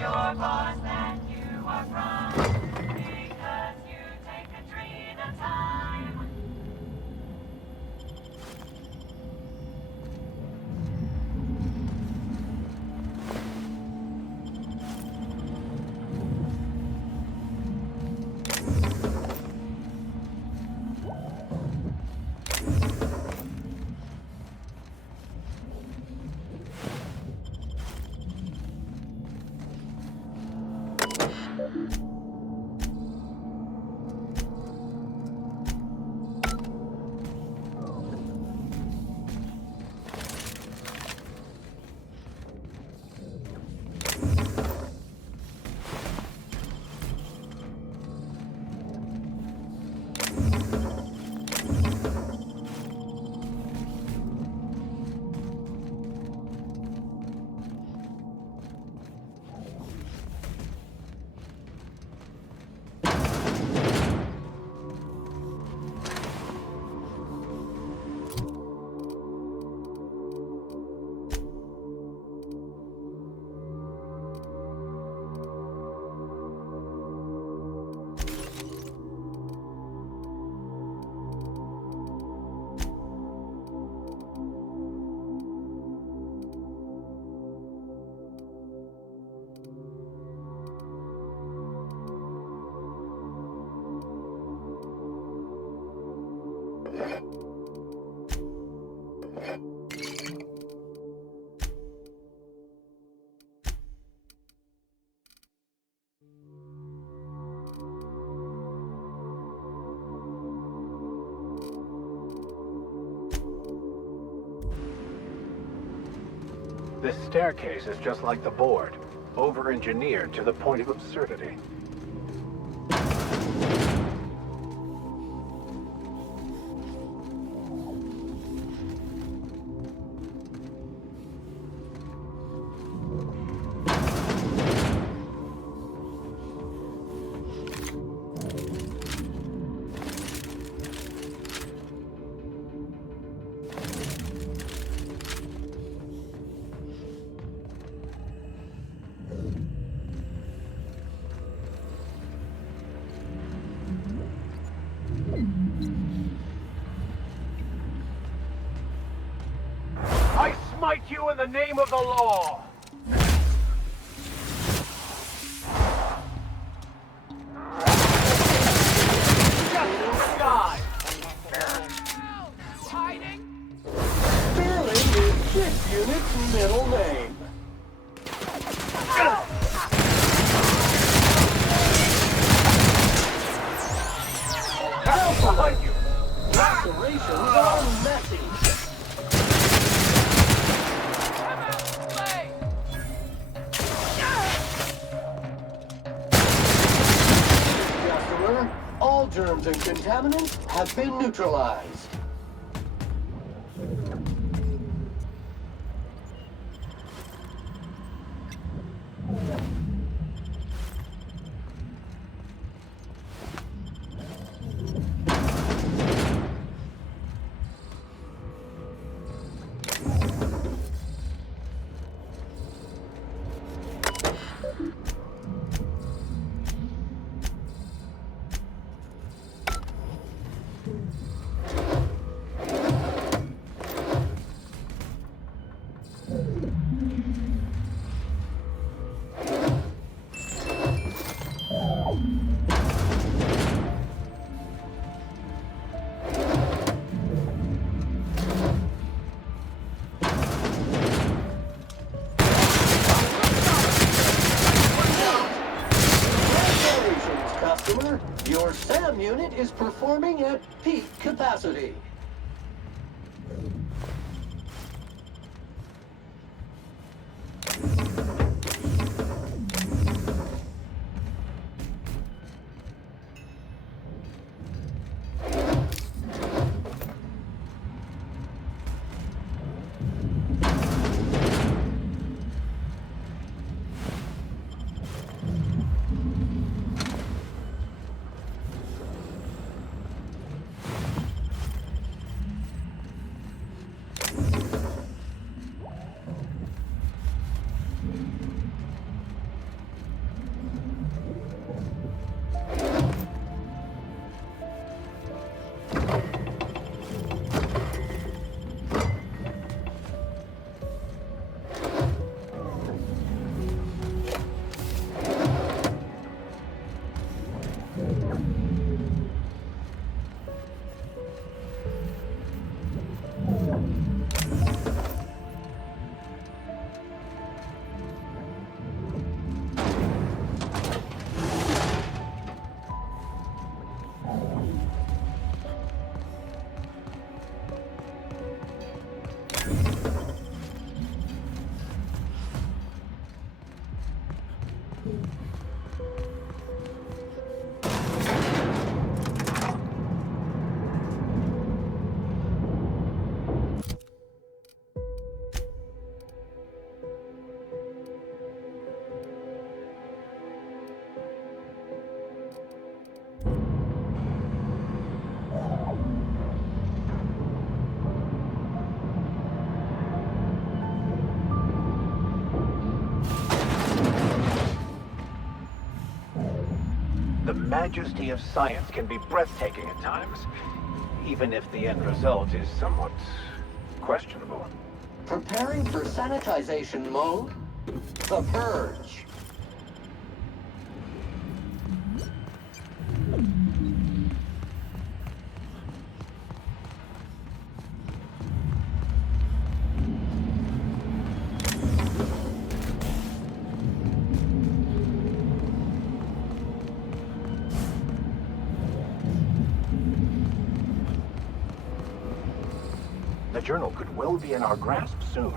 your boss that you are prime, because you take a tree at a time. This staircase is just like the board, over-engineered to the point of absurdity. I smite you in the name of the law! Just in the sky! Hiding? Sterling is this unit's middle name. Help behind you! Lacerations are messy. All germs and contaminants have been neutralized. Your SAM unit is performing at peak capacity. majesty of science can be breathtaking at times, even if the end result is somewhat questionable. Preparing for sanitization mode? The Purge. The journal could well be in our grasp soon.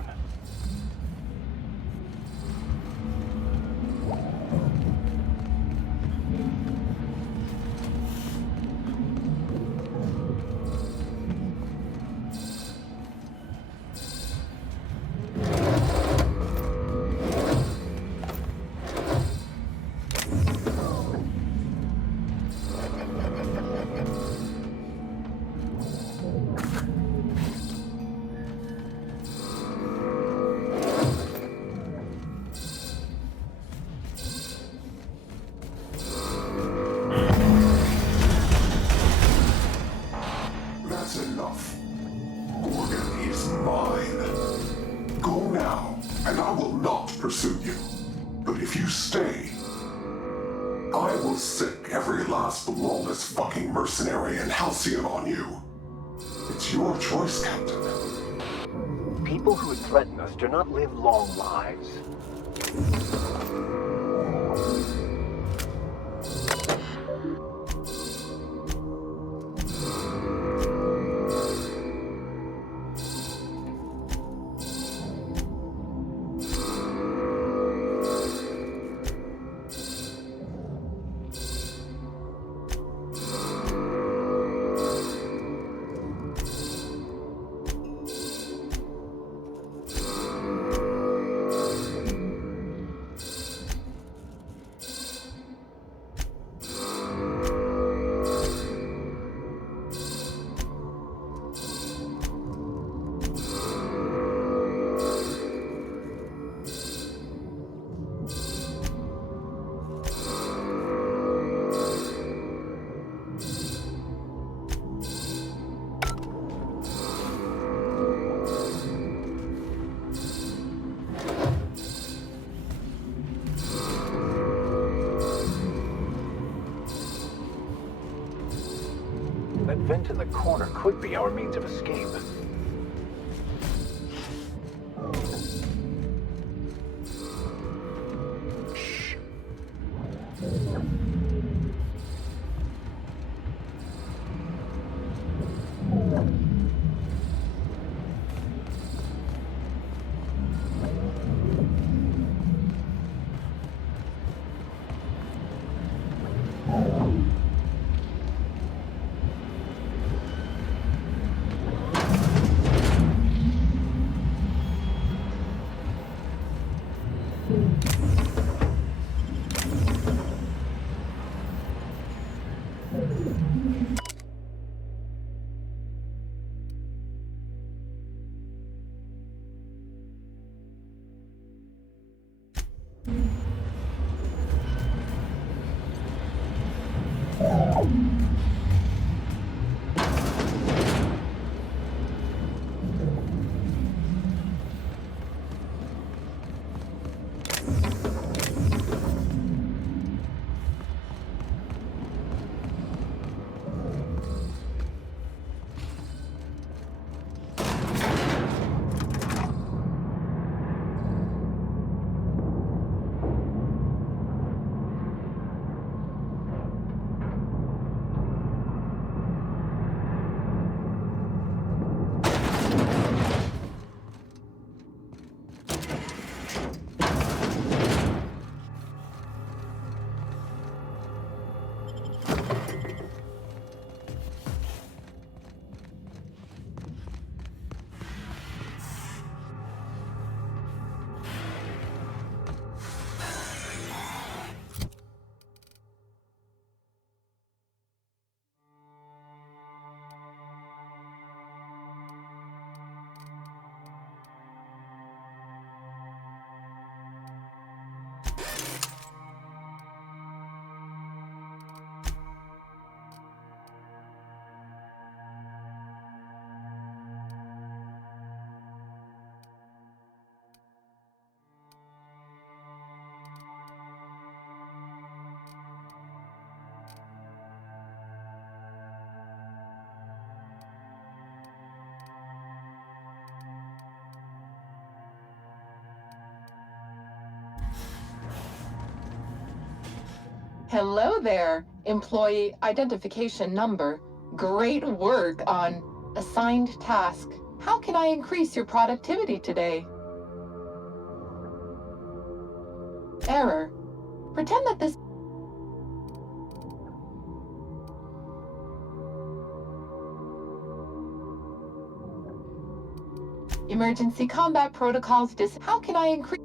That's enough. Gorgon is mine. Go now, and I will not pursue you. But if you stay, I will sick every last lawless fucking mercenary in Halcyon on you. It's your choice, Captain. People who threaten us do not live long lives. That vent in the corner could be our means of escape. Hello there, employee identification number. Great work on assigned task. How can I increase your productivity today? Error. Pretend that this... Emergency combat protocols How can I increase...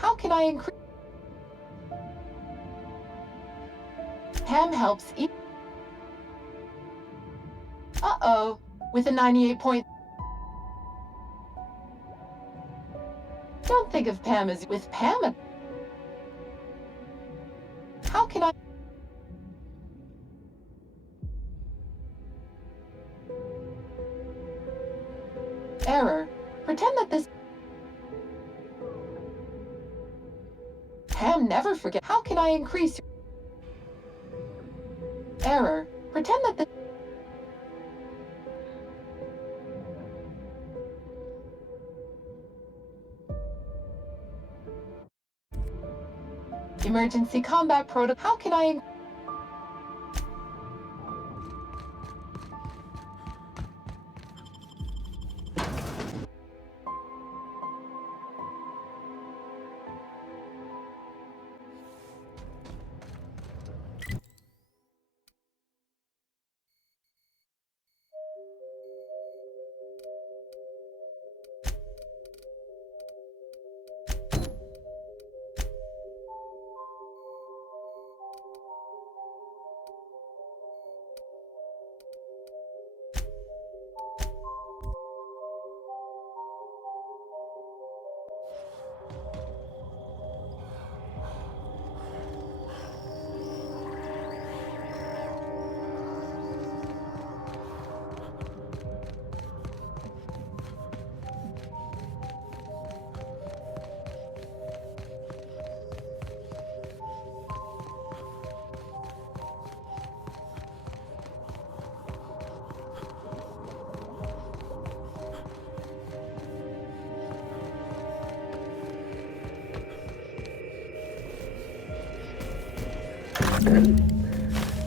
How can I increase... Pam helps eat... Uh-oh. With a 98 point... Don't think of Pam as... With Pam... How can I... Error. Pretend that this... Pam never forget. How can I increase... Error. Pretend that the... Emergency combat protocol. How can I...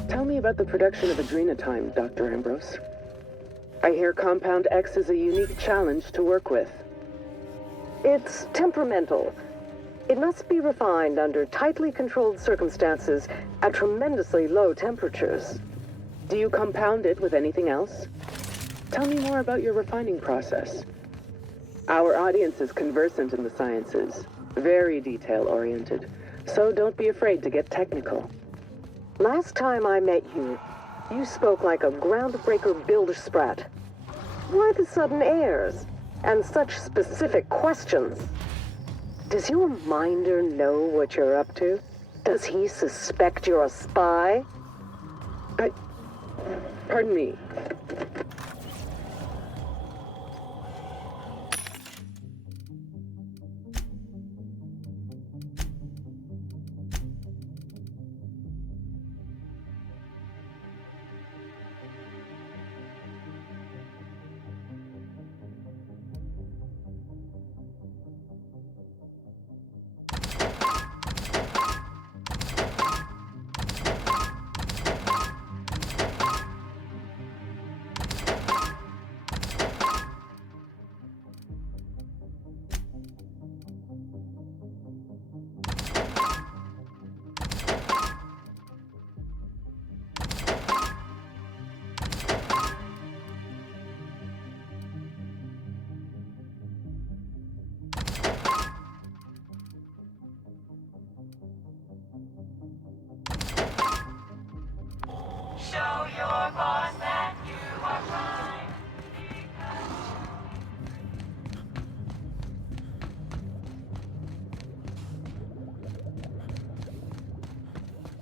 Tell me about the production of Adrenatime, Dr. Ambrose. I hear Compound X is a unique challenge to work with. It's temperamental. It must be refined under tightly controlled circumstances at tremendously low temperatures. Do you compound it with anything else? Tell me more about your refining process. Our audience is conversant in the sciences, very detail-oriented, so don't be afraid to get technical. Last time I met you, you spoke like a groundbreaker builder sprat. Why the sudden airs? And such specific questions? Does your minder know what you're up to? Does he suspect you're a spy? Pardon me.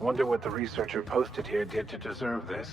Wonder what the researcher posted here did to deserve this.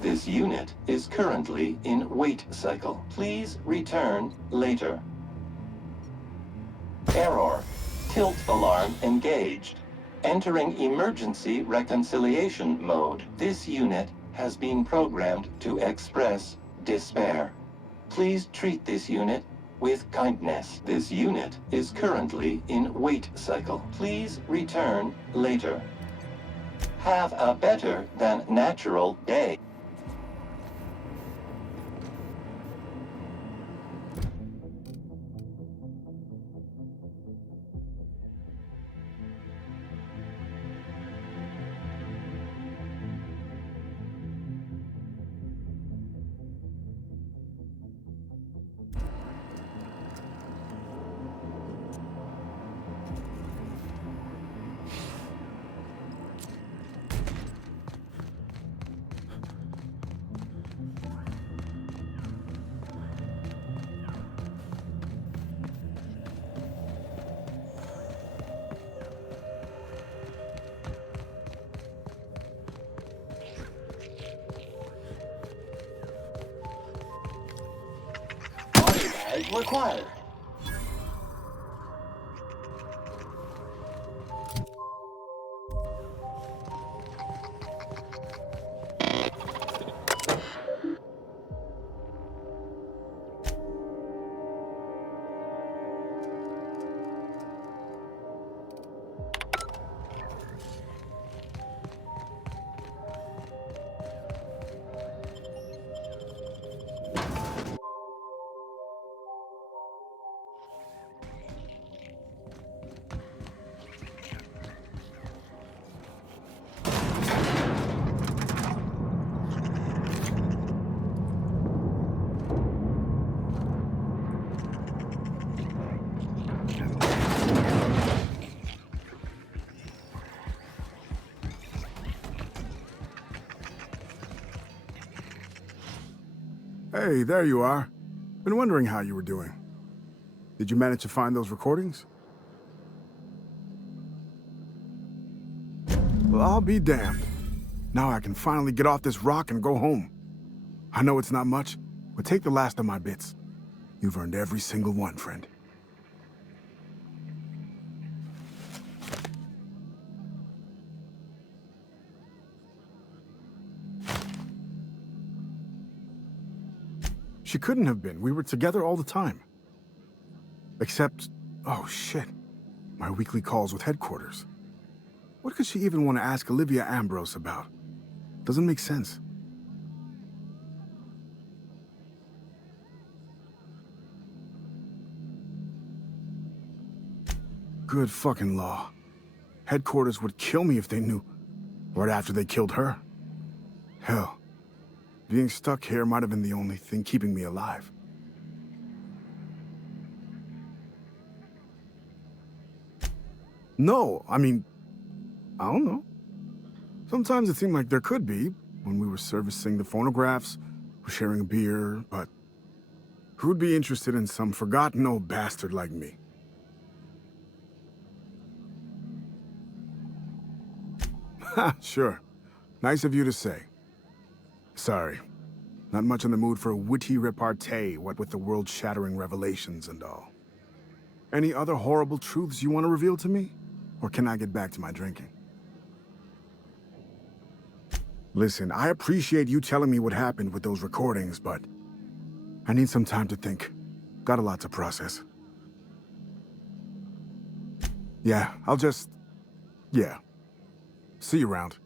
This unit is currently in wait cycle. Please return later. Error. Tilt alarm engaged. Entering emergency reconciliation mode. This unit has been programmed to express despair. Please treat this unit with kindness. This unit is currently in wait cycle. Please return later. Have a better than natural day. Required. Hey, there you are. Been wondering how you were doing. Did you manage to find those recordings? Well, I'll be damned. Now I can finally get off this rock and go home. I know it's not much, but take the last of my bits. You've earned every single one, friend. She couldn't have been. We were together all the time. Except, oh shit, my weekly calls with headquarters. What could she even want to ask Olivia Ambrose about? Doesn't make sense. Good fucking law. Headquarters would kill me if they knew. Right after they killed her. Hell, being stuck here might have been the only thing keeping me alive. No, I mean, I don't know. Sometimes it seemed like there could be, when we were servicing the phonographs, or sharing a beer, but who'd be interested in some forgotten old bastard like me? Ha, sure. Nice of you to say. Sorry. Not much in the mood for a witty repartee, what with the world-shattering revelations and all. Any other horrible truths you want to reveal to me? Or can I get back to my drinking? Listen, I appreciate you telling me what happened with those recordings, but I need some time to think. Got a lot to process. Yeah, yeah. See you around.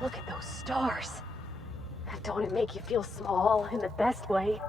Look at those stars. Don't it make you feel small in the best way?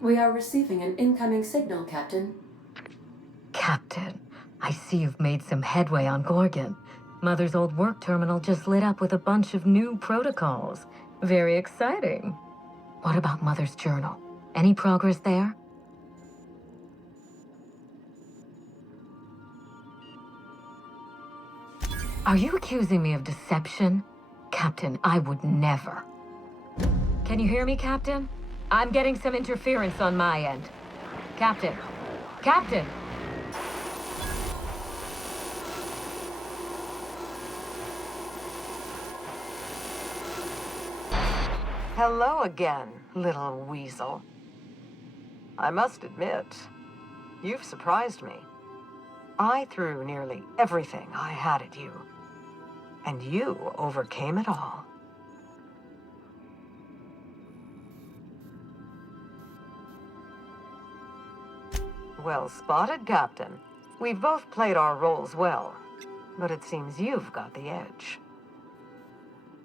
We are receiving an incoming signal, Captain. Captain, I see you've made some headway on Gorgon. Mother's old work terminal just lit up with a bunch of new protocols. Very exciting. What about Mother's journal? Any progress there? Are you accusing me of deception? Captain, I would never. Can you hear me, Captain? I'm getting some interference on my end. Captain! Captain! Hello again, little weasel. I must admit, you've surprised me. I threw nearly everything I had at you, and you overcame it all. Well spotted, Captain. We've both played our roles well, but it seems you've got the edge.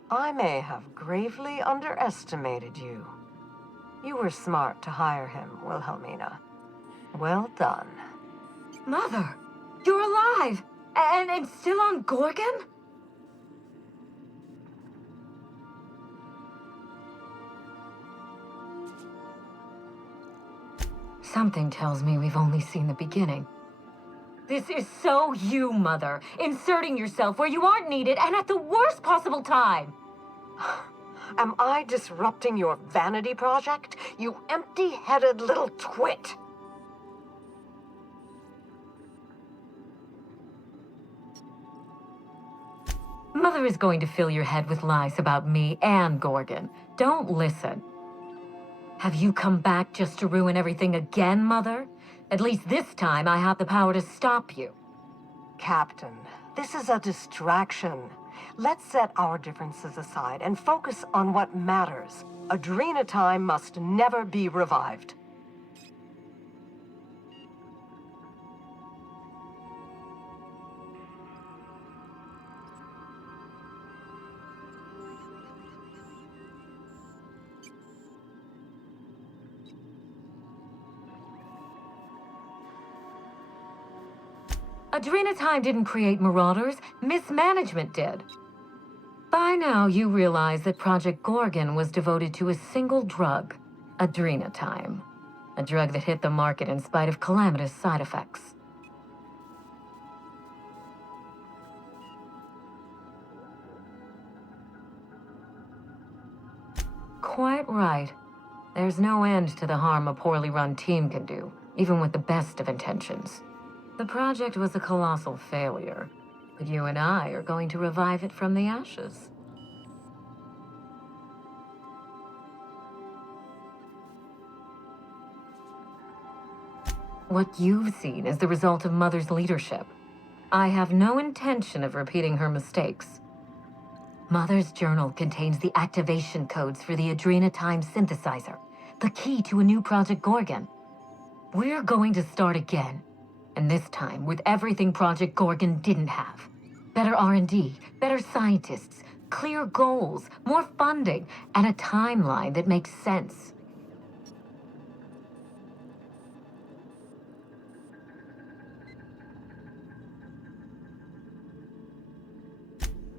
I may have gravely underestimated you. You were smart to hire him, Wilhelmina. Well done. Mother! You're alive! And still on Gorgon? Something tells me we've only seen the beginning. This is so you, Mother. Inserting yourself where you aren't needed and at the worst possible time. Am I disrupting your vanity project? You empty-headed little twit! Mother is going to fill your head with lies about me and Gorgon. Don't listen. Have you come back just to ruin everything again, Mother? At least this time I have the power to stop you. Captain, this is a distraction. Let's set our differences aside and focus on what matters. Adrena time must never be revived. Adrena time didn't create Marauders, mismanagement did. By now, you realize that Project Gorgon was devoted to a single drug, Adrena time. A drug that hit the market in spite of calamitous side effects. Quite right. There's no end to the harm a poorly run team can do, even with the best of intentions. The project was a colossal failure, but you and I are going to revive it from the ashes. What you've seen is the result of Mother's leadership. I have no intention of repeating her mistakes. Mother's journal contains the activation codes for the Adrena time synthesizer, the key to a new Project Gorgon. We're going to start again. And this time, with everything Project Gorgon didn't have. Better R&D, better scientists, clear goals, more funding, and a timeline that makes sense.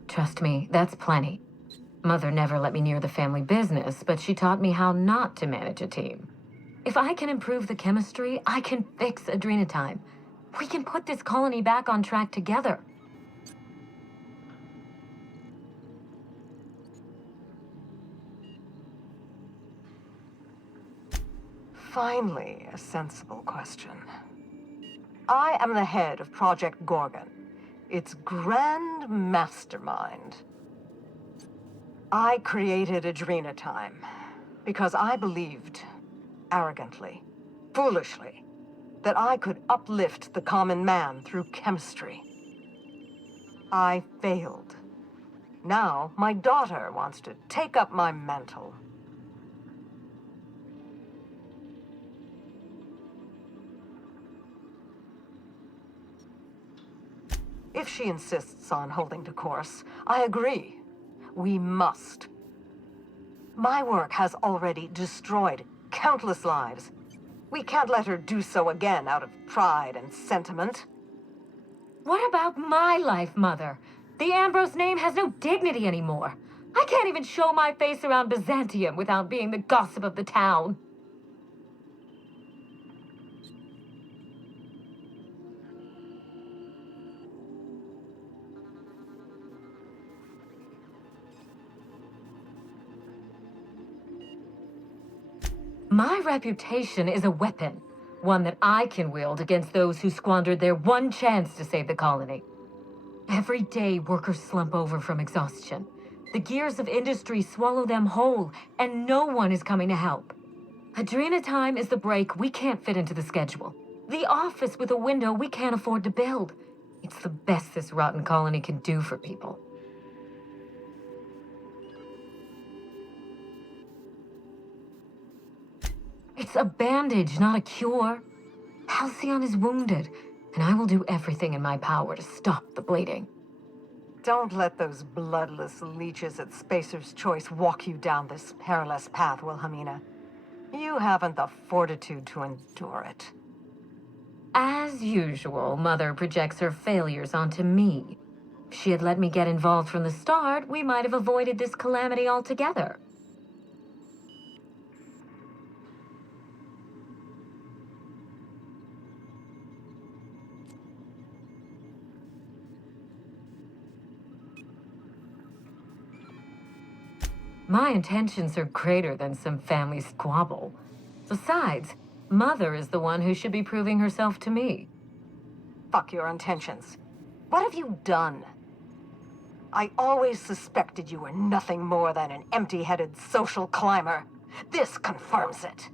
Trust me, that's plenty. Mother never let me near the family business, but she taught me how not to manage a team. If I can improve the chemistry, I can fix Adrena time. We can put this colony back on track together. Finally, a sensible question. I am the head of Project Gorgon, its grand mastermind. I created Adrenatime because I believed, arrogantly, foolishly, that I could uplift the common man through chemistry. I failed. Now, my daughter wants to take up my mantle. If she insists on holding the course, I agree. We must. My work has already destroyed countless lives. We can't let her do so again out of pride and sentiment. What about my life, Mother? The Ambrose name has no dignity anymore. I can't even show my face around Byzantium without being the gossip of the town. My reputation is a weapon, one that I can wield against those who squandered their one chance to save the colony. Every day, workers slump over from exhaustion. The gears of industry swallow them whole, and no one is coming to help. Adrenatime is the break we can't fit into the schedule. The office with a window we can't afford to build. It's the best this rotten colony can do for people. It's a bandage, not a cure. Halcyon is wounded, and I will do everything in my power to stop the bleeding. Don't let those bloodless leeches at Spacer's Choice walk you down this perilous path, Wilhelmina. You haven't the fortitude to endure it. As usual, Mother projects her failures onto me. If she had let me get involved from the start, we might have avoided this calamity altogether. My intentions are greater than some family squabble. Besides, Mother is the one who should be proving herself to me. Fuck your intentions. What have you done? I always suspected you were nothing more than an empty-headed social climber. This confirms it.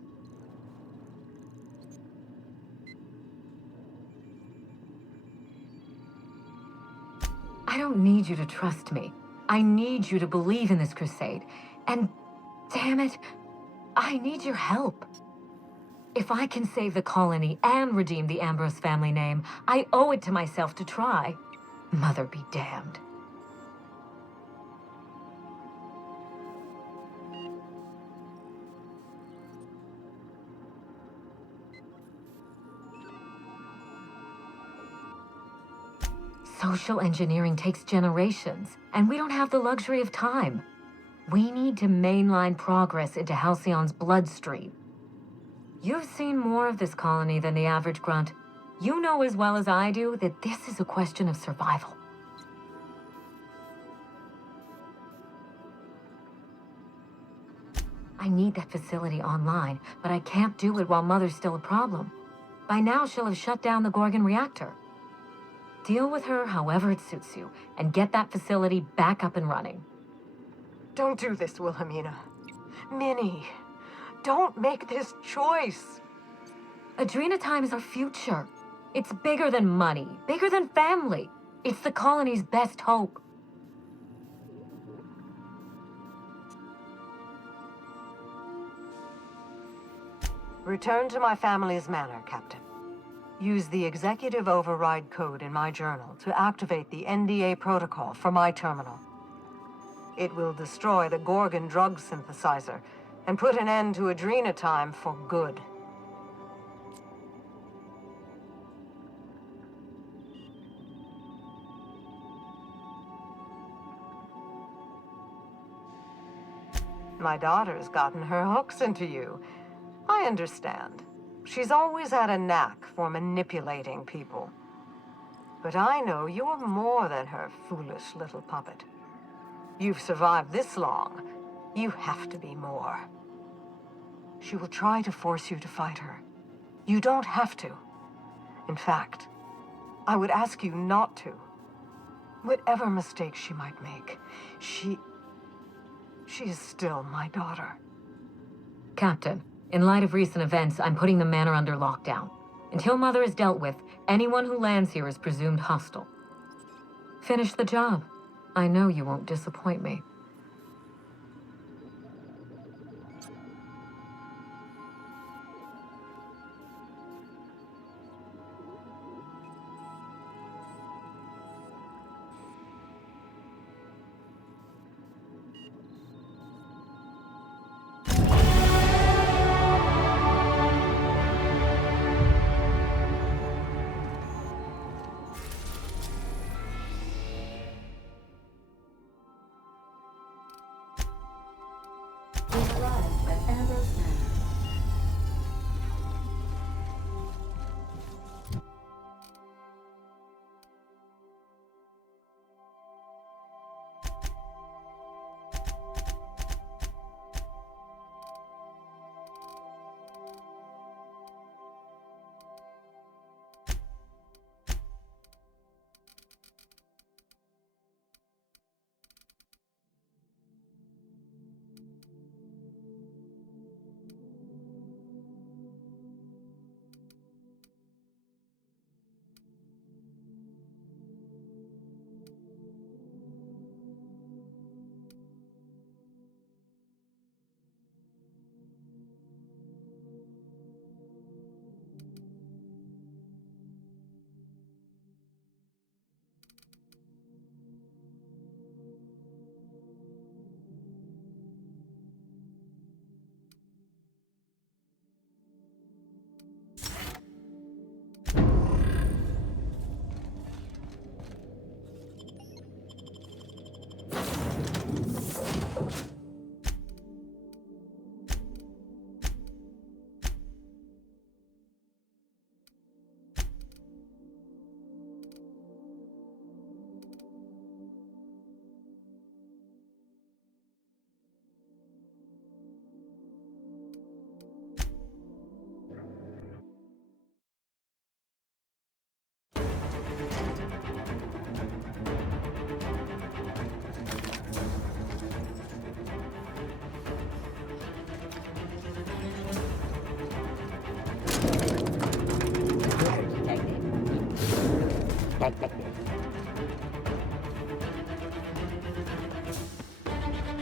I don't need you to trust me. I need you to believe in this crusade. And, damn it, I need your help. If I can save the colony and redeem the Ambrose family name, I owe it to myself to try. Mother be damned. Social engineering takes generations, and we don't have the luxury of time. We need to mainline progress into Halcyon's bloodstream. You've seen more of this colony than the average grunt. You know as well as I do that this is a question of survival. I need that facility online, but I can't do it while Mother's still a problem. By now, she'll have shut down the Gorgon reactor. Deal with her however it suits you, and get that facility back up and running. Don't do this, Wilhelmina. Minnie, don't make this choice. Adrenatime is our future. It's bigger than money, bigger than family. It's the colony's best hope. Return to my family's manor, Captain. Use the executive override code in my journal to activate the NDA protocol for my terminal. It will destroy the Gorgon drug synthesizer and put an end to Adrenatime for good. My daughter's gotten her hooks into you. I understand. She's always had a knack for manipulating people. But I know you're more than her foolish little puppet. You've survived this long. You have to be more. She will try to force you to fight her. You don't have to. In fact, I would ask you not to. Whatever mistakes she might make, she is still my daughter. Captain, in light of recent events, I'm putting the manor under lockdown. Until Mother is dealt with, anyone who lands here is presumed hostile. Finish the job. I know you won't disappoint me. We've arrived at Ambrose Manor.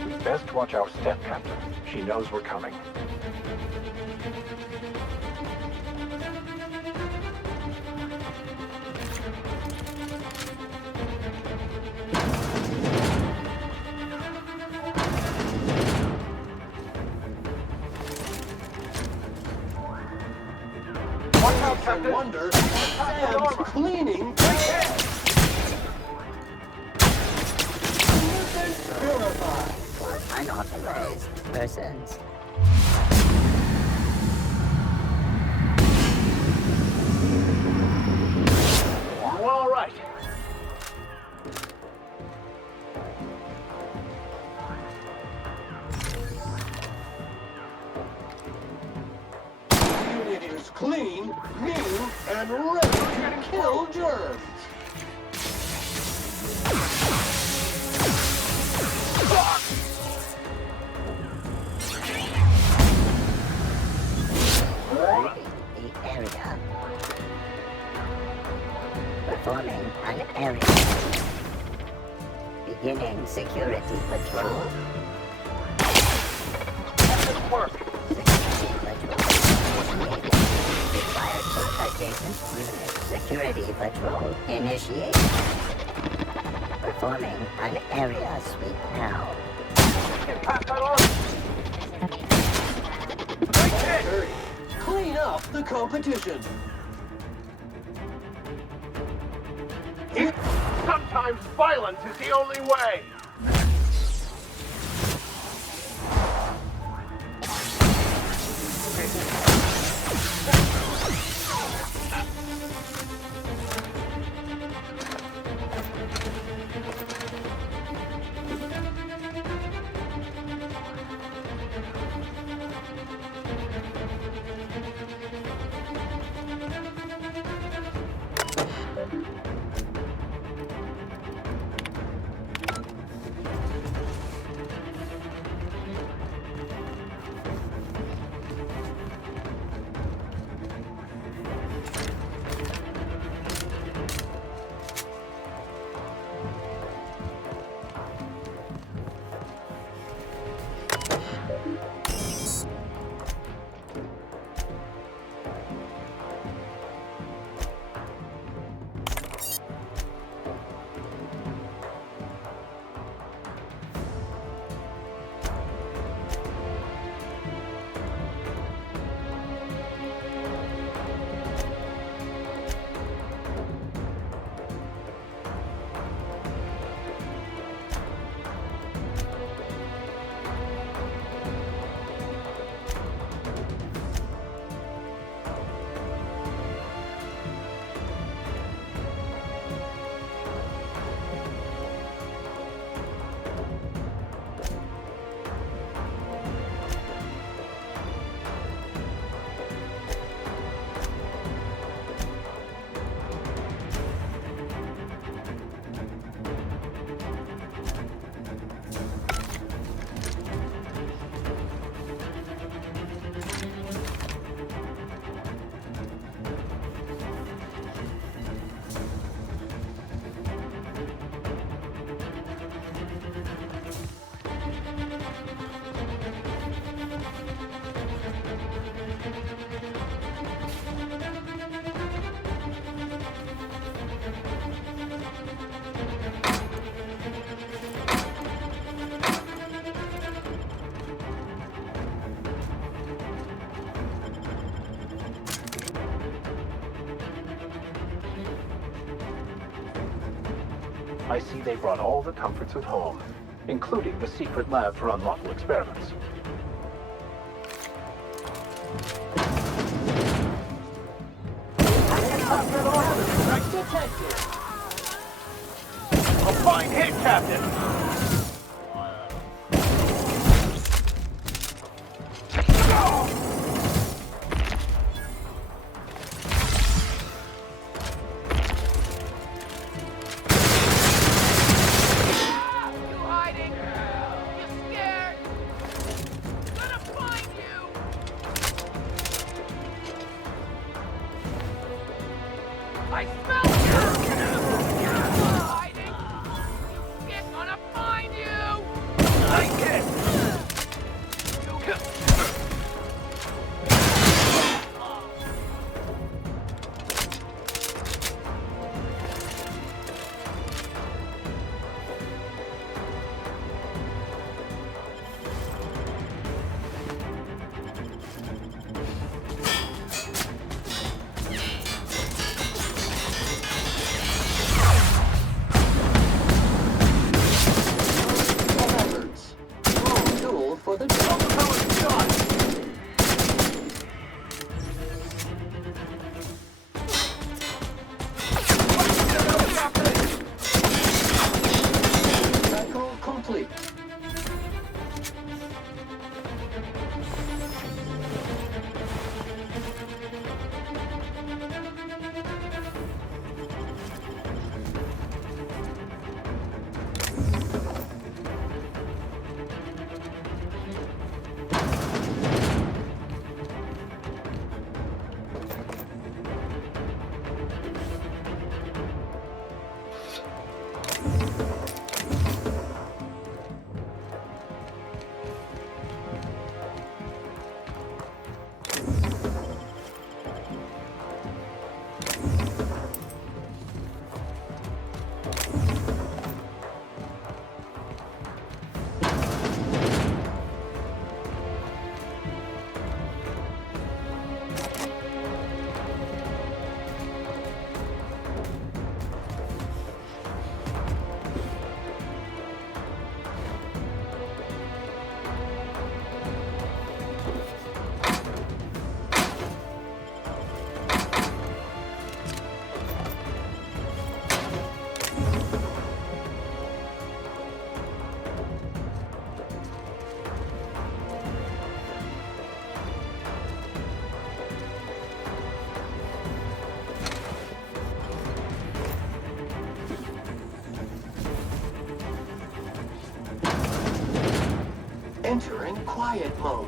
We'd best watch our step, Captain. She knows we're coming. Watch out, Captain! Wonder, Sam's cleaning. Unauthorized persons. All right. Unit is clean, new, and ready to kill germs. The area. Performing an area. Beginning security patrol. Work. Required for adjacent unit. Security patrol initiated. Performing an area sweep now. Hurry. Clean up the competition. Sometimes violence is the only way. I see they brought all the comforts at home, including the secret lab for unlawful experiments. A fine hit, Captain! I smell you! You're hiding! We're gonna find you! Nice hit! For the shot. Cycle complete. Entering quiet mode.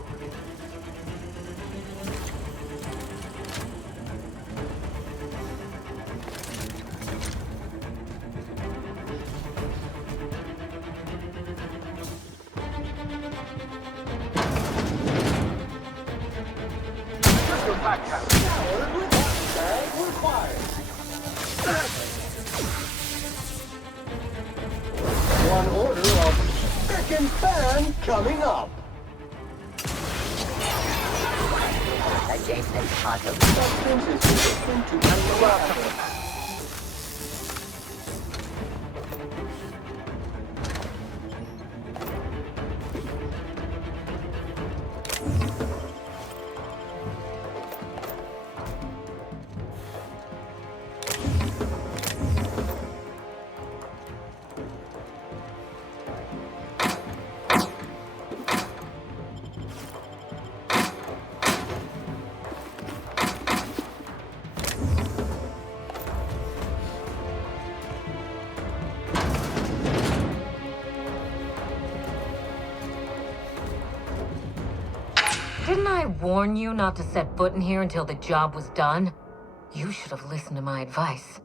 One order of frickin' fan coming up. Adjacent auto. Substance is resistant to chemical. Didn't I warn you not to set foot in here until the job was done? You should have listened to my advice.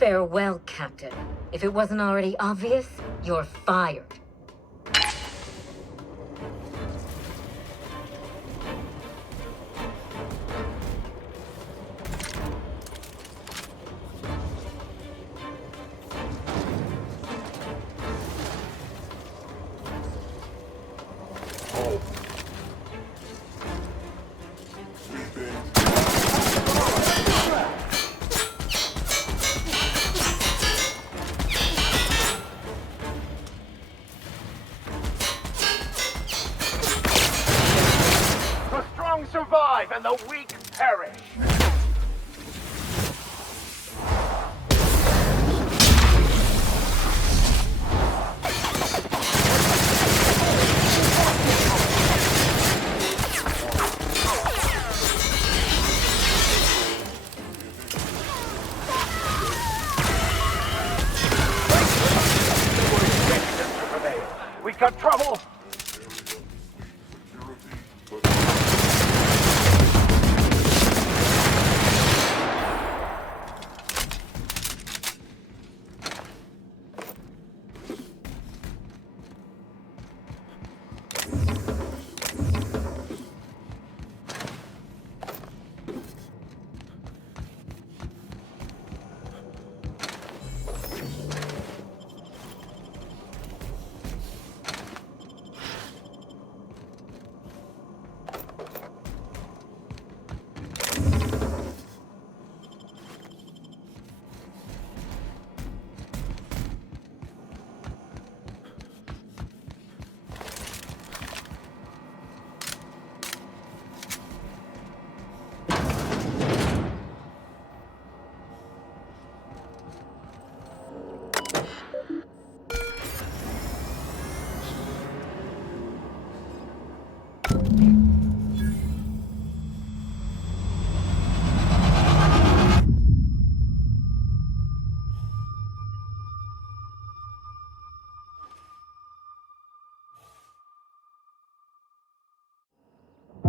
Farewell, Captain. If it wasn't already obvious, you're fired. thrive and the weak perish. We got trouble.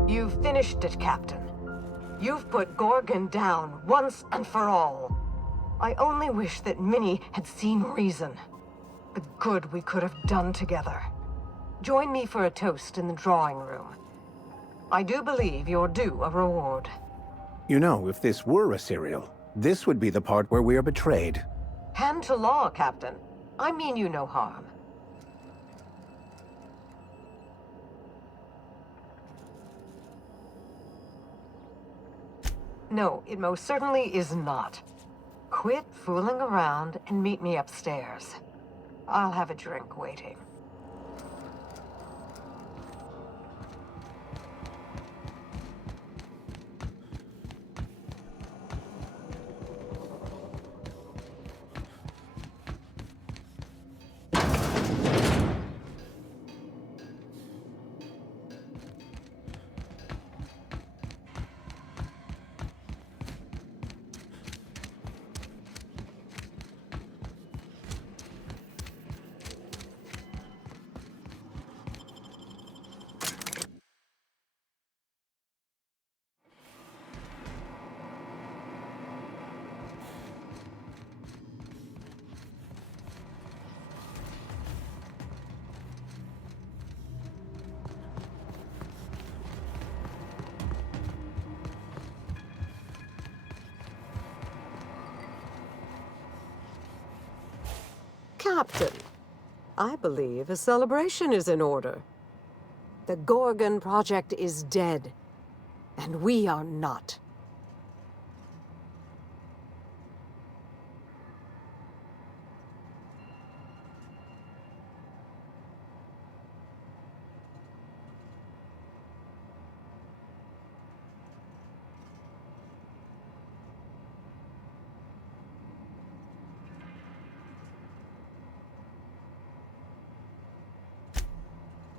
You've finished it, Captain. You've put Gorgon down once and for all. I only wish that Minnie had seen reason. The good we could have done together. Join me for a toast in the drawing room. I do believe you're due a reward. You know, if this were a serial, this would be the part where we are betrayed. Hand to law, Captain. I mean you no harm. No, it most certainly is not. Quit fooling around and meet me upstairs. I'll have a drink waiting. Captain, I believe a celebration is in order. The Gorgon Project is dead, and we are not.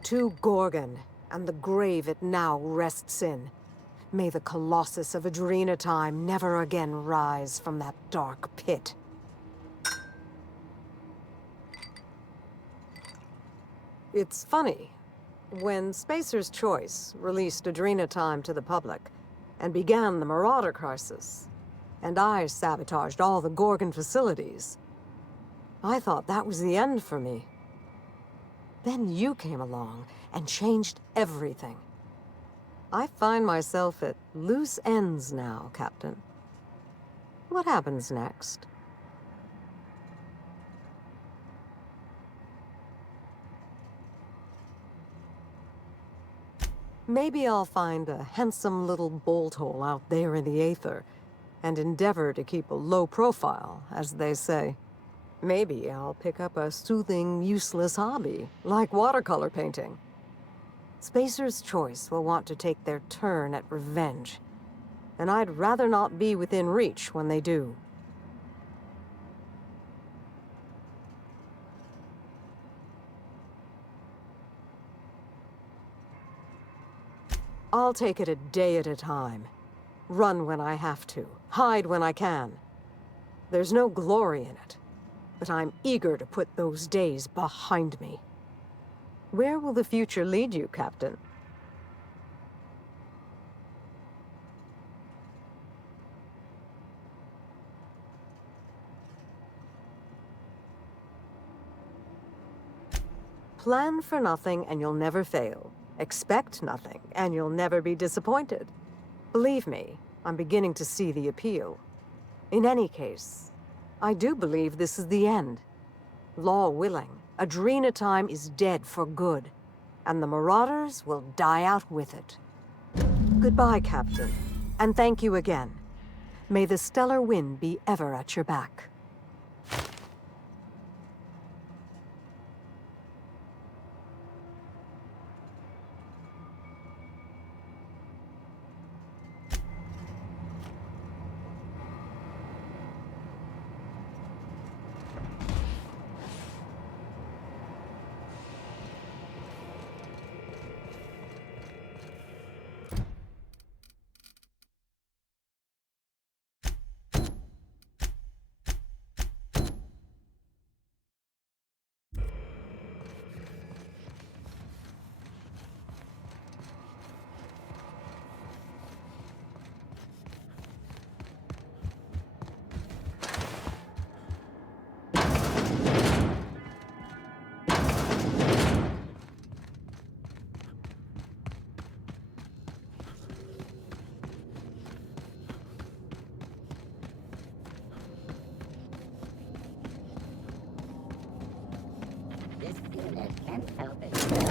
To Gorgon, and the grave it now rests in. May the Colossus of Adrenatime never again rise from that dark pit. It's funny. When Spacer's Choice released Adrenatime to the public, and began the Marauder Crisis, and I sabotaged all the Gorgon facilities, I thought that was the end for me. Then you came along and changed everything. I find myself at loose ends now, Captain. What happens next? Maybe I'll find a handsome little bolt hole out there in the aether, and endeavor to keep a low profile, as they say. Maybe I'll pick up a soothing, useless hobby, like watercolor painting. Spacer's Choice will want to take their turn at revenge, and I'd rather not be within reach when they do. I'll take it a day at a time. Run when I have to, hide when I can. There's no glory in it, but I'm eager to put those days behind me. Where will the future lead you, Captain? Plan for nothing and you'll never fail. Expect nothing and you'll never be disappointed. Believe me, I'm beginning to see the appeal. In any case, I do believe this is the end. Law willing, Adrena Time is dead for good, and the Marauders will die out with it. Goodbye, Captain, and thank you again. May the stellar wind be ever at your back. This unit can't help itself.